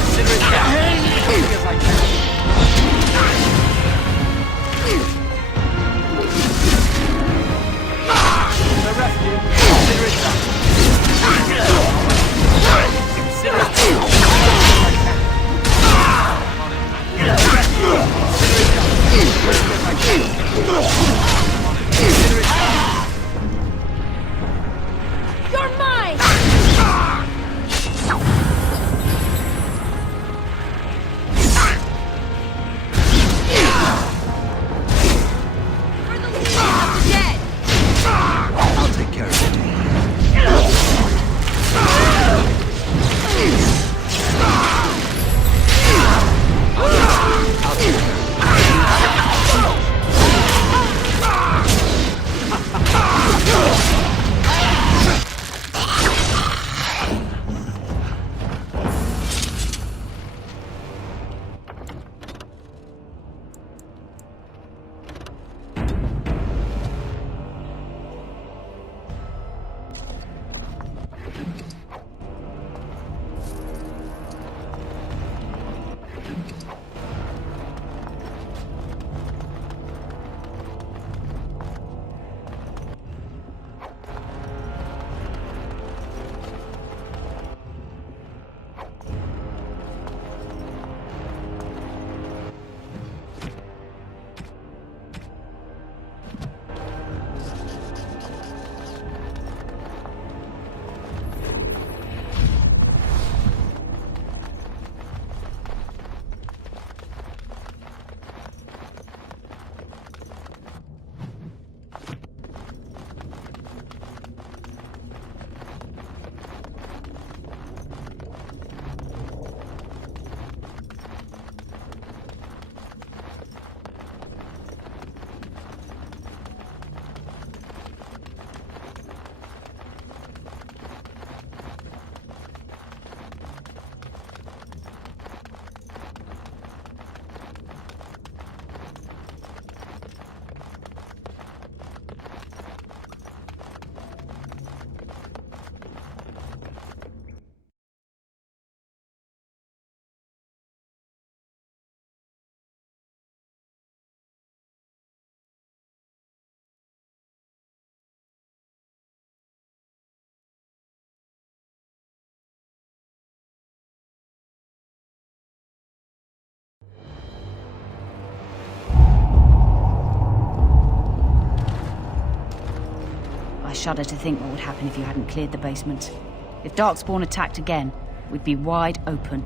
Consider it done. As I can. The rescue. Consider it done. Consider it done. As I can. The rescue. Consider it done. As I can. Consider it done. You're mine! I'll take care of it. I'll take care of it. shudder to think what would happen if you hadn't cleared the basement. If Darkspawn attacked again, we'd be wide open.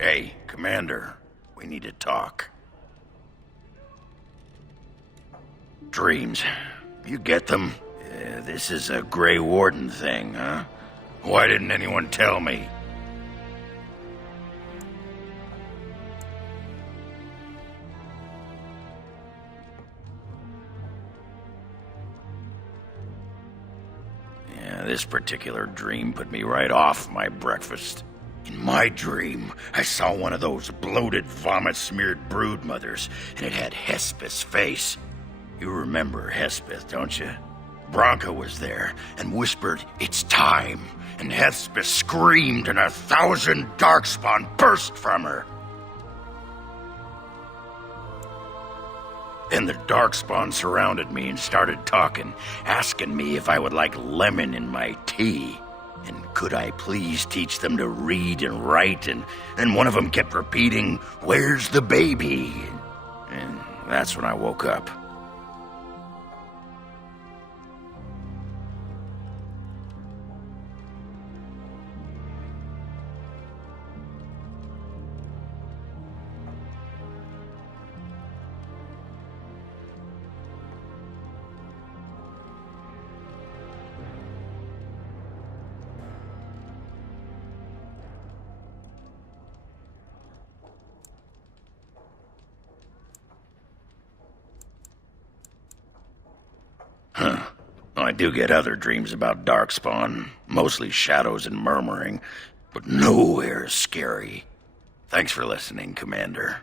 Hey, Commander, we need to talk. Dreams. You get them? This is a Grey Warden thing, huh? Why didn't anyone tell me? Yeah, this particular dream put me right off my breakfast. In my dream, I saw one of those bloated, vomit-smeared brood mothers, and it had Hespeth's face. You remember Hespeth, don't you? Bronca was there and whispered, "It's time," and Hespeth screamed and 1,000 Darkspawn burst from her. Then the Darkspawn surrounded me and started talking, asking me if I would like lemon in my tea. And could I please teach them to read and write? And one of them kept repeating, "Where's the baby?" And that's when I woke up. I do get other dreams about Darkspawn, mostly shadows and murmuring, but nowhere scary. Thanks for listening, Commander.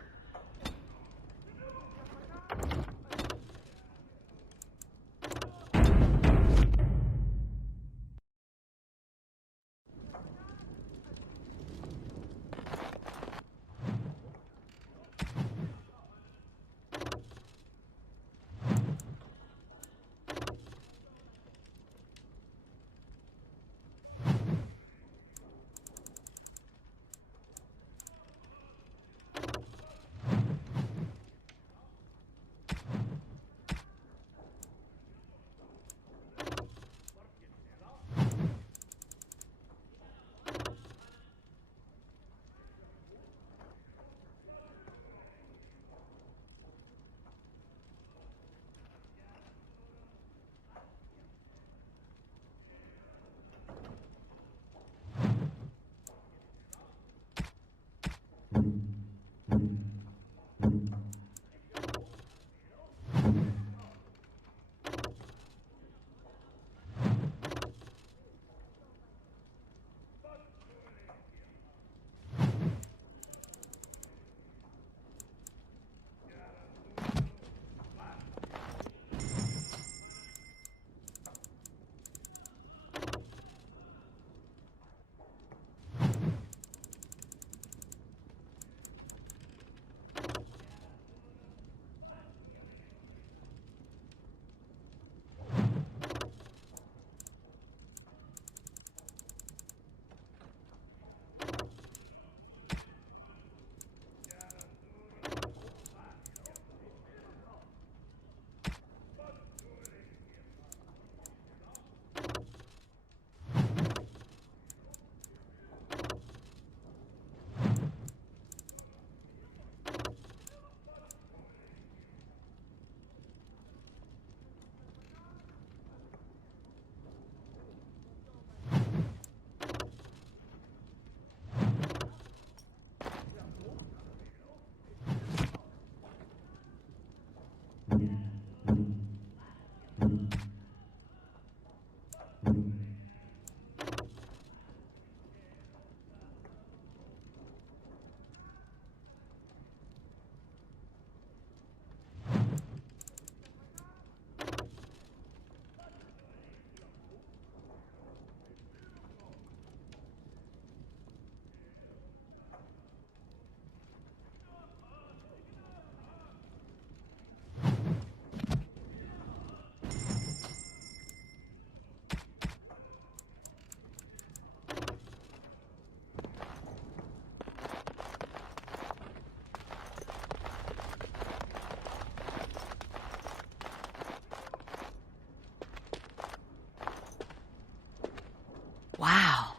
Wow.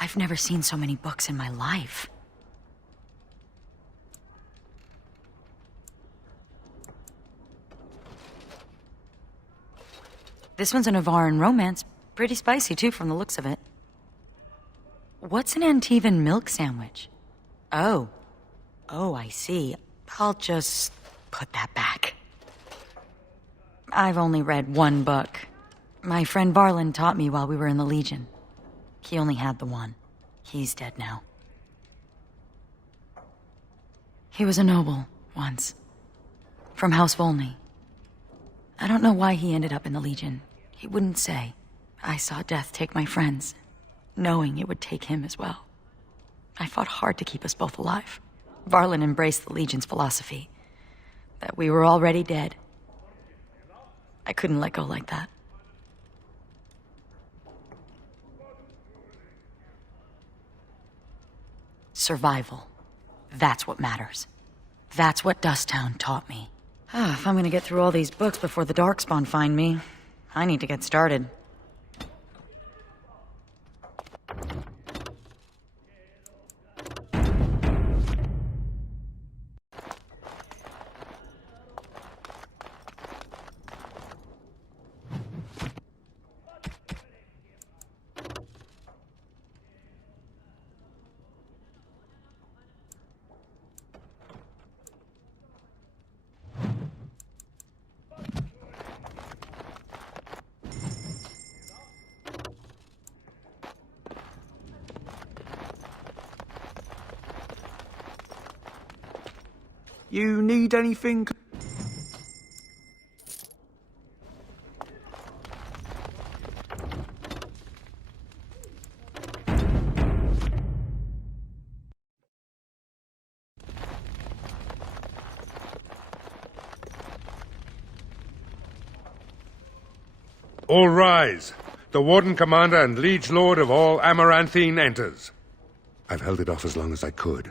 I've never seen so many books in my life. This one's a Navaran romance. Pretty spicy, too, from the looks of it. What's an Antivan milk sandwich? Oh. Oh, I see. I'll just put that back. I've only read one book. My friend Varlin taught me while we were in the Legion. He only had the one. He's dead now. He was a noble, once. From House Volney. I don't know why he ended up in the Legion. He wouldn't say. I saw death take my friends, knowing it would take him as well. I fought hard to keep us both alive. Varlin embraced the Legion's philosophy, that we were already dead. I couldn't let go like that. Survival. That's what matters. That's what Dusttown taught me. If I'm gonna get through all these books before the Darkspawn find me, I need to get started. You need anything? All rise. The Warden Commander and Liege Lord of all Amaranthine enters. I've held it off as long as I could,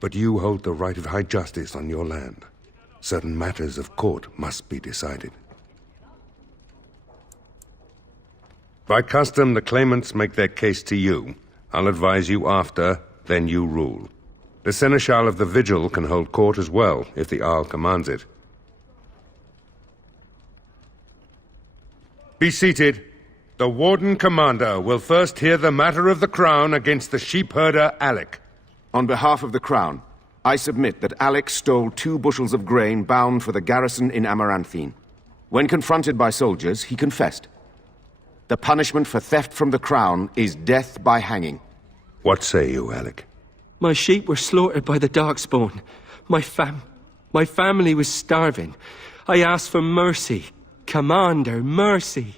but you hold the right of high justice on your land. Certain matters of court must be decided. By custom, the claimants make their case to you. I'll advise you after, then you rule. The Seneschal of the Vigil can hold court as well, if the Arl commands it. Be seated. The Warden Commander will first hear the matter of the Crown against the sheepherder Alec. On behalf of the Crown, I submit that Alec stole 2 bushels of grain bound for the garrison in Amaranthine. When confronted by soldiers, he confessed. The punishment for theft from the Crown is death by hanging. What say you, Alec? My sheep were slaughtered by the Darkspawn. My family was starving. I asked for mercy. Commander, mercy.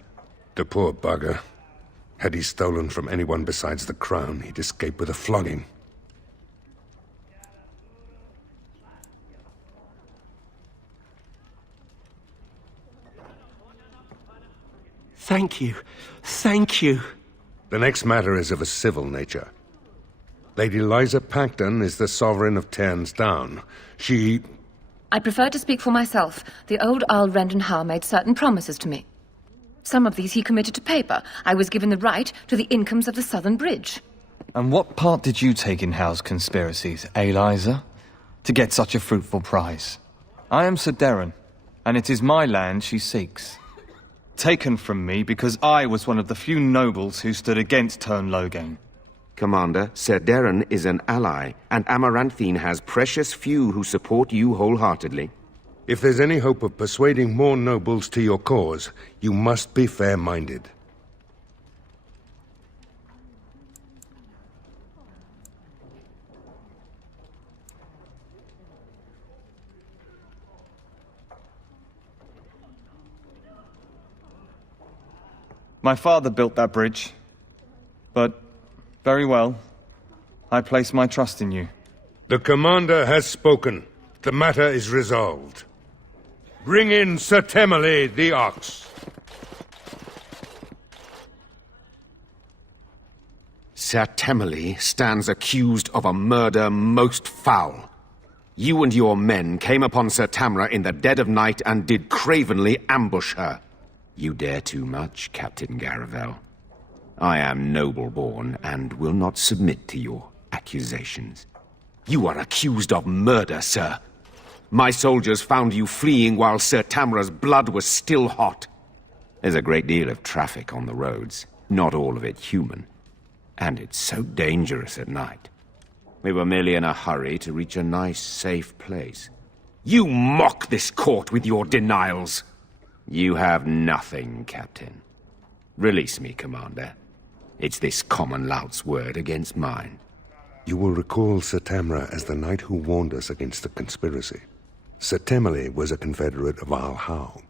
The poor bugger. Had he stolen from anyone besides the Crown, he'd escape with a flogging. Thank you. Thank you. The next matter is of a civil nature. Lady Liza Pacton is the sovereign of Terns Down. She... I prefer to speak for myself. The old Earl Rendenhar made certain promises to me. Some of these he committed to paper. I was given the right to the incomes of the Southern Bridge. And what part did you take in Hal's conspiracies, Liza? To get such a fruitful prize? I am Sir Darren, and it is my land she seeks. Taken from me because I was one of the few nobles who stood against Tern Logain. Commander, Sir Darren is an ally, and Amaranthine has precious few who support you wholeheartedly. If there's any hope of persuading more nobles to your cause, you must be fair-minded. My father built that bridge, but very well. I place my trust in you. The Commander has spoken. The matter is resolved. Bring in Sir Temele the Ox. Sir Temele stands accused of a murder most foul. You and your men came upon Sir Tamra in the dead of night and did cravenly ambush her. You dare too much, Captain Garavel. I am noble-born and will not submit to your accusations. You are accused of murder, sir. My soldiers found you fleeing while Sir Tamra's blood was still hot. There's a great deal of traffic on the roads, not all of it human. And it's so dangerous at night. We were merely in a hurry to reach a nice, safe place. You mock this court with your denials. You have nothing, Captain. Release me, Commander. It's this common lout's word against mine. You will recall Sir Tamra as the knight who warned us against the conspiracy. Sir Temele was a confederate of Al Howe.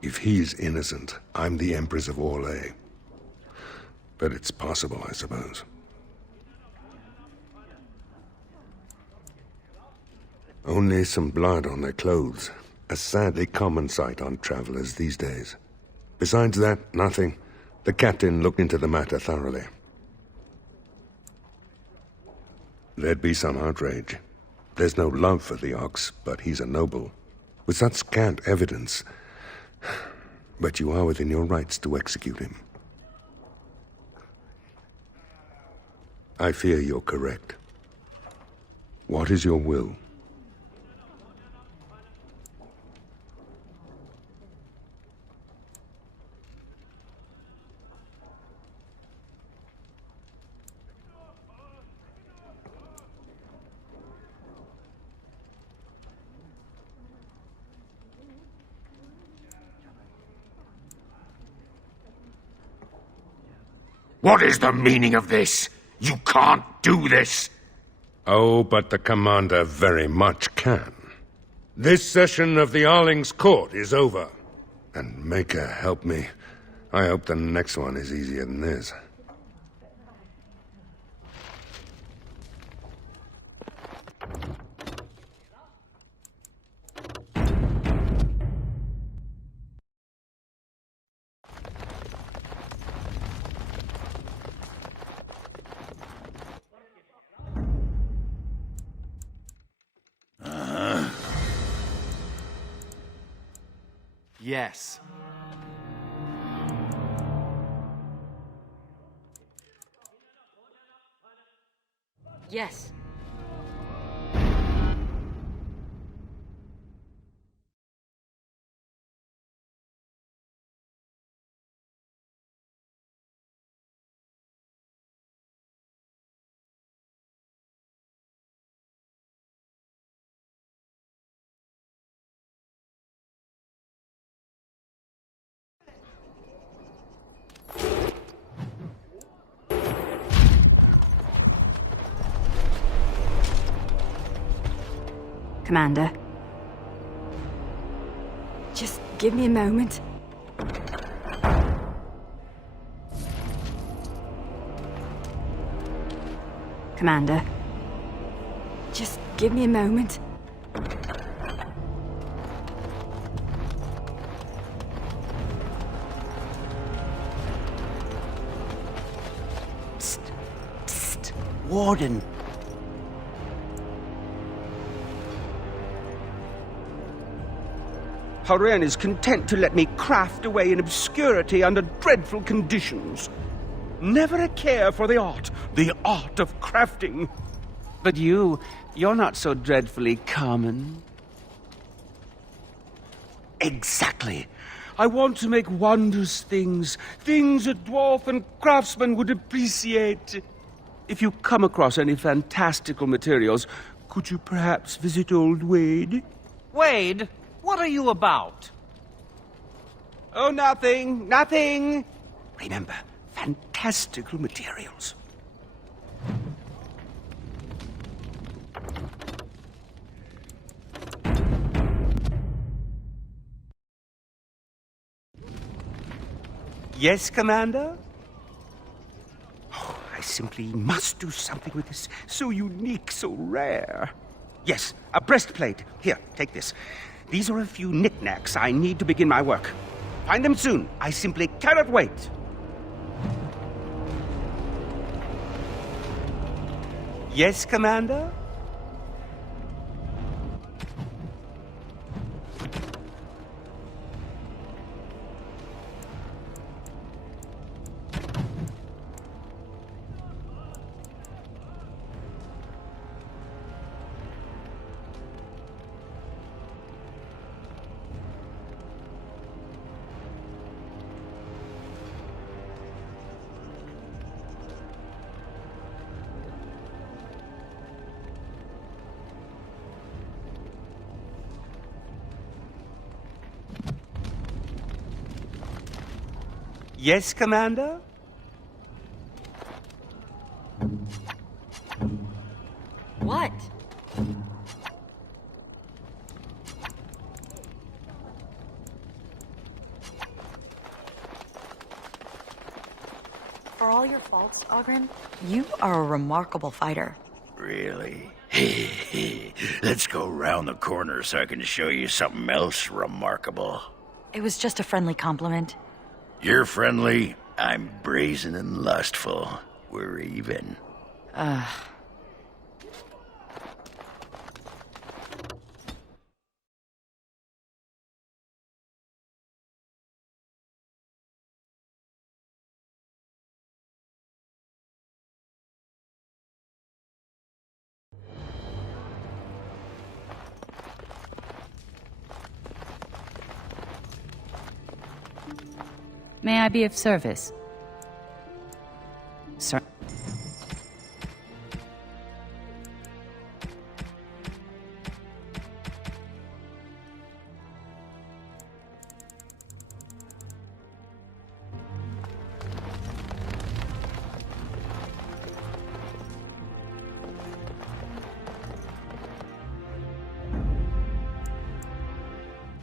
If he's innocent, I'm the Empress of Orlais. But it's possible, I suppose. Only some blood on their clothes. A sadly common sight on travelers these days. Besides that, nothing. The captain looked into the matter thoroughly. There'd be some outrage. There's no love for the Ox, but he's a noble. With such scant evidence... But you are within your rights to execute him. I fear you're correct. What is your will? What is the meaning of this? You can't do this! Oh, but the Commander very much can. This session of the Arling's court is over. And Maker help me. I hope the next one is easier than this. Yes. Yes. Commander. Just give me a moment. Commander. Just give me a moment. Psst. Psst. Warden. Haren is content to let me craft away in obscurity under dreadful conditions. Never a care for the art of crafting. But you're not so dreadfully common. Exactly. I want to make wondrous things a dwarf and craftsman would appreciate. If you come across any fantastical materials, could you perhaps visit old Wade? Wade? What are you about? Oh, nothing. Remember, fantastical materials. Yes, Commander? Oh, I simply must do something with this. So unique, so rare. Yes, a breastplate. Here, take this. These are a few knickknacks I need to begin my work. Find them soon. I simply cannot wait. Yes, Commander? Yes, Commander? What? For all your faults, Ogren, you are a remarkable fighter. Really? Let's go round the corner so I can show you something else remarkable. It was just a friendly compliment. You're friendly, I'm brazen and lustful. We're even. May I be of service? Sir.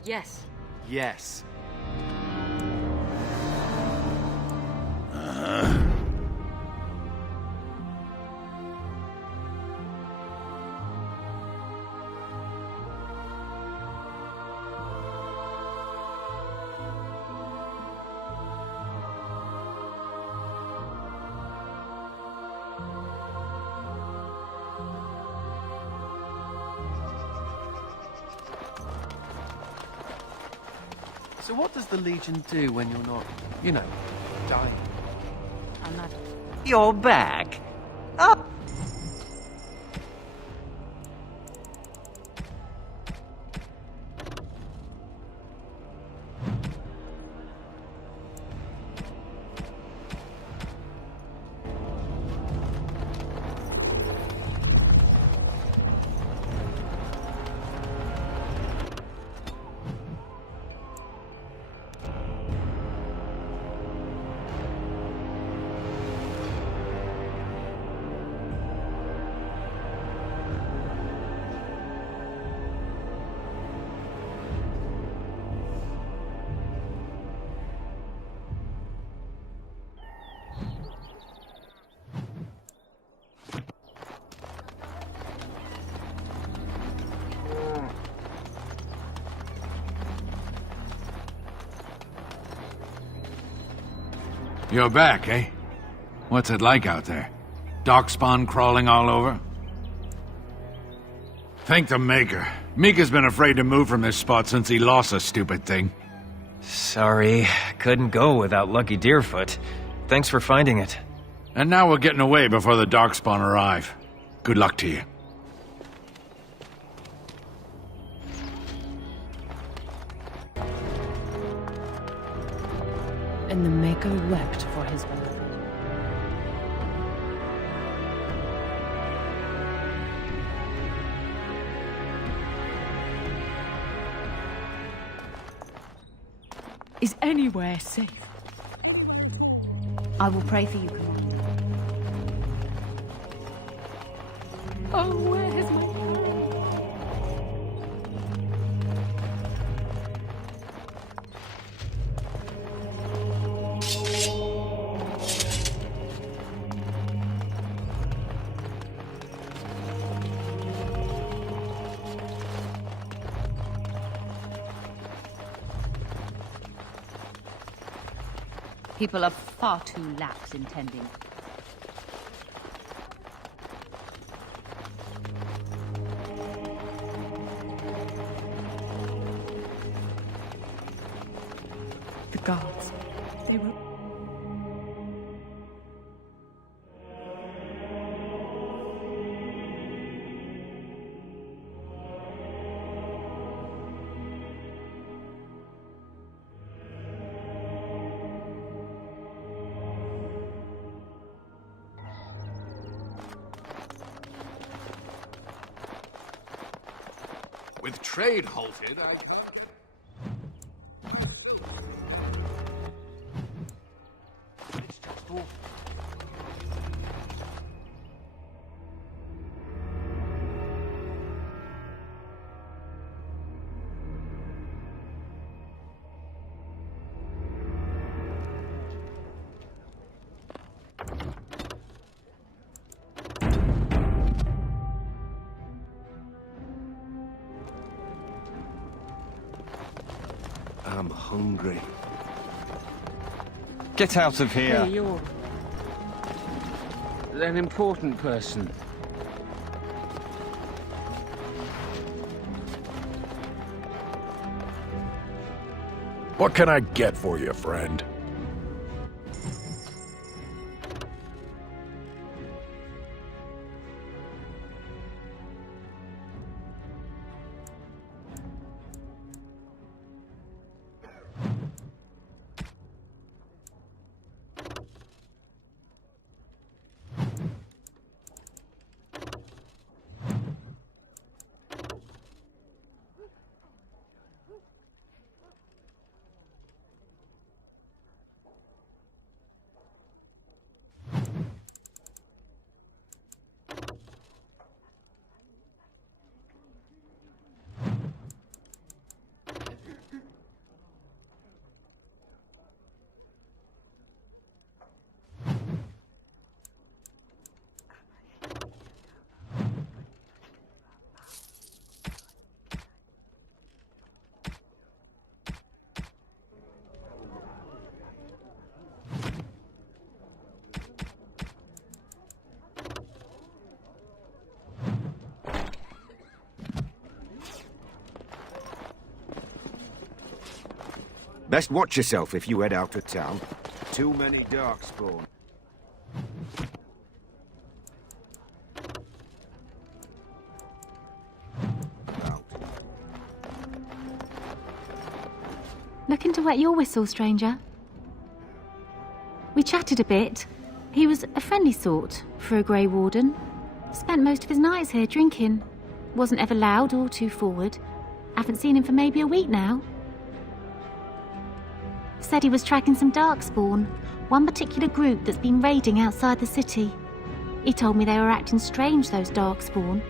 Yes. Yes. So what does the Legion do when you're not, you know, dying? I'm not... You're back? Oh! You're back, eh? What's it like out there? Darkspawn crawling all over? Thank the Maker. Mika's been afraid to move from this spot since he lost the stupid thing. Sorry, couldn't go without Lucky Deerfoot. Thanks for finding it. And now we're getting away before the Darkspawn arrive. Good luck to you. And the Maker wept for his beloved. Is anywhere safe? I will pray for you, Commander. Oh, where is my... People are far too lax in tending. The guards. They were... With trade halted, I can't... It's just awful. I'm hungry. Get out of here! Hey, you're... an important person. What can I get for you, friend? Best watch yourself if you head out to town. Too many darkspawn. Looking to wet your whistle, stranger? We chatted a bit. He was a friendly sort for a Grey Warden. Spent most of his nights here drinking. Wasn't ever loud or too forward. Haven't seen him for maybe a week now. Said he was tracking some darkspawn, one particular group that's been raiding outside the city. He told me they were acting strange, those darkspawn.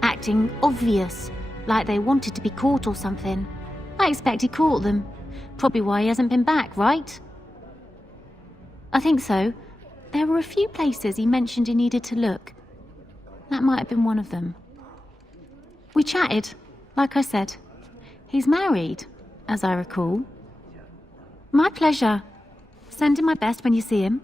Acting obvious, like they wanted to be caught or something. I expect he caught them. Probably why he hasn't been back, right? I think so. There were a few places he mentioned he needed to look. That might have been one of them. We chatted, like I said. He's married, as I recall. My pleasure. Send him my best when you see him.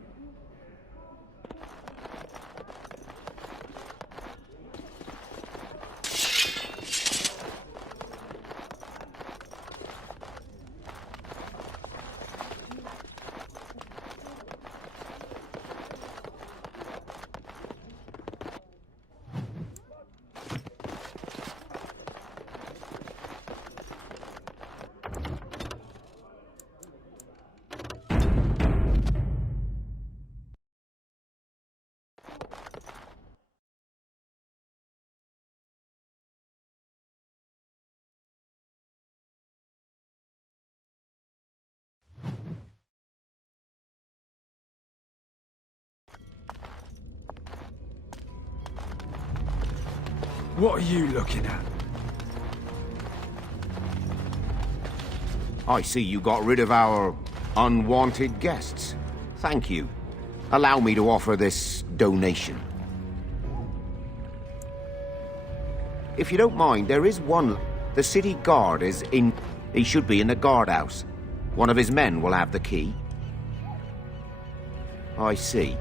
What are you looking at? I see you got rid of our unwanted guests. Thank you. Allow me to offer this donation. If you don't mind, there is one. The city guard is in... He should be in the guardhouse. One of his men will have the key. I see.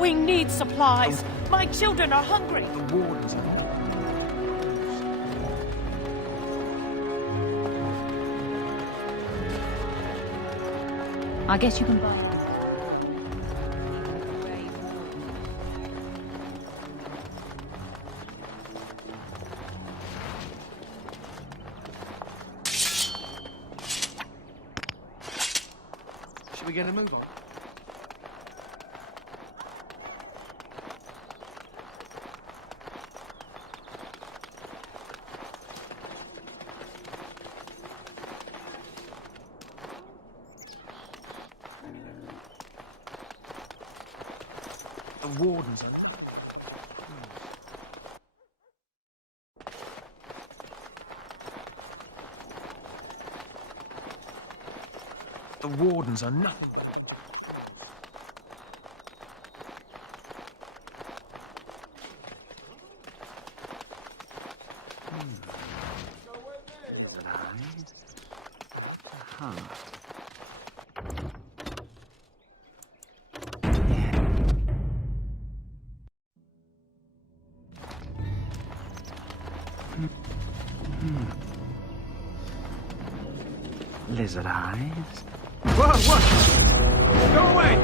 We need supplies. My children are hungry. The wardens are... I guess you can buy. Should we get a move on? The wardens are... The wardens are nothing. Lizard eyes. Whoa, what? Go away!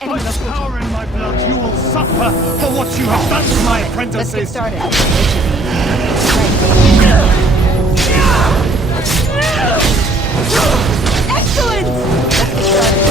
any By the location. power in my blood, you will suffer for what you have done to my apprentices! Let's get started. It should be excellent! Let's get started.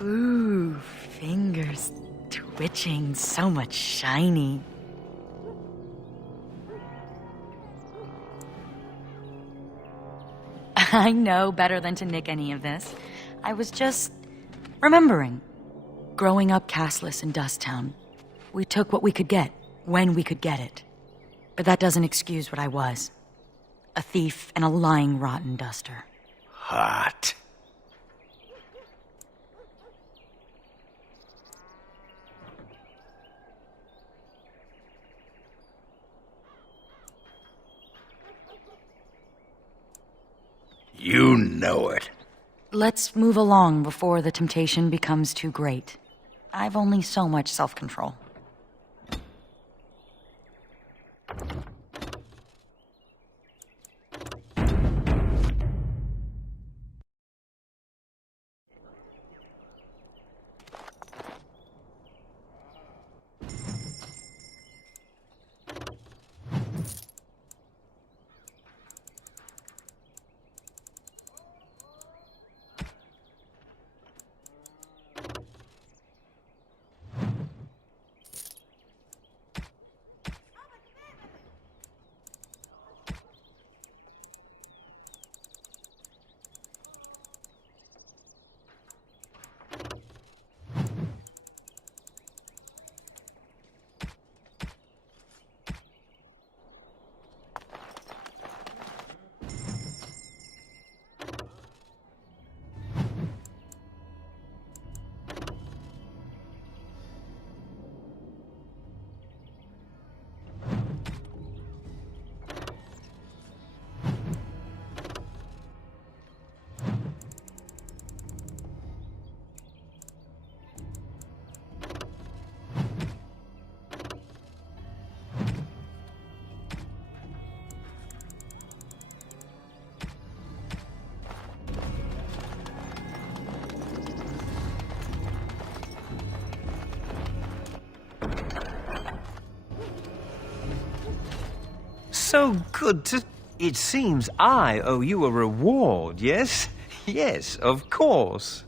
Ooh, fingers twitching, so much shiny. I know better than to nick any of this. I was just remembering. Growing up castless in Dusttown, we took what we could get, when we could get it. But that doesn't excuse what I was. A thief and a lying rotten duster. Hot. You know it. Let's move along before the temptation becomes too great. I've only so much self-control. So good to... It seems I owe you a reward, yes? Yes, of course.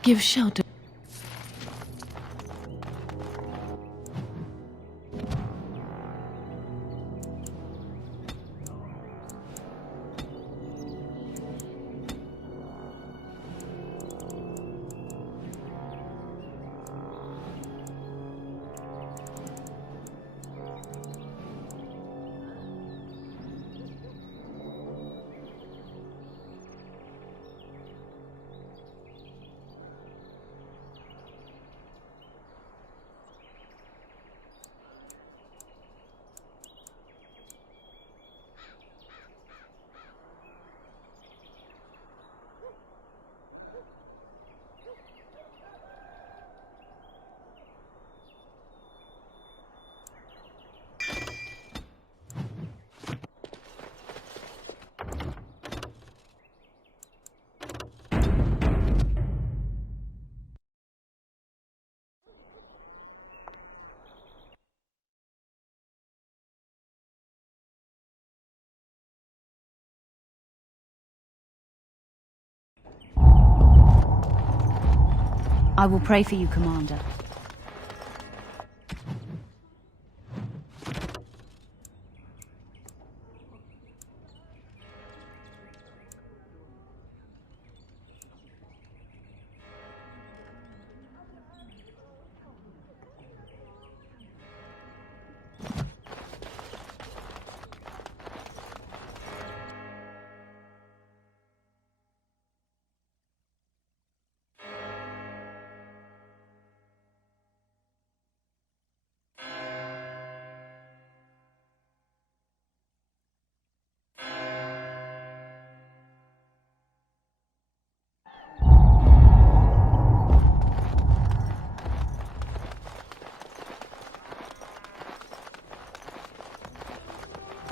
Give shelter. I will pray for you, Commander.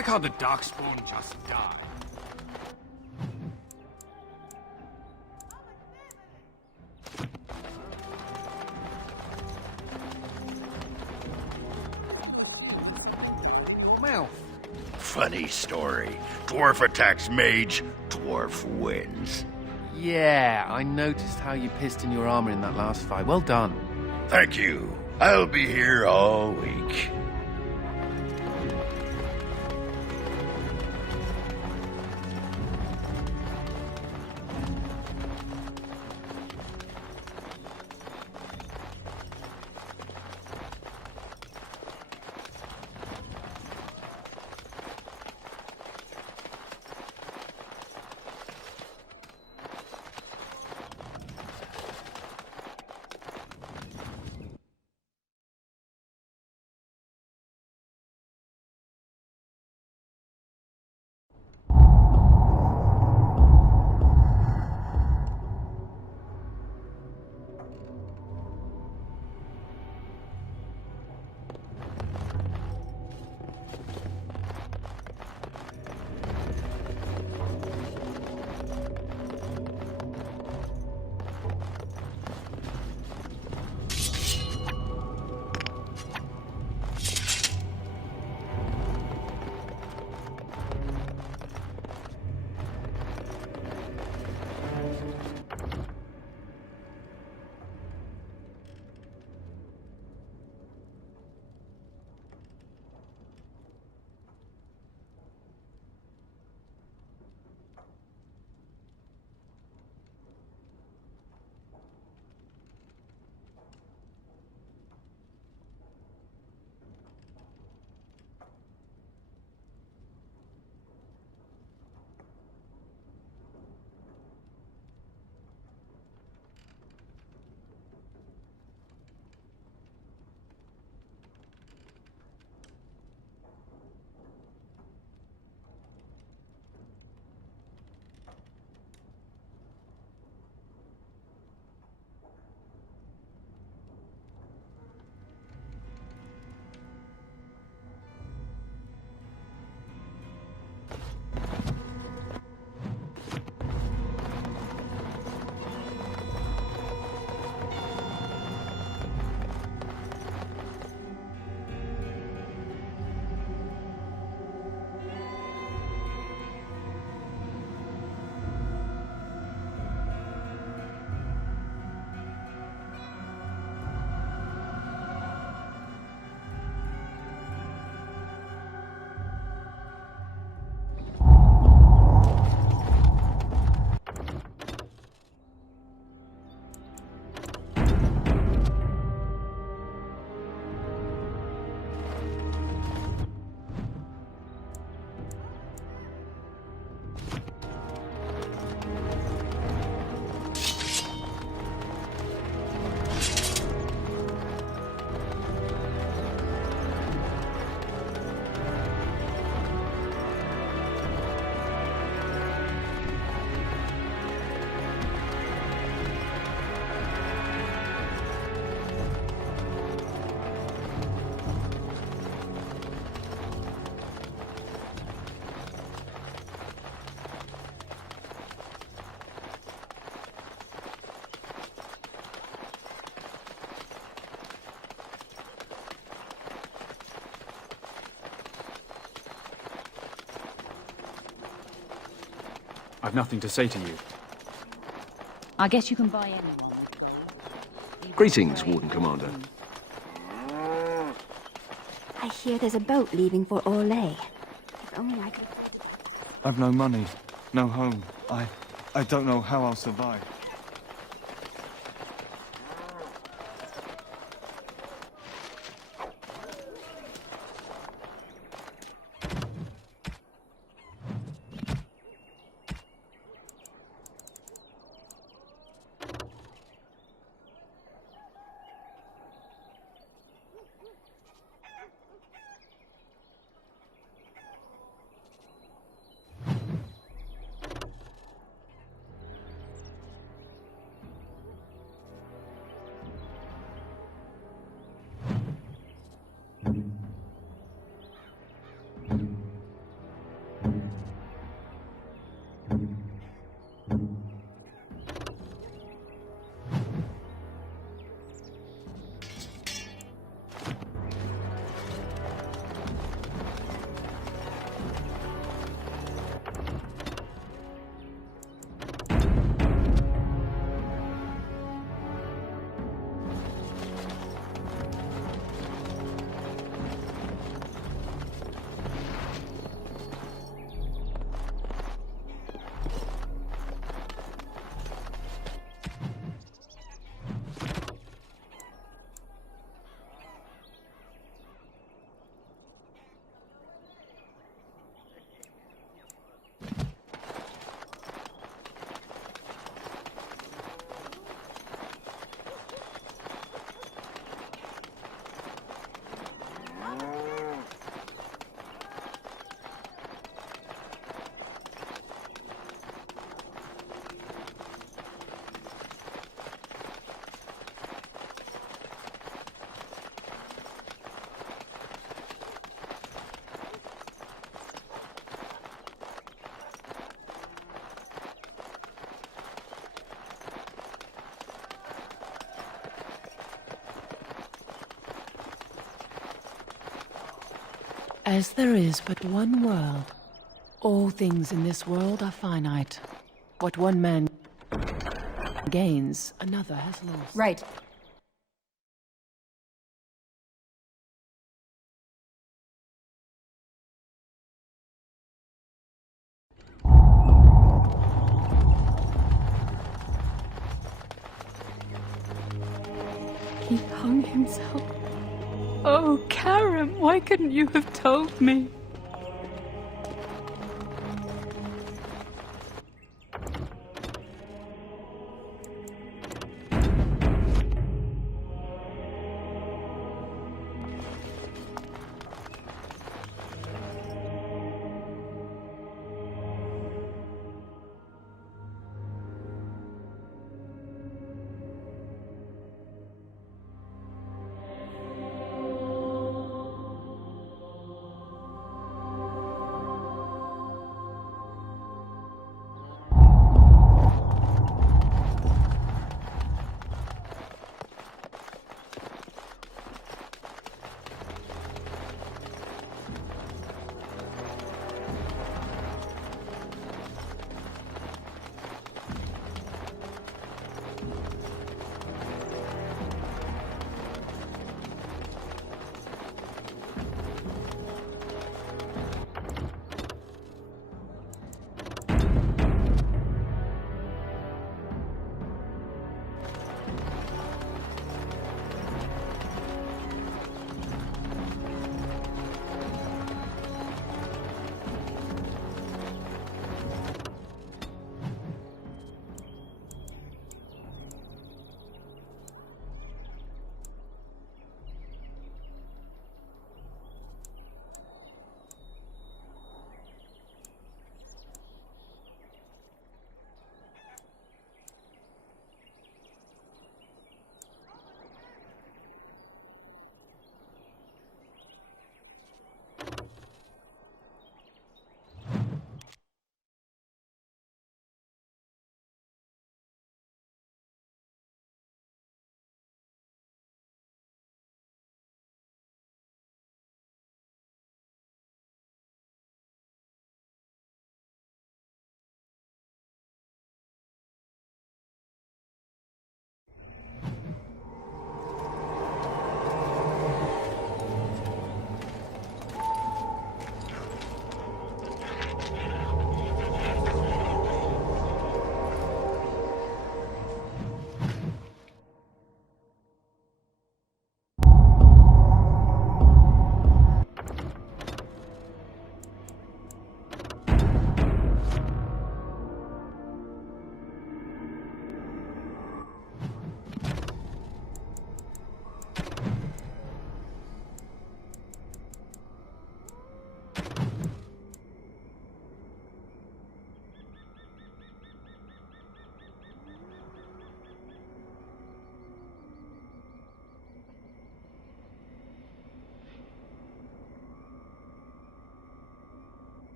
Why can't the Darkspawn just die? Mouth. Funny story. Dwarf attacks mage, dwarf wins. Yeah, I noticed how you pissed in your armor in that last fight. Well done. Thank you. I'll be here all week. I've nothing to say to you. I guess you can buy anyone with gold. Greetings, Warden Commander. I hear there's a boat leaving for Orlais. If only I could... I've no money, no home. I don't know how I'll survive. As there is but one world, all things in this world are finite. What one man gains, another has lost. Right. He hung himself. Oh, Karam, why couldn't you have told me?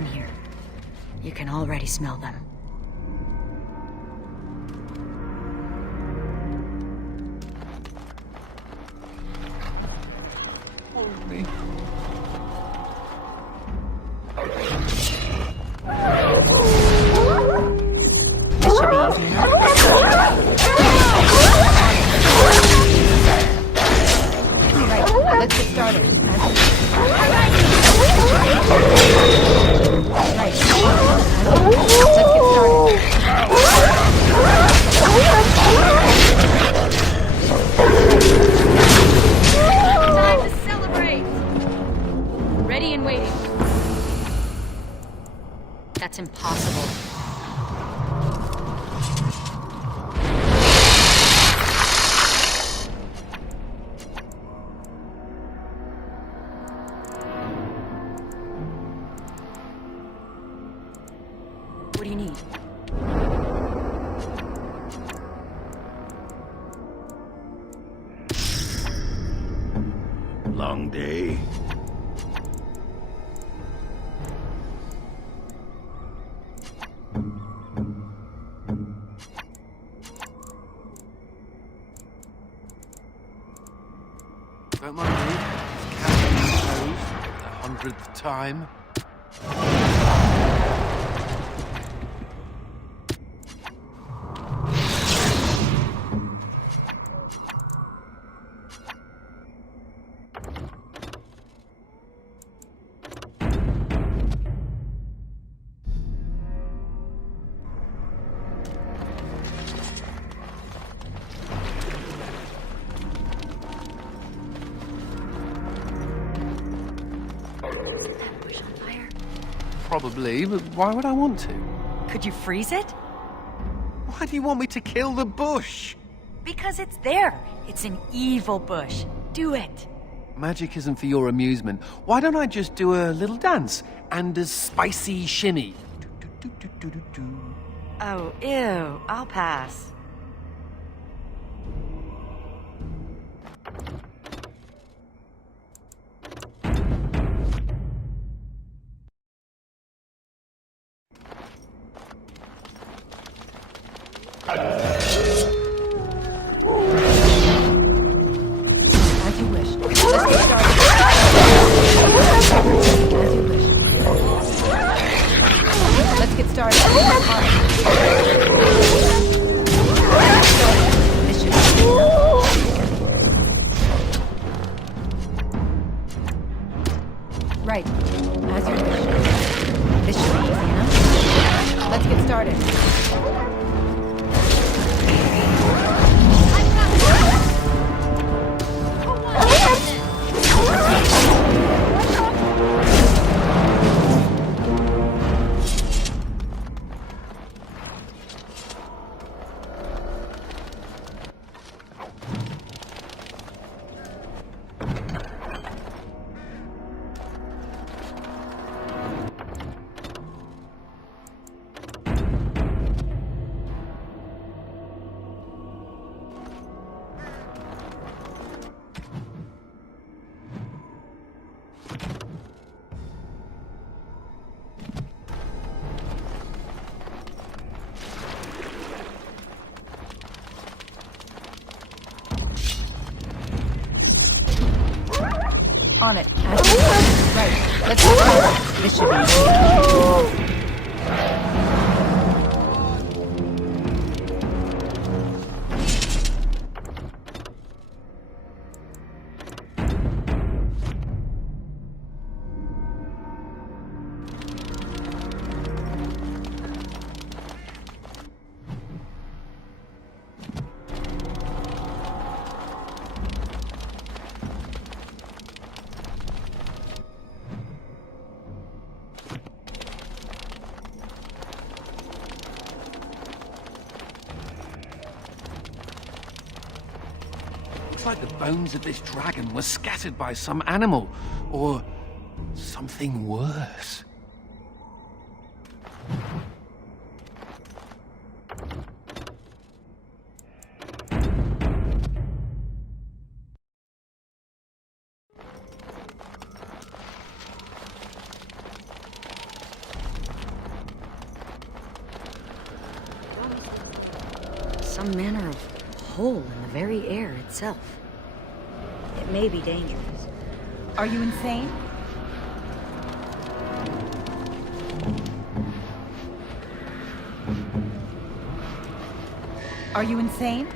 in here. You can already smell them. Hold me. This should be easy enough. Right, let's get started. Right. Let's get started. Time to celebrate! Ready and waiting. That's impossible. What do you need? Long day. Don't mind me. Just counting my toes for the 100th time. Probably, but why would I want to? Could you freeze it? Why do you want me to kill the bush? Because it's there. It's an evil bush. Do it. Magic isn't for your amusement. Why don't I just do a little dance and a spicy shimmy? Oh, ew. I'll pass. As you wish. Let's get started. As you wish. Let's get started. This should be enough. Right. As you wish. This should be easy enough. Let's get started. On it. Right. Let's go. This should be easy. Looks like the bones of this dragon were scattered by some animal, or something worse. some manner of hole in the very air itself. It may be dangerous. Are you insane? Are you insane?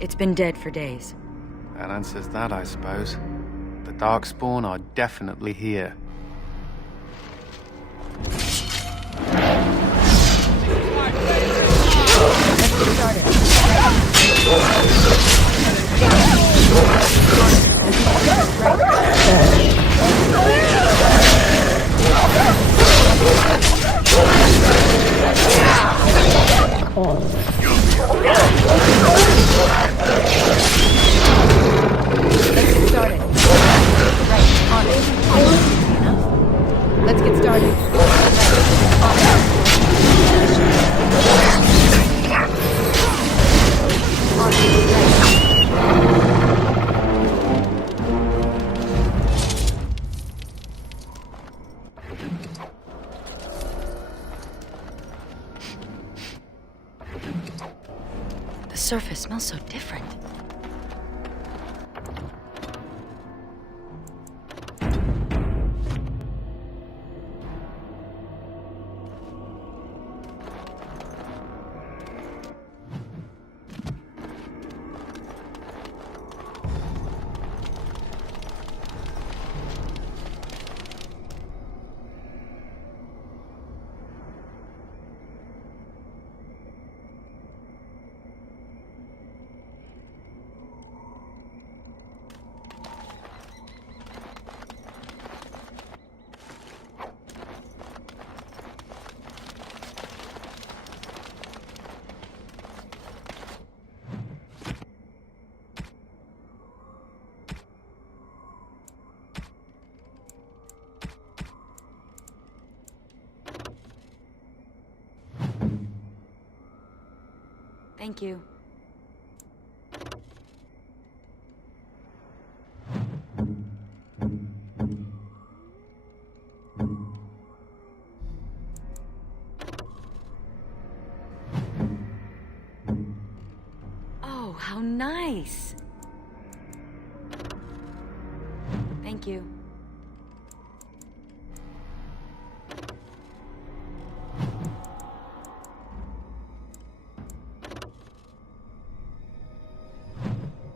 It's been dead for days. That answers that, I suppose. The Darkspawn are definitely here. Let's get started. The surface smells so different. Thank you. Oh, how nice. Thank you.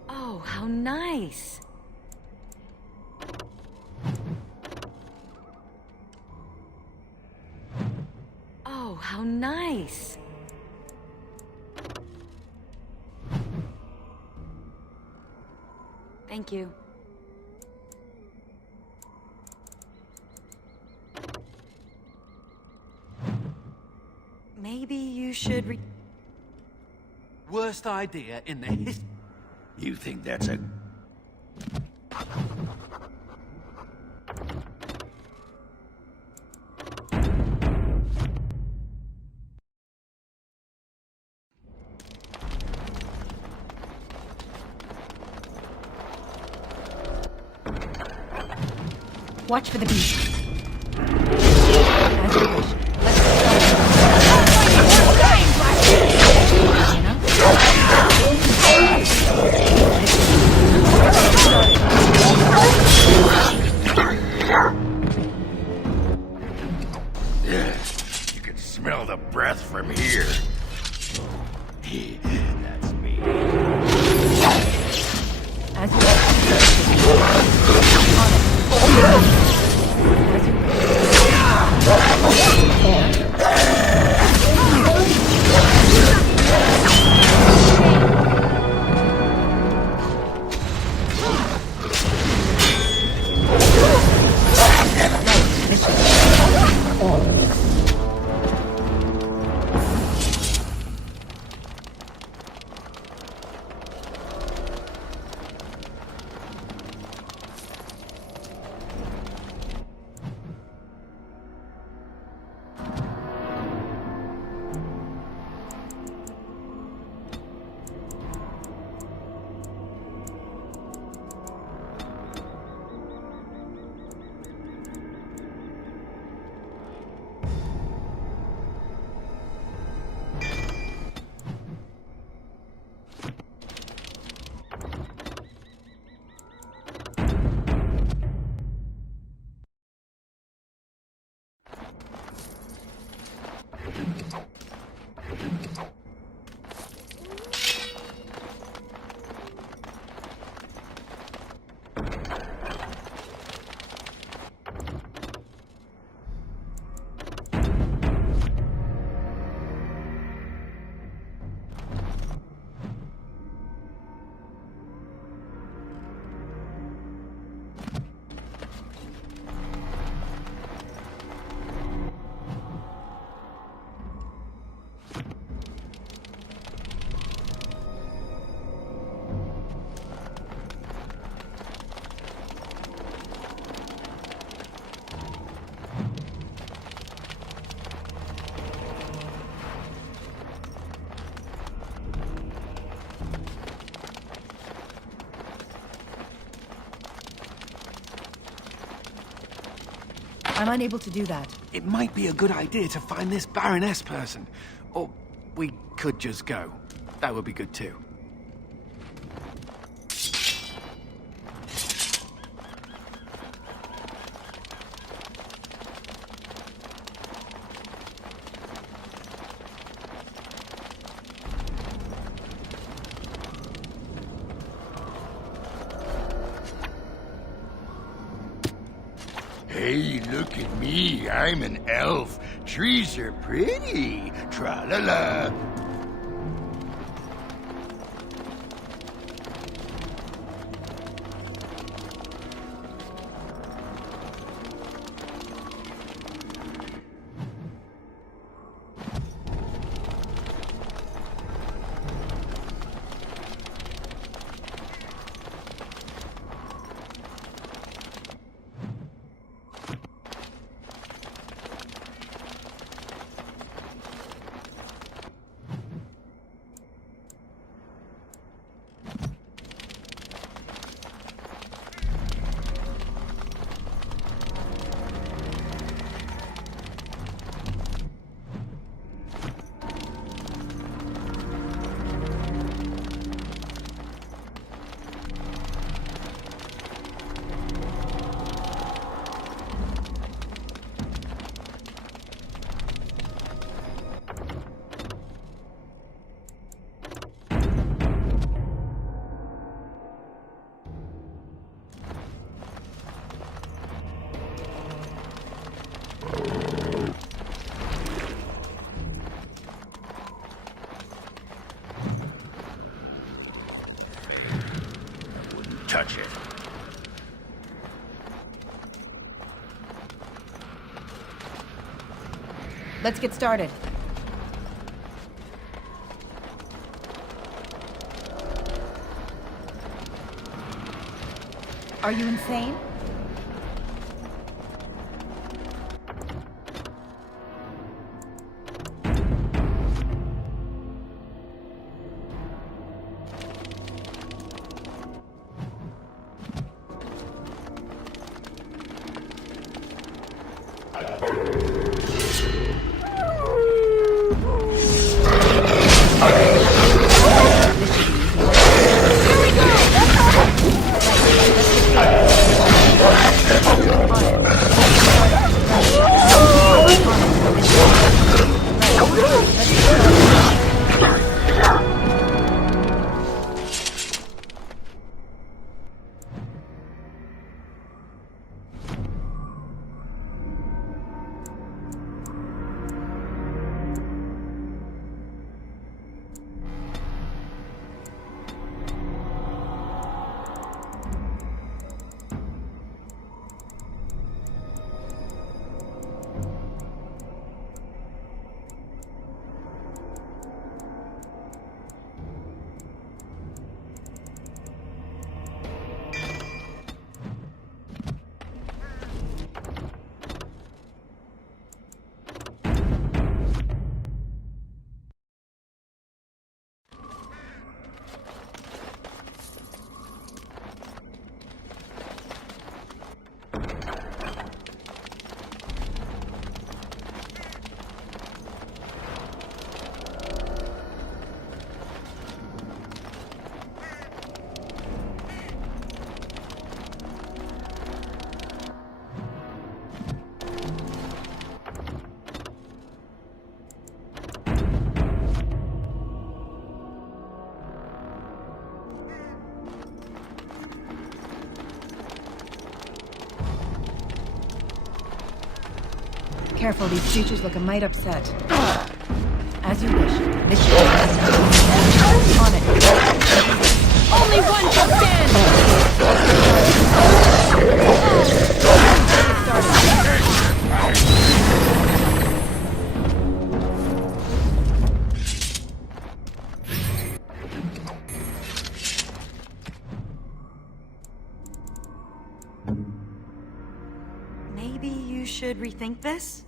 Oh, how nice. Oh, how nice. Thank you. Maybe you should Worst idea in the history. You think that's a... Watch for the beast. As you wish. Let's You can smell the breath from here. That's me. As you wish. I'm unable to do that. It might be a good idea to find this Baroness person. Or we could just go. That would be good too. Hey, look at me. I'm an elf. Trees are pretty. Tra-la-la. Touch it. Let's get started. Are you insane? Careful, these creatures look a mite upset. As you wish. Mission on it. Only one shall stand! Maybe you should rethink this?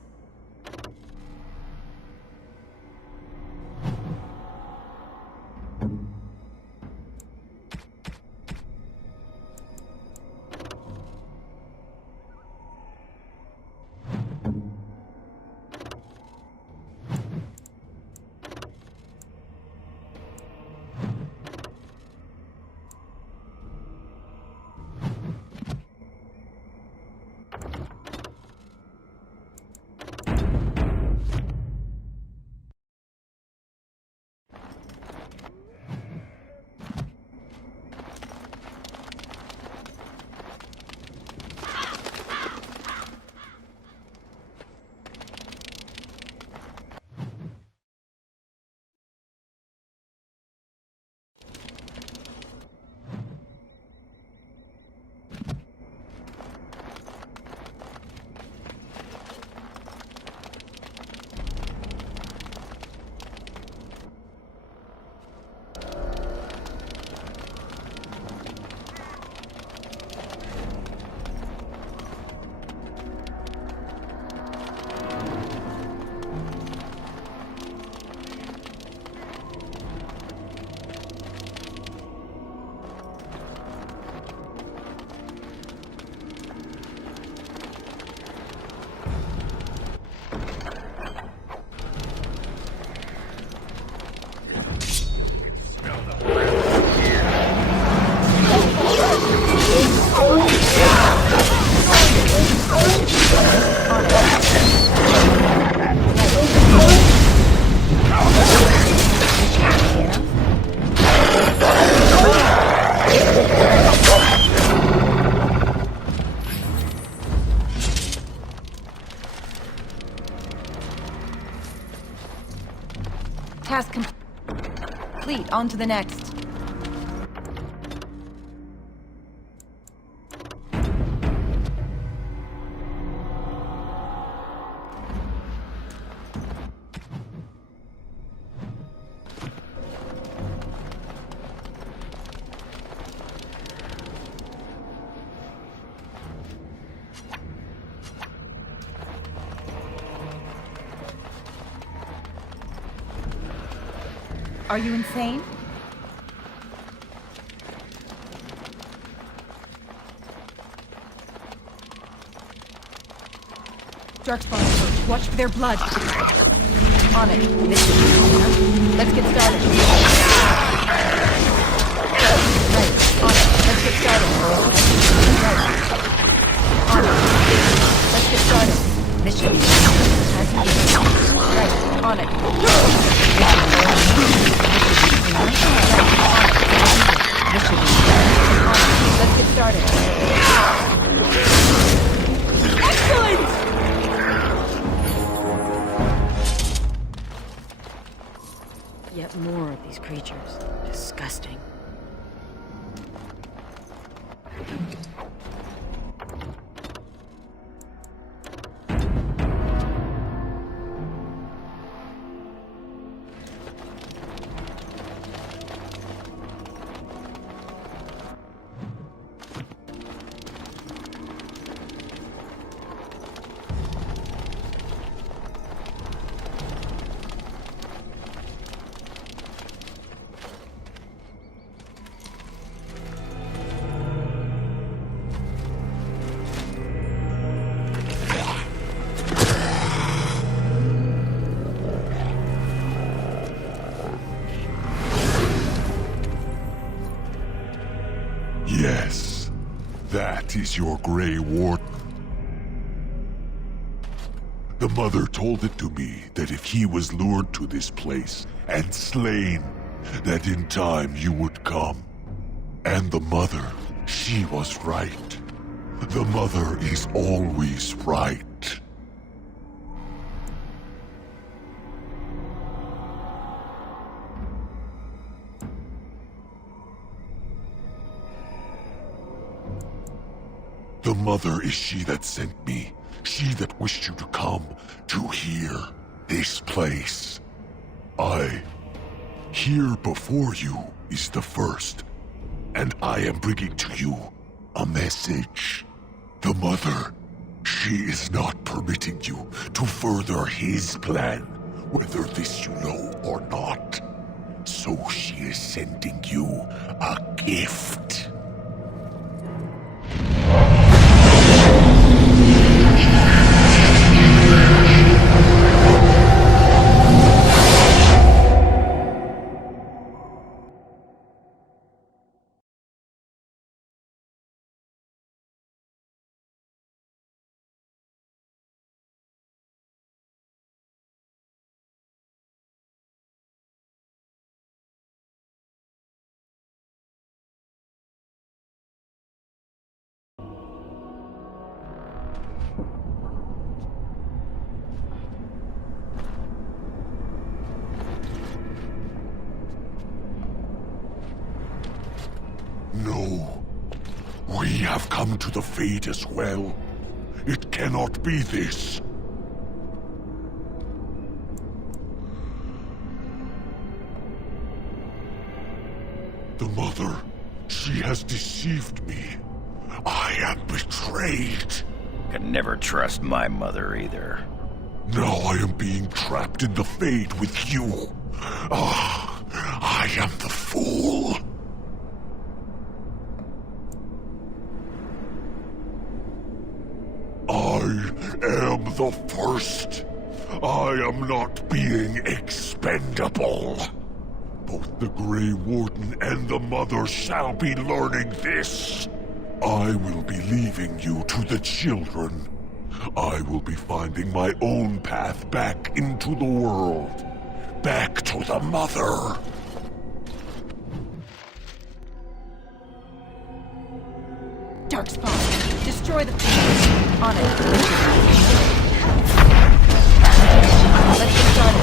Task complete. On to the next. Are you insane? Darkspawn approach. Watch for their blood. On it. Let's get started. Right. On it. Let's get started. Right. On it. Let's get started. Mission. Right. On it. Let's get started. Excellent! Yet more of these creatures. Disgusting. Yes, that is your Grey Warden. The Mother told it to me that if he was lured to this place and slain, that in time you would come. And the Mother, she was right. The Mother is always right. The Mother is she that sent me, she that wished you to come, to here, this place. Here before you is the first, and I am bringing to you a message. The Mother, she is not permitting you to further his plan, whether this you know or not. So she is sending you a gift. No. We have come to the fate as well. It cannot be this. The Mother, she has deceived me. I am betrayed. Can never trust my mother either. Now I am being trapped in the Fade with you. I am the fool. I am the first. I am not being expendable. Both the Grey Warden and the Mother shall be learning this. I will be leaving you to the children. I will be finding my own path back into the world. Back to the Mother. Darkspawn, destroy the field. On it. Let's get started.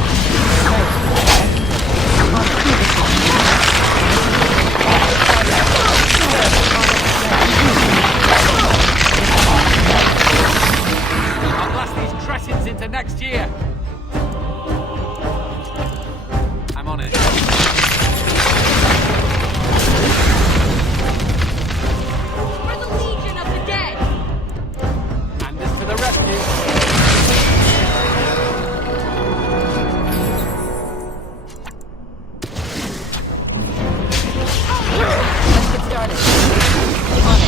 next year. I'm on it. For the Legion of the Dead! And this to the rescue. Let's get started. On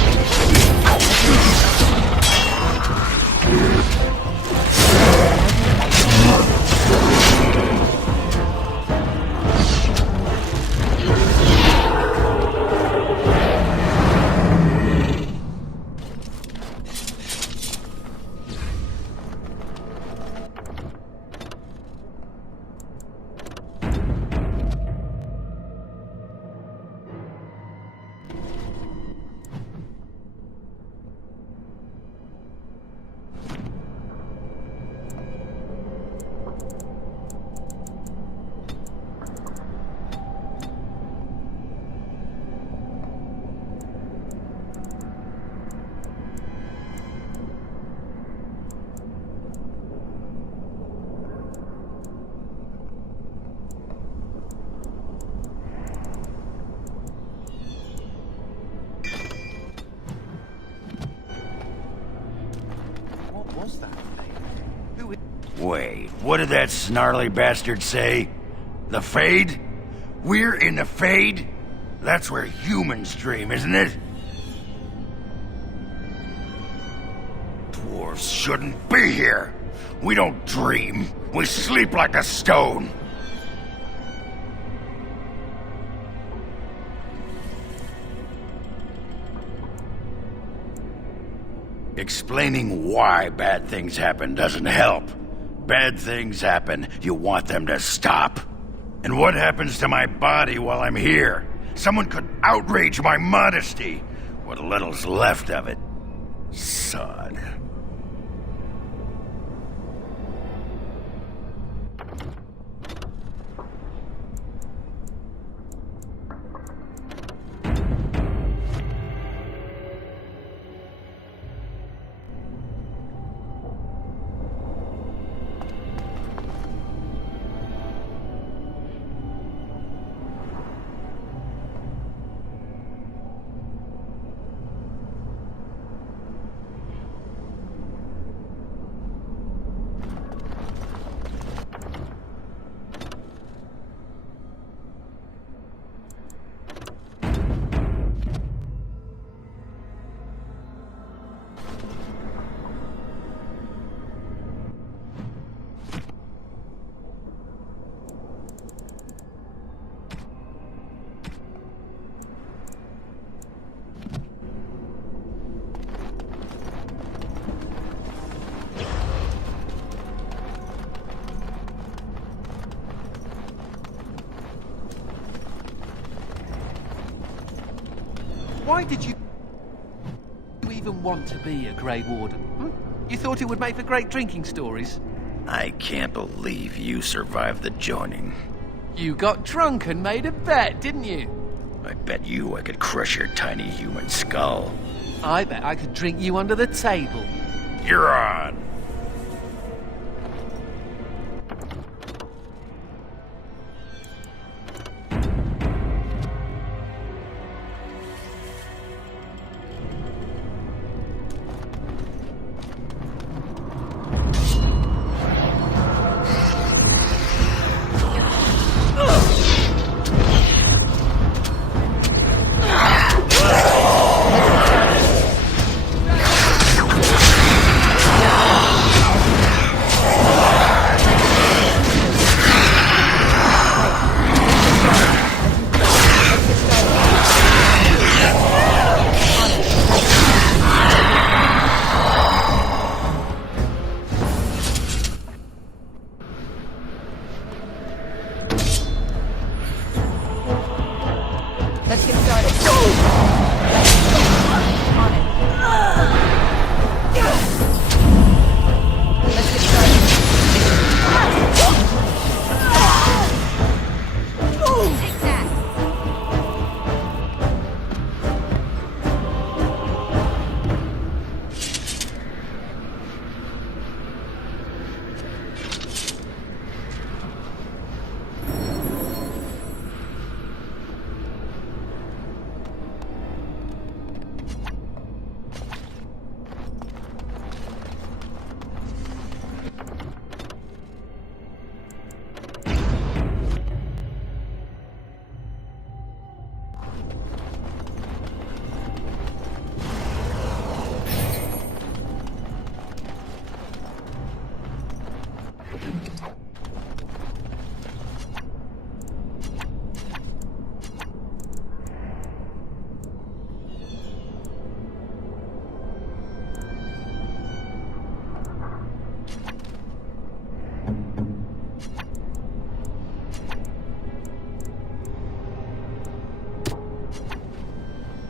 Wait, what did that snarly bastard say? The Fade? We're in the Fade? That's where humans dream, isn't it? Dwarves shouldn't be here. We don't dream. We sleep like a stone. Explaining why bad things happen doesn't help. Bad things happen, you want them to stop. And what happens to my body while I'm here? Someone could outrage my modesty. What little's left of it. Sod. Why did you even want to be a Grey Warden? Hmm? You thought it would make for great drinking stories? I can't believe you survived the joining. You got drunk and made a bet, didn't you? I bet you I could crush your tiny human skull. I bet I could drink you under the table. You're on.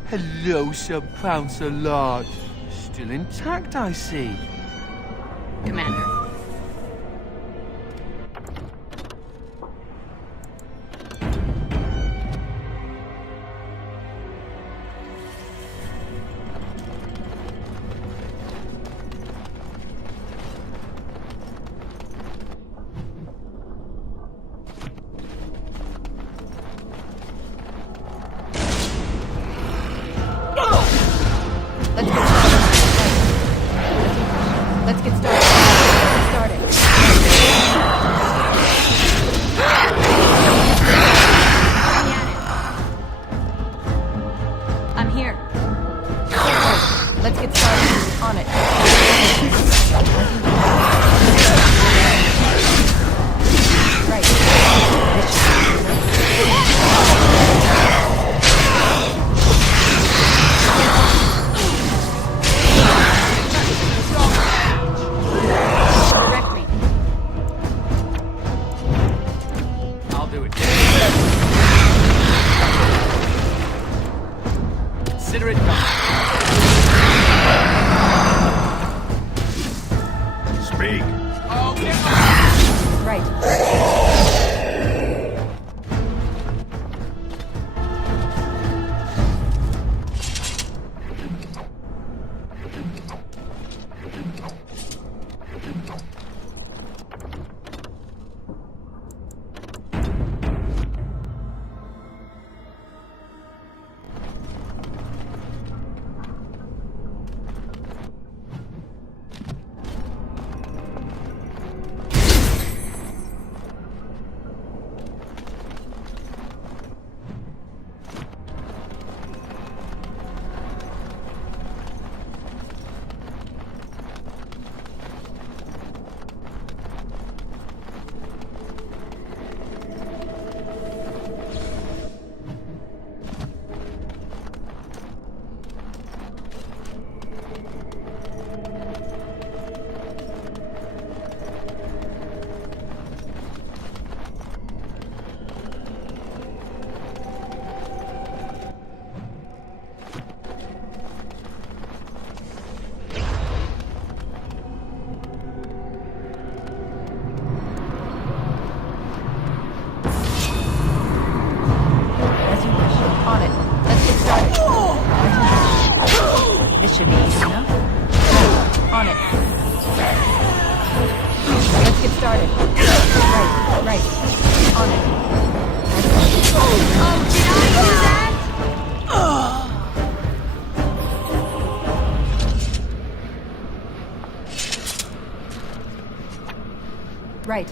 Hello, Sir Pouncer Lord. Still intact, I see. Commander. Let's get started. Let's get started. I'm here. Let's get started. On it. Direct me. I'll do it. Consider it done. Speak. Right. As you wish. On it. Let's get started. This should be easy enough. On it. Let's get started. Right. On it. Oh, did I do that? Right.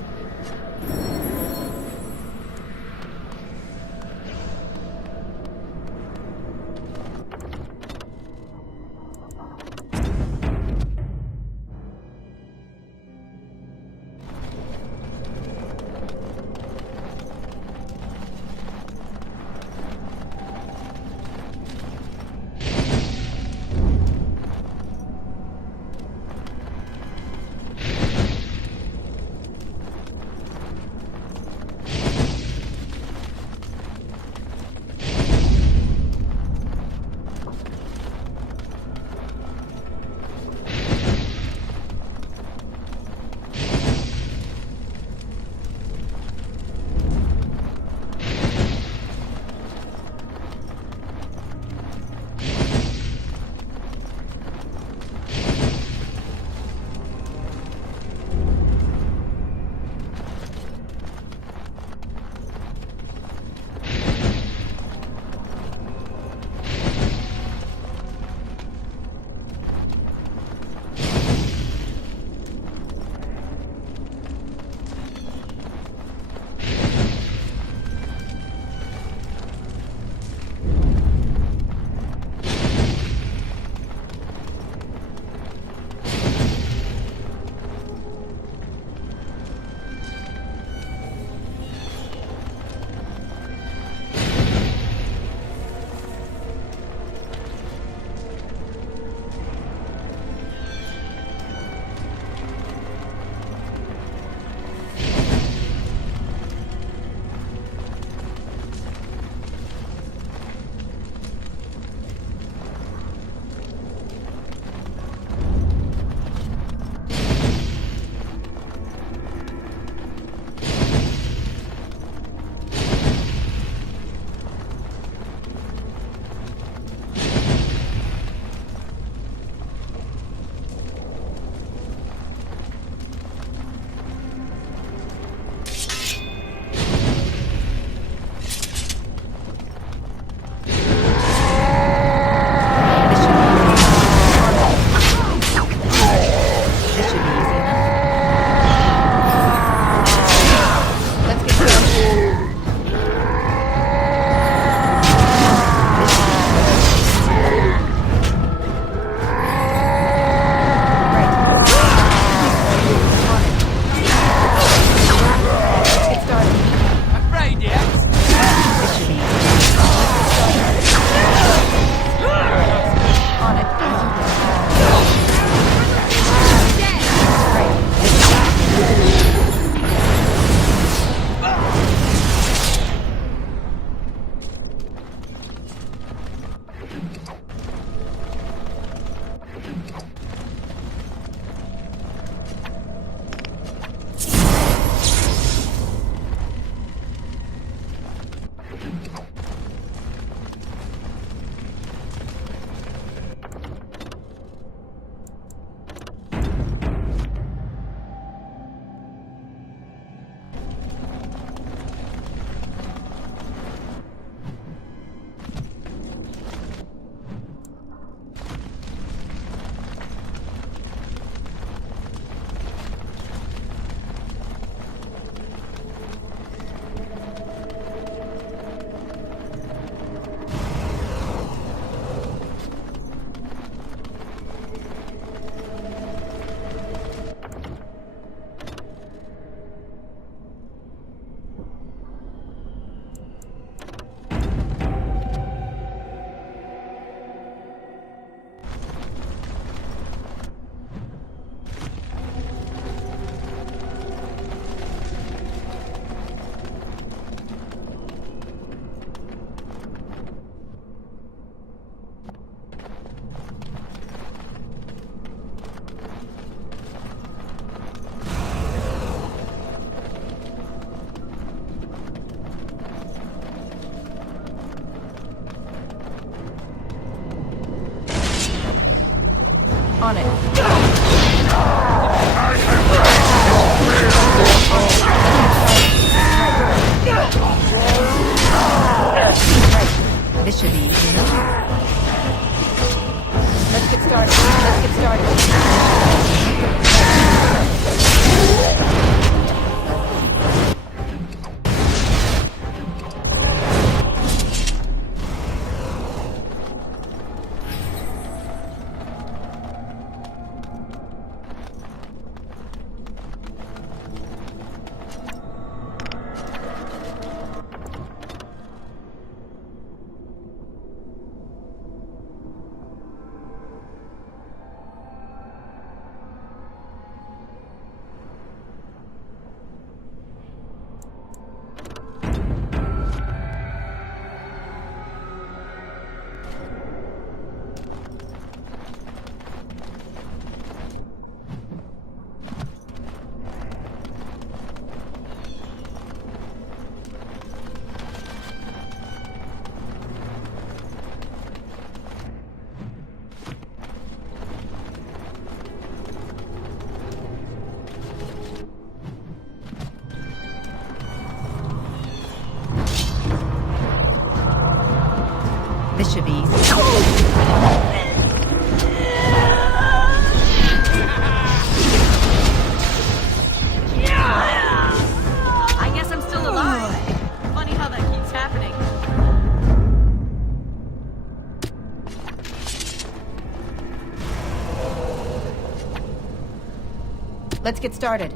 let's get started.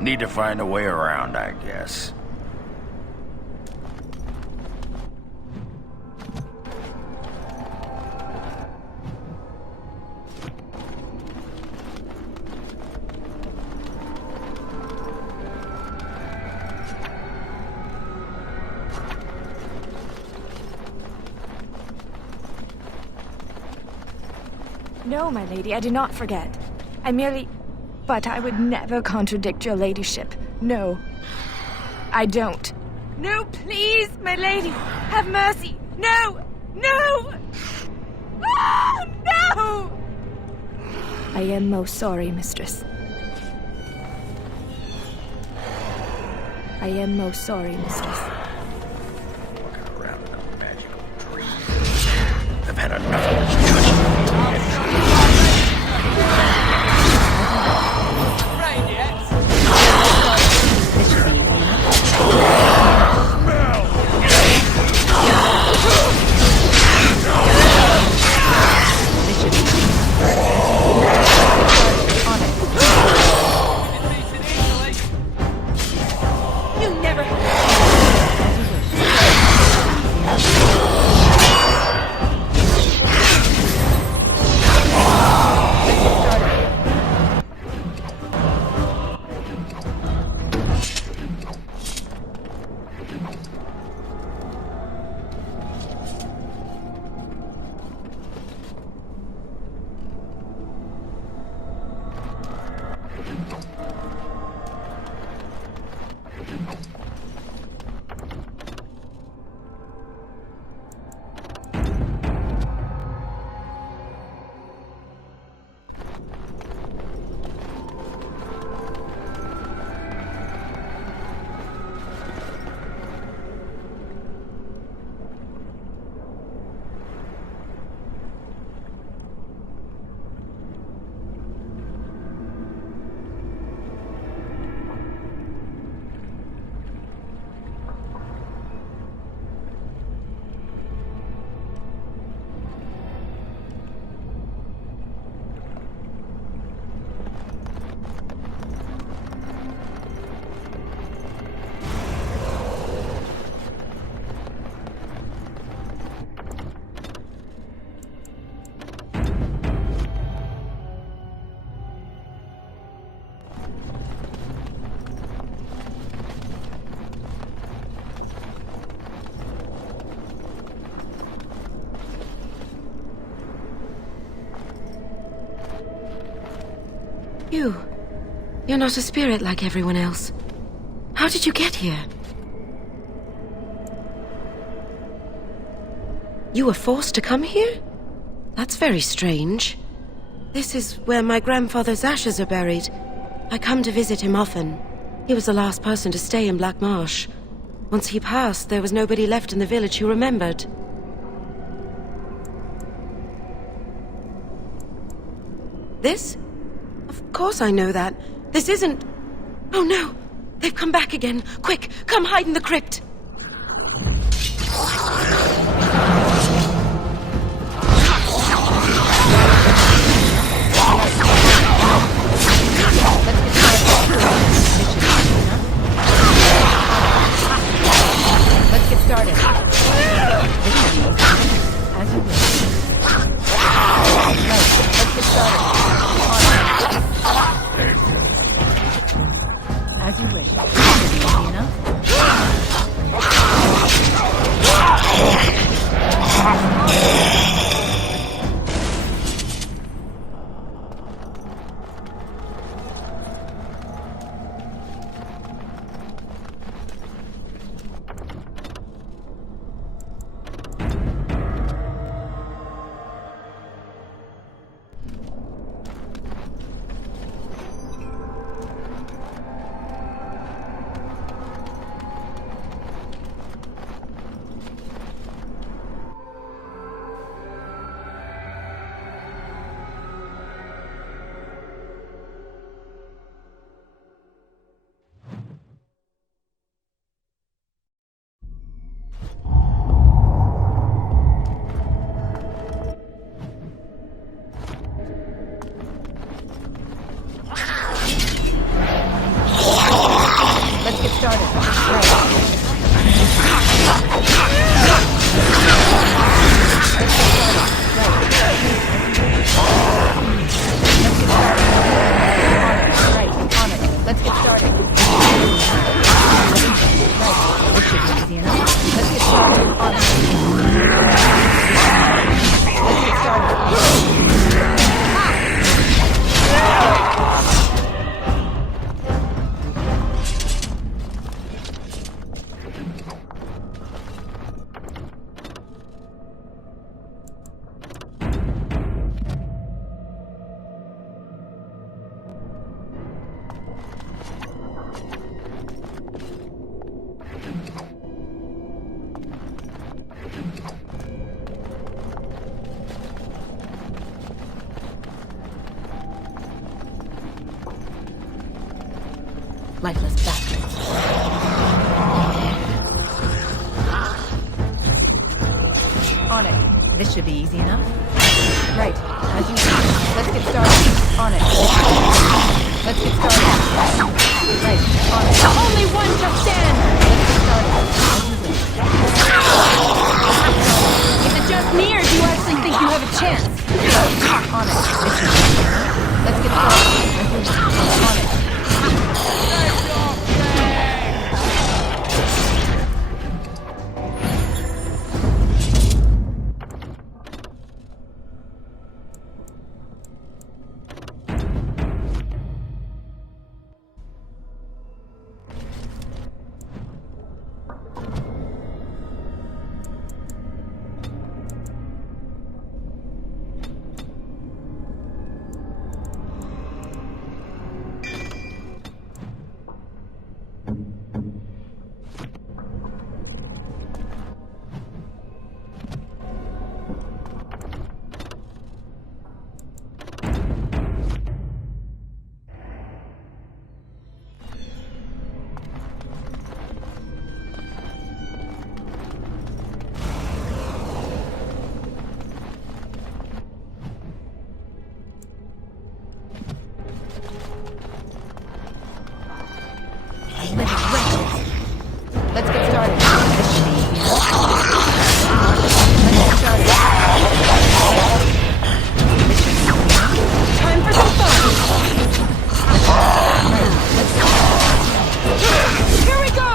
Need to find a way around, I guess. No, my lady, I do not forget. I merely... But I would never contradict your ladyship. No. I don't. No, please, my lady! Have mercy! No! No! Oh, no! I am most sorry, mistress. I am most sorry, mistress. I've had enough of this judgment. You're not a spirit like everyone else. How did you get here? You were forced to come here? That's very strange. This is where my grandfather's ashes are buried. I come to visit him often. He was the last person to stay in Black Marsh. Once he passed, there was nobody left in the village who remembered. This? Of course I know that. This isn't... Oh no! They've come back again! Quick, come hide in the crypt! started. On it. Let's get started. Lifeless bastards. On it. This should be easy enough. Right. As you see. Let's get started. On it. Let's get started. Right. On it. Only one shall stand! Let's get started. Is it just me, or do you actually think you have a chance? On it. Let's get started. On it. Let's get started. This should be easy. Let's get started. Time for some fun. Here we go.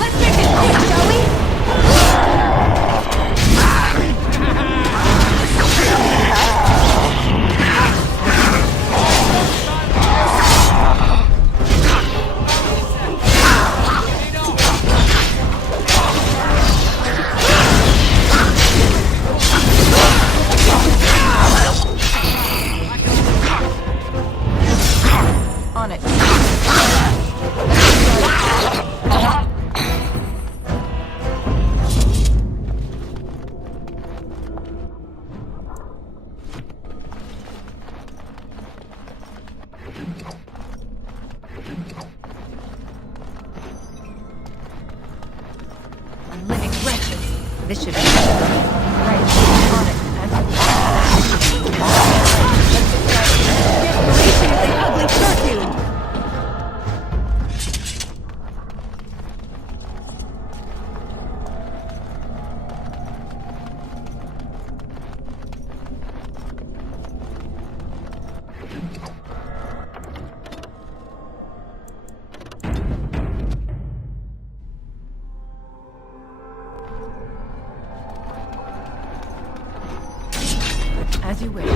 Let's make it quick, shall we? On it. Living wretches. This should be right. On it. Desperation is an ugly perfume. As you wish. On it.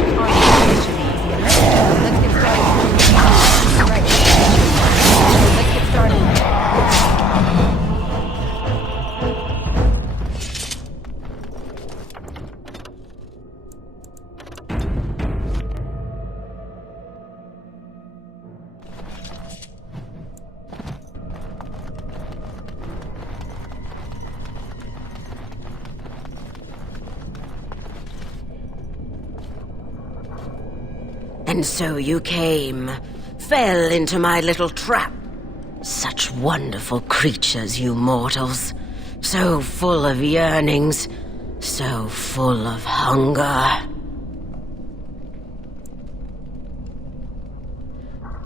This should be easy enough. Let's get started. Right. Let's get started. And so you came, fell into my little trap. Such wonderful creatures, you mortals. So full of yearnings, so full of hunger.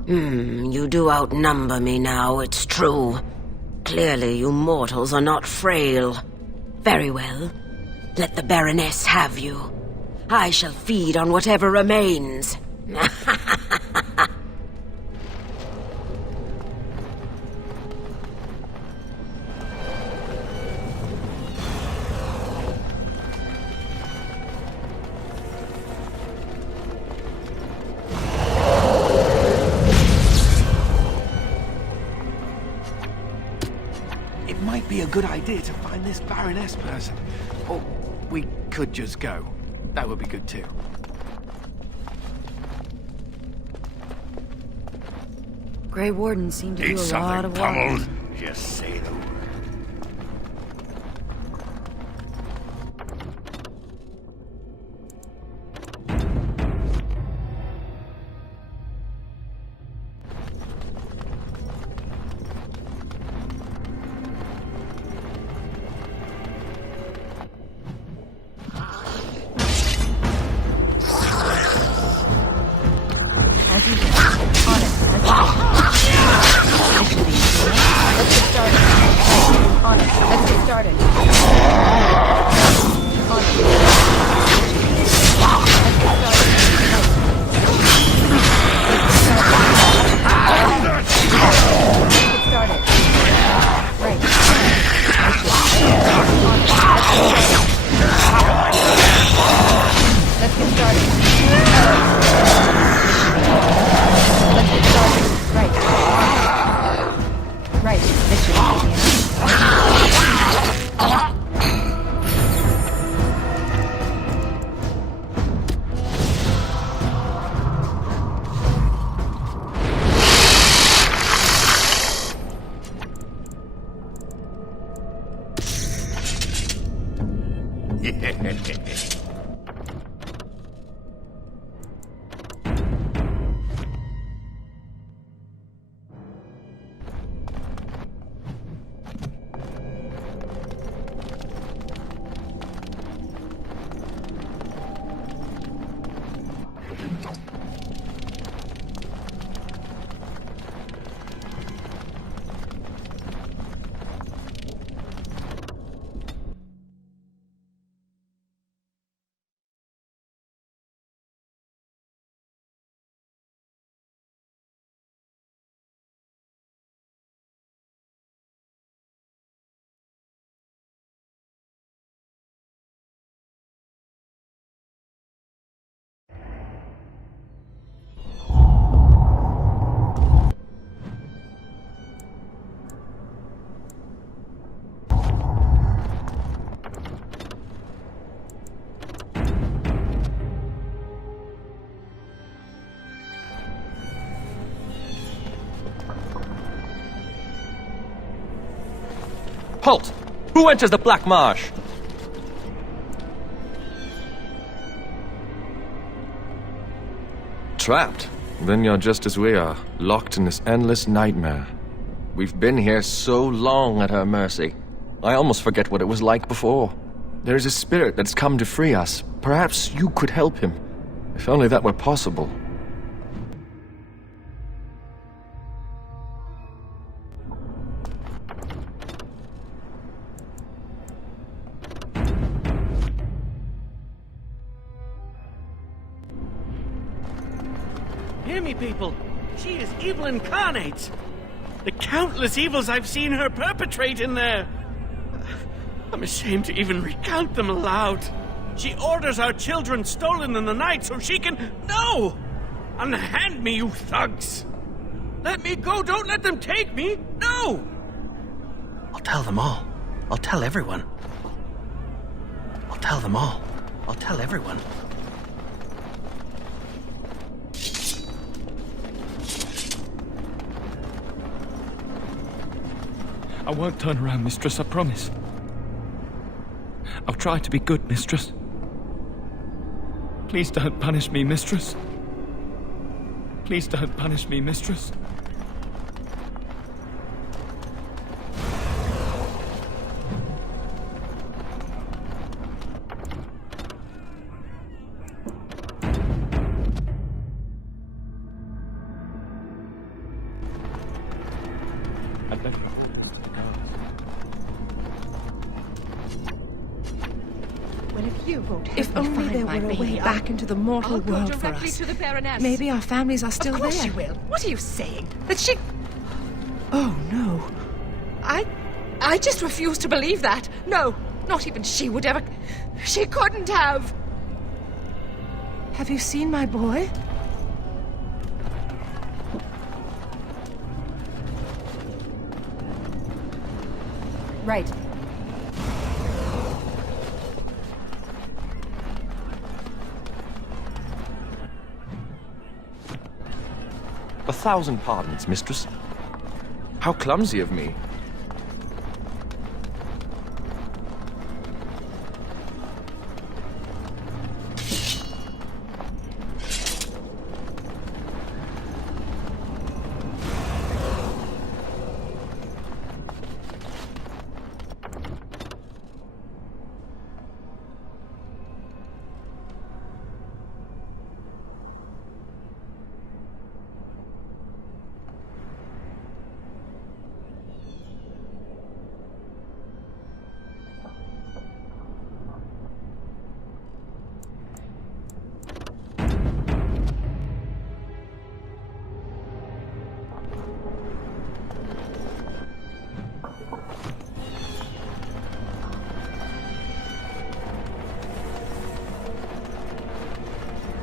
You do outnumber me now, it's true. Clearly you mortals are not frail. Very well. Let the Baroness have you. I shall feed on whatever remains. good idea to find this Baroness person. Or we could just go. That would be good too. Grey Wardens seem to Eat do a lot something, of pummeled. walking. Just say the word. As you wish. On it. As you wish. Let's get started. On it. Let's get started. On it. Let's get started. Let's get started. Right. Let's get started. Let's get started. Right. Right. This should be Halt! Who enters the Black Marsh? Trapped? Then you're just as we are, locked in this endless nightmare. We've been here so long at her mercy. I almost forget what it was like before. There is a spirit that's come to free us. Perhaps you could help him. If only that were possible. Hear me, people. She is evil incarnate. The countless evils I've seen her perpetrate in there. I'm ashamed to even recount them aloud. She orders our children stolen in the night so she can... No! Unhand me, you thugs! Let me go! Don't let them take me! No! I'll tell them all. I'll tell everyone. I'll tell them all. I'll tell everyone. I won't turn around, Mistress, I promise. I'll try to be good, Mistress. Please don't punish me, Mistress. Please don't punish me, Mistress. If only there were a way back into the mortal world for us. To the Baroness. Maybe our families are still there. Of course you will. What are you saying? That she... Oh, no. I just refuse to believe that. No, not even she would ever... She couldn't have. Have you seen my boy? Right. 1,000 pardons, mistress. How clumsy of me.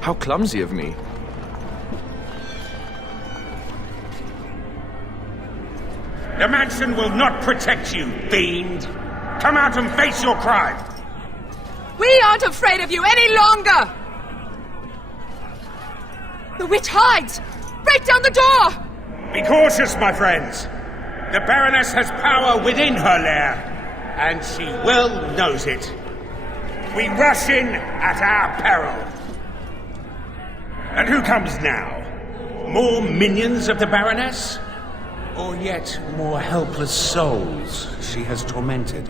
How clumsy of me. The mansion will not protect you, fiend. Come out and face your crime. We aren't afraid of you any longer! The witch hides! Break down the door! Be cautious, my friends. The Baroness has power within her lair, and she well knows it. We rush in at our peril. And who comes now? More minions of the Baroness? Or yet more helpless souls she has tormented?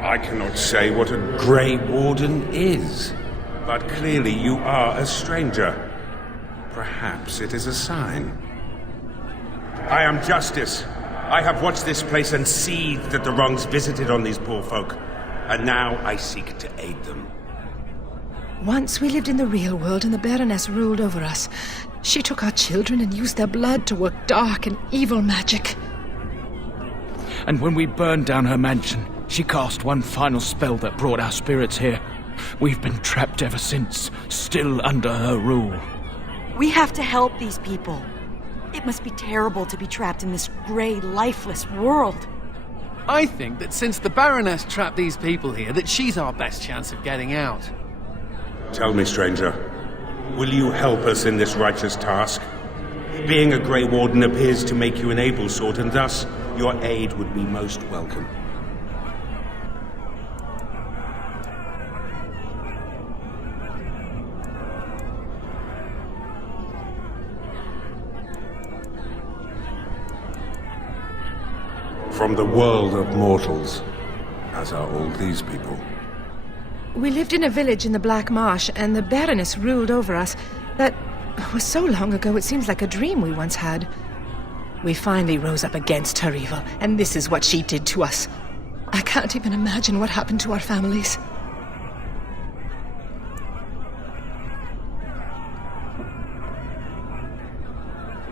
I cannot say what a Grey Warden is, but clearly you are a stranger. Perhaps it is a sign. I am Justice. I have watched this place and seethed at the wrongs visited on these poor folk, and now I seek to aid them. Once we lived in the real world and the Baroness ruled over us. She took our children and used their blood to work dark and evil magic. And when we burned down her mansion, she cast one final spell that brought our spirits here. We've been trapped ever since, still under her rule. We have to help these people. It must be terrible to be trapped in this grey, lifeless world. I think that since the Baroness trapped these people here, that she's our best chance of getting out. Tell me, stranger, will you help us in this righteous task? Being a Grey Warden appears to make you an able sort, and thus your aid would be most welcome. From the world of mortals, as are all these people. We lived in a village in the Black Marsh, and the Baroness ruled over us. That was so long ago, it seems like a dream we once had. We finally rose up against her evil, and this is what she did to us. I can't even imagine what happened to our families.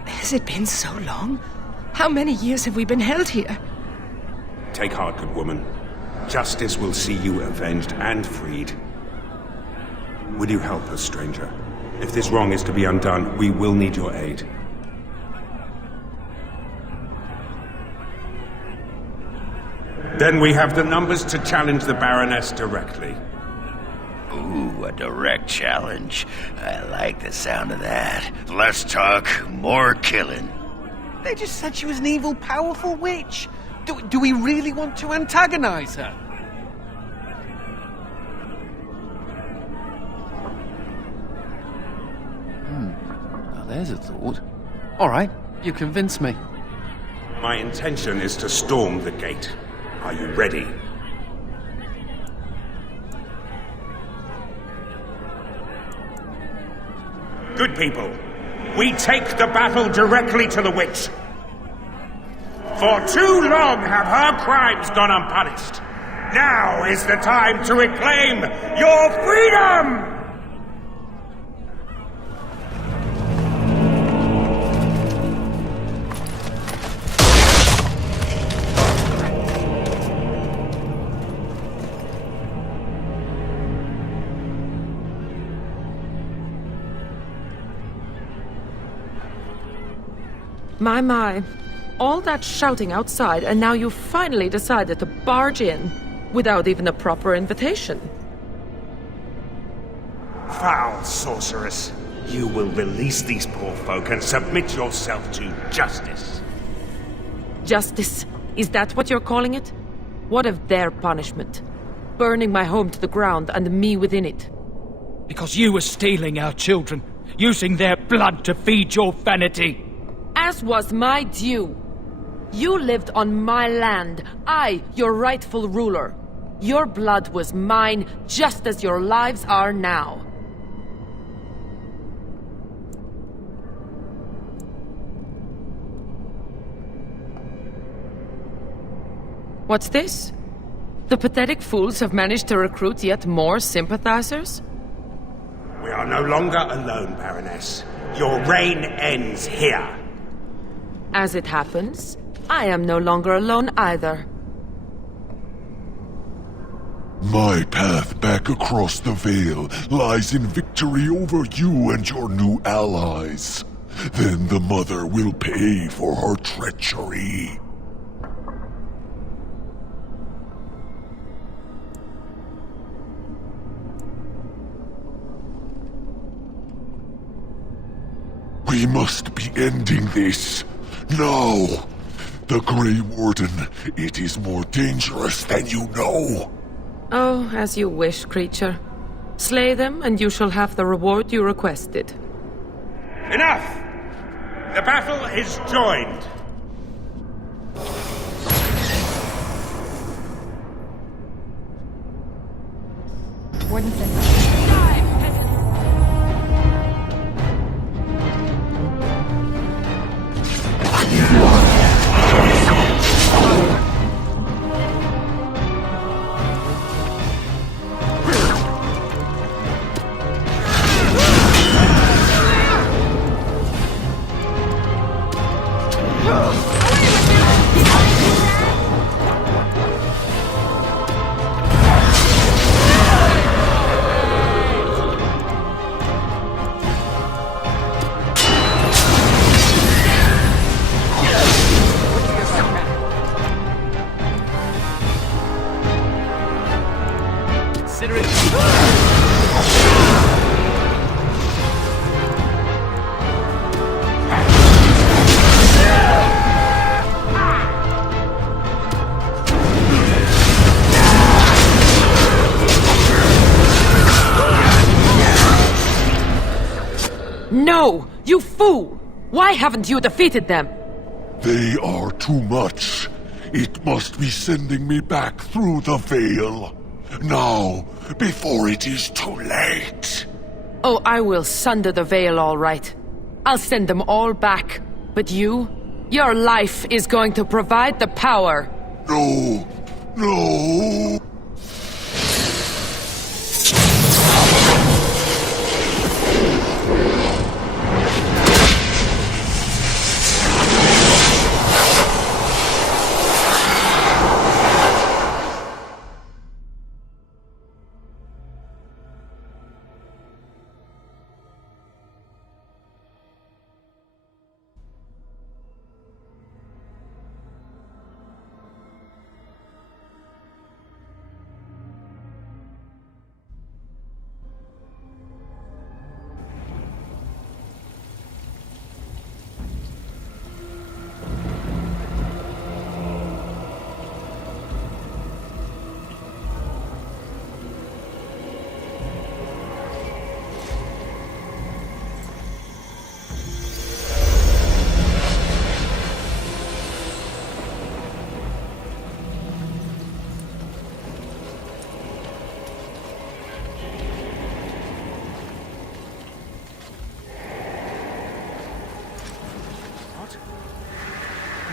Has it been so long? How many years have we been held here? Take heart, good woman. Justice will see you avenged and freed. Will you help us, stranger? If this wrong is to be undone, we will need your aid. Then we have the numbers to challenge the Baroness directly. Ooh, a direct challenge. I like the sound of that. Less talk, more killing. They just said she was an evil, powerful witch. Do we really want to antagonize her? Now there's a thought. All right, you convince me. My intention is to storm the gate. Are you ready? Good people, we take the battle directly to the witch. For too long have her crimes gone unpunished. Now is the time to reclaim your freedom! My. All that shouting outside, and now you finally decided to barge in without even a proper invitation. Foul sorceress. You will release these poor folk and submit yourself to justice. Justice? Is that what you're calling it? What of their punishment? Burning my home to the ground and me within it. Because you were stealing our children, using their blood to feed your vanity. As was my due. You lived on my land, I, your rightful ruler. Your blood was mine, just as your lives are now. What's this? The pathetic fools have managed to recruit yet more sympathizers? We are no longer alone, Baroness. Your reign ends here. As it happens, I am no longer alone either. My path back across the Veil lies in victory over you and your new allies. Then the Mother will pay for her treachery. We must be ending this. Now! The Grey Warden, it is more dangerous than you know. Oh, as you wish, creature. Slay them, and you shall have the reward you requested. Enough! The battle is joined. Warden said. No! You fool! Why haven't you defeated them? They are too much. It must be sending me back through the Veil. Now, before it is too late. Oh, I will sunder the Veil all right. I'll send them all back. But you? Your life is going to provide the power. No! No!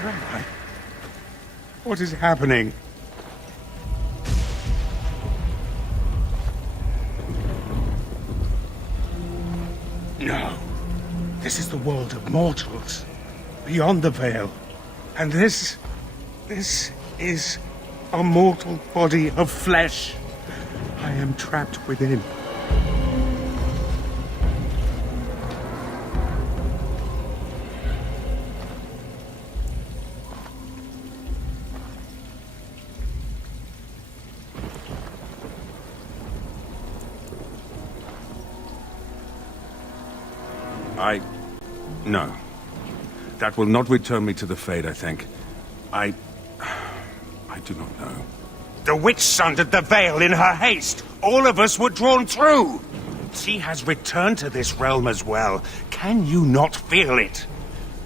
Where am I? What is happening? No. This is the world of mortals. Beyond the Veil. And this is a mortal body of flesh. I am trapped within. No. That will not return me to the Fade, I think. I do not know. The witch sundered the veil in her haste. All of us were drawn through. She has returned to this realm as well. Can you not feel it?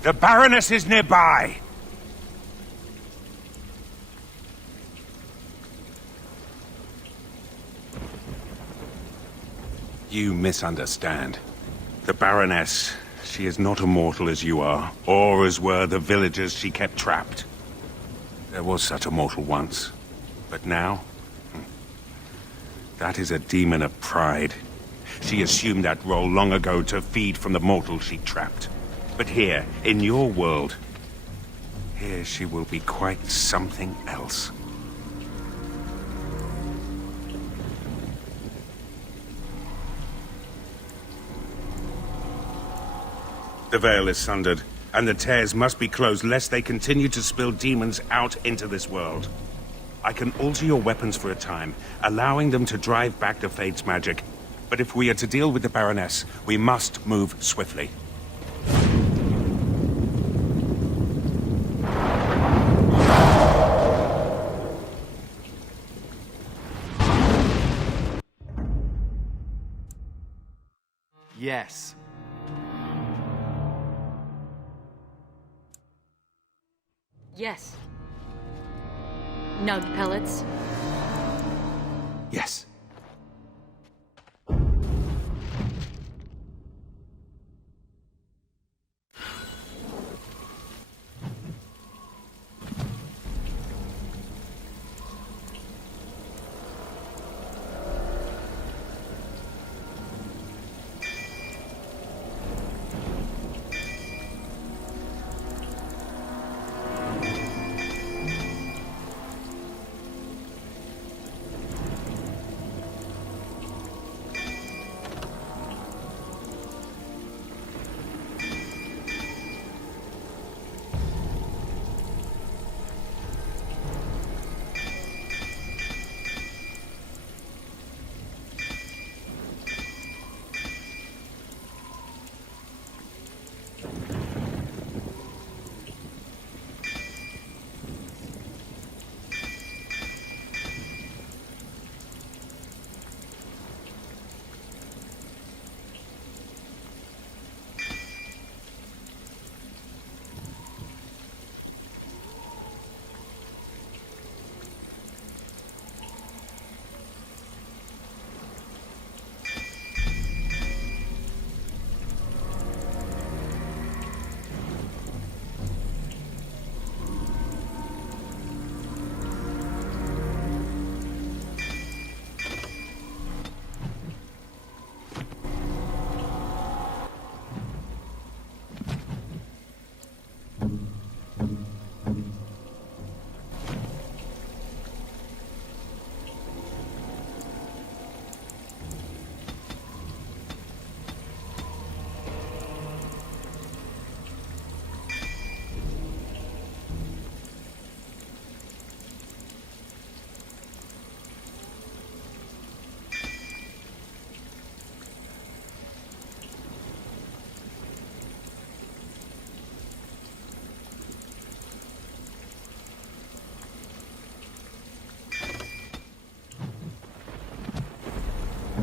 The Baroness is nearby. You misunderstand. The Baroness, she is not immortal as you are, or as were the villagers she kept trapped. There was such a mortal once, but now? That is a demon of pride. She assumed that role long ago to feed from the mortals she trapped. But here, in your world, here she will be quite something else. The veil is sundered, and the tears must be closed lest they continue to spill demons out into this world. I can alter your weapons for a time, allowing them to drive back the Fade's magic. But if we are to deal with the Baroness, we must move swiftly. Yes. Yes. Nug pellets. Yes.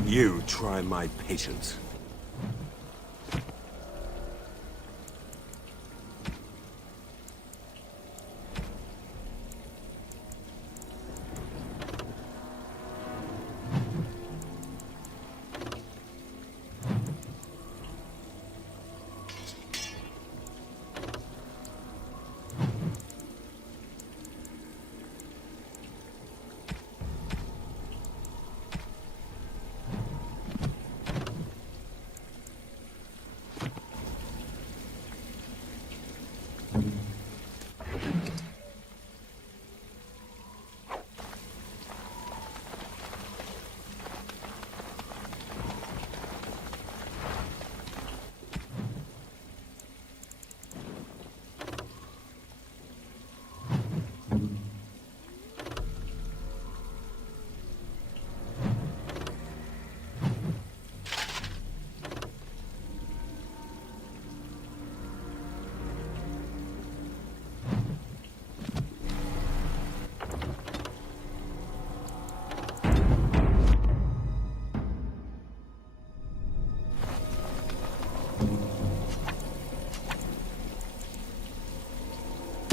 You try my patience.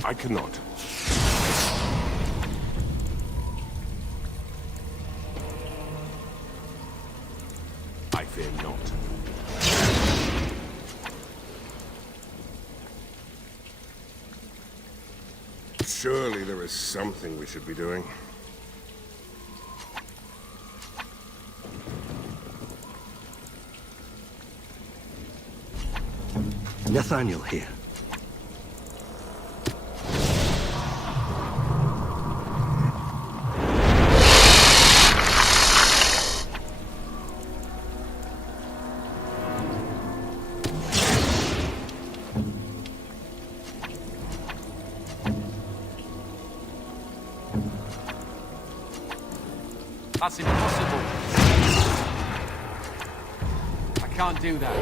I cannot. I fear not. Surely there is something we should be doing. Nathaniel here. That's impossible. I can't do that.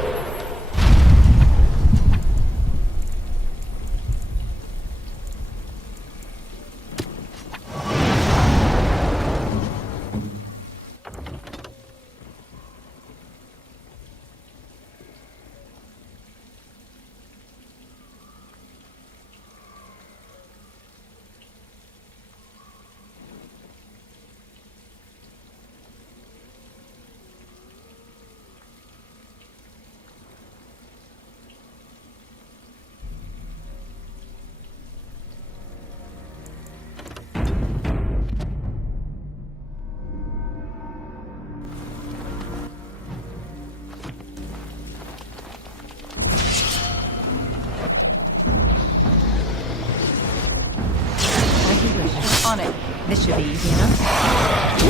On it. This should be easy enough.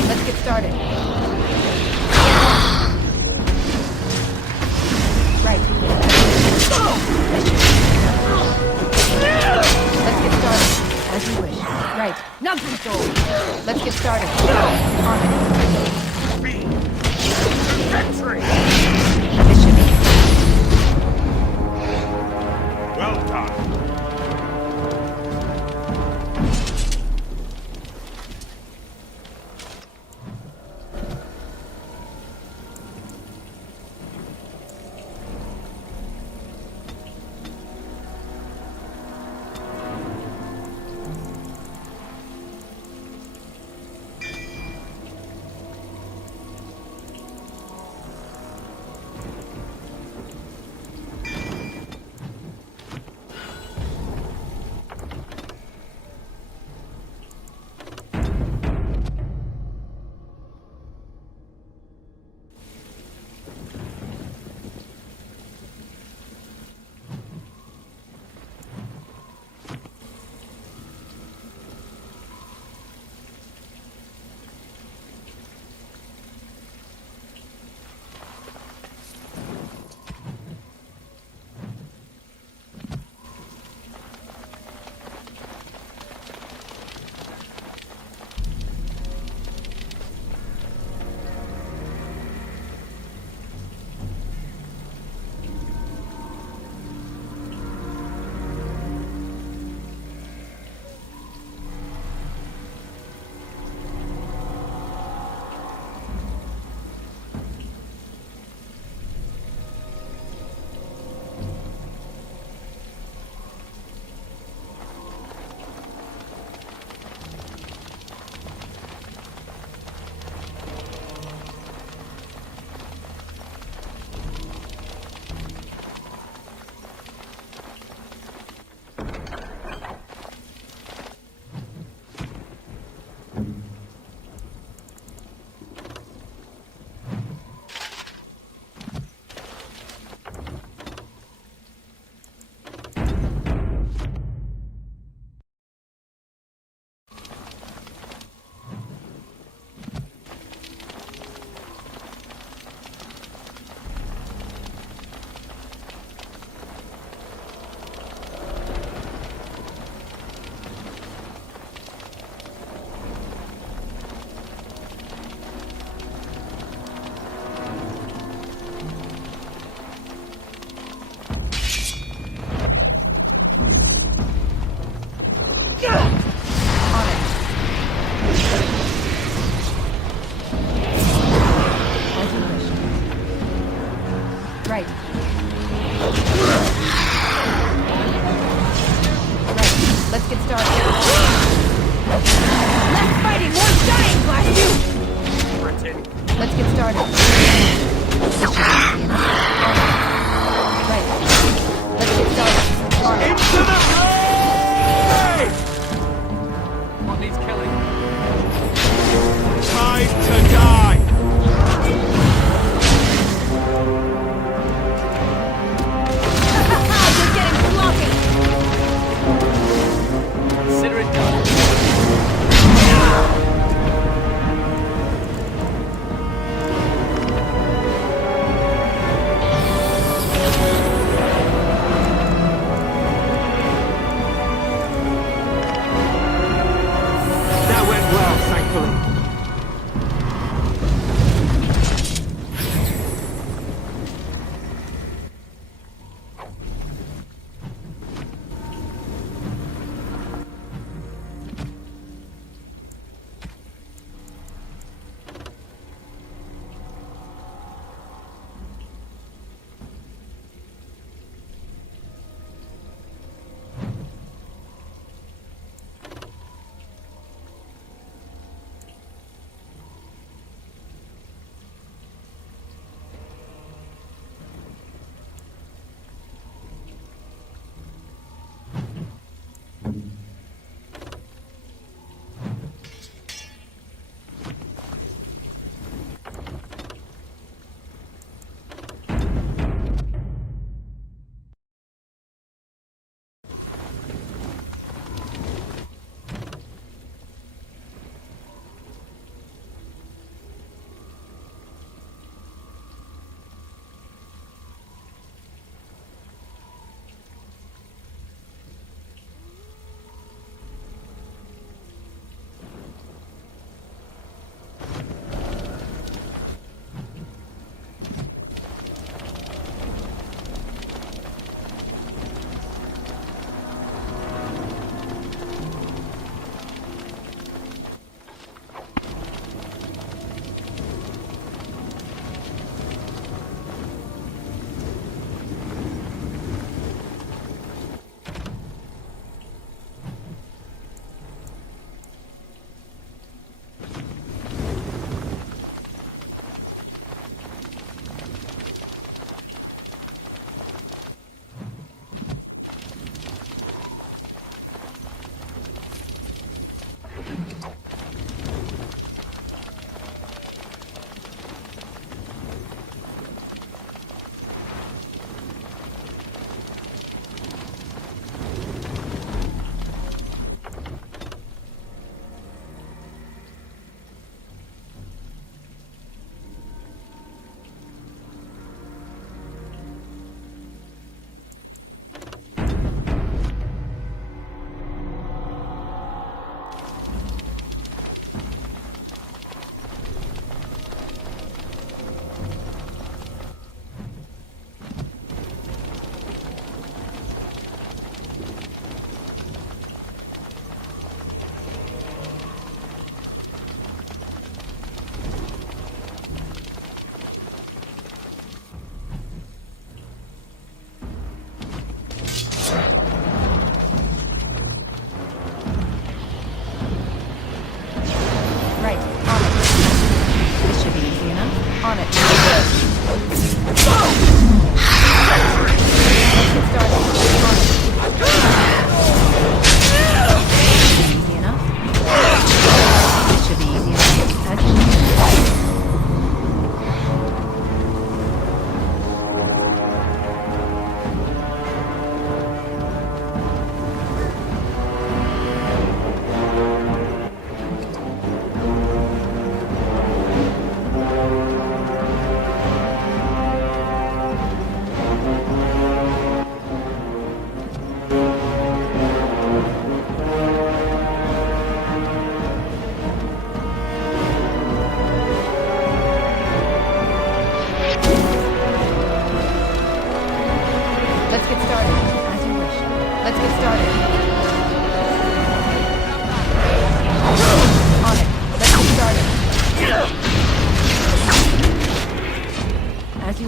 Let's get started. Right. Let's get started. As you wish. Right. Nonsense, Joel. Let's get started. On it. Victory! This should be well done.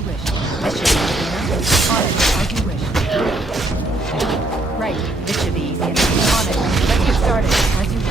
you wish. This should be easy enough. On it, as you wish. Right, this should be easy enough. On it, let's get started, as you wish.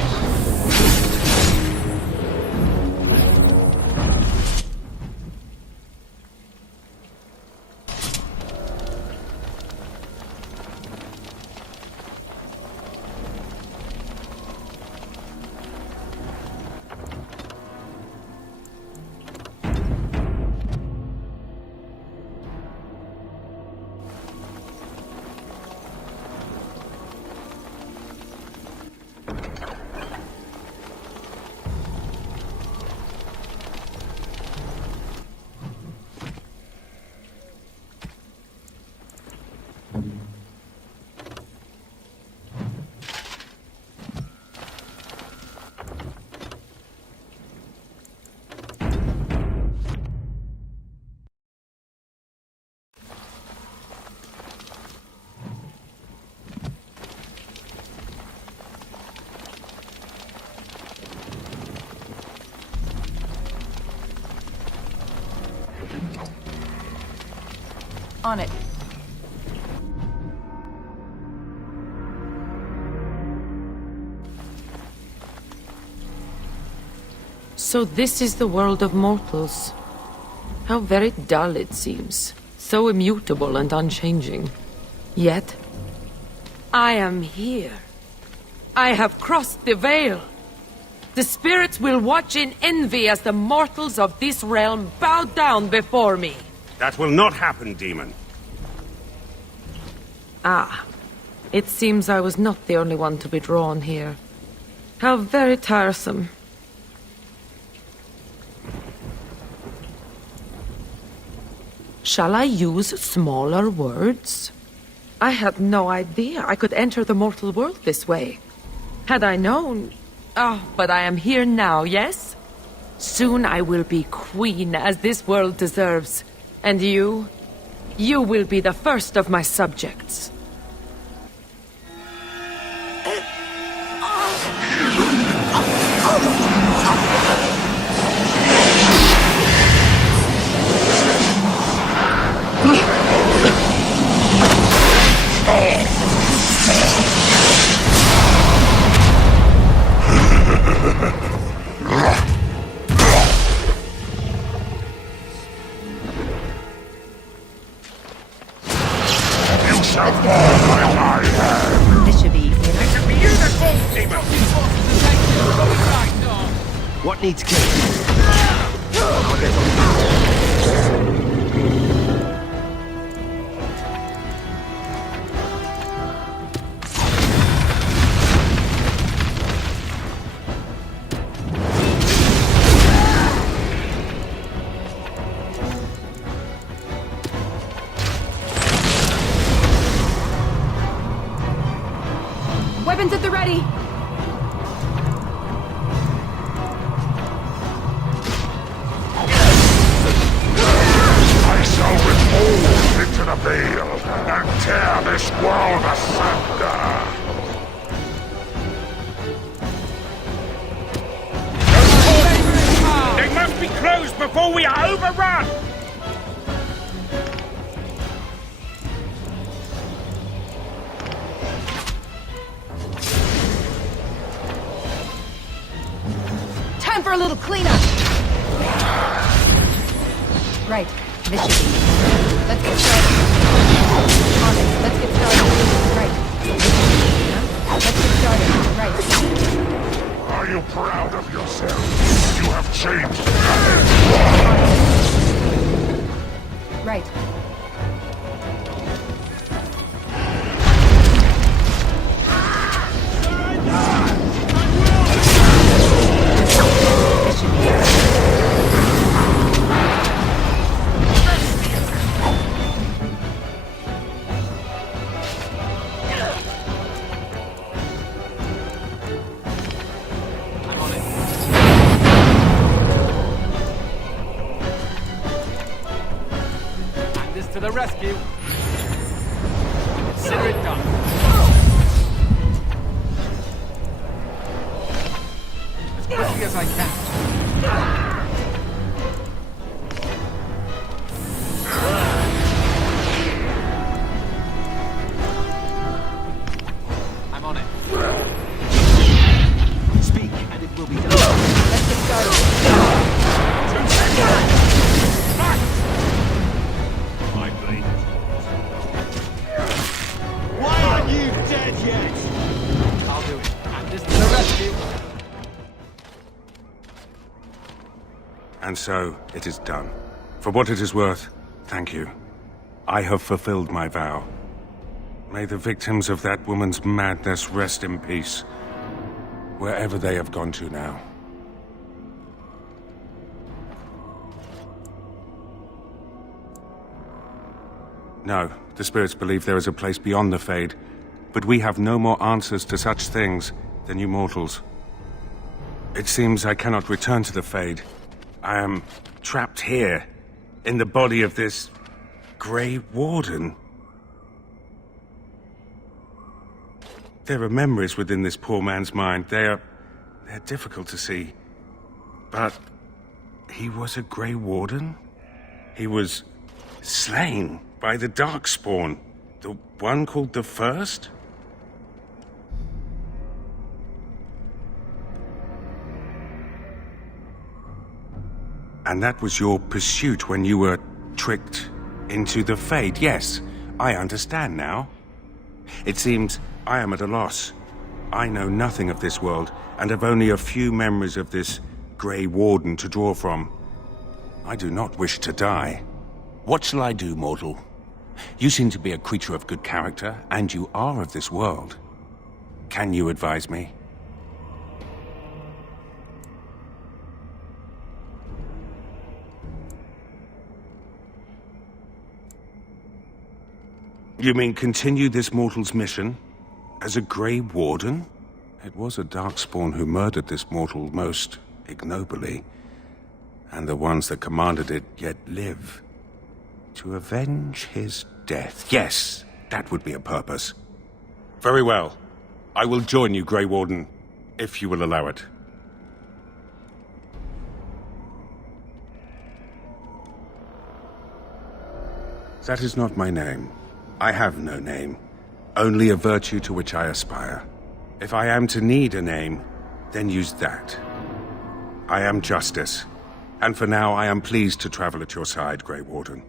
On it. So this is the world of mortals. How very dull it seems. So immutable and unchanging. Yet, I am here. I have crossed the veil. The spirits will watch in envy as the mortals of this realm bow down before me. That will not happen, demon. Ah, it seems I was not the only one to be drawn here. How very tiresome. Shall I use smaller words? I had no idea I could enter the mortal world this way. Had I known... Oh, but I am here now, yes? Soon I will be queen, as this world deserves. And you will be the first of my subjects. This should be easy enough. It can be you that falls, demon! What needs killing? I'll get on. Weapons at the ready! I shall withhold into the veil and tear this world asunder. They must be closed before we are overrun! Time for a little cleanup! Right, this should be easy. Let's get started. On it, let's get started. Right, this should be easy enough. Let's get started. Right. Are you proud of yourself? You have changed. Right. This should be easy. To the rescue. Consider it done. As quickly as I can. And so, it is done. For what it is worth, thank you. I have fulfilled my vow. May the victims of that woman's madness rest in peace, wherever they have gone to now. No, the spirits believe there is a place beyond the Fade, but we have no more answers to such things than you mortals. It seems I cannot return to the Fade. I am trapped here, in the body of this Grey Warden. There are memories within this poor man's mind. They're difficult to see. But he was a Grey Warden? He was slain by the Darkspawn, the one called the First? And that was your pursuit when you were tricked into the Fade. Yes, I understand now. It seems I am at a loss. I know nothing of this world, and have only a few memories of this Grey Warden to draw from. I do not wish to die. What shall I do, mortal? You seem to be a creature of good character, and you are of this world. Can you advise me? You mean continue this mortal's mission? As a Grey Warden? It was a Darkspawn who murdered this mortal most ignobly. And the ones that commanded it yet live. To avenge his death. Yes, that would be a purpose. Very well. I will join you, Grey Warden, if you will allow it. That is not my name. I have no name. Only a virtue to which I aspire. If I am to need a name, then use that. I am Justice. And for now, I am pleased to travel at your side, Grey Warden.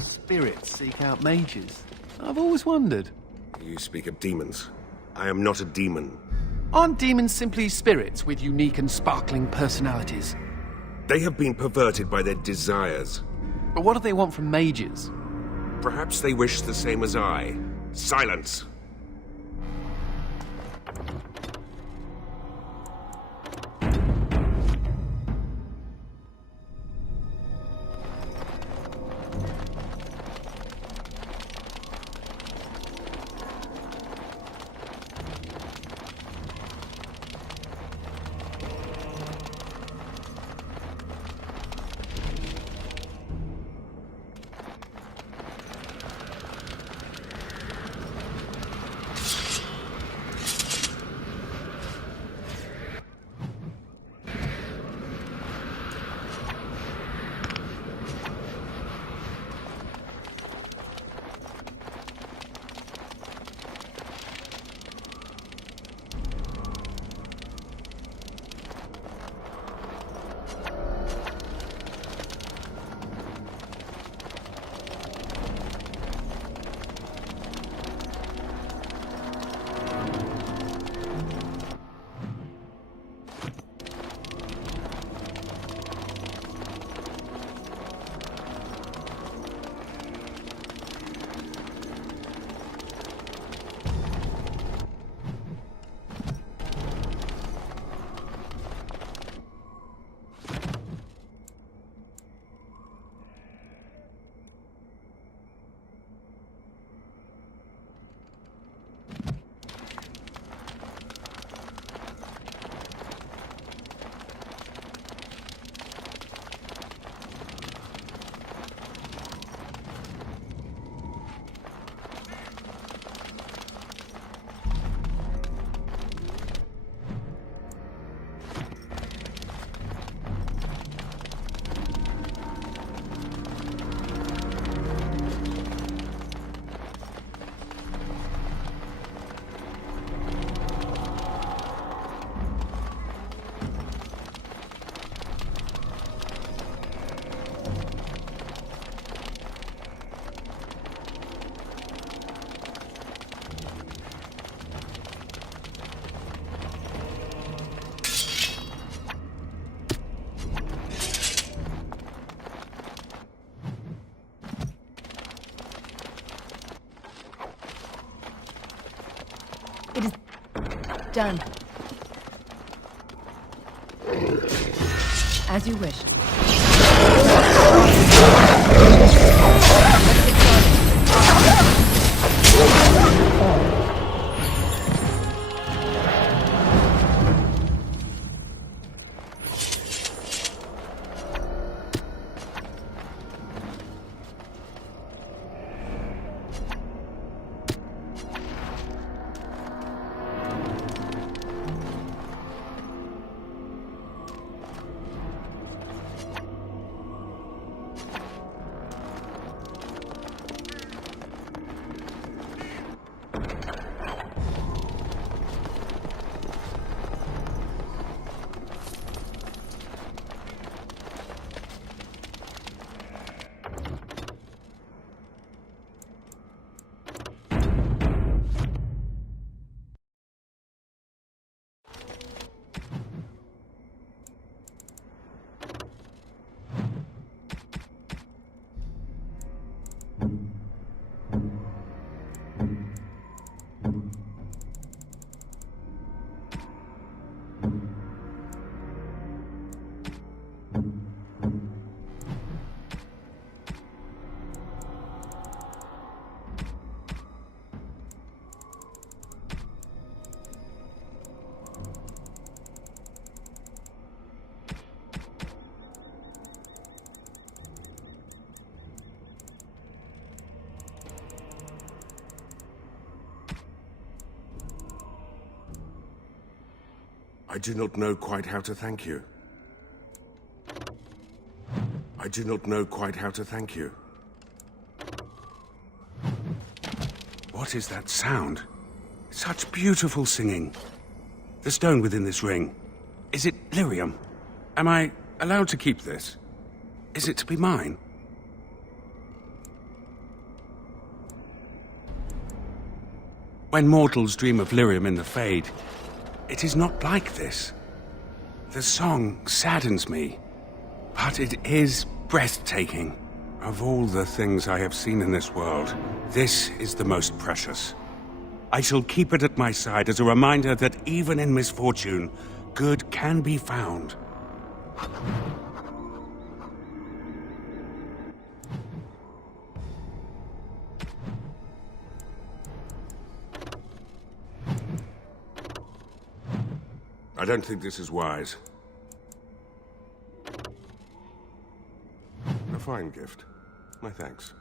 Spirits seek out mages. I've always wondered. You speak of demons. I am not a demon. Aren't demons simply spirits with unique and sparkling personalities? They have been perverted by their desires. But what do they want from mages? Perhaps they wish the same as I. Silence! It is done. As you wish. I do not know quite how to thank you. I do not know quite how to thank you. What is that sound? Such beautiful singing. The stone within this ring. Is it lyrium? Am I allowed to keep this? Is it to be mine? When mortals dream of lyrium in the Fade, it is not like this. The song saddens me, but it is breathtaking. Of all the things I have seen in this world, this is the most precious. I shall keep it at my side as a reminder that even in misfortune, good can be found. I don't think this is wise. A fine gift. My thanks.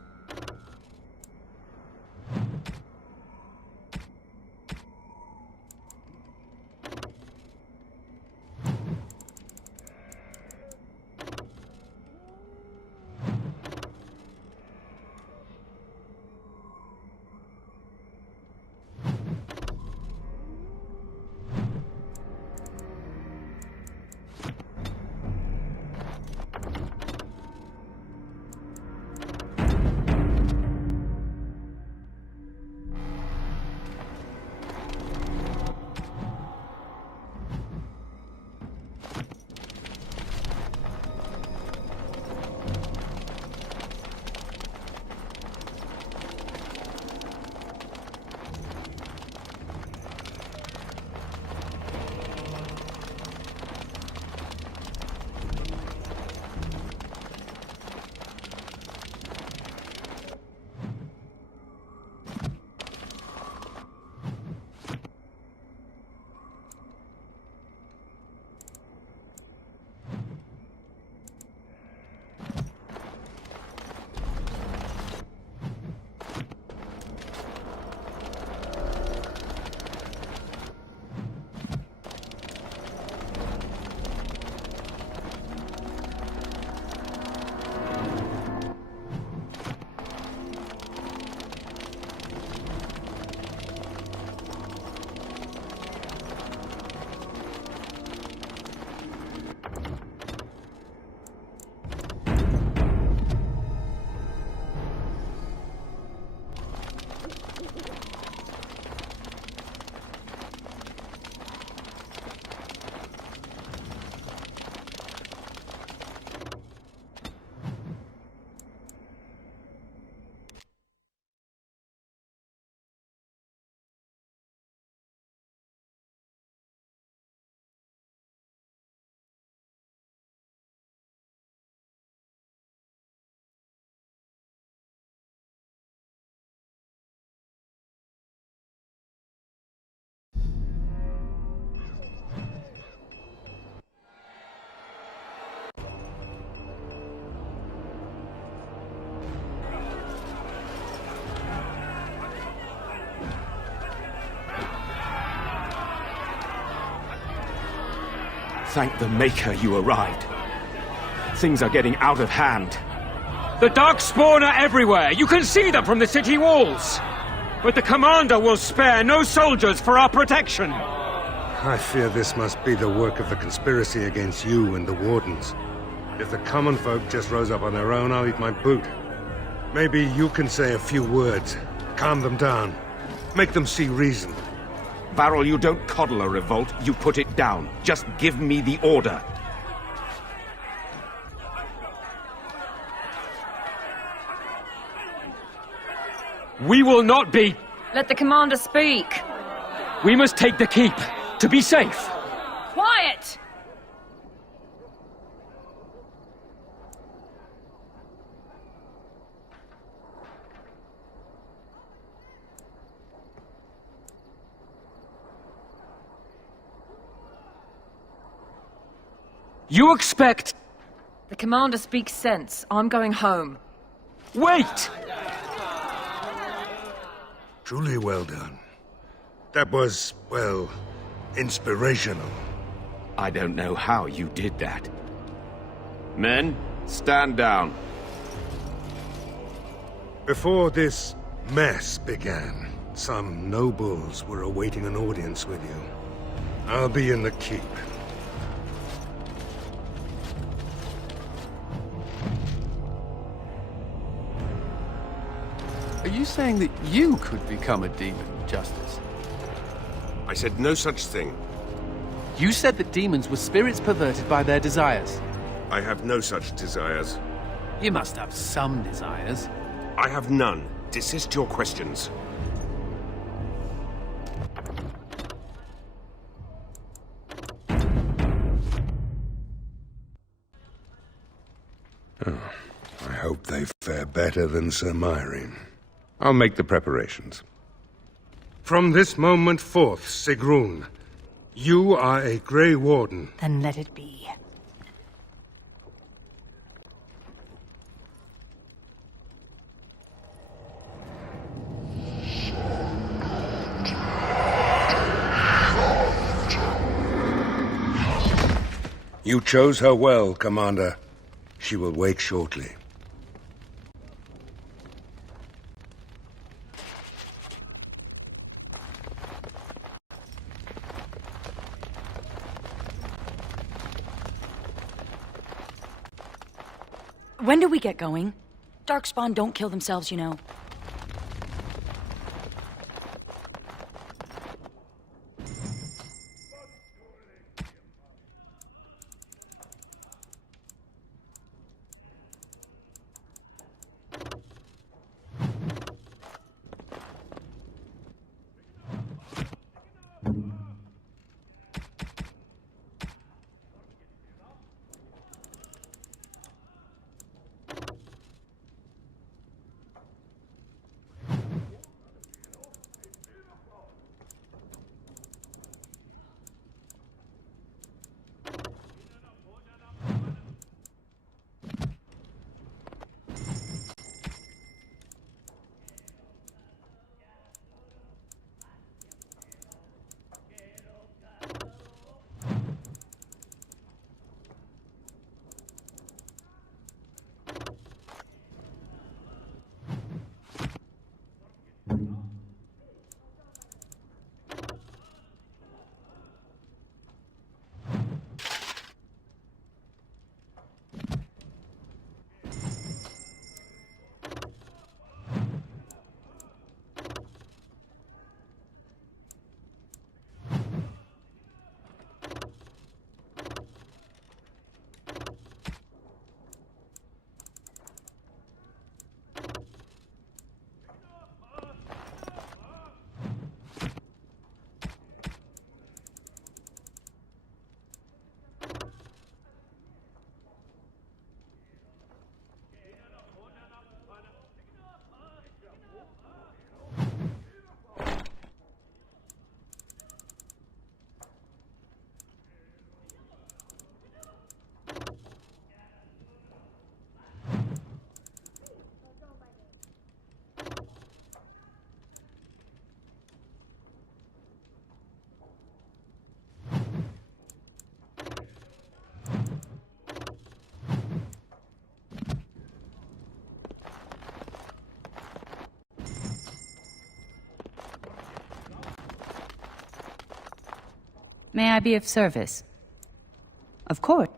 Thank the Maker you arrived. Things are getting out of hand. The Darkspawn are everywhere! You can see them from the city walls! But the Commander will spare no soldiers for our protection! I fear this must be the work of the conspiracy against you and the Wardens. If the common folk just rose up on their own, I'll eat my boot. Maybe you can say a few words, calm them down, make them see reason. Varel, you don't coddle a revolt, you put it down. Just give me the order. We will not be... Let the commander speak. We must take the keep, to be safe. Quiet! You expect... The commander speaks sense. I'm going home. Wait! Truly well done. That was, well, inspirational. I don't know how you did that. Men, stand down. Before this mess began, some nobles were awaiting an audience with you. I'll be in the keep. Are you saying that you could become a demon, Justice? I said no such thing. You said that demons were spirits perverted by their desires. I have no such desires. You must have some desires. I have none. Desist your questions. Oh, I hope they fare better than Sir Myrene. I'll make the preparations. From this moment forth, Sigrun, you are a Grey Warden. Then let it be. You chose her well, Commander. She will wake shortly. When do we get going? Darkspawn don't kill themselves, you know. May I be of service? Of course.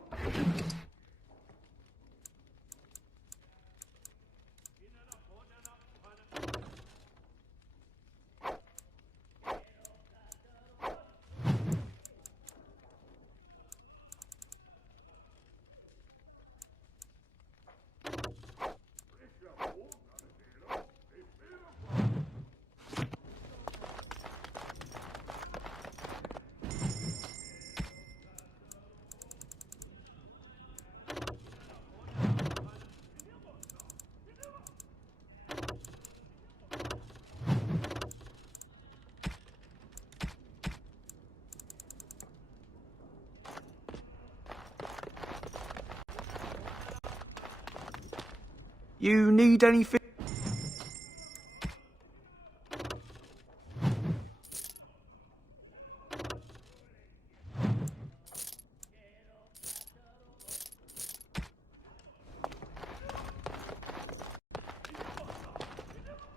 You need anything?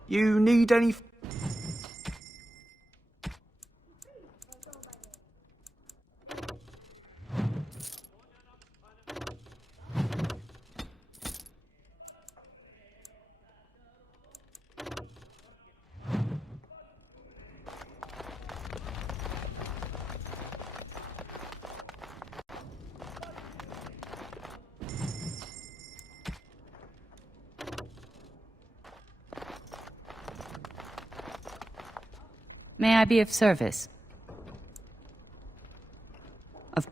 You need any? May I be of service? Of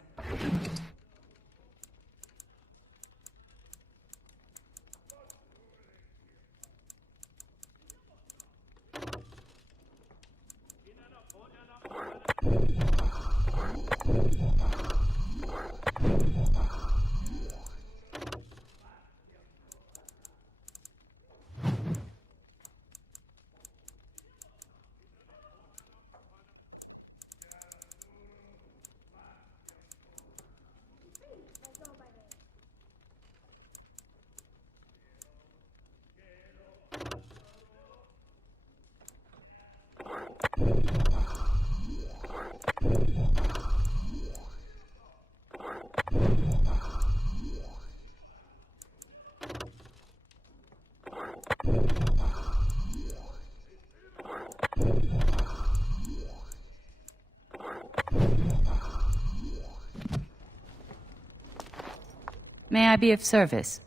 May I be of service?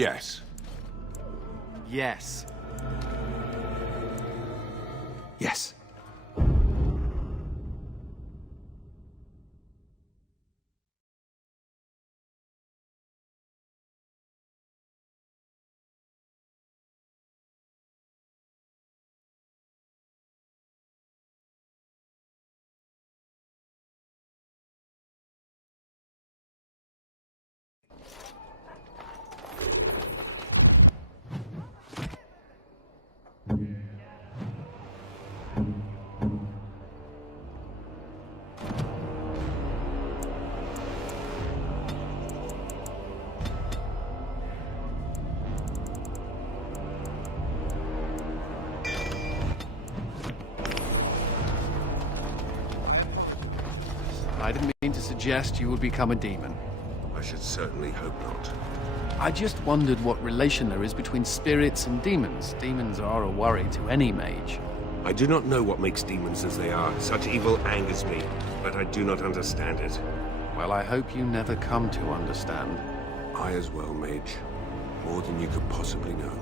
Yes. Yes. Yes. I didn't mean to suggest you would become a demon. I should certainly hope not. I just wondered what relation there is between spirits and demons. Demons are a worry to any mage. I do not know what makes demons as they are. Such evil angers me, but I do not understand it. Well, I hope you never come to understand. I as well, Mage. More than you could possibly know.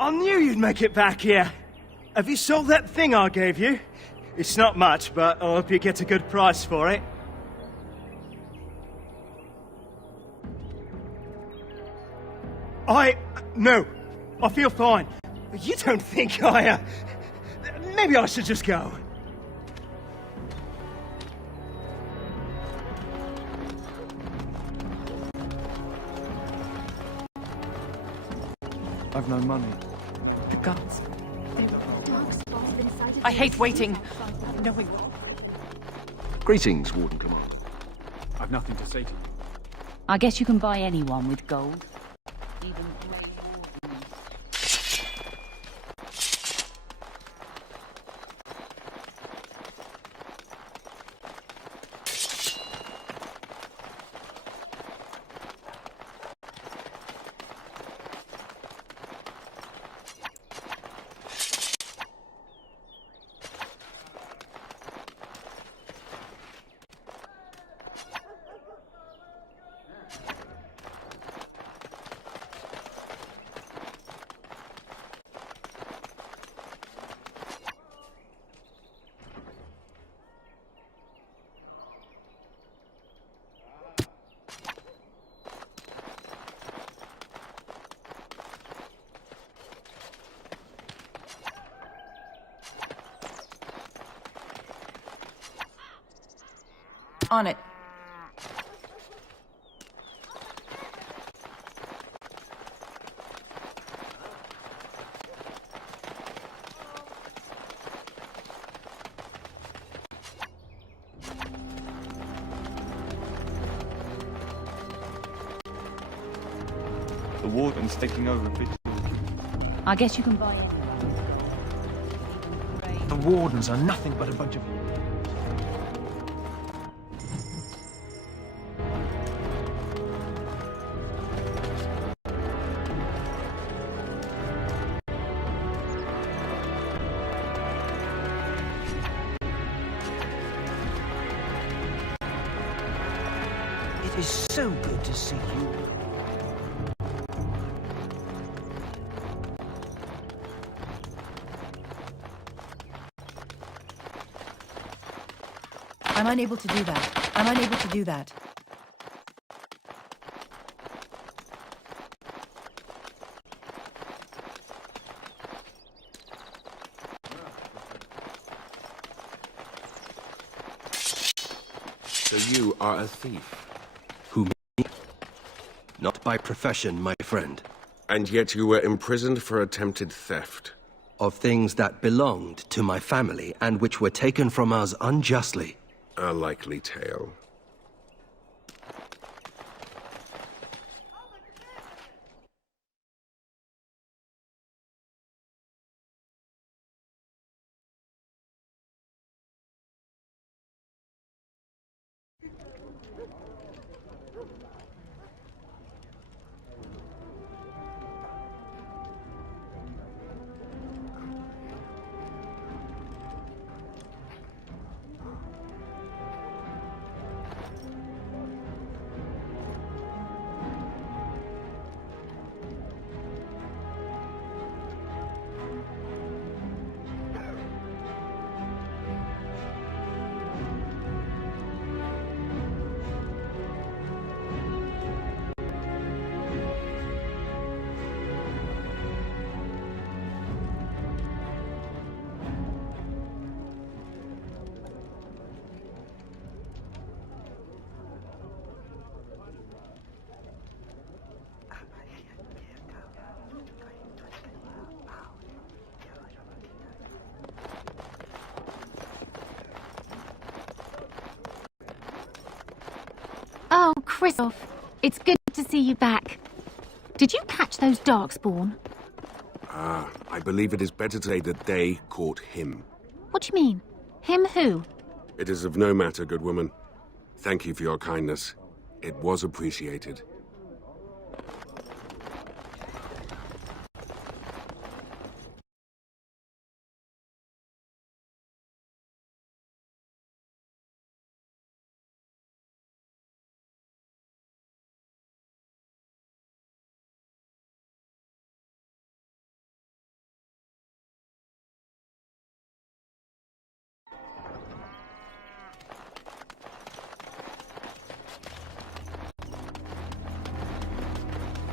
I knew you'd make it back here. Have you sold that thing I gave you? It's not much, but I hope you get a good price for it. No. I feel fine. You don't think maybe I should just go. I've no money. The gods. I hate waiting. Knowing. Greetings, Warden Commander. I've nothing to say to you. I guess you can buy anyone with gold. Even On it. The warden's taking over Victor. I guess you can buy anyone. The wardens are nothing but a bunch of... It is so good to see you. I'm unable to do that. I'm unable to do that. So you are a thief? Who, me? Not by profession, my friend. And yet you were imprisoned for attempted theft. Of things that belonged to my family and which were taken from us unjustly. A likely tale. Kristoff, it's good to see you back. Did you catch those Darkspawn? I believe it is better to say that they caught him. What do you mean? Him who? It is of no matter, good woman. Thank you for your kindness. It was appreciated.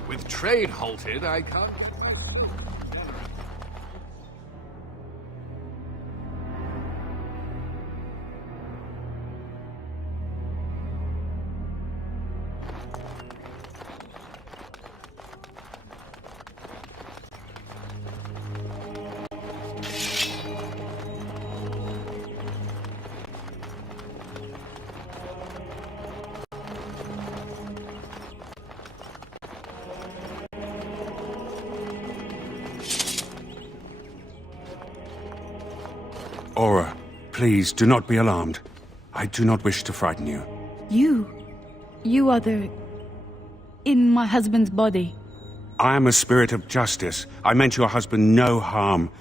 With trade halted, I can't... Aura, please do not be alarmed. I do not wish to frighten you. You are the... in my husband's body. I am a spirit of justice. I meant your husband no harm.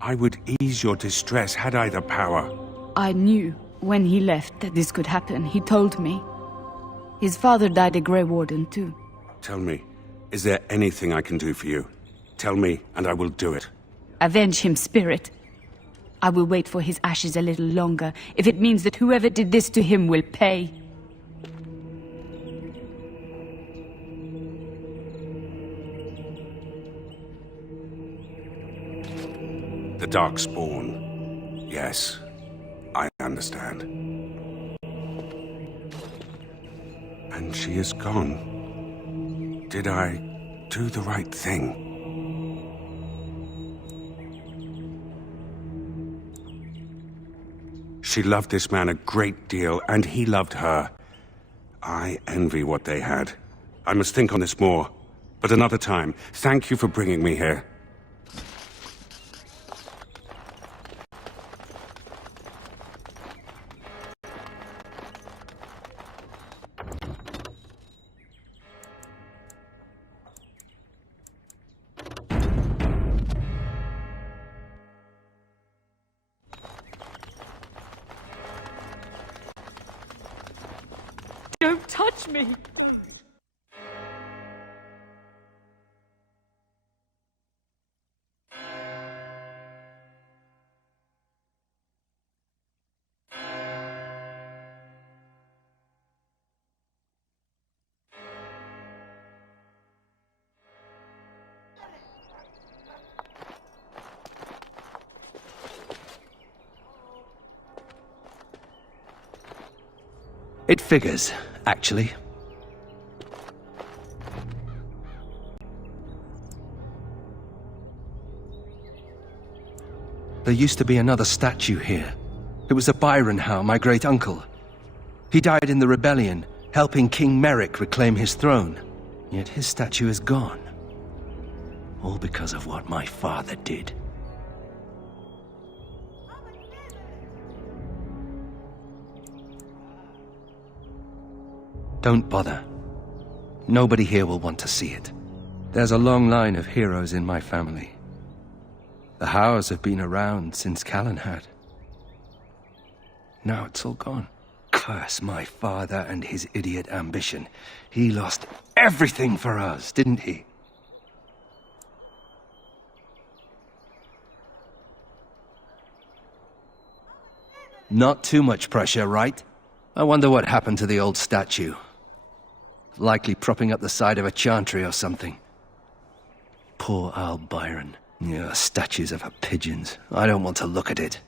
I would ease your distress had I the power. I knew when he left that this could happen. He told me. His father died a Grey Warden too. Tell me, is there anything I can do for you? Tell me, and I will do it. Avenge him, spirit. I will wait for his ashes a little longer, if it means that whoever did this to him will pay. The Darkspawn. Yes, I understand. And she is gone. Did I do the right thing? She loved this man a great deal, and he loved her. I envy what they had. I must think on this more, but another time. Thank you for bringing me here. Don't touch me! It figures, actually. There used to be another statue here. It was a Byron Howe, my great-uncle. He died in the rebellion, helping King Merrick reclaim his throne. Yet his statue is gone. All because of what my father did. Don't bother. Nobody here will want to see it. There's a long line of heroes in my family. The Howes have been around since Callan had. Now it's all gone. Curse my father and his idiot ambition. He lost everything for us, didn't he? Not too much pressure, right? I wonder what happened to the old statue. Likely propping up the side of a chantry or something. Poor Al Byron. Yeah, statues of her pigeons. I don't want to look at it.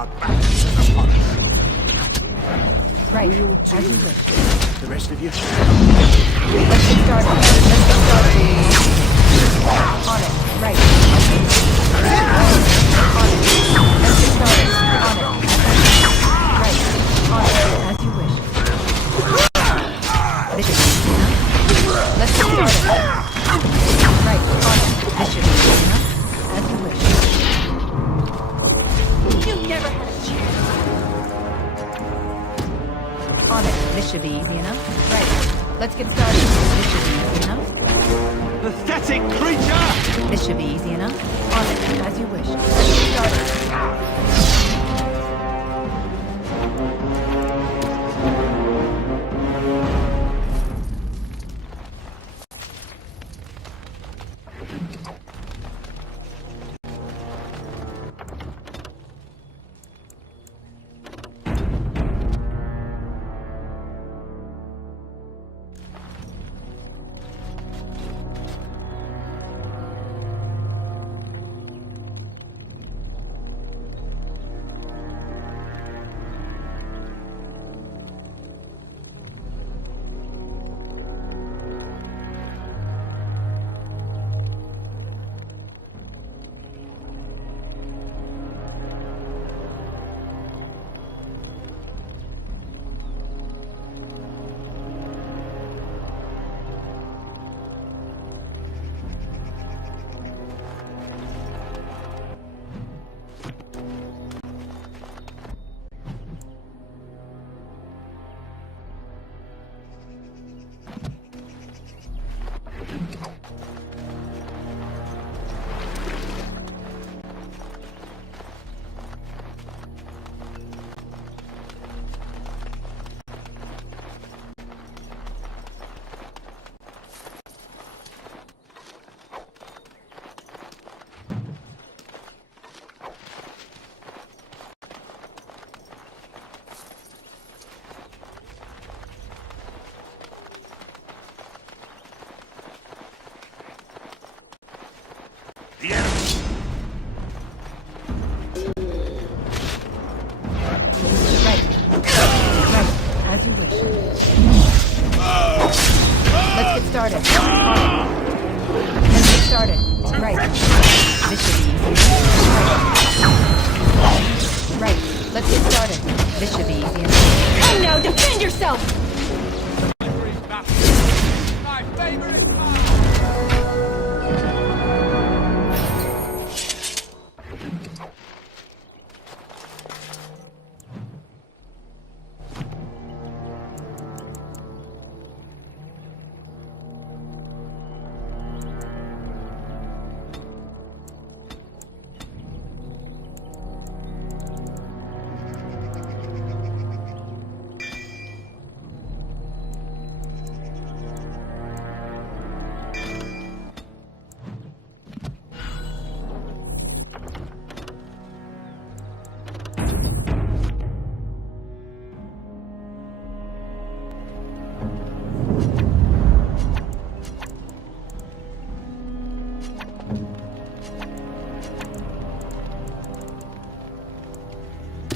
are back to the forest. Right. We'll As you do wish. the rest of you. Let's get started. Let's get started. On it. Right. On it. Let's get started. On it. Right. On it. As you wish. This should be easy enough. Let's get started. Right. On it. This should be easy enough. As you wish. You never had a chance. On it. This should be easy enough. Right. Let's get started. This should be easy enough. Pathetic creature! This should be easy enough. On it. As you wish. Let's get started. The enemy. Right. Right. As you wish. Let's get started. On it. Let's get started. Right. This should be easy. Right. Right. Let's get started. This should be easy. Come now, defend yourself! My favorite part.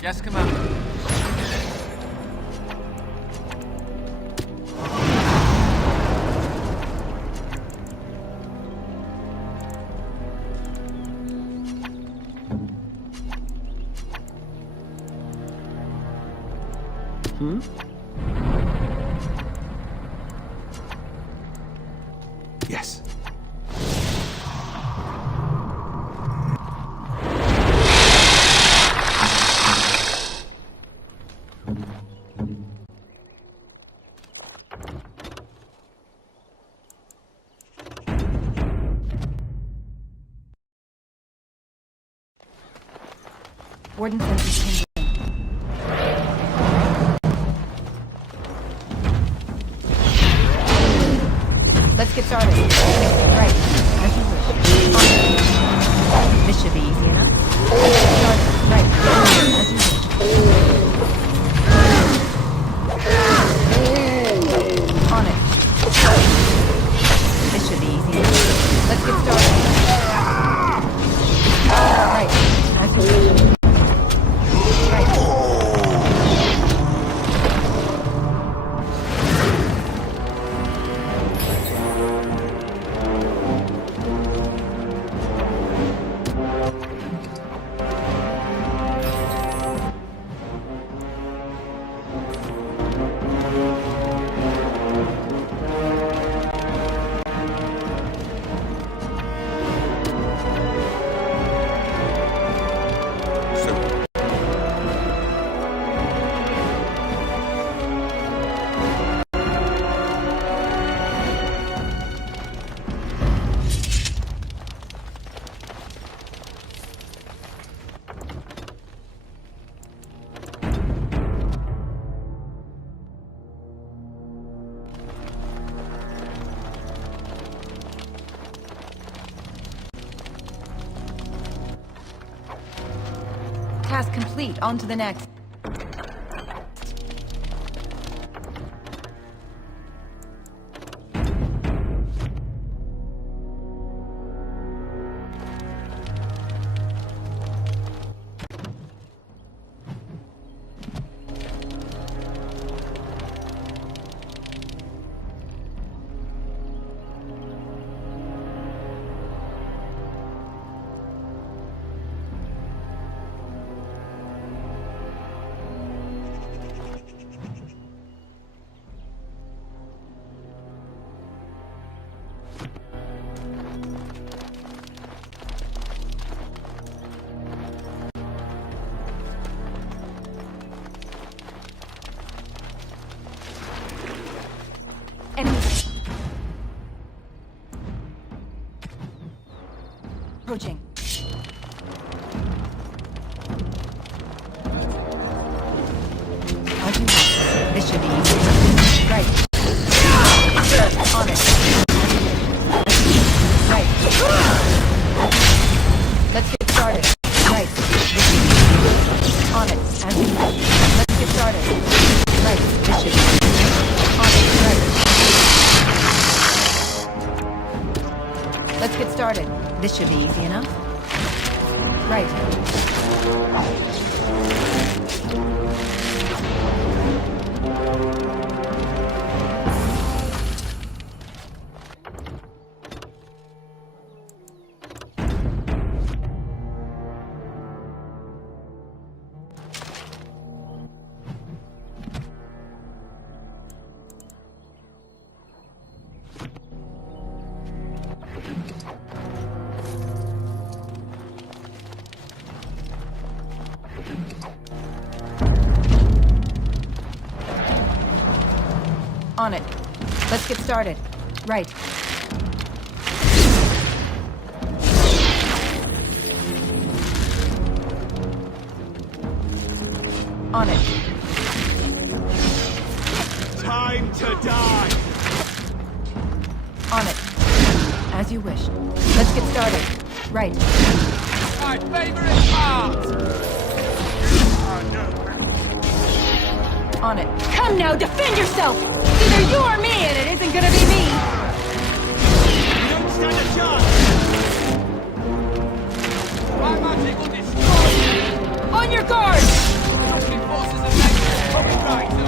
Yes, Commander. Yes. Warden sensors pinged in. Let's get started. Right. As you wish. This should be easy enough. Let's get started. Right. As you wish. On it. This should be easy enough. Let's get started. Right. As you wish. Task complete. On to the next. Approaching. This should be easy. Right. On it. Right. Let's get started. Right. On it. As you wish. Let's get started. Right. This should be easy. On it. Right. Let's get started. This should be easy enough. Right. On it. Let's get started. Right. On it. Time to die! On it. As you wish. Let's get started. Right. My favorite part! On it. Come now, defend yourself! Either you or me, and it isn't gonna be me! You don't stand a chance! My magic will destroy you! On your guard! Russian forces are making copyright on!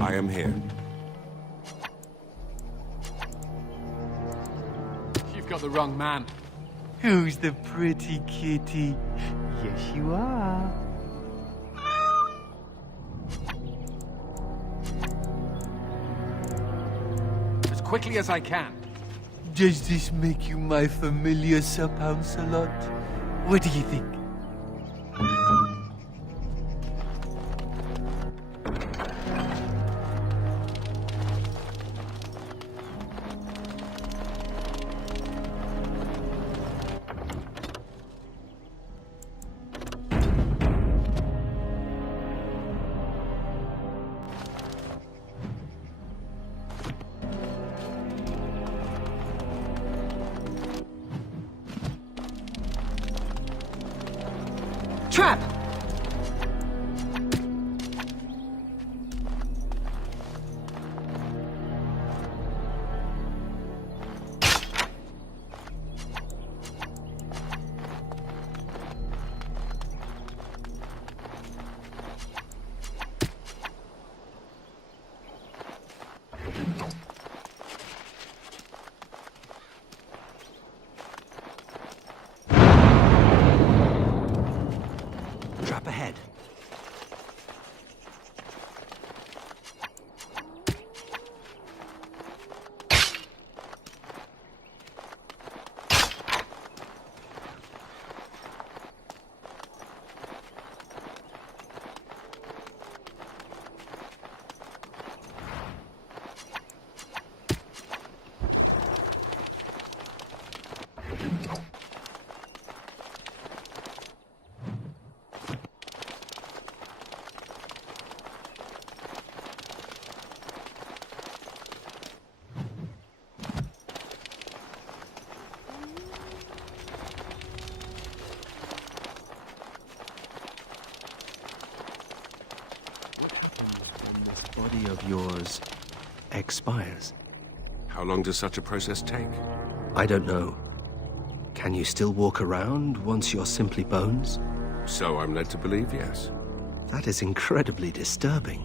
I am here. You've got the wrong man. Who's the pretty kitty? Yes, you are. quickly as I can. Does this make you my familiar Sir Pouncelot? What do you think? Trap! Trap ahead. Body of yours expires. How long does such a process take? I don't know. Can you still walk around once you're simply bones? So I'm led to believe, yes. That is incredibly disturbing.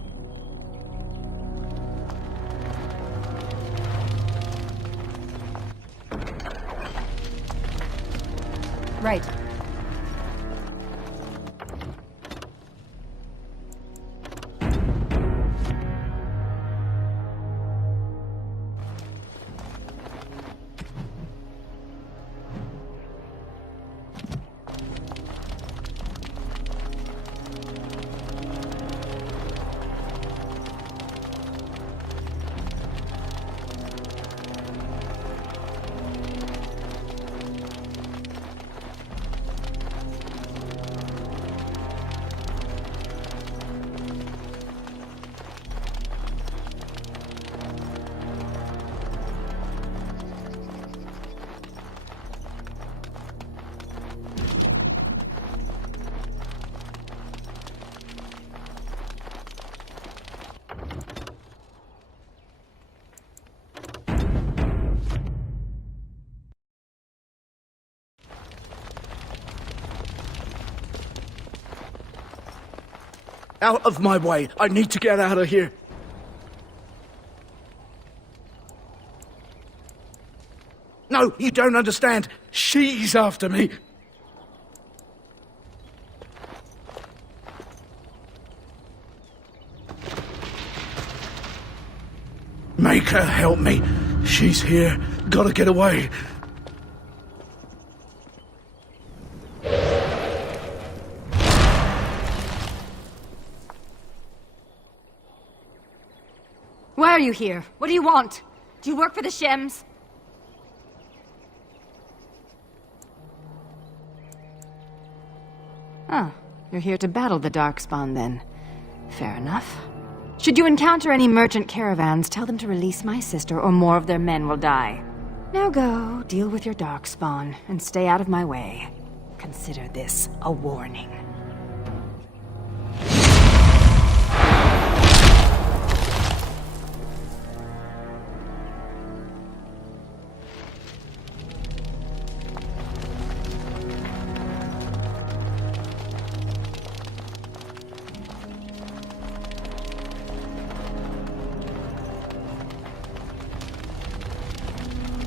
Right. Out of my way! I need to get out of here! No, you don't understand! She's after me! Make her help me! She's here! Gotta get away! Why are you here? What do you want? Do you work for the Shems? Oh, you're here to battle the Darkspawn then. Fair enough. Should you encounter any merchant caravans, tell them to release my sister or more of their men will die. Now go, deal with your Darkspawn, and stay out of my way. Consider this a warning.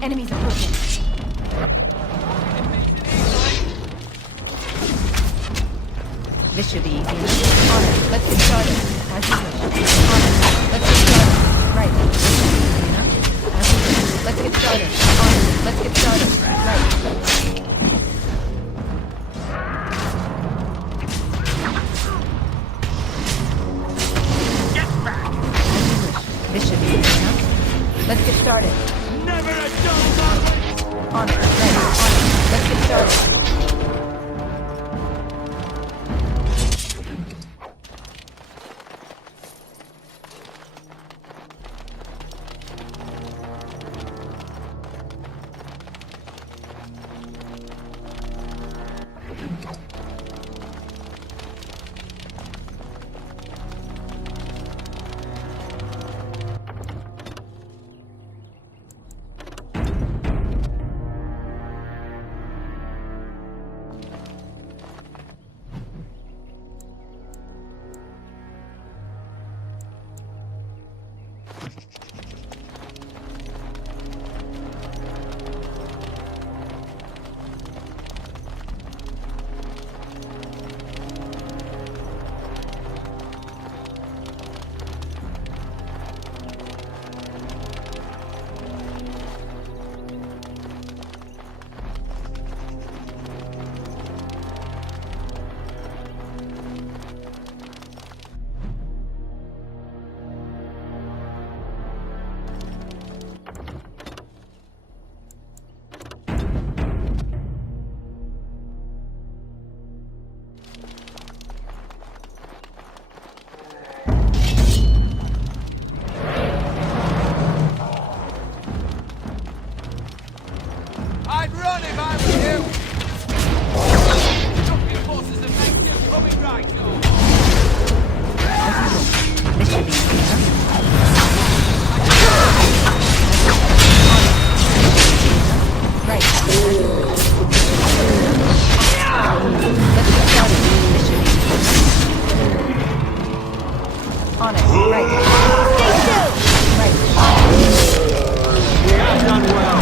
Enemies approaching. This should be easy enough. On it. Let's get started. As you wish. On it. Let's get started. Right. This should be easy enough. As you wish. Let's get started. On. Let's get started. Right. This should be easy enough. Let's get started. Never a dull moment! On it. Right. On it. Let's get started. I'd run if I were you! Drop your horses and make you coming right on! This should be easy enough. Right. Let's get started. This should be easy enough. On it. Right. Stay still! Right. We have done well.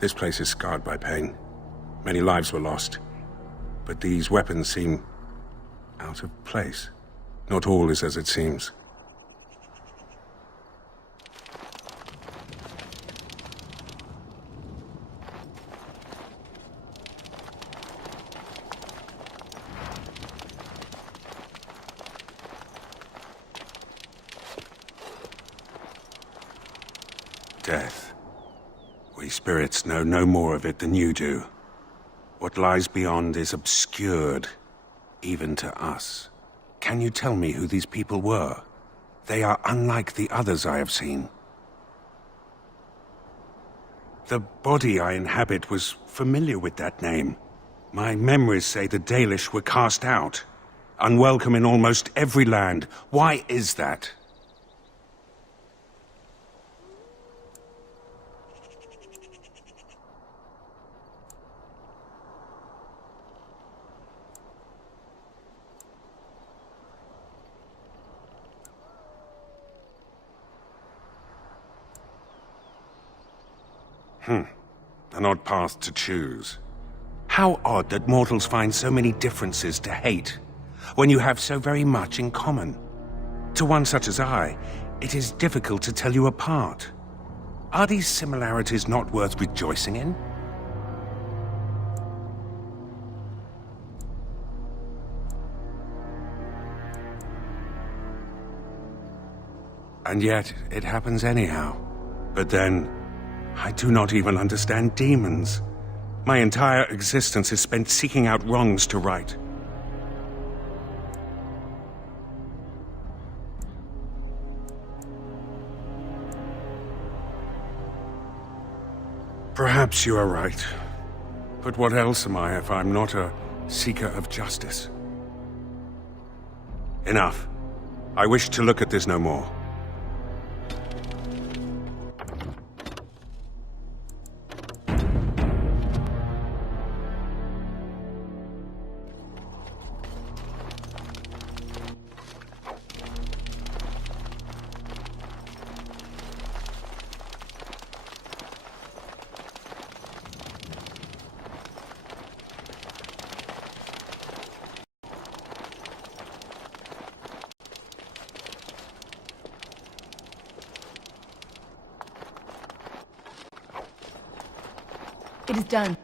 This place is scarred by pain. Many lives were lost. But these weapons seem out of place. Not all is as it seems. Death. We spirits know no more of it than you do. What lies beyond is obscured, even to us. Can you tell me who these people were? They are unlike the others I have seen. The body I inhabit was familiar with that name. My memories say the Dalish were cast out, unwelcome in almost every land. Why is that? An odd path to choose. How odd that mortals find so many differences to hate, when you have so very much in common. To one such as I, it is difficult to tell you apart. Are these similarities not worth rejoicing in? And yet, it happens anyhow. But then, I do not even understand demons. My entire existence is spent seeking out wrongs to right. Perhaps you are right. But what else am I if I'm not a seeker of justice? Enough. I wish to look at this no more. It is done.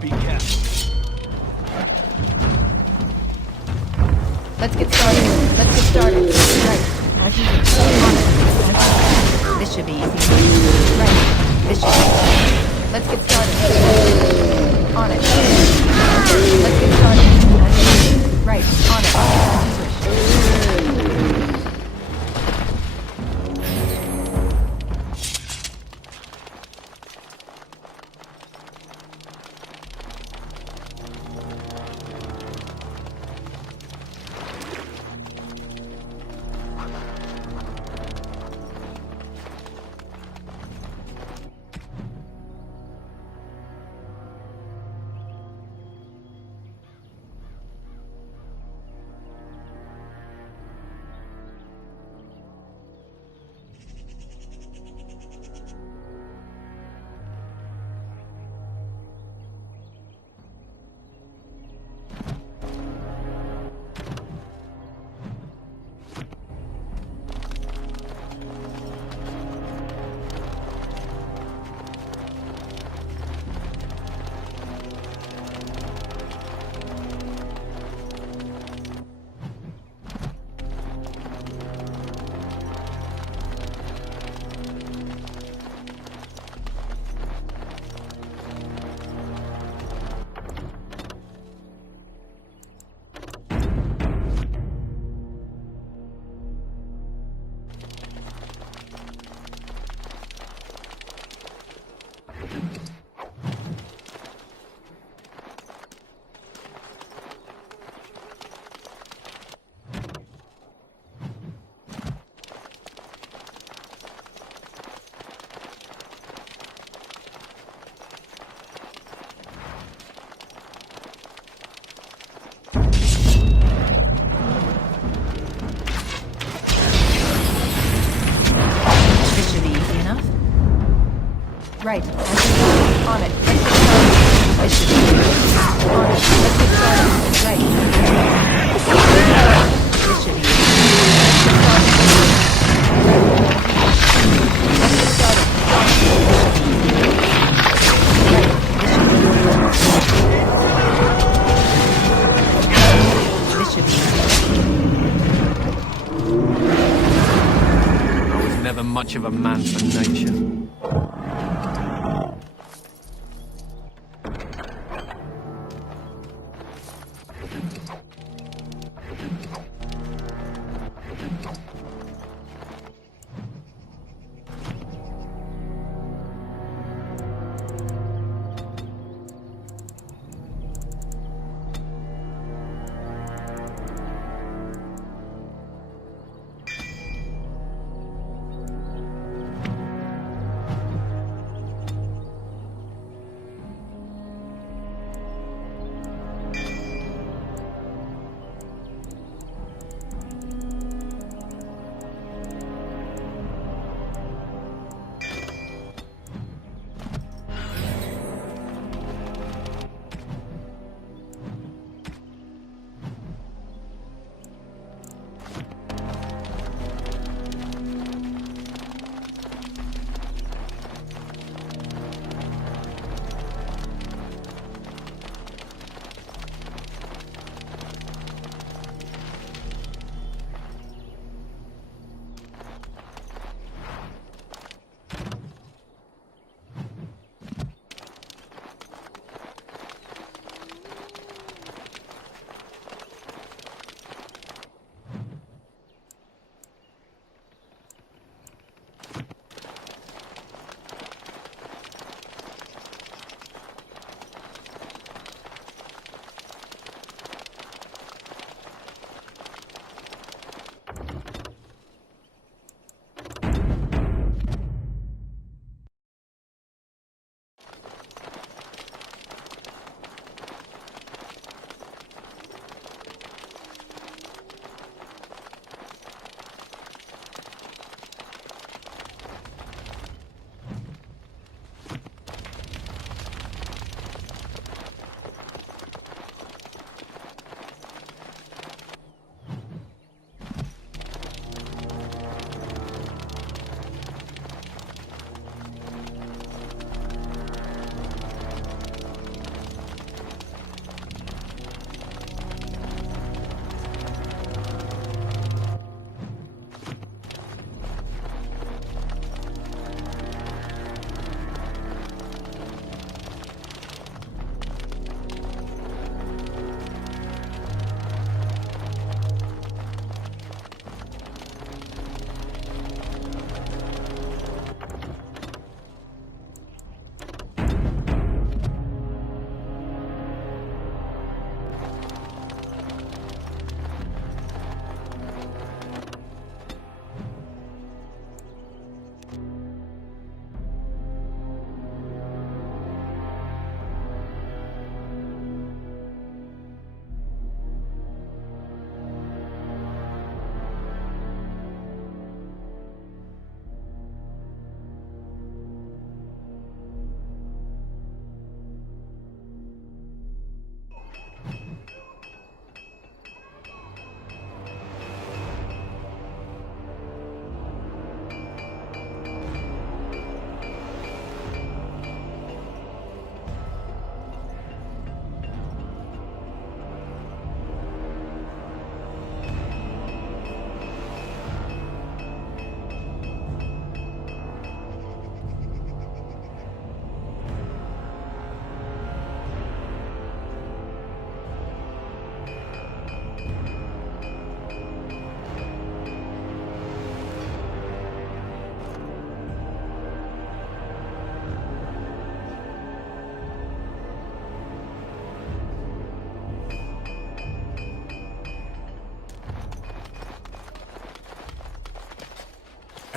Be careful. Let's get started. Let's get started. Right. As you on it. This should be easy. Right. This should be easy. Let's get started. On it. Let's get started. As you wish. Right. On it. As you wish. Right. On it. Let's get started. On it. Let's get started. Right. This should be easy. Let's get started. This should be easy. I was never much of a man for nature.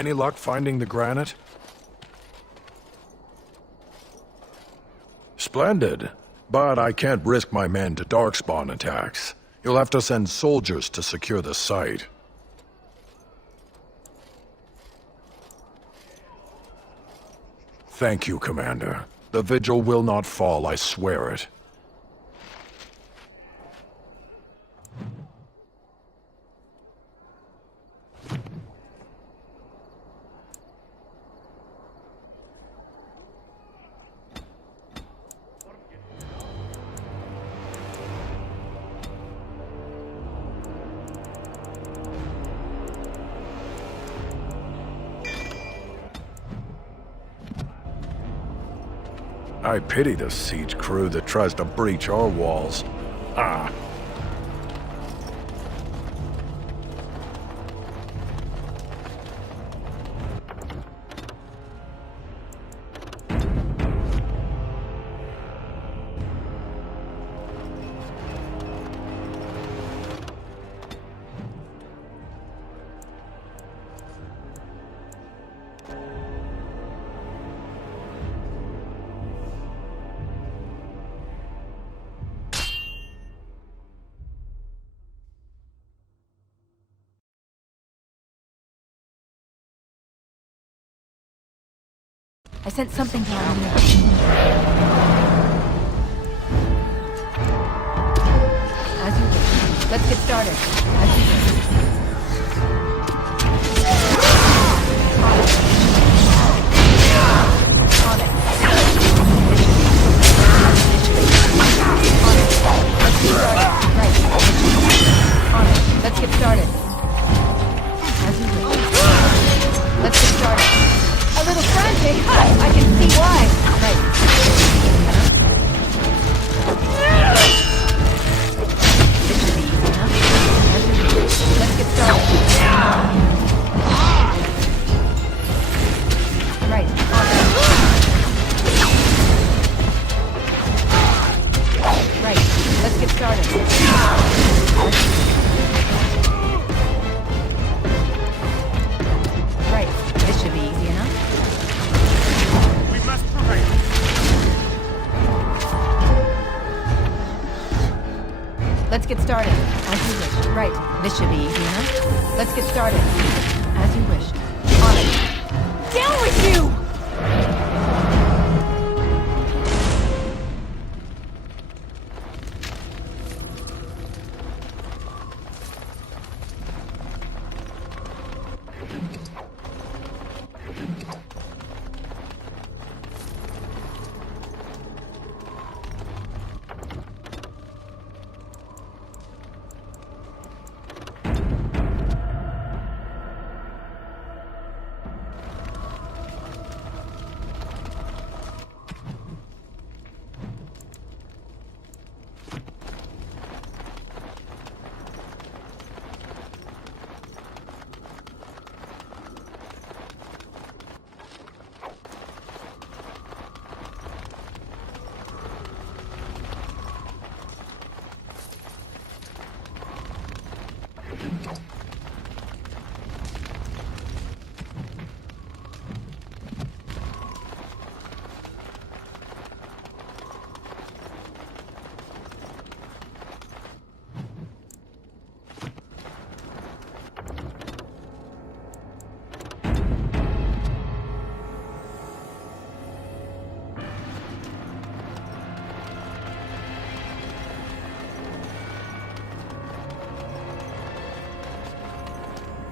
Any luck finding the granite? Splendid. But I can't risk my men to darkspawn attacks. You'll have to send soldiers to secure the site. Thank you, Commander. The vigil will not fall, I swear it. I pity the siege crew that tries to breach our walls. Ah. I sent something to our leader. As you wish. Let's get started. As you wish. On it. Let's get started. As you wish. Let's get started. A little frantic. I can see why. Right. This should be easy enough. Let's get started. Right. Right. Let's get started. Right. This should be easy enough. Let's get started. As you wish. Right. This should be easy enough. Let's get started. As you wish. On it. Down with you!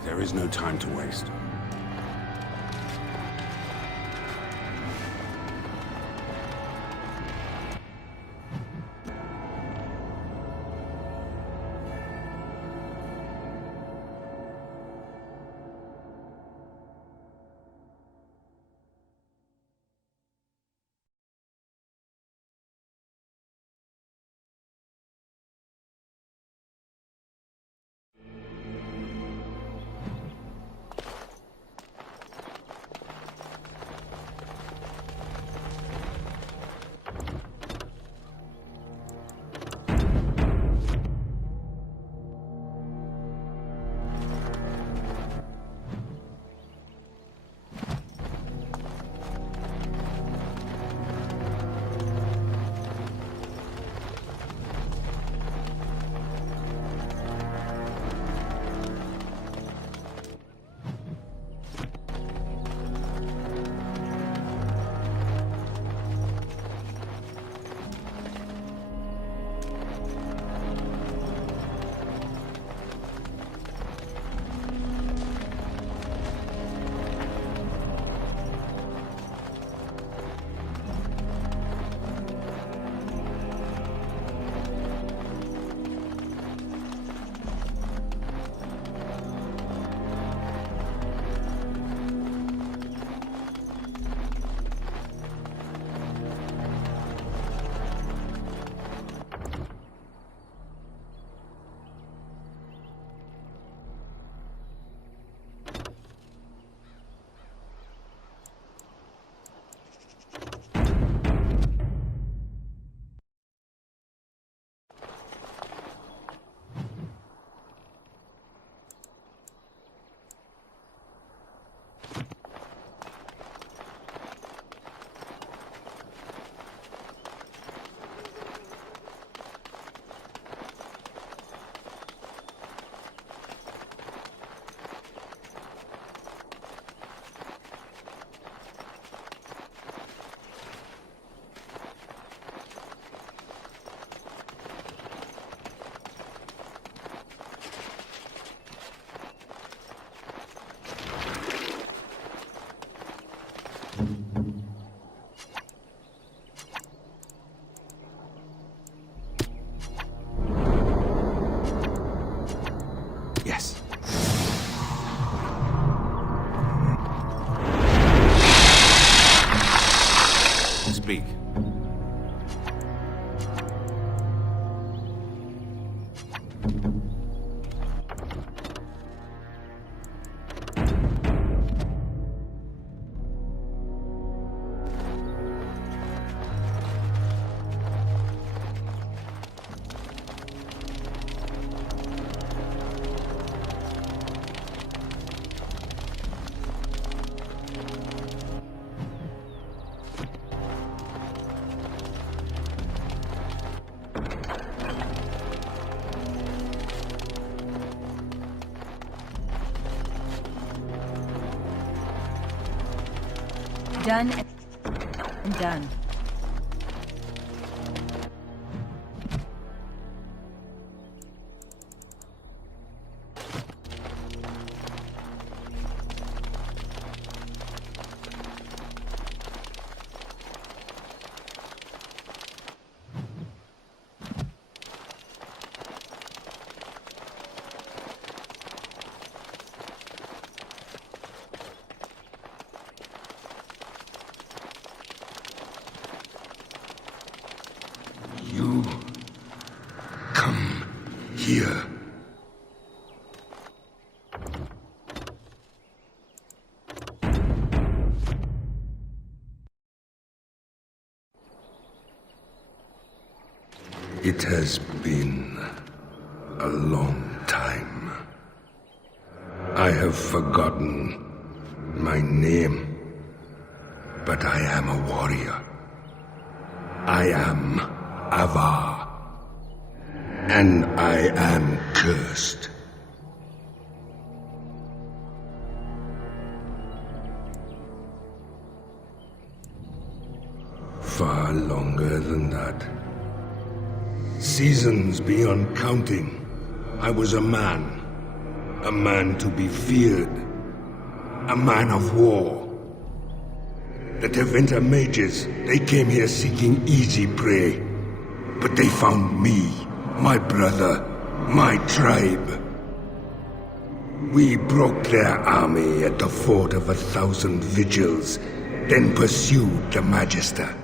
There is no time to waste. Done and done. Here. It has been a long time. I have forgotten my name, but I am a warrior. I am Avar. And I am cursed. Far longer than that. Seasons beyond counting. I was a man to be feared. A man of war. The Tevinter mages, they came here seeking easy prey. But they found me. My brother, my tribe. We broke their army at the Fort of 1,000 Vigils, then pursued the Magister.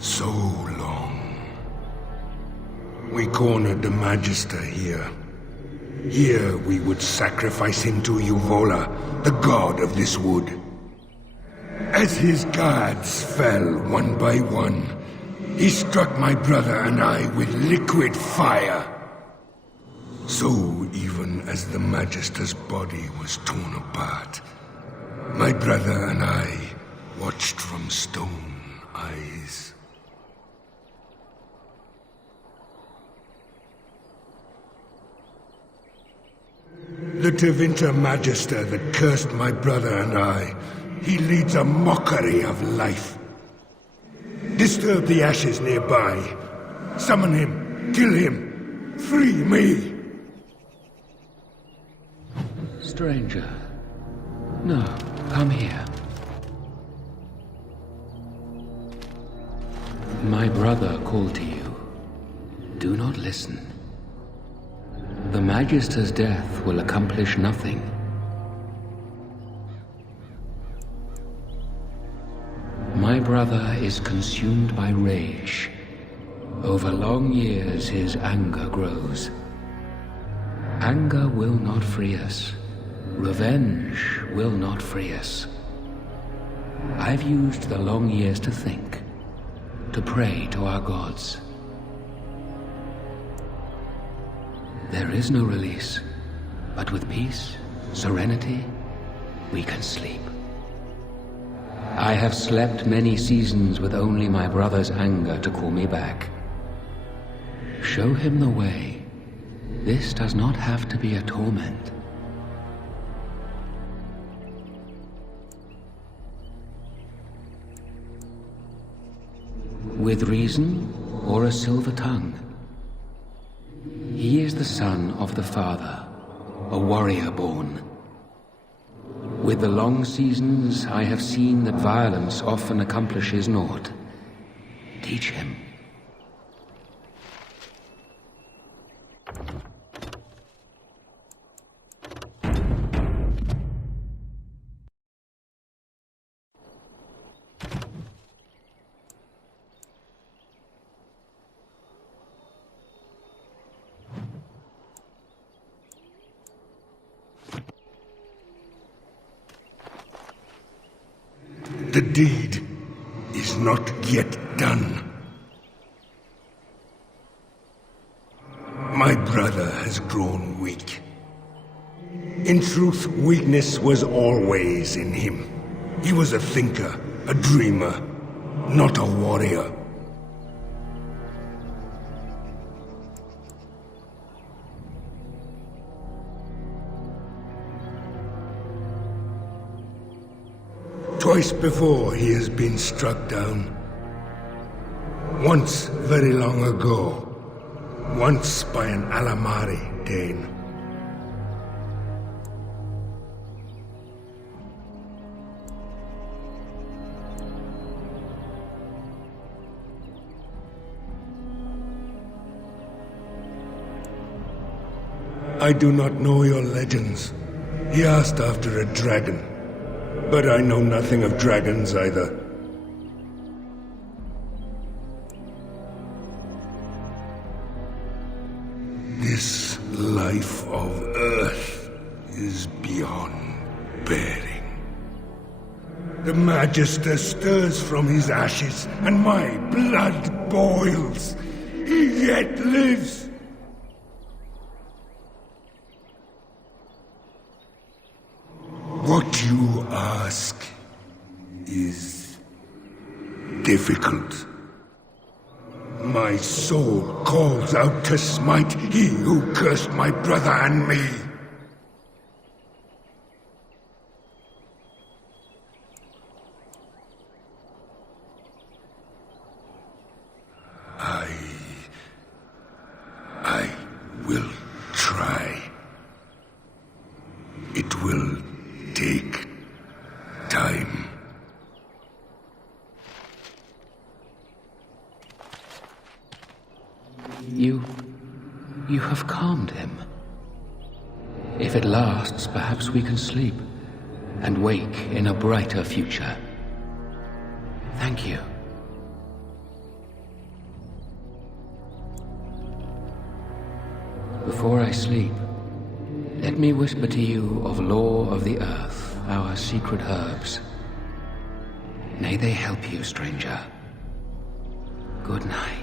So long. We cornered the Magister here. Here we would sacrifice him to Uvola, the god of this wood. As his guards fell one by one, he struck my brother and I with liquid fire. So even as the Magister's body was torn apart, my brother and I watched from stone eyes. The Tevinter Magister that cursed my brother and I, he leads a mockery of life. Disturb the ashes nearby. Summon him. Kill him. Free me. Stranger. No, come here. My brother called to you. Do not listen. The Magister's death will accomplish nothing. My brother is consumed by rage. Over long years, his anger grows. Anger will not free us. Revenge will not free us. I've used the long years to think, to pray to our gods. There is no release, but with peace, serenity, we can sleep. I have slept many seasons with only my brother's anger to call me back. Show him the way. This does not have to be a torment. With reason or a silver tongue. He is the son of the Father, a warrior born. With the long seasons, I have seen that violence often accomplishes naught. Teach him. The deed is not yet done. My brother has grown weak. In truth, weakness was always in him. He was a thinker, a dreamer, not a warrior. Twice before he has been struck down. Once very long ago. Once by an Alamari Dane. I do not know your legends. He asked after a dragon. But I know nothing of dragons either. This life of Earth is beyond bearing. The Magister stirs from his ashes, and my blood boils. He yet lives. What you ask is difficult. My soul calls out to smite he who cursed my brother and me. I will try. It will take time. You have calmed him. If it lasts, perhaps we can sleep and wake in a brighter future. Thank you. Before I sleep, let me whisper to you of lore of the earth, our secret herbs. May they help you, stranger. Good night.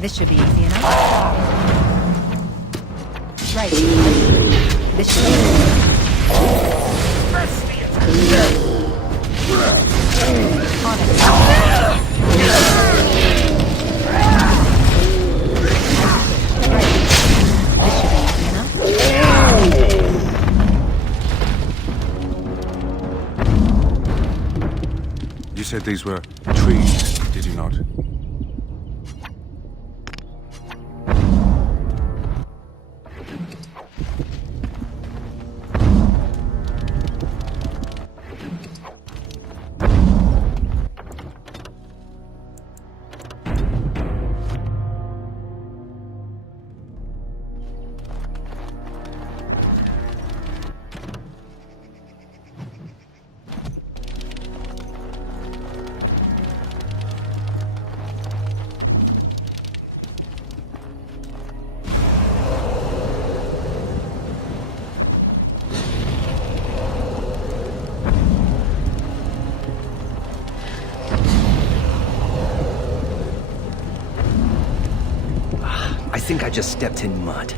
This should be easy enough. Right. This should be easy. On it. This should be easy enough. You said these were trees, did you not? think I just stepped in mud.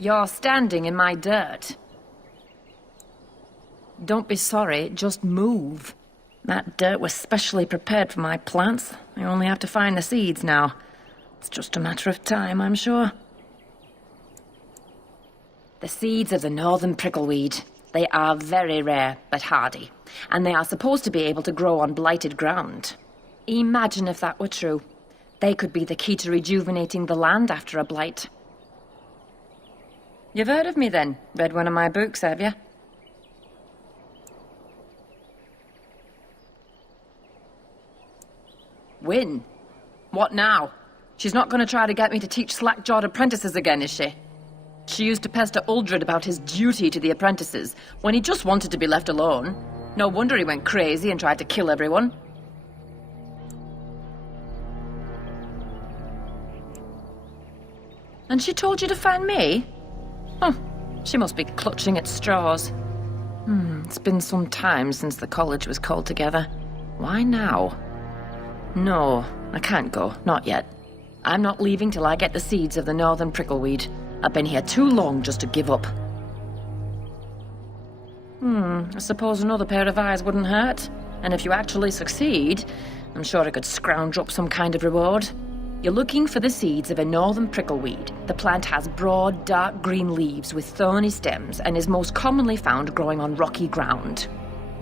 You're standing in my dirt. Don't be sorry, just move. That dirt was specially prepared for my plants. I only have to find the seeds now. It's just a matter of time, I'm sure. The seeds of the northern prickleweed. They are very rare, but hardy. And they are supposed to be able to grow on blighted ground. Imagine if that were true. They could be the key to rejuvenating the land after a blight. You've heard of me then? Read one of my books, have you? Win? What now? She's not going to try to get me to teach slack-jawed apprentices again, is she? She used to pester Uldred about his duty to the apprentices, when he just wanted to be left alone. No wonder he went crazy and tried to kill everyone. And she told you to find me? Huh. She must be clutching at straws. It's been some time since the college was called together. Why now? No, I can't go. Not yet. I'm not leaving till I get the seeds of the northern prickleweed. I've been here too long just to give up. I suppose another pair of eyes wouldn't hurt. And if you actually succeed, I'm sure I could scrounge up some kind of reward. You're looking for the seeds of a northern prickleweed. The plant has broad, dark green leaves with thorny stems and is most commonly found growing on rocky ground.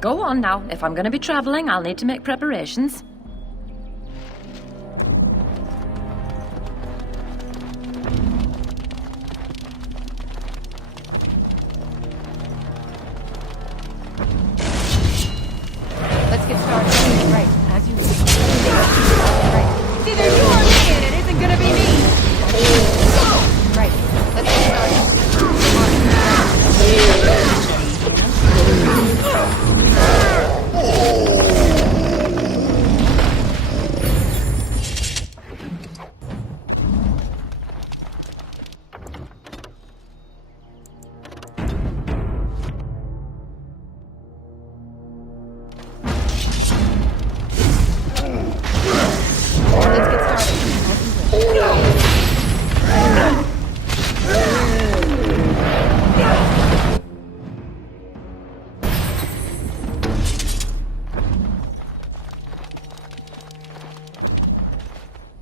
Go on now. If I'm going to be traveling, I'll need to make preparations. Let's get started. Right, as you wish. Right. It's either you or me, and it isn't gonna be me. Right. Let's get started.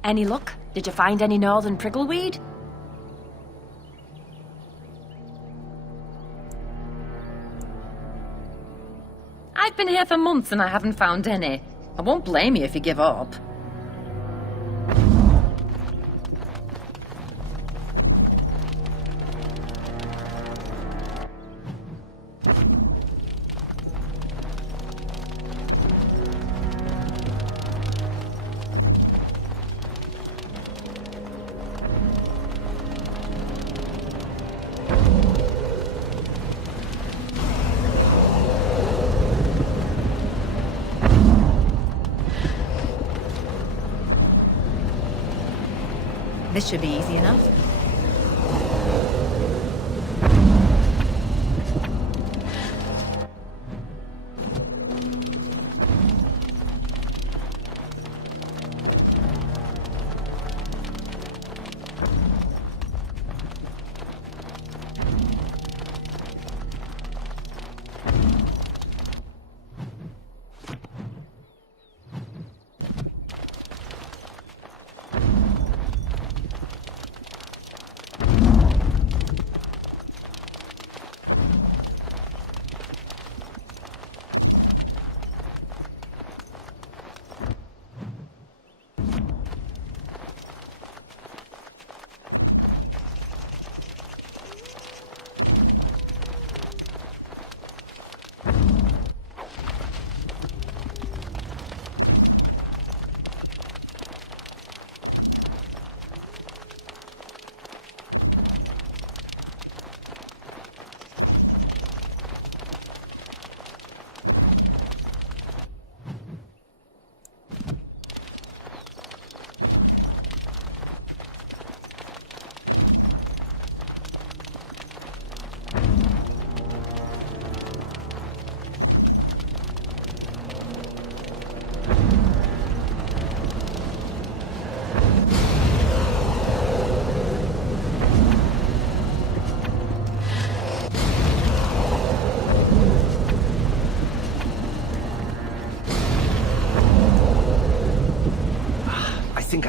Any luck? Did you find any northern prickleweed? I've been here for months and I haven't found any. I won't blame you if you give up. This should be easy enough.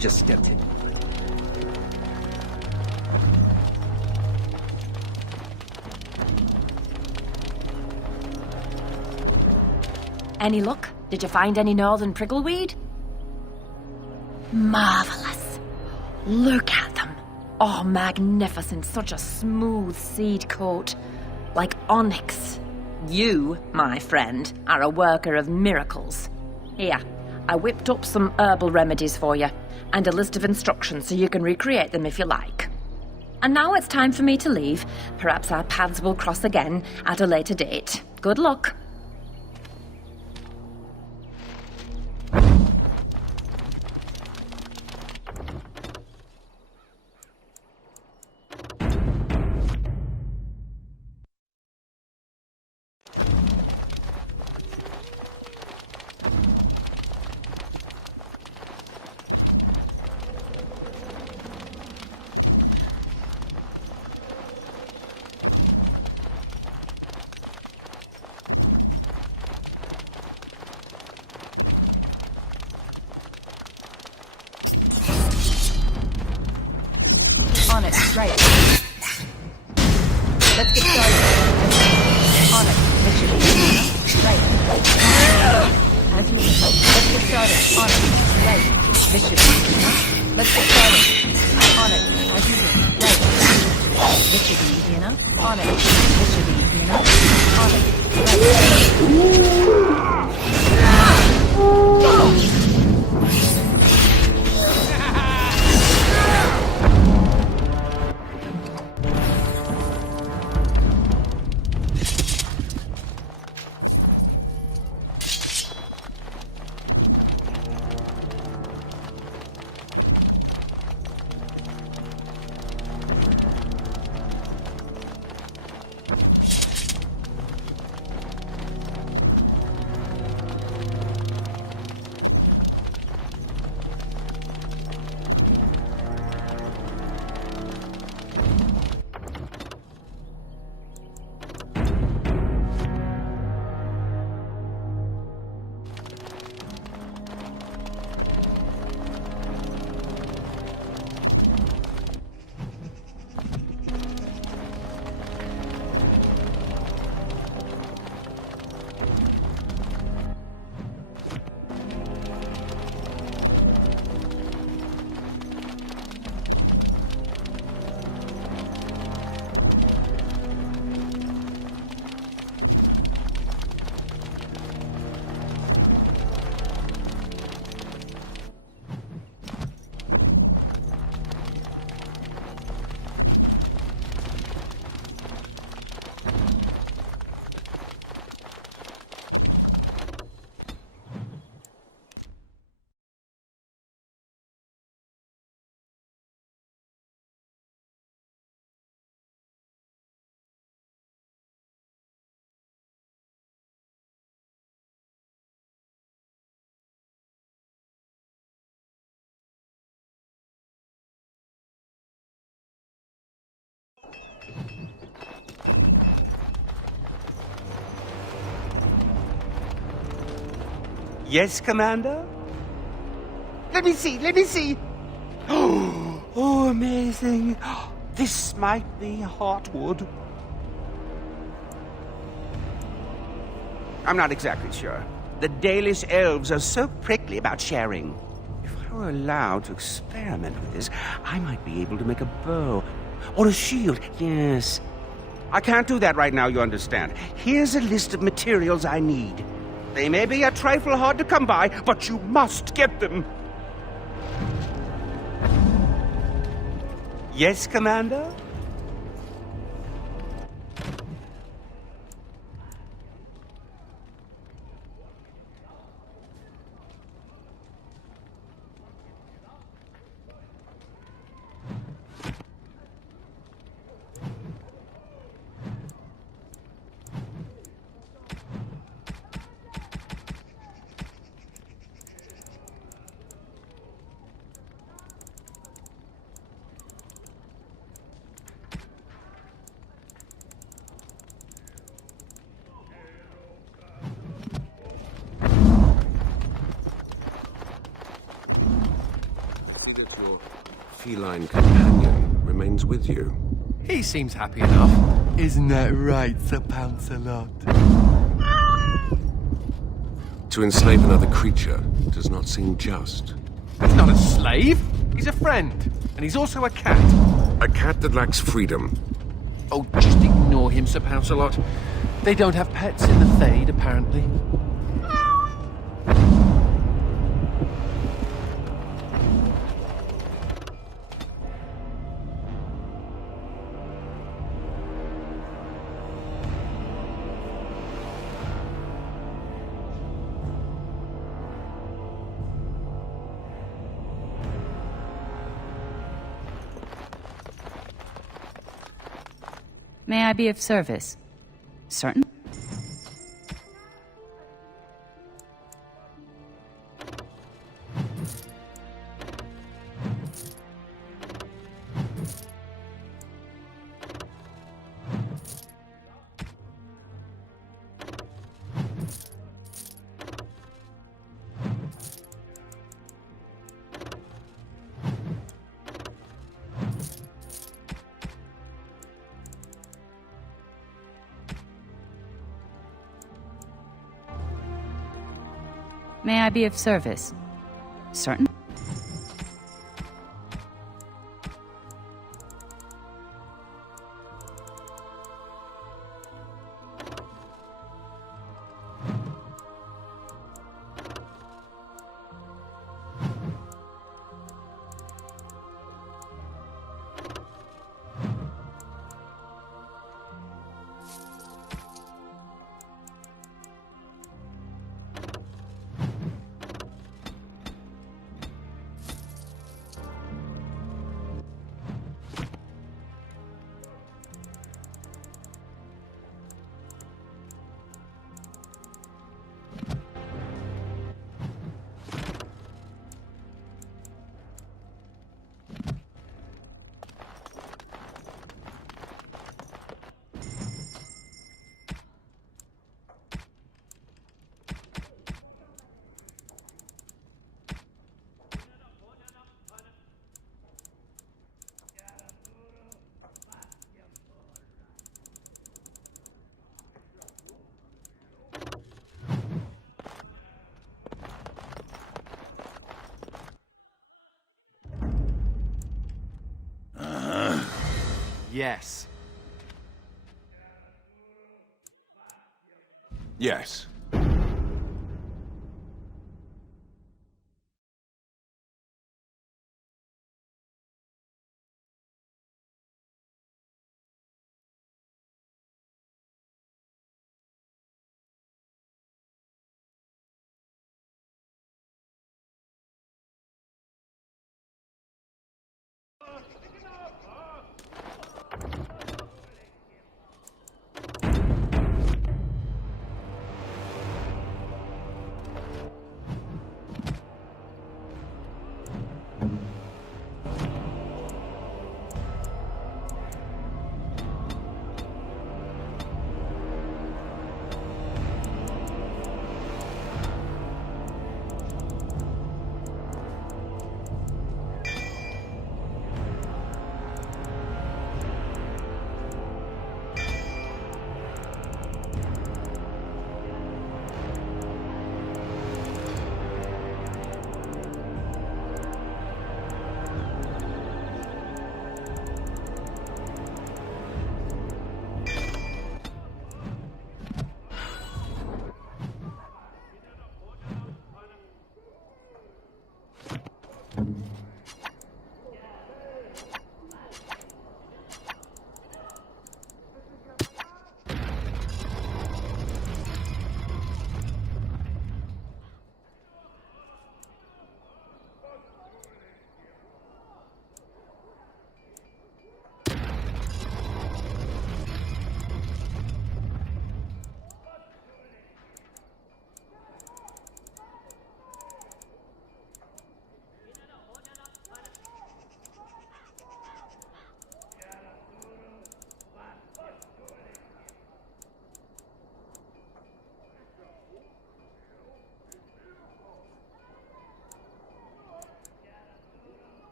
just stepped in. Any luck? Did you find any northern prickleweed? Marvelous. Look at them. Oh, magnificent. Such a smooth seed coat. Like onyx. You, my friend, are a worker of miracles. Here, I whipped up some herbal remedies for you, and a list of instructions so you can recreate them if you like. And now it's time for me to leave. Perhaps our paths will cross again at a later date. Good luck. On it, right. Let's get started. On it, mission. Right. As you wish. Let's get started. On it, right. Mission. Let's get started. On it, as you wish. Right. This should be easy enough. On it. This should be easy enough. On it, right. Yes, Commander? Let me see. Oh, amazing. This might be heartwood. I'm not exactly sure. The Dalish elves are so prickly about sharing. If I were allowed to experiment with this, I might be able to make a bow. Or a shield, yes. I can't do that right now, you understand. Here's a list of materials I need. They may be a trifle hard to come by, but you must get them. Yes, Commander? feline companion remains with you. He seems happy enough. Isn't that right, Sir Pouncelot? To enslave another creature does not seem just. He's not a slave. He's a friend. And he's also a cat. A cat that lacks freedom. Oh, just ignore him, Sir Pouncelot. They don't have pets in the Fade, apparently. May I be of service? Certain? May I be of service? Certain? Yes. Yes.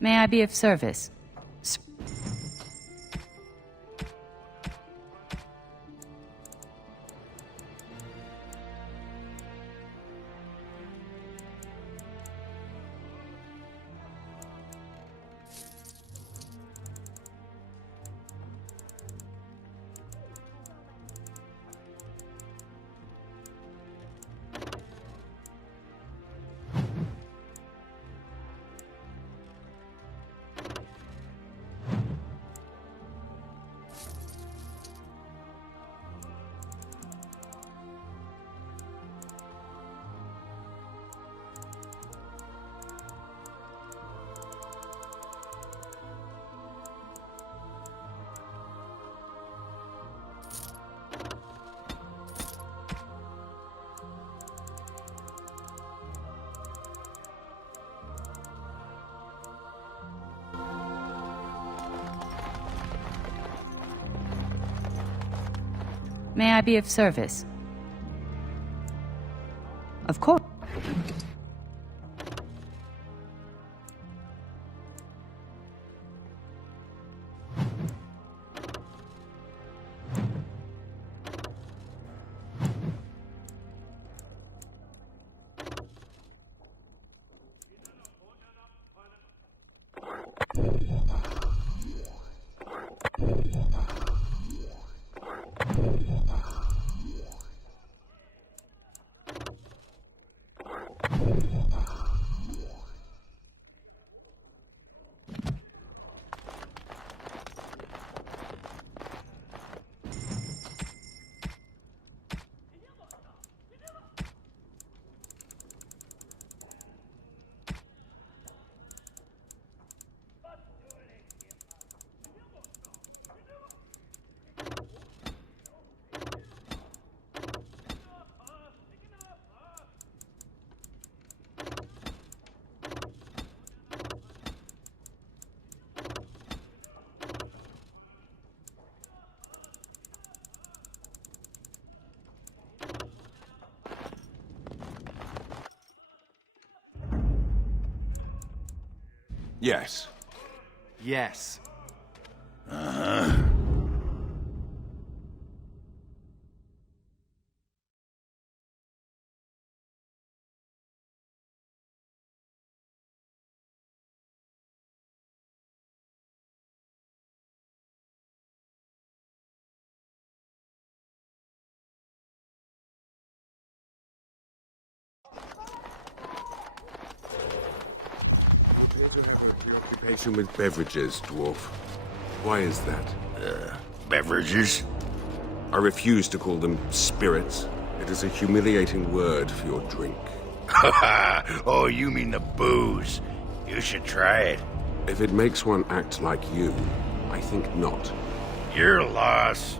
May I be of service? May I be of service? Of course. Yes. Yes. Preoccupation with beverages, dwarf. Why is that? Beverages? I refuse to call them spirits. It is a humiliating word for your drink. Oh, you mean the booze. You should try it. If it makes one act like you, I think not. Your loss.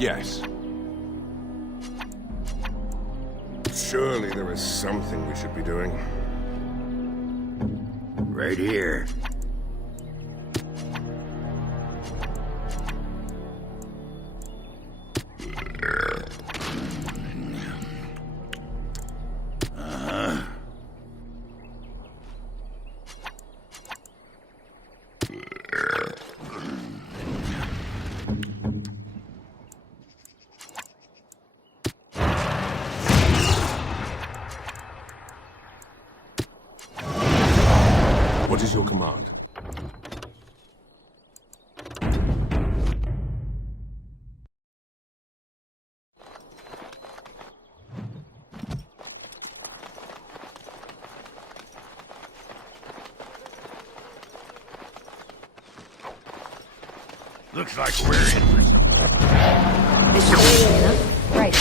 Yes. Surely there is something we should be doing. Right here. What is your command? Looks like we're in for some. This should be easy enough. Right.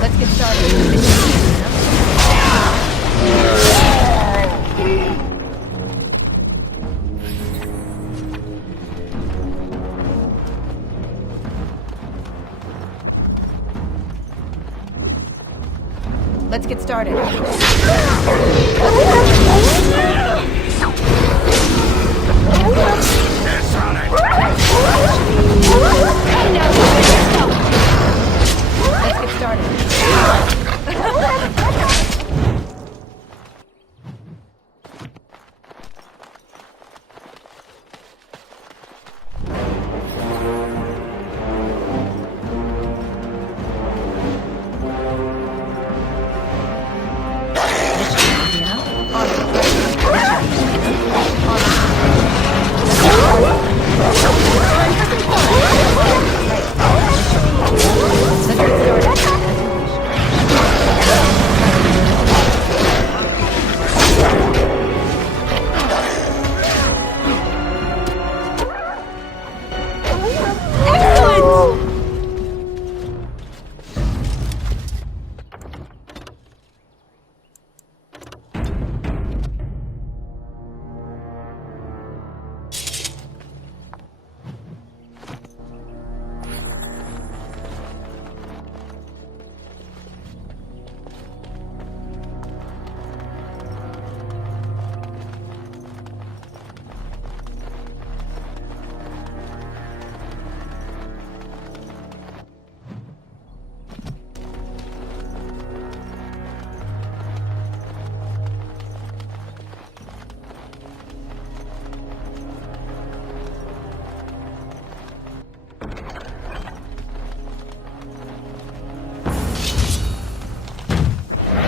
Let's get started. This should be easy enough. Let's get started. That's on it. Let's get started.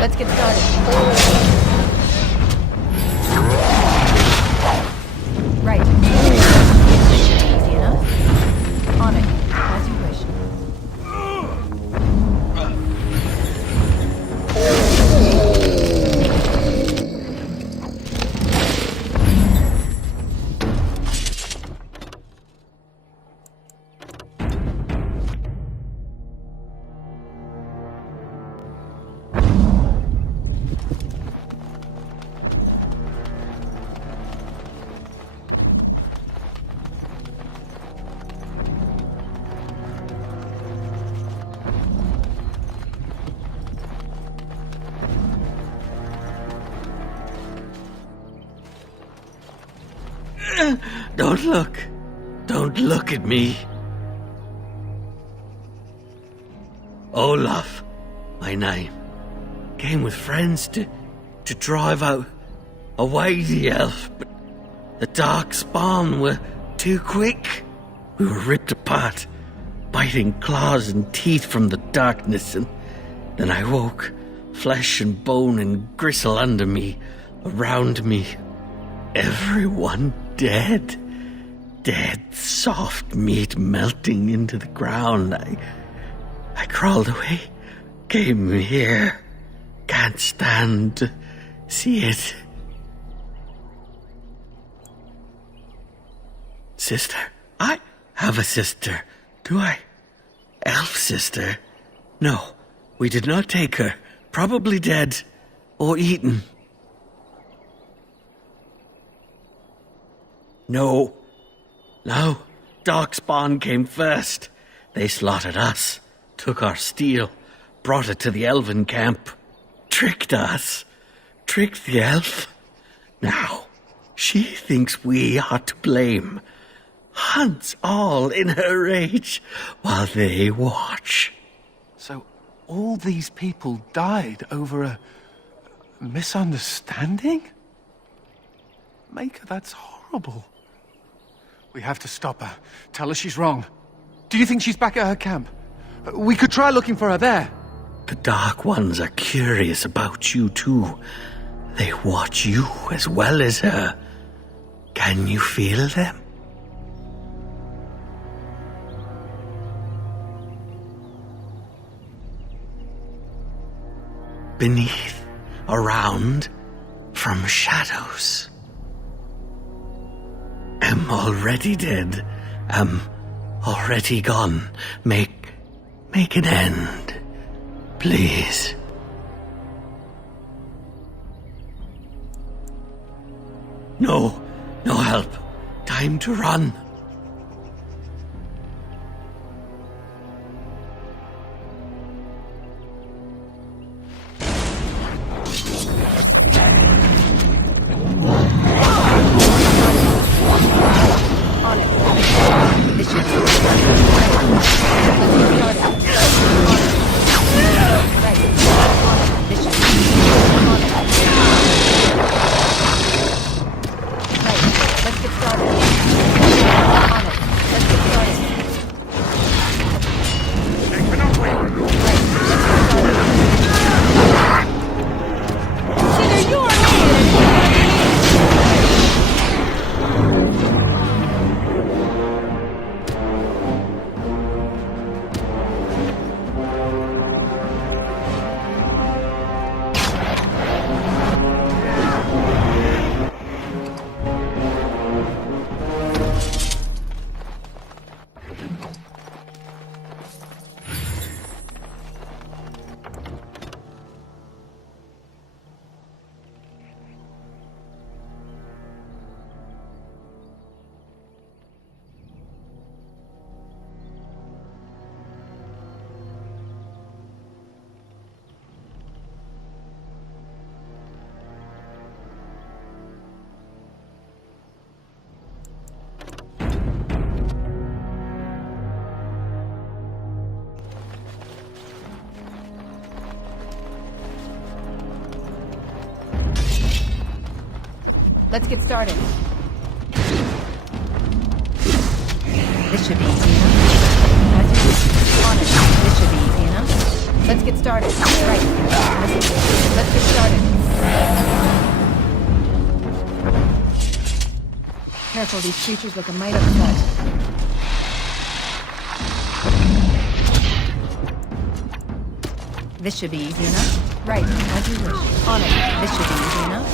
Let's get started. Right. Easy enough. On it, as you wish. Don't look. Don't look at me. Olaf, my name. Came with friends to drive out away the elf, but the dark spawn were too quick. We were ripped apart, biting claws and teeth from the darkness, and then I woke, flesh and bone and gristle under me, around me. Everyone dead. Dead, soft meat melting into the ground. I crawled away, came here. Can't stand to see it. sister. I have a sister. Do I? Elf sister? No, we did not take her. Probably dead. Or eaten. No. No. Darkspawn came first. They slaughtered us, took our steel, brought it to the elven camp, tricked us, tricked the elf. Now, she thinks we are to blame. Hunts all in her rage while they watch. So all these people died over a misunderstanding? Maker, that's horrible. We have to stop her. Tell her she's wrong. Do you think she's back at her camp? We could try looking for her there. The Dark Ones are curious about you too. They watch you as well as her. Can you feel them? Beneath, around, from shadows. Am already dead, am already gone. Make an end, please. No help. Time to run. On it. This should be Let's get started. On it. Let's get started. Consider your Let's get started. This should be easy enough. As you wish. On it. This should be easy enough. Let's get started. Right. Let's get started. Careful, these creatures look a mite upset. This should be easy enough. Right, as you wish. On it. This should be easy enough.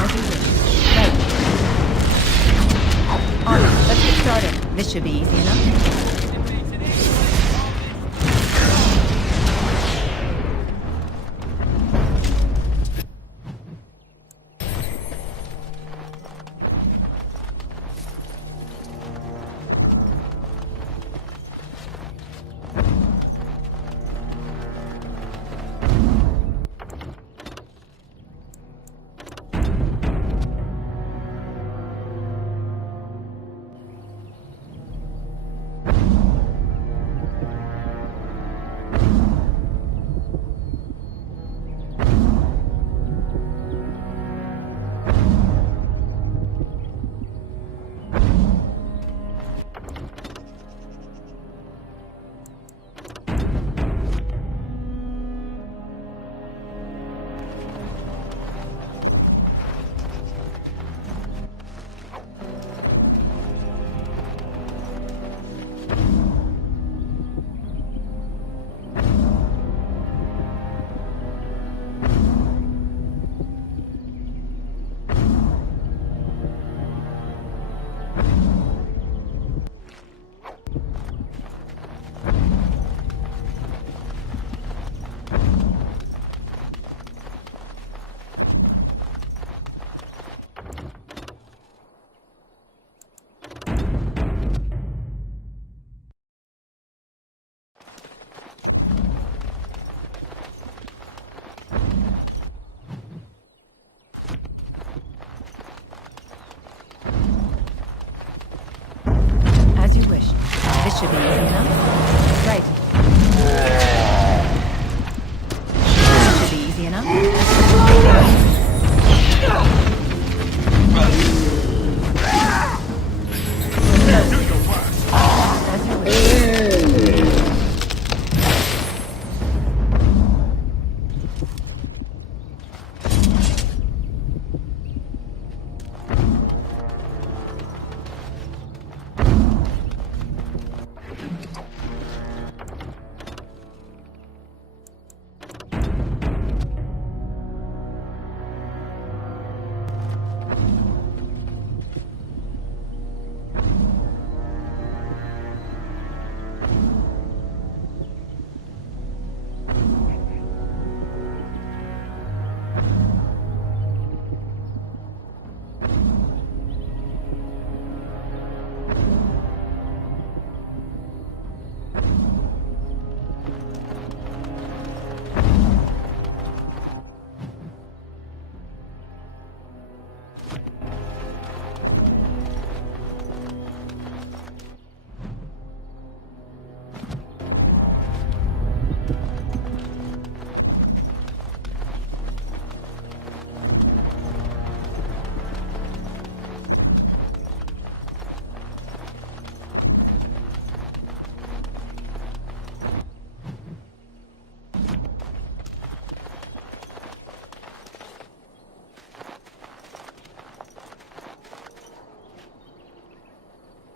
As you wish. Right. On it. Let's get started. This should be easy enough. This should be easy enough. Right. This should be easy enough.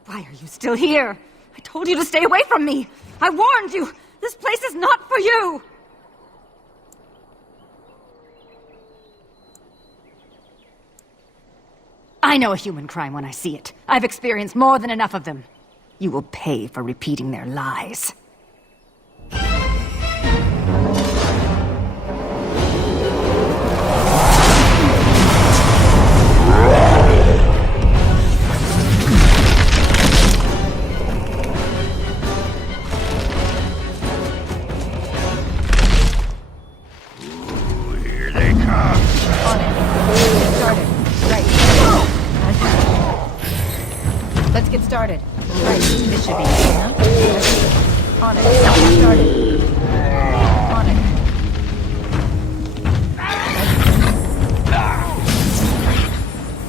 Why are you still here? I told you to stay away from me! I warned you! This place is not for you! I know a human crime when I see it. I've experienced more than enough of them. You will pay for repeating their lies. Let's get started. Right, this should be easy enough. On it. Let's get started. On it.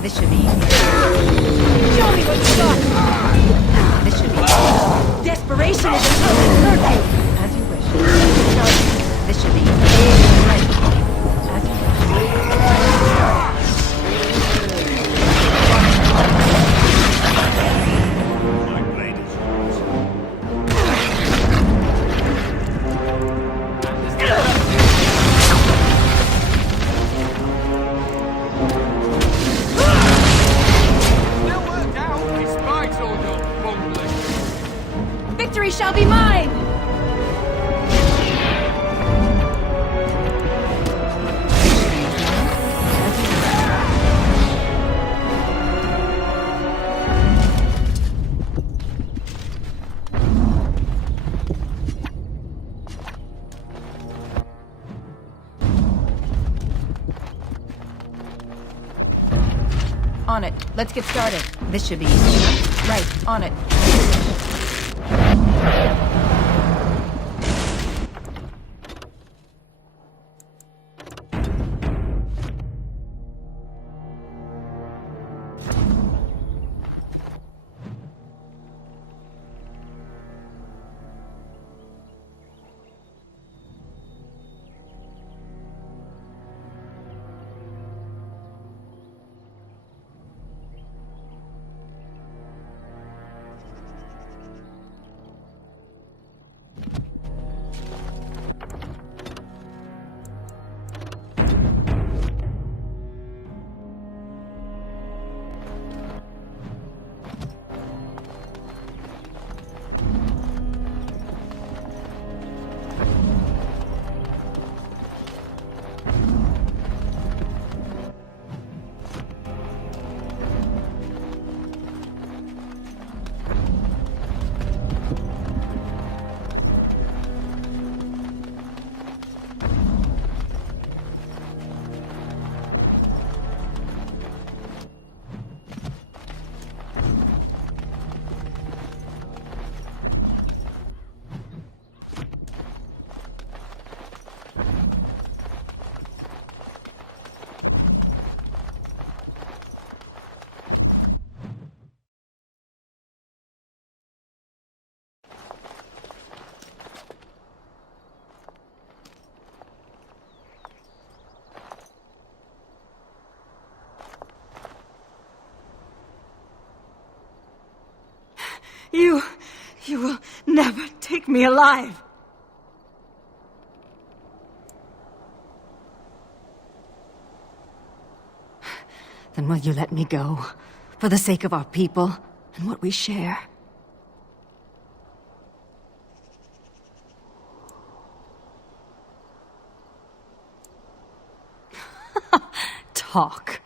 This should be easy. Show me what you got! This should be easy. Desperation is a total curfew! As you wish. This should be easy. Right. As you Victory shall be mine! On it. Let's get started. This should be easy. Right, on it. You will never take me alive. Then will you let me go? For the sake of our people and what we share? Talk.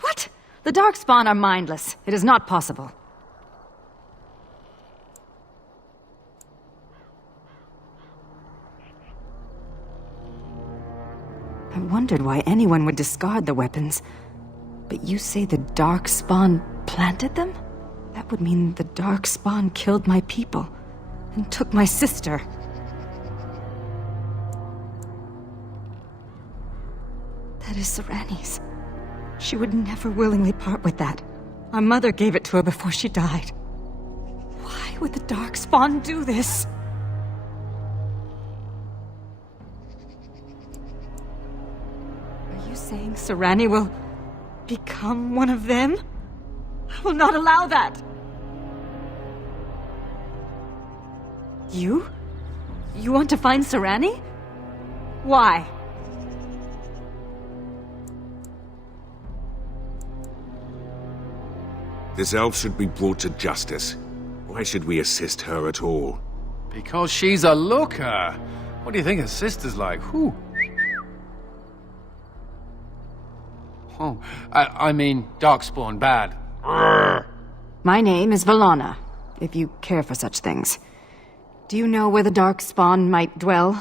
What? The Darkspawn are mindless. It is not possible. I wondered why anyone would discard the weapons. But you say the Darkspawn planted them? That would mean the Darkspawn killed my people and took my sister. That is Sereni's. She would never willingly part with that. Our mother gave it to her before she died. Why would the Darkspawn do this? Are you saying Sereni will become one of them? I will not allow that! You? You want to find Sereni? Why? This elf should be brought to justice. Why should we assist her at all? Because she's a looker. What do you think her sister's like? Whew. Oh, I mean, Darkspawn bad. My name is Valana, if you care for such things. Do you know where the Darkspawn might dwell?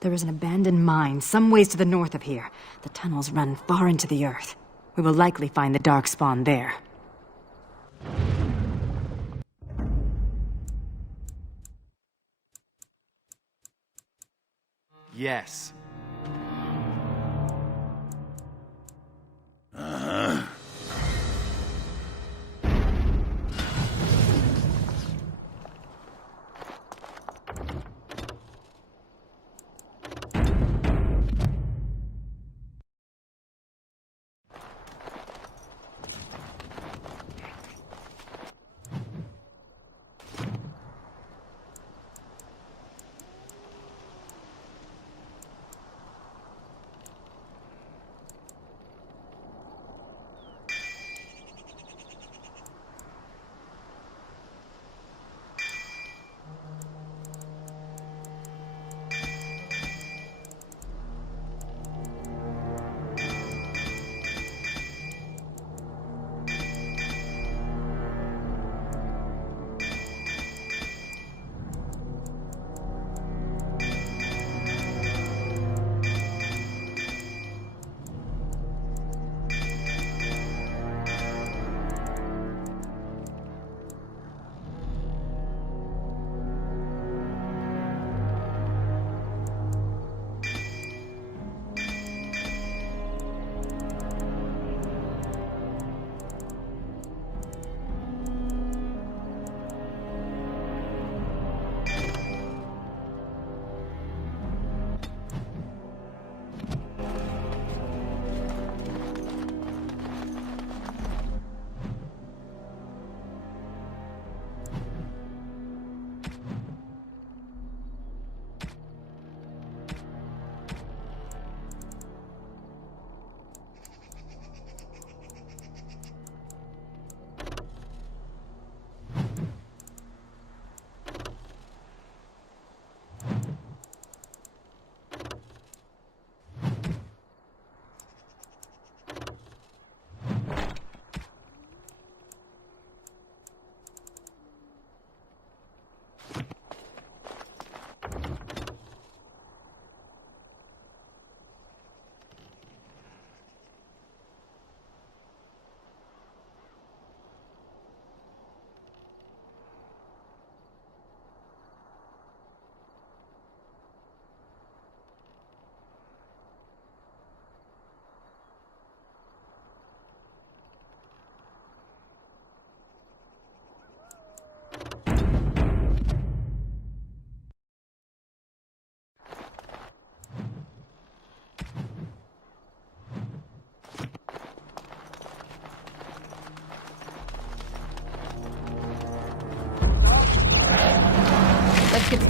There is an abandoned mine some ways to the north of here. The tunnels run far into the earth. We will likely find the Darkspawn there. Yes.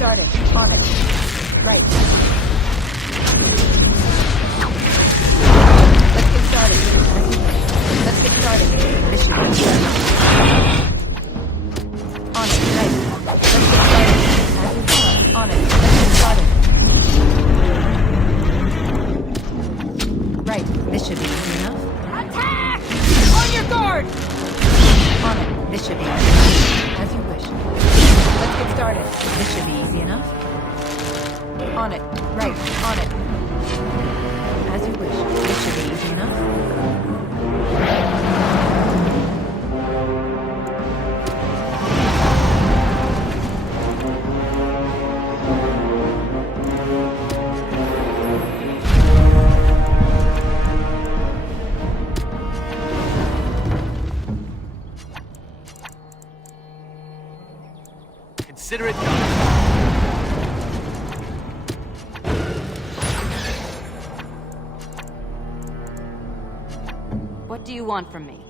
started. On it. Right. Let's get started. Let's get started. This should be on it. Right. Let's get started. On it. Let's get started. Right. This should be easy enough. Attack! On your guard! On it. This should be easy. As you wish. Let's get started. This should be easy enough. On it. Right. On it. As you wish. This should be easy enough. Consider it done. What do you want from me?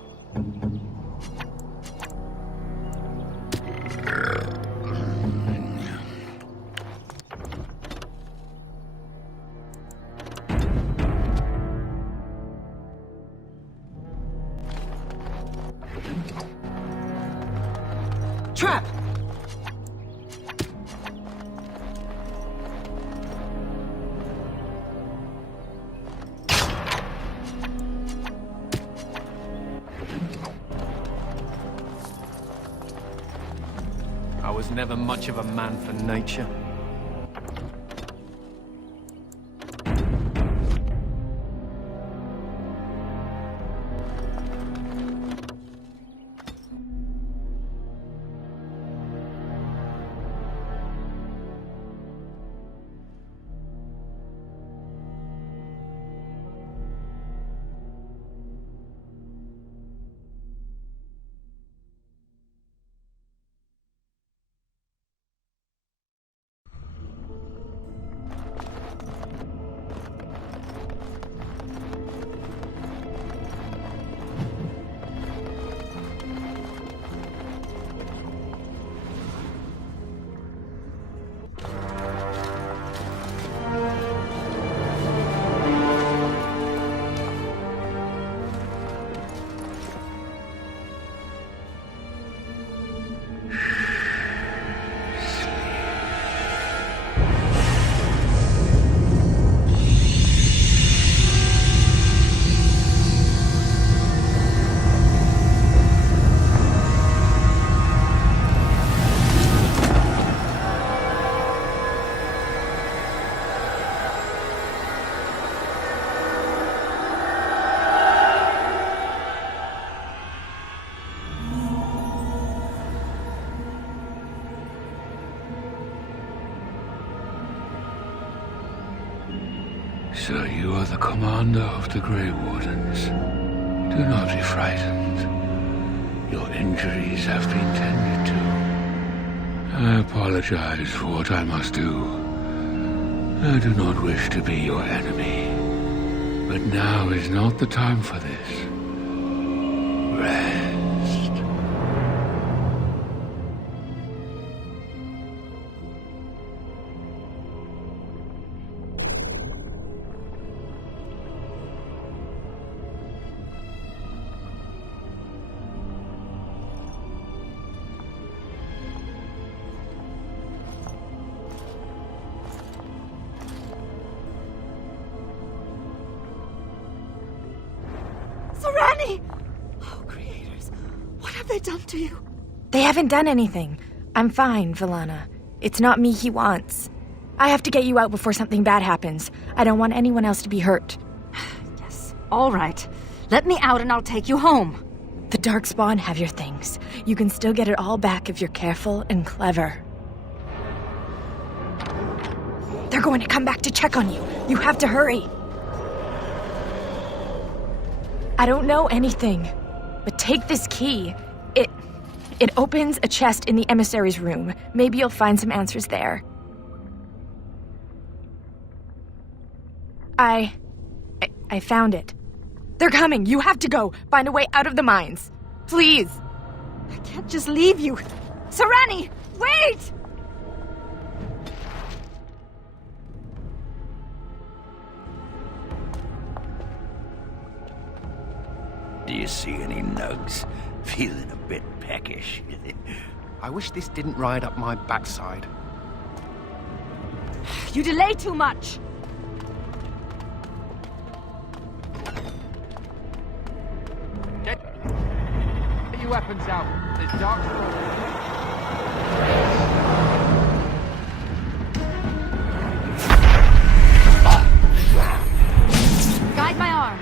Trap! I was never much of a man for nature. So you are the commander of the Grey Wardens. Do not be frightened. Your injuries have been tended to. I apologize for what I must do. I do not wish to be your enemy. But now is not the time for this. Rest. Serani! Oh, creators, what have they done to you? They haven't done anything. I'm fine, Villana. It's not me he wants. I have to get you out before something bad happens. I don't want anyone else to be hurt. Yes, all right. Let me out and I'll take you home. The Darkspawn have your things. You can still get it all back if you're careful and clever. They're going to come back to check on you. You have to hurry. I don't know anything, but take this key. It opens a chest in the emissary's room. Maybe you'll find some answers there. I found it. They're coming. You have to go. Find a way out of the mines. Please. I can't just leave you. Serani, wait! you see any nugs? Feeling a bit peckish. I wish this didn't ride up my backside. You delay too much! Get your weapons out. There's dark. Guide my arm.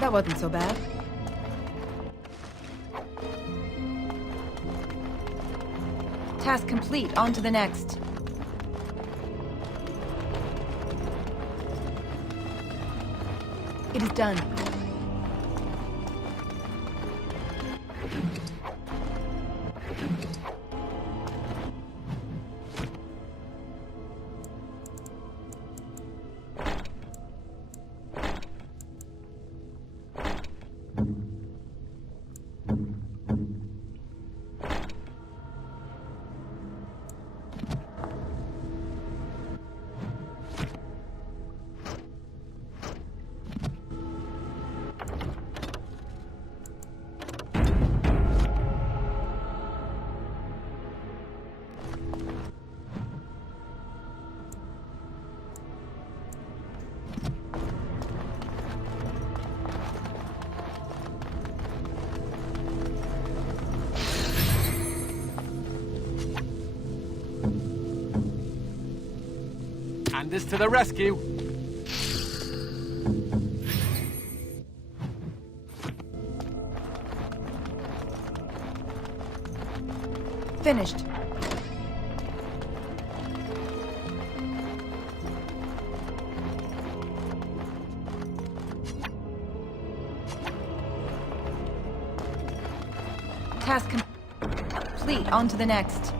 That wasn't so bad. Task complete. On to the next. It is done. Anders to the rescue! Finished. Task complete. On to the next.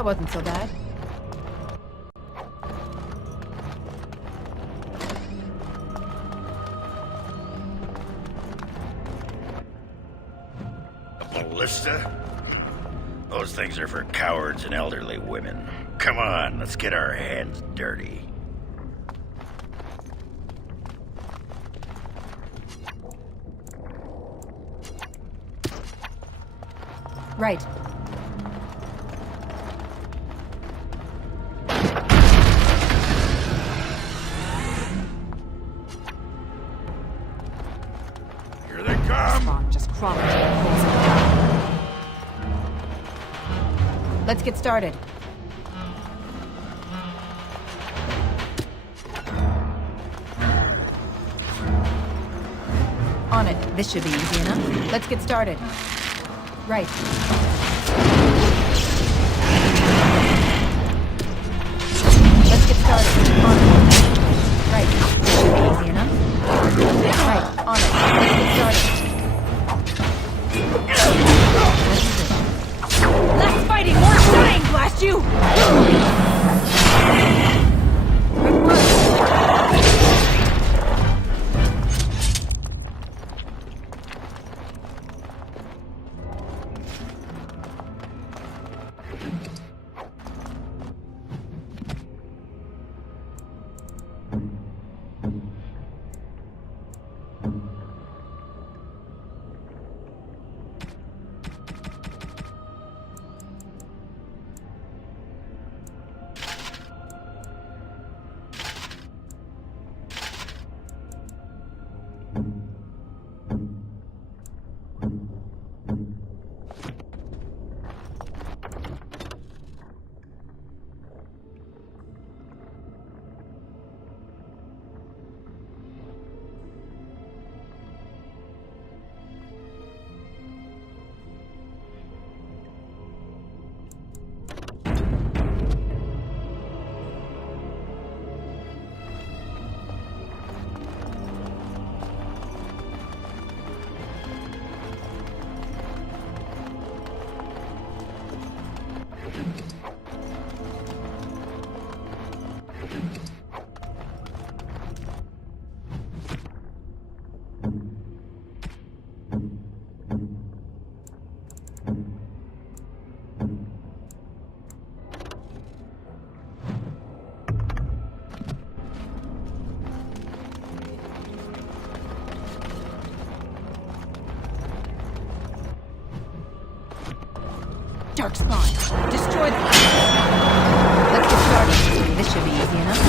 That wasn't so bad. A ballista? Those things are for cowards and elderly women. Come on, let's get our hands dirty. Right. Here they come! Spawn just crawling to their holes in the ground. Let's get started. On it. This should be easy enough. Let's get started. Right. Let's get started. On it. Right. This should be easy enough. Right. On it. Let's get started. Less fighting, more dying, blast you! Dark spawn. Destroy them. Let's get started. This should be easy enough.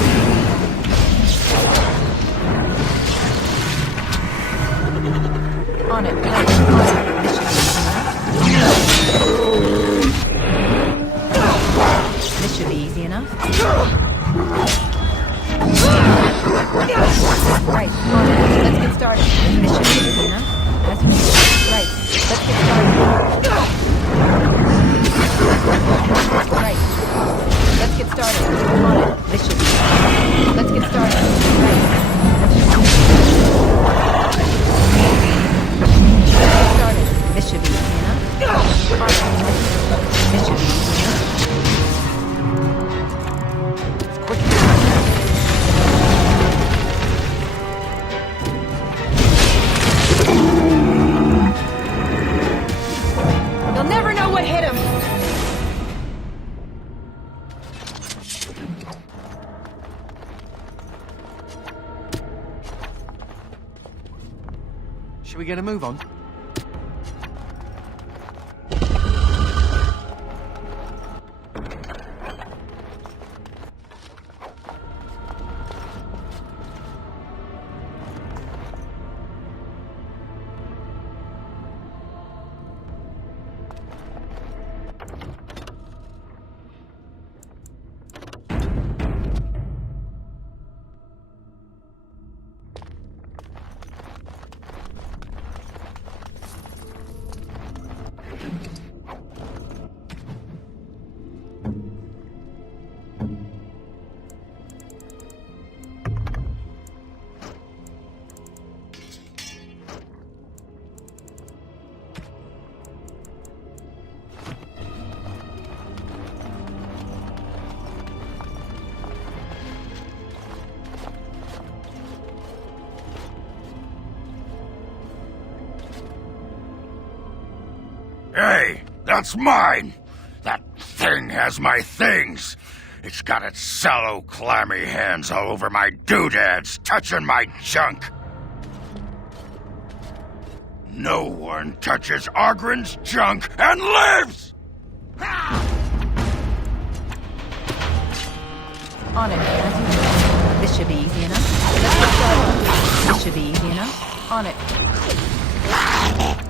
On it. Right. On it. This should be easy enough. This should be easy enough. Right. On it. Let's get started. This should be easy enough. That's me. Right. Let's get started. Right. Let's get started. On it. This should be easy. Let's get started. Right. Let's get started. This should be easy enough. On it. This should be easy enough. It's quick as They'll never know what hit him. Should we get a move on? Hey, that's mine! That thing has my things! It's got its sallow, clammy hands all over my doodads, touching my junk! No one touches Ogren's junk and lives! On it. As you wish. This should be easy enough. Let's get started. This should be easy enough. On it. On it.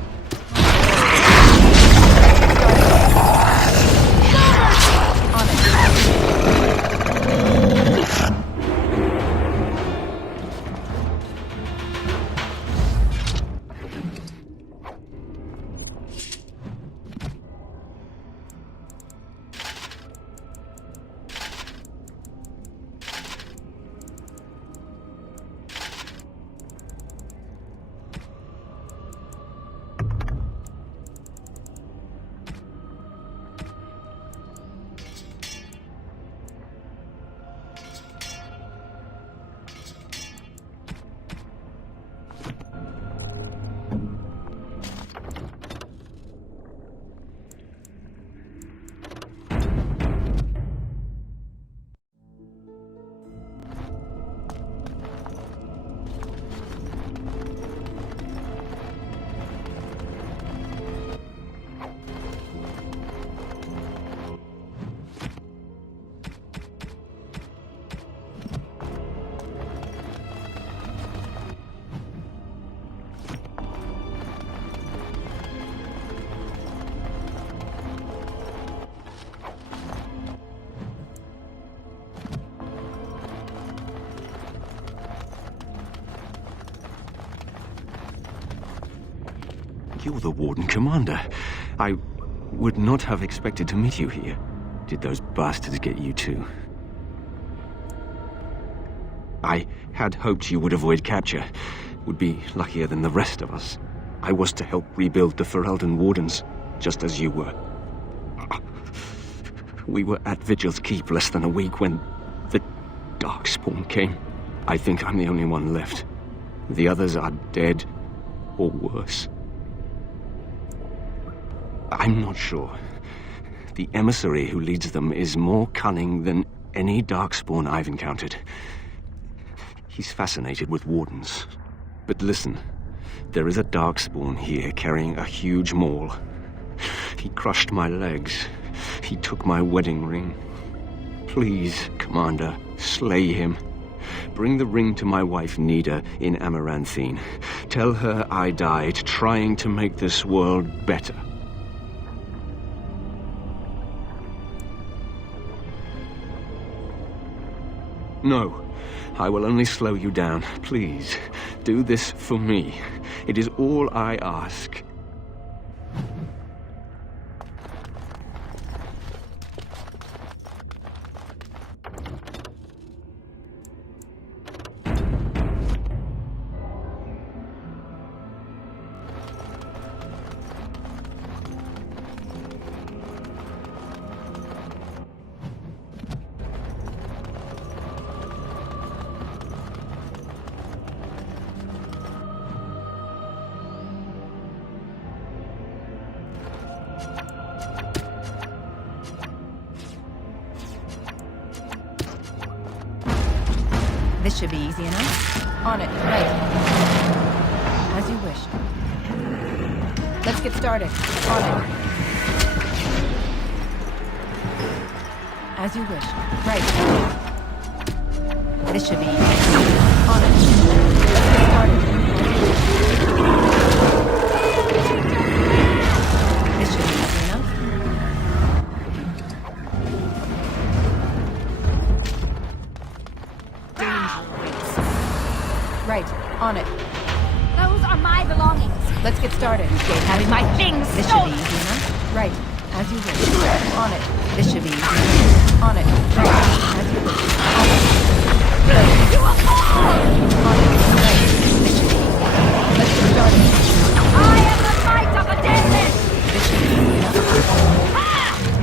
You're the Warden Commander. I would not have expected to meet you here. Did those bastards get you too? I had hoped you would avoid capture. Would be luckier than the rest of us. I was to help rebuild the Ferelden Wardens, just as you were. We were at Vigil's Keep less than a week when the Darkspawn came. I think I'm the only one left. The others are dead, or worse. I'm not sure. The emissary who leads them is more cunning than any Darkspawn I've encountered. He's fascinated with Wardens. But listen, there is a Darkspawn here carrying a huge maul. He crushed my legs. He took my wedding ring. Please, Commander, slay him. Bring the ring to my wife Nida in Amaranthine. Tell her I died trying to make this world better. No, I will only slow you down. Please, do this for me. It is all I ask. This should be easy enough. On it, right. As you wish. Let's get started. On it. As you wish. Right. This should be easy. On it. Let's get started. This should be easy enough. Right, on it. Those are my belongings. Let's get started. Having my things This should stolen. be easy enough. Right, as you wish. On it. This should be easy enough. On it. Right, as you wish. On it. You are all! On it. Right, this should be easy. Let's get started. I am the might of the deadless! This should be easy enough.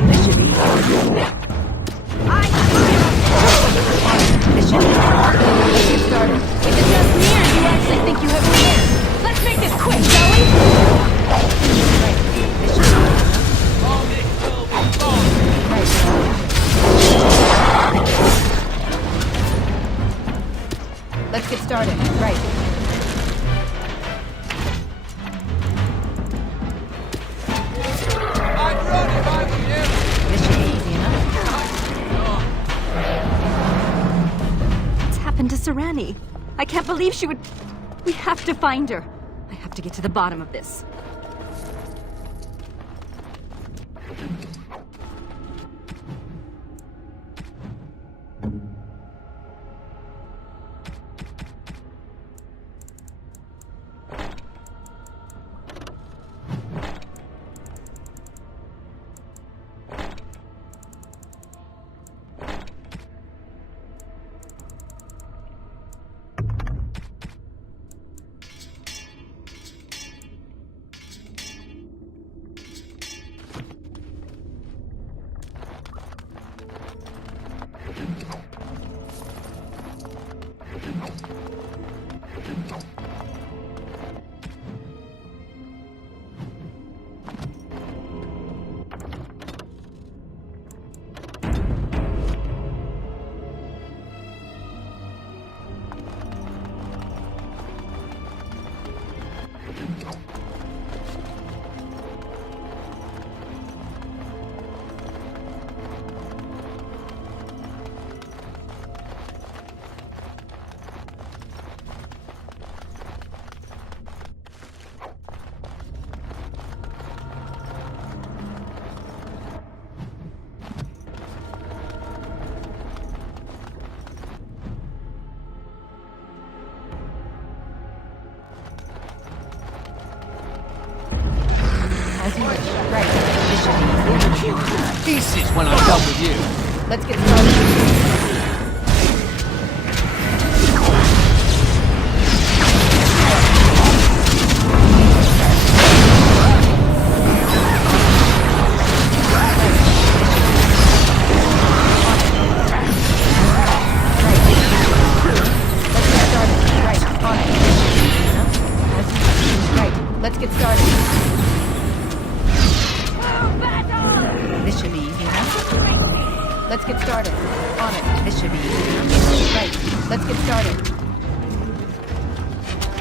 This should be easy enough. This should be easy enough. Let's get started. If it's just me or you actually think you have me there, let's make this quick, shall we? Right, this should be easy. Annie. I can't believe she would... We have to find her. I have to get to the bottom of this. Pieces when I'm done with you. Let's get started. Let's get started. This should be easy enough. Let's get started. On it. This should be easy enough. Right. Let's get started.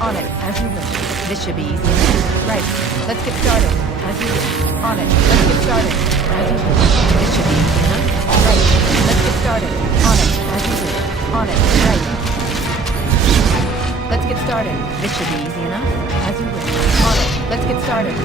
On it, as you wish. This should be easy enough. Right. Let's get started. As you wish. On it. Let's get started. As you wish. This should be easy enough. Right. Let's get started. On it. As you wish. On it. Right. Let's get started. This should be easy enough. As you wish. On it. Let's get started.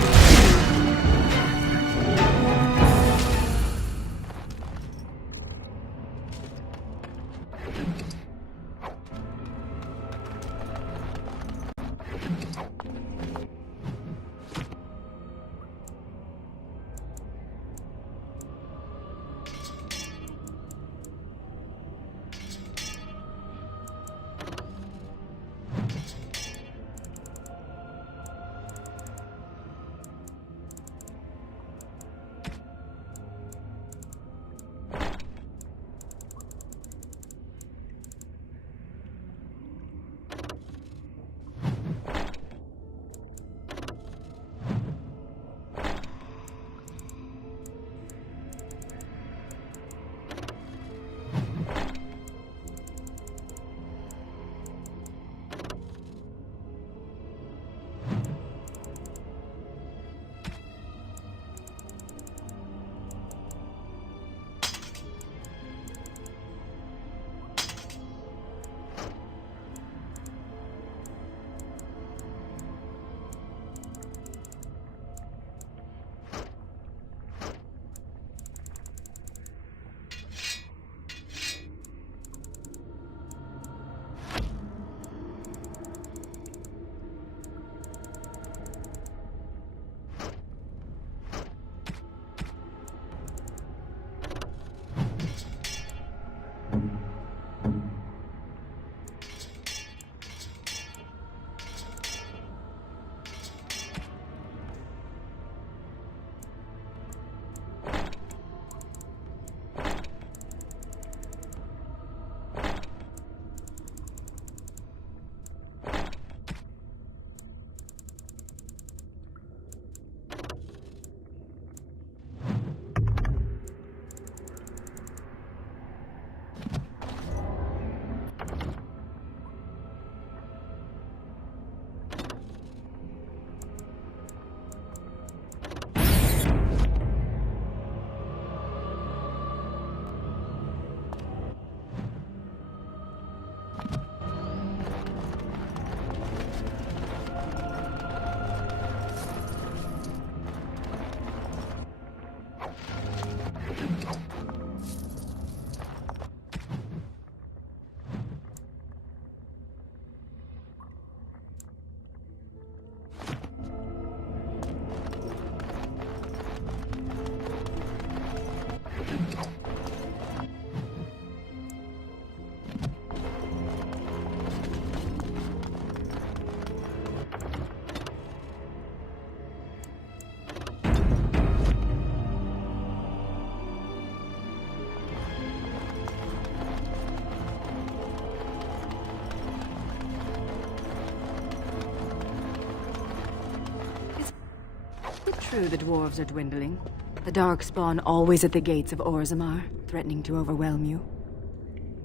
true the dwarves are dwindling? The Darkspawn always at the gates of Orzammar, threatening to overwhelm you?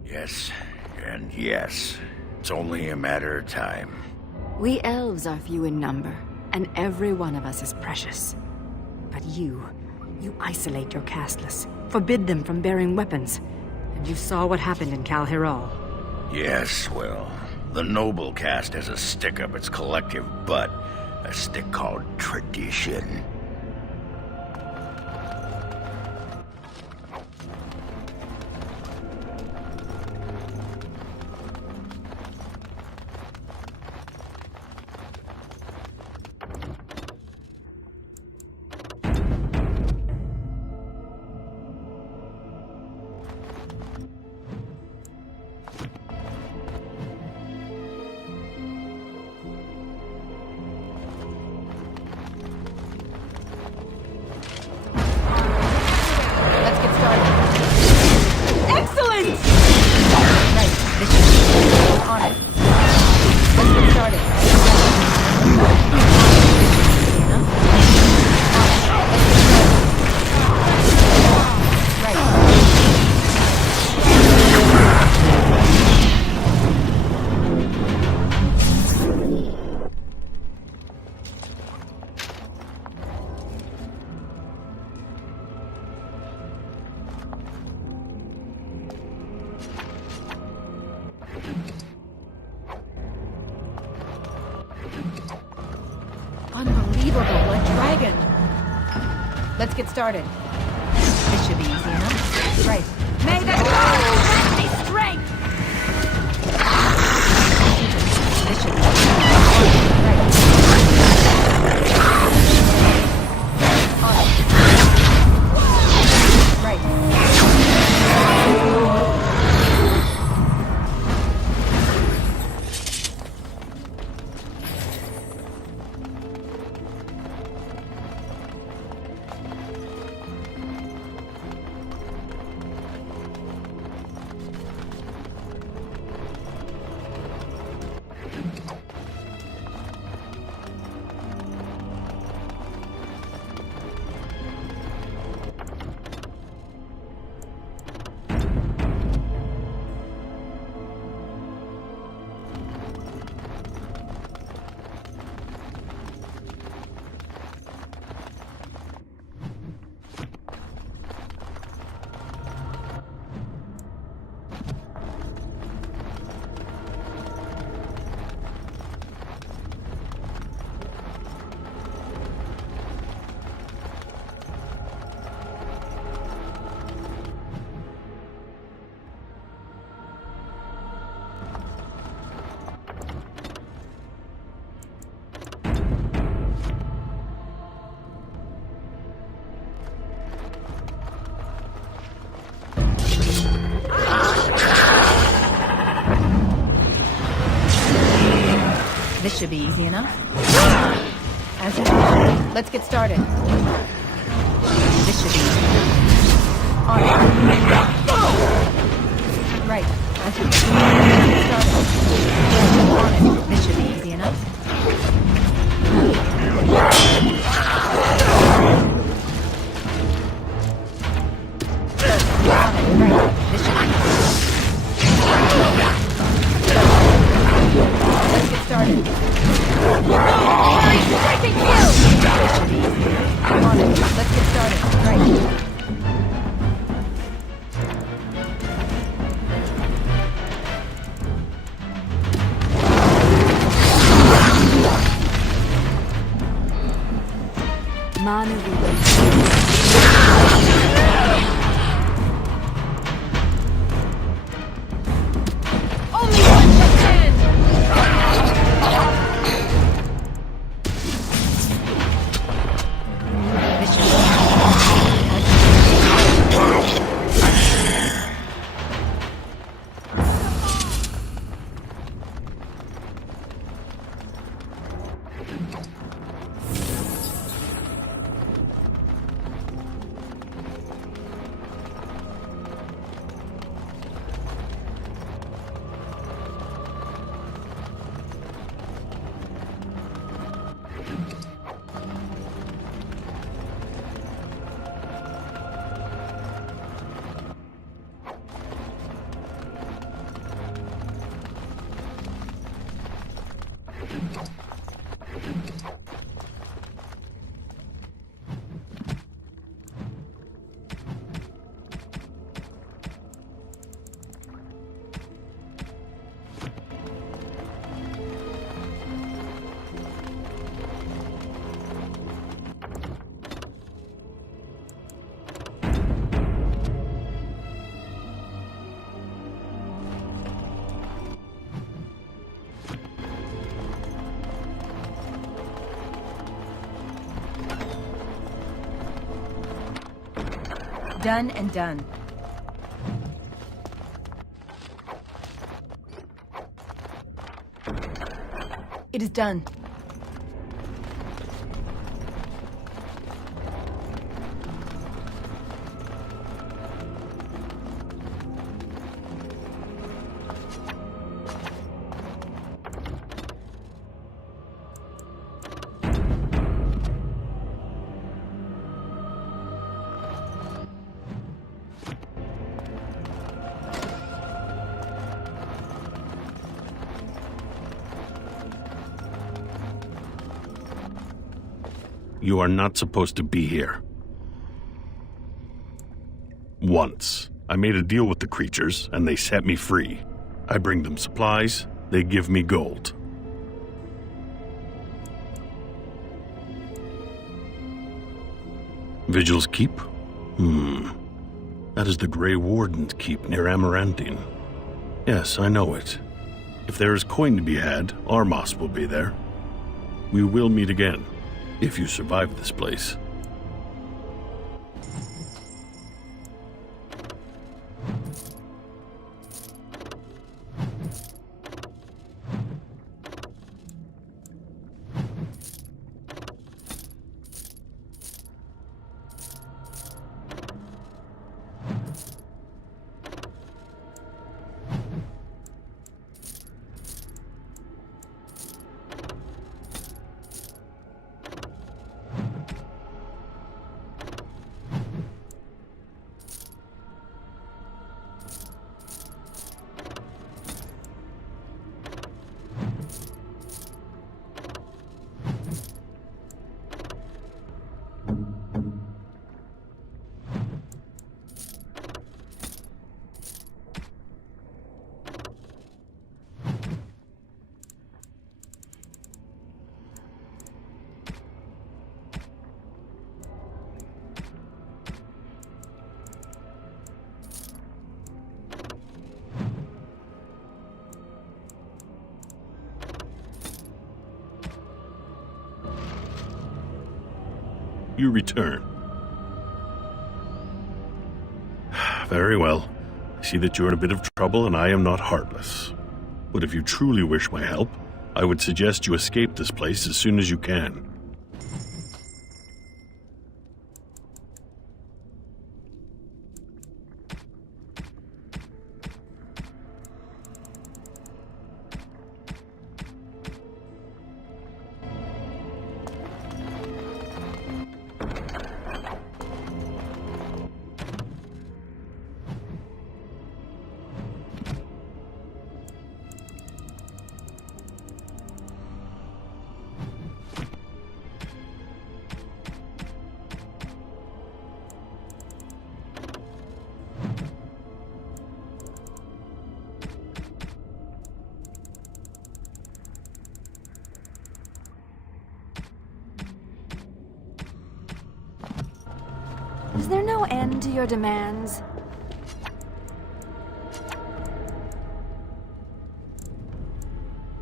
Yes, and yes. It's only a matter of time. We elves are few in number, and every one of us is precious. But you isolate your casteless, forbid them from bearing weapons. And you saw what happened in Kal Hiral. Yes, well, the noble caste has a stick up its collective butt. A stick called tradition. Unbelievable, a dragon! Let's get started. This should be easy enough. Right. May the gods grant me strength! This should be easy enough. Right. This should be easy enough. As usual. Let's get started. This should be easy enough. On it. Right. As usual. Let's get started. On it. This should be easy enough. Let's get started. Breaking kill! On it. Let's get started. Right. Only one shall stand! Done and done. It is done. You are not supposed to be here. Once, I made a deal with the creatures, and they set me free. I bring them supplies, they give me gold. Vigil's Keep? That is the Grey Warden's Keep near Amarantine. Yes, I know it. If there is coin to be had, Armos will be there. We will meet again. If you survive this place. You return. Very well. I see that you're in a bit of trouble, and I am not heartless. But if you truly wish my help, I would suggest you escape this place as soon as you can. Is there no end to your demands?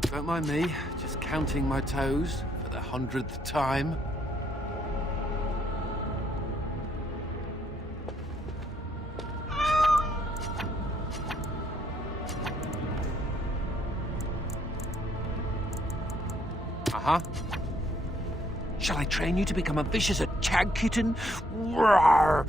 Don't mind me, just counting my toes for the 100th time. Uh-huh. Shall I train you to become as vicious as a tag kitten? Roar.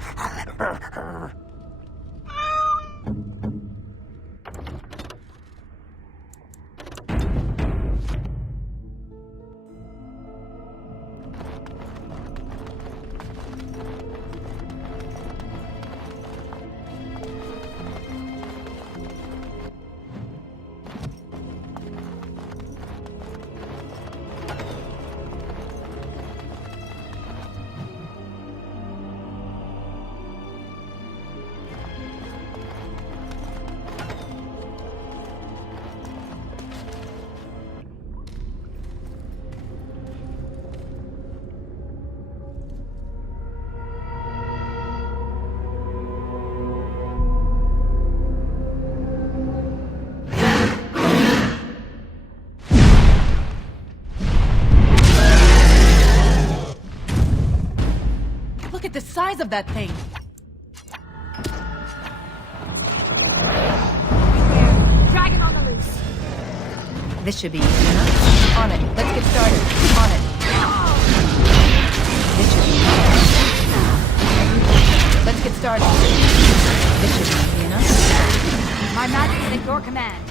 Look at the size of that thing! This should be easy enough. On it. Let's get started. On it. This should be easy enough. Let's get started. This should be easy enough. My magic is at your command.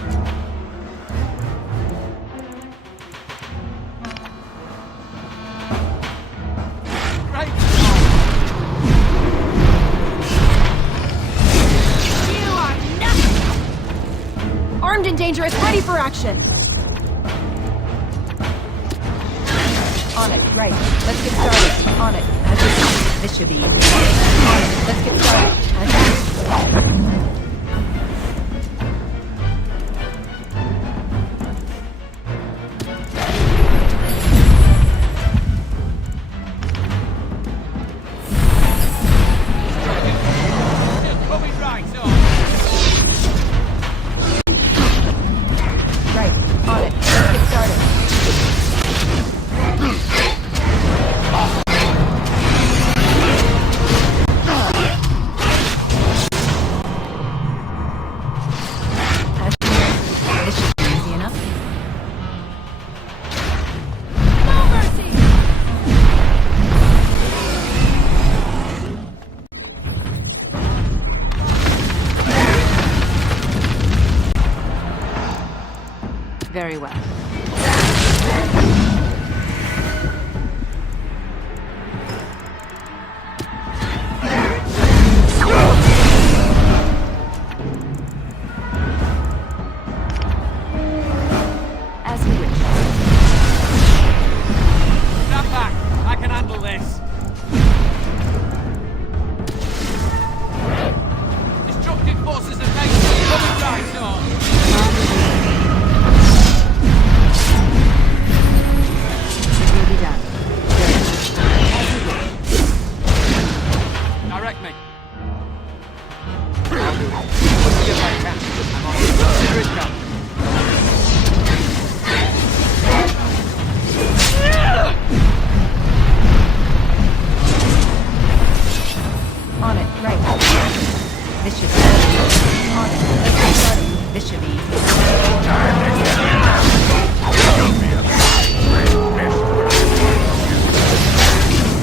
Armed and dangerous, ready for action! On it, right. Let's get started. On it. As you see. This should be easy. On it. Let's get started. As you see. Very well. As you wish. Stand back. I can handle this. Destructive forces of nature coming right on. Direct me. I'll do it. We'll see if I can. I'm on it. Here it comes. On it, right. This should be easy. On it. Let's get started. This should be easy.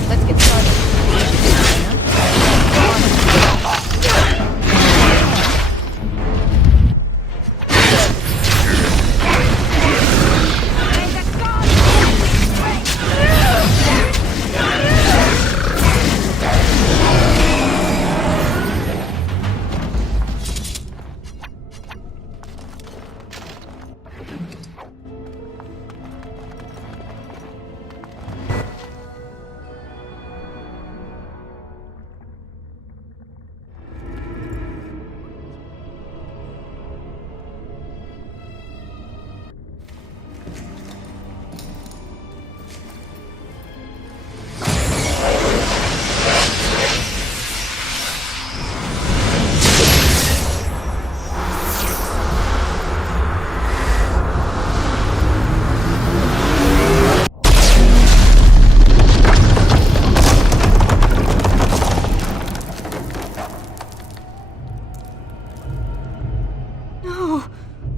Let's get started. This should be easy enough. On it.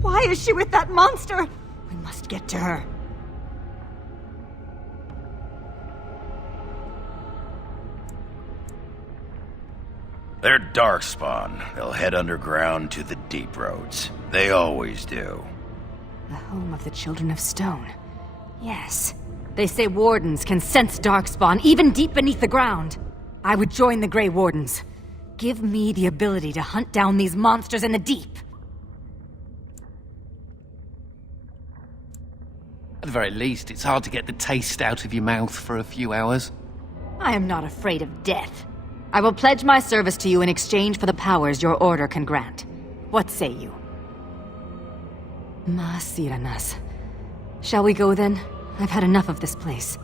Why is she with that monster? We must get to her. They're darkspawn. They'll head underground to the deep roads. They always do. The home of the Children of Stone. Yes. They say wardens can sense darkspawn even deep beneath the ground. I would join the Grey Wardens. Give me the ability to hunt down these monsters in the deep. At the very least, it's hard to get the taste out of your mouth for a few hours. I am not afraid of death. I will pledge my service to you in exchange for the powers your order can grant. What say you? Masiranas. Shall we go then? I've had enough of this place.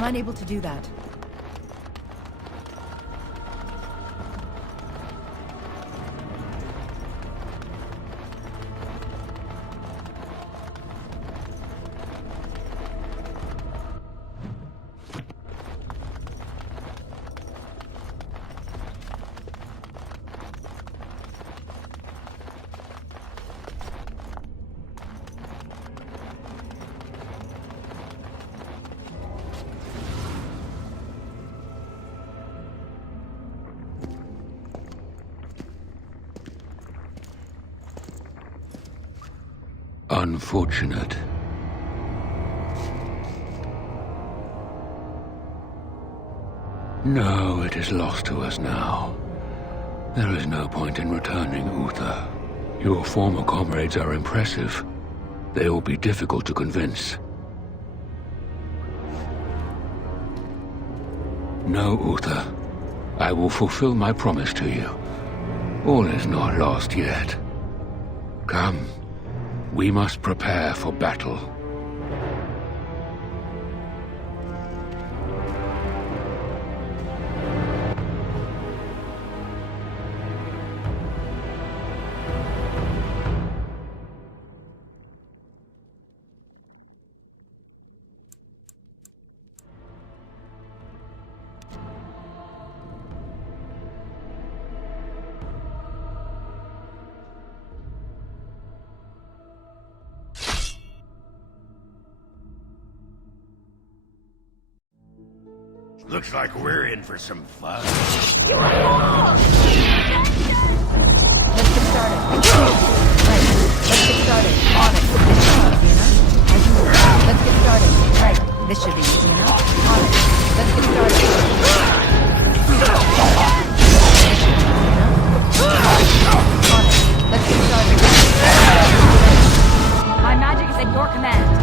I'm unable to do that. Unfortunate. No, it is lost to us now. There is no point in returning, Uther. Your former comrades are impressive. They will be difficult to convince. No, Uther. I will fulfill my promise to you. All is not lost yet. Come. We must prepare for battle. Looks like we're in for some fun. Let's get started. Right. Let's get started. On it. This should be easy enough. On it. Let's get started. This should be easy enough. On it. Let's get started. My magic is at your command.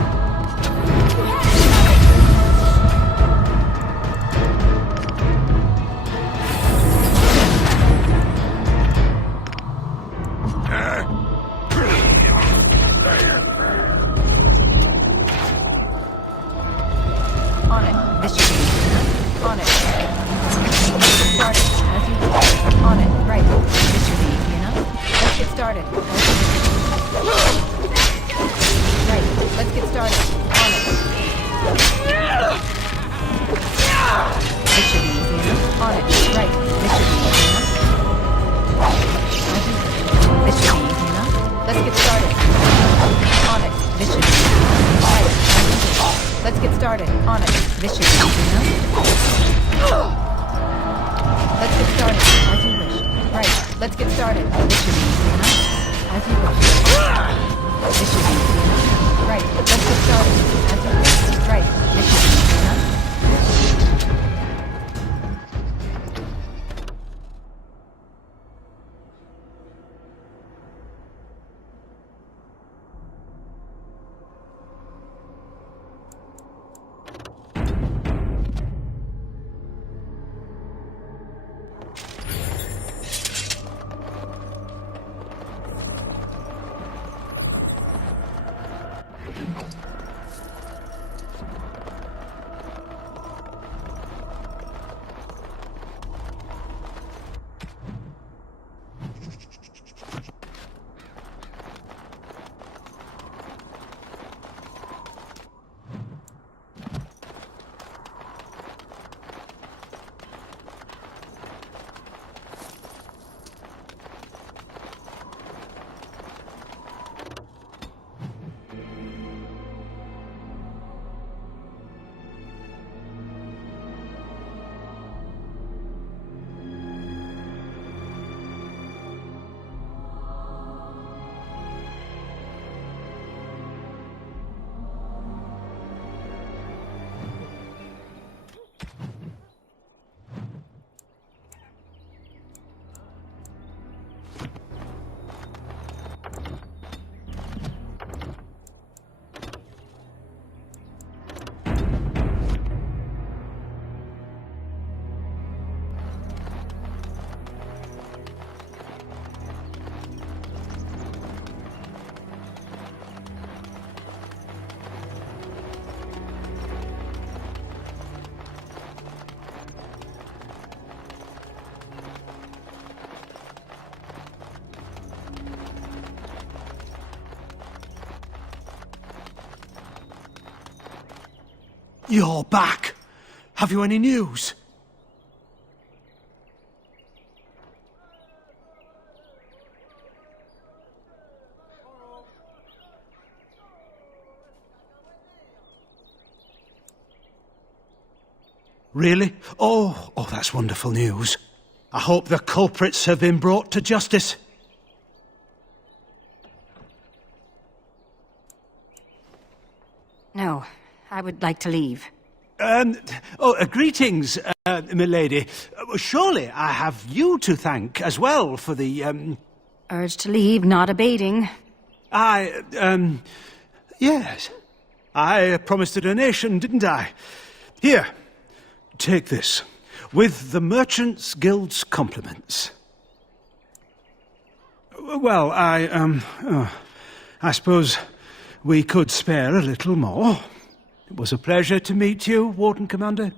You're back. Have you any news? Really? Oh, that's wonderful news. I hope the culprits have been brought to justice. No, I would like to leave. Greetings, milady. Surely I have you to thank as well for the, Urge to leave not abating. Yes. I promised a donation, didn't I? Here, take this. With the Merchants Guild's compliments. Well, I suppose we could spare a little more. It was a pleasure to meet you, Warden Commander.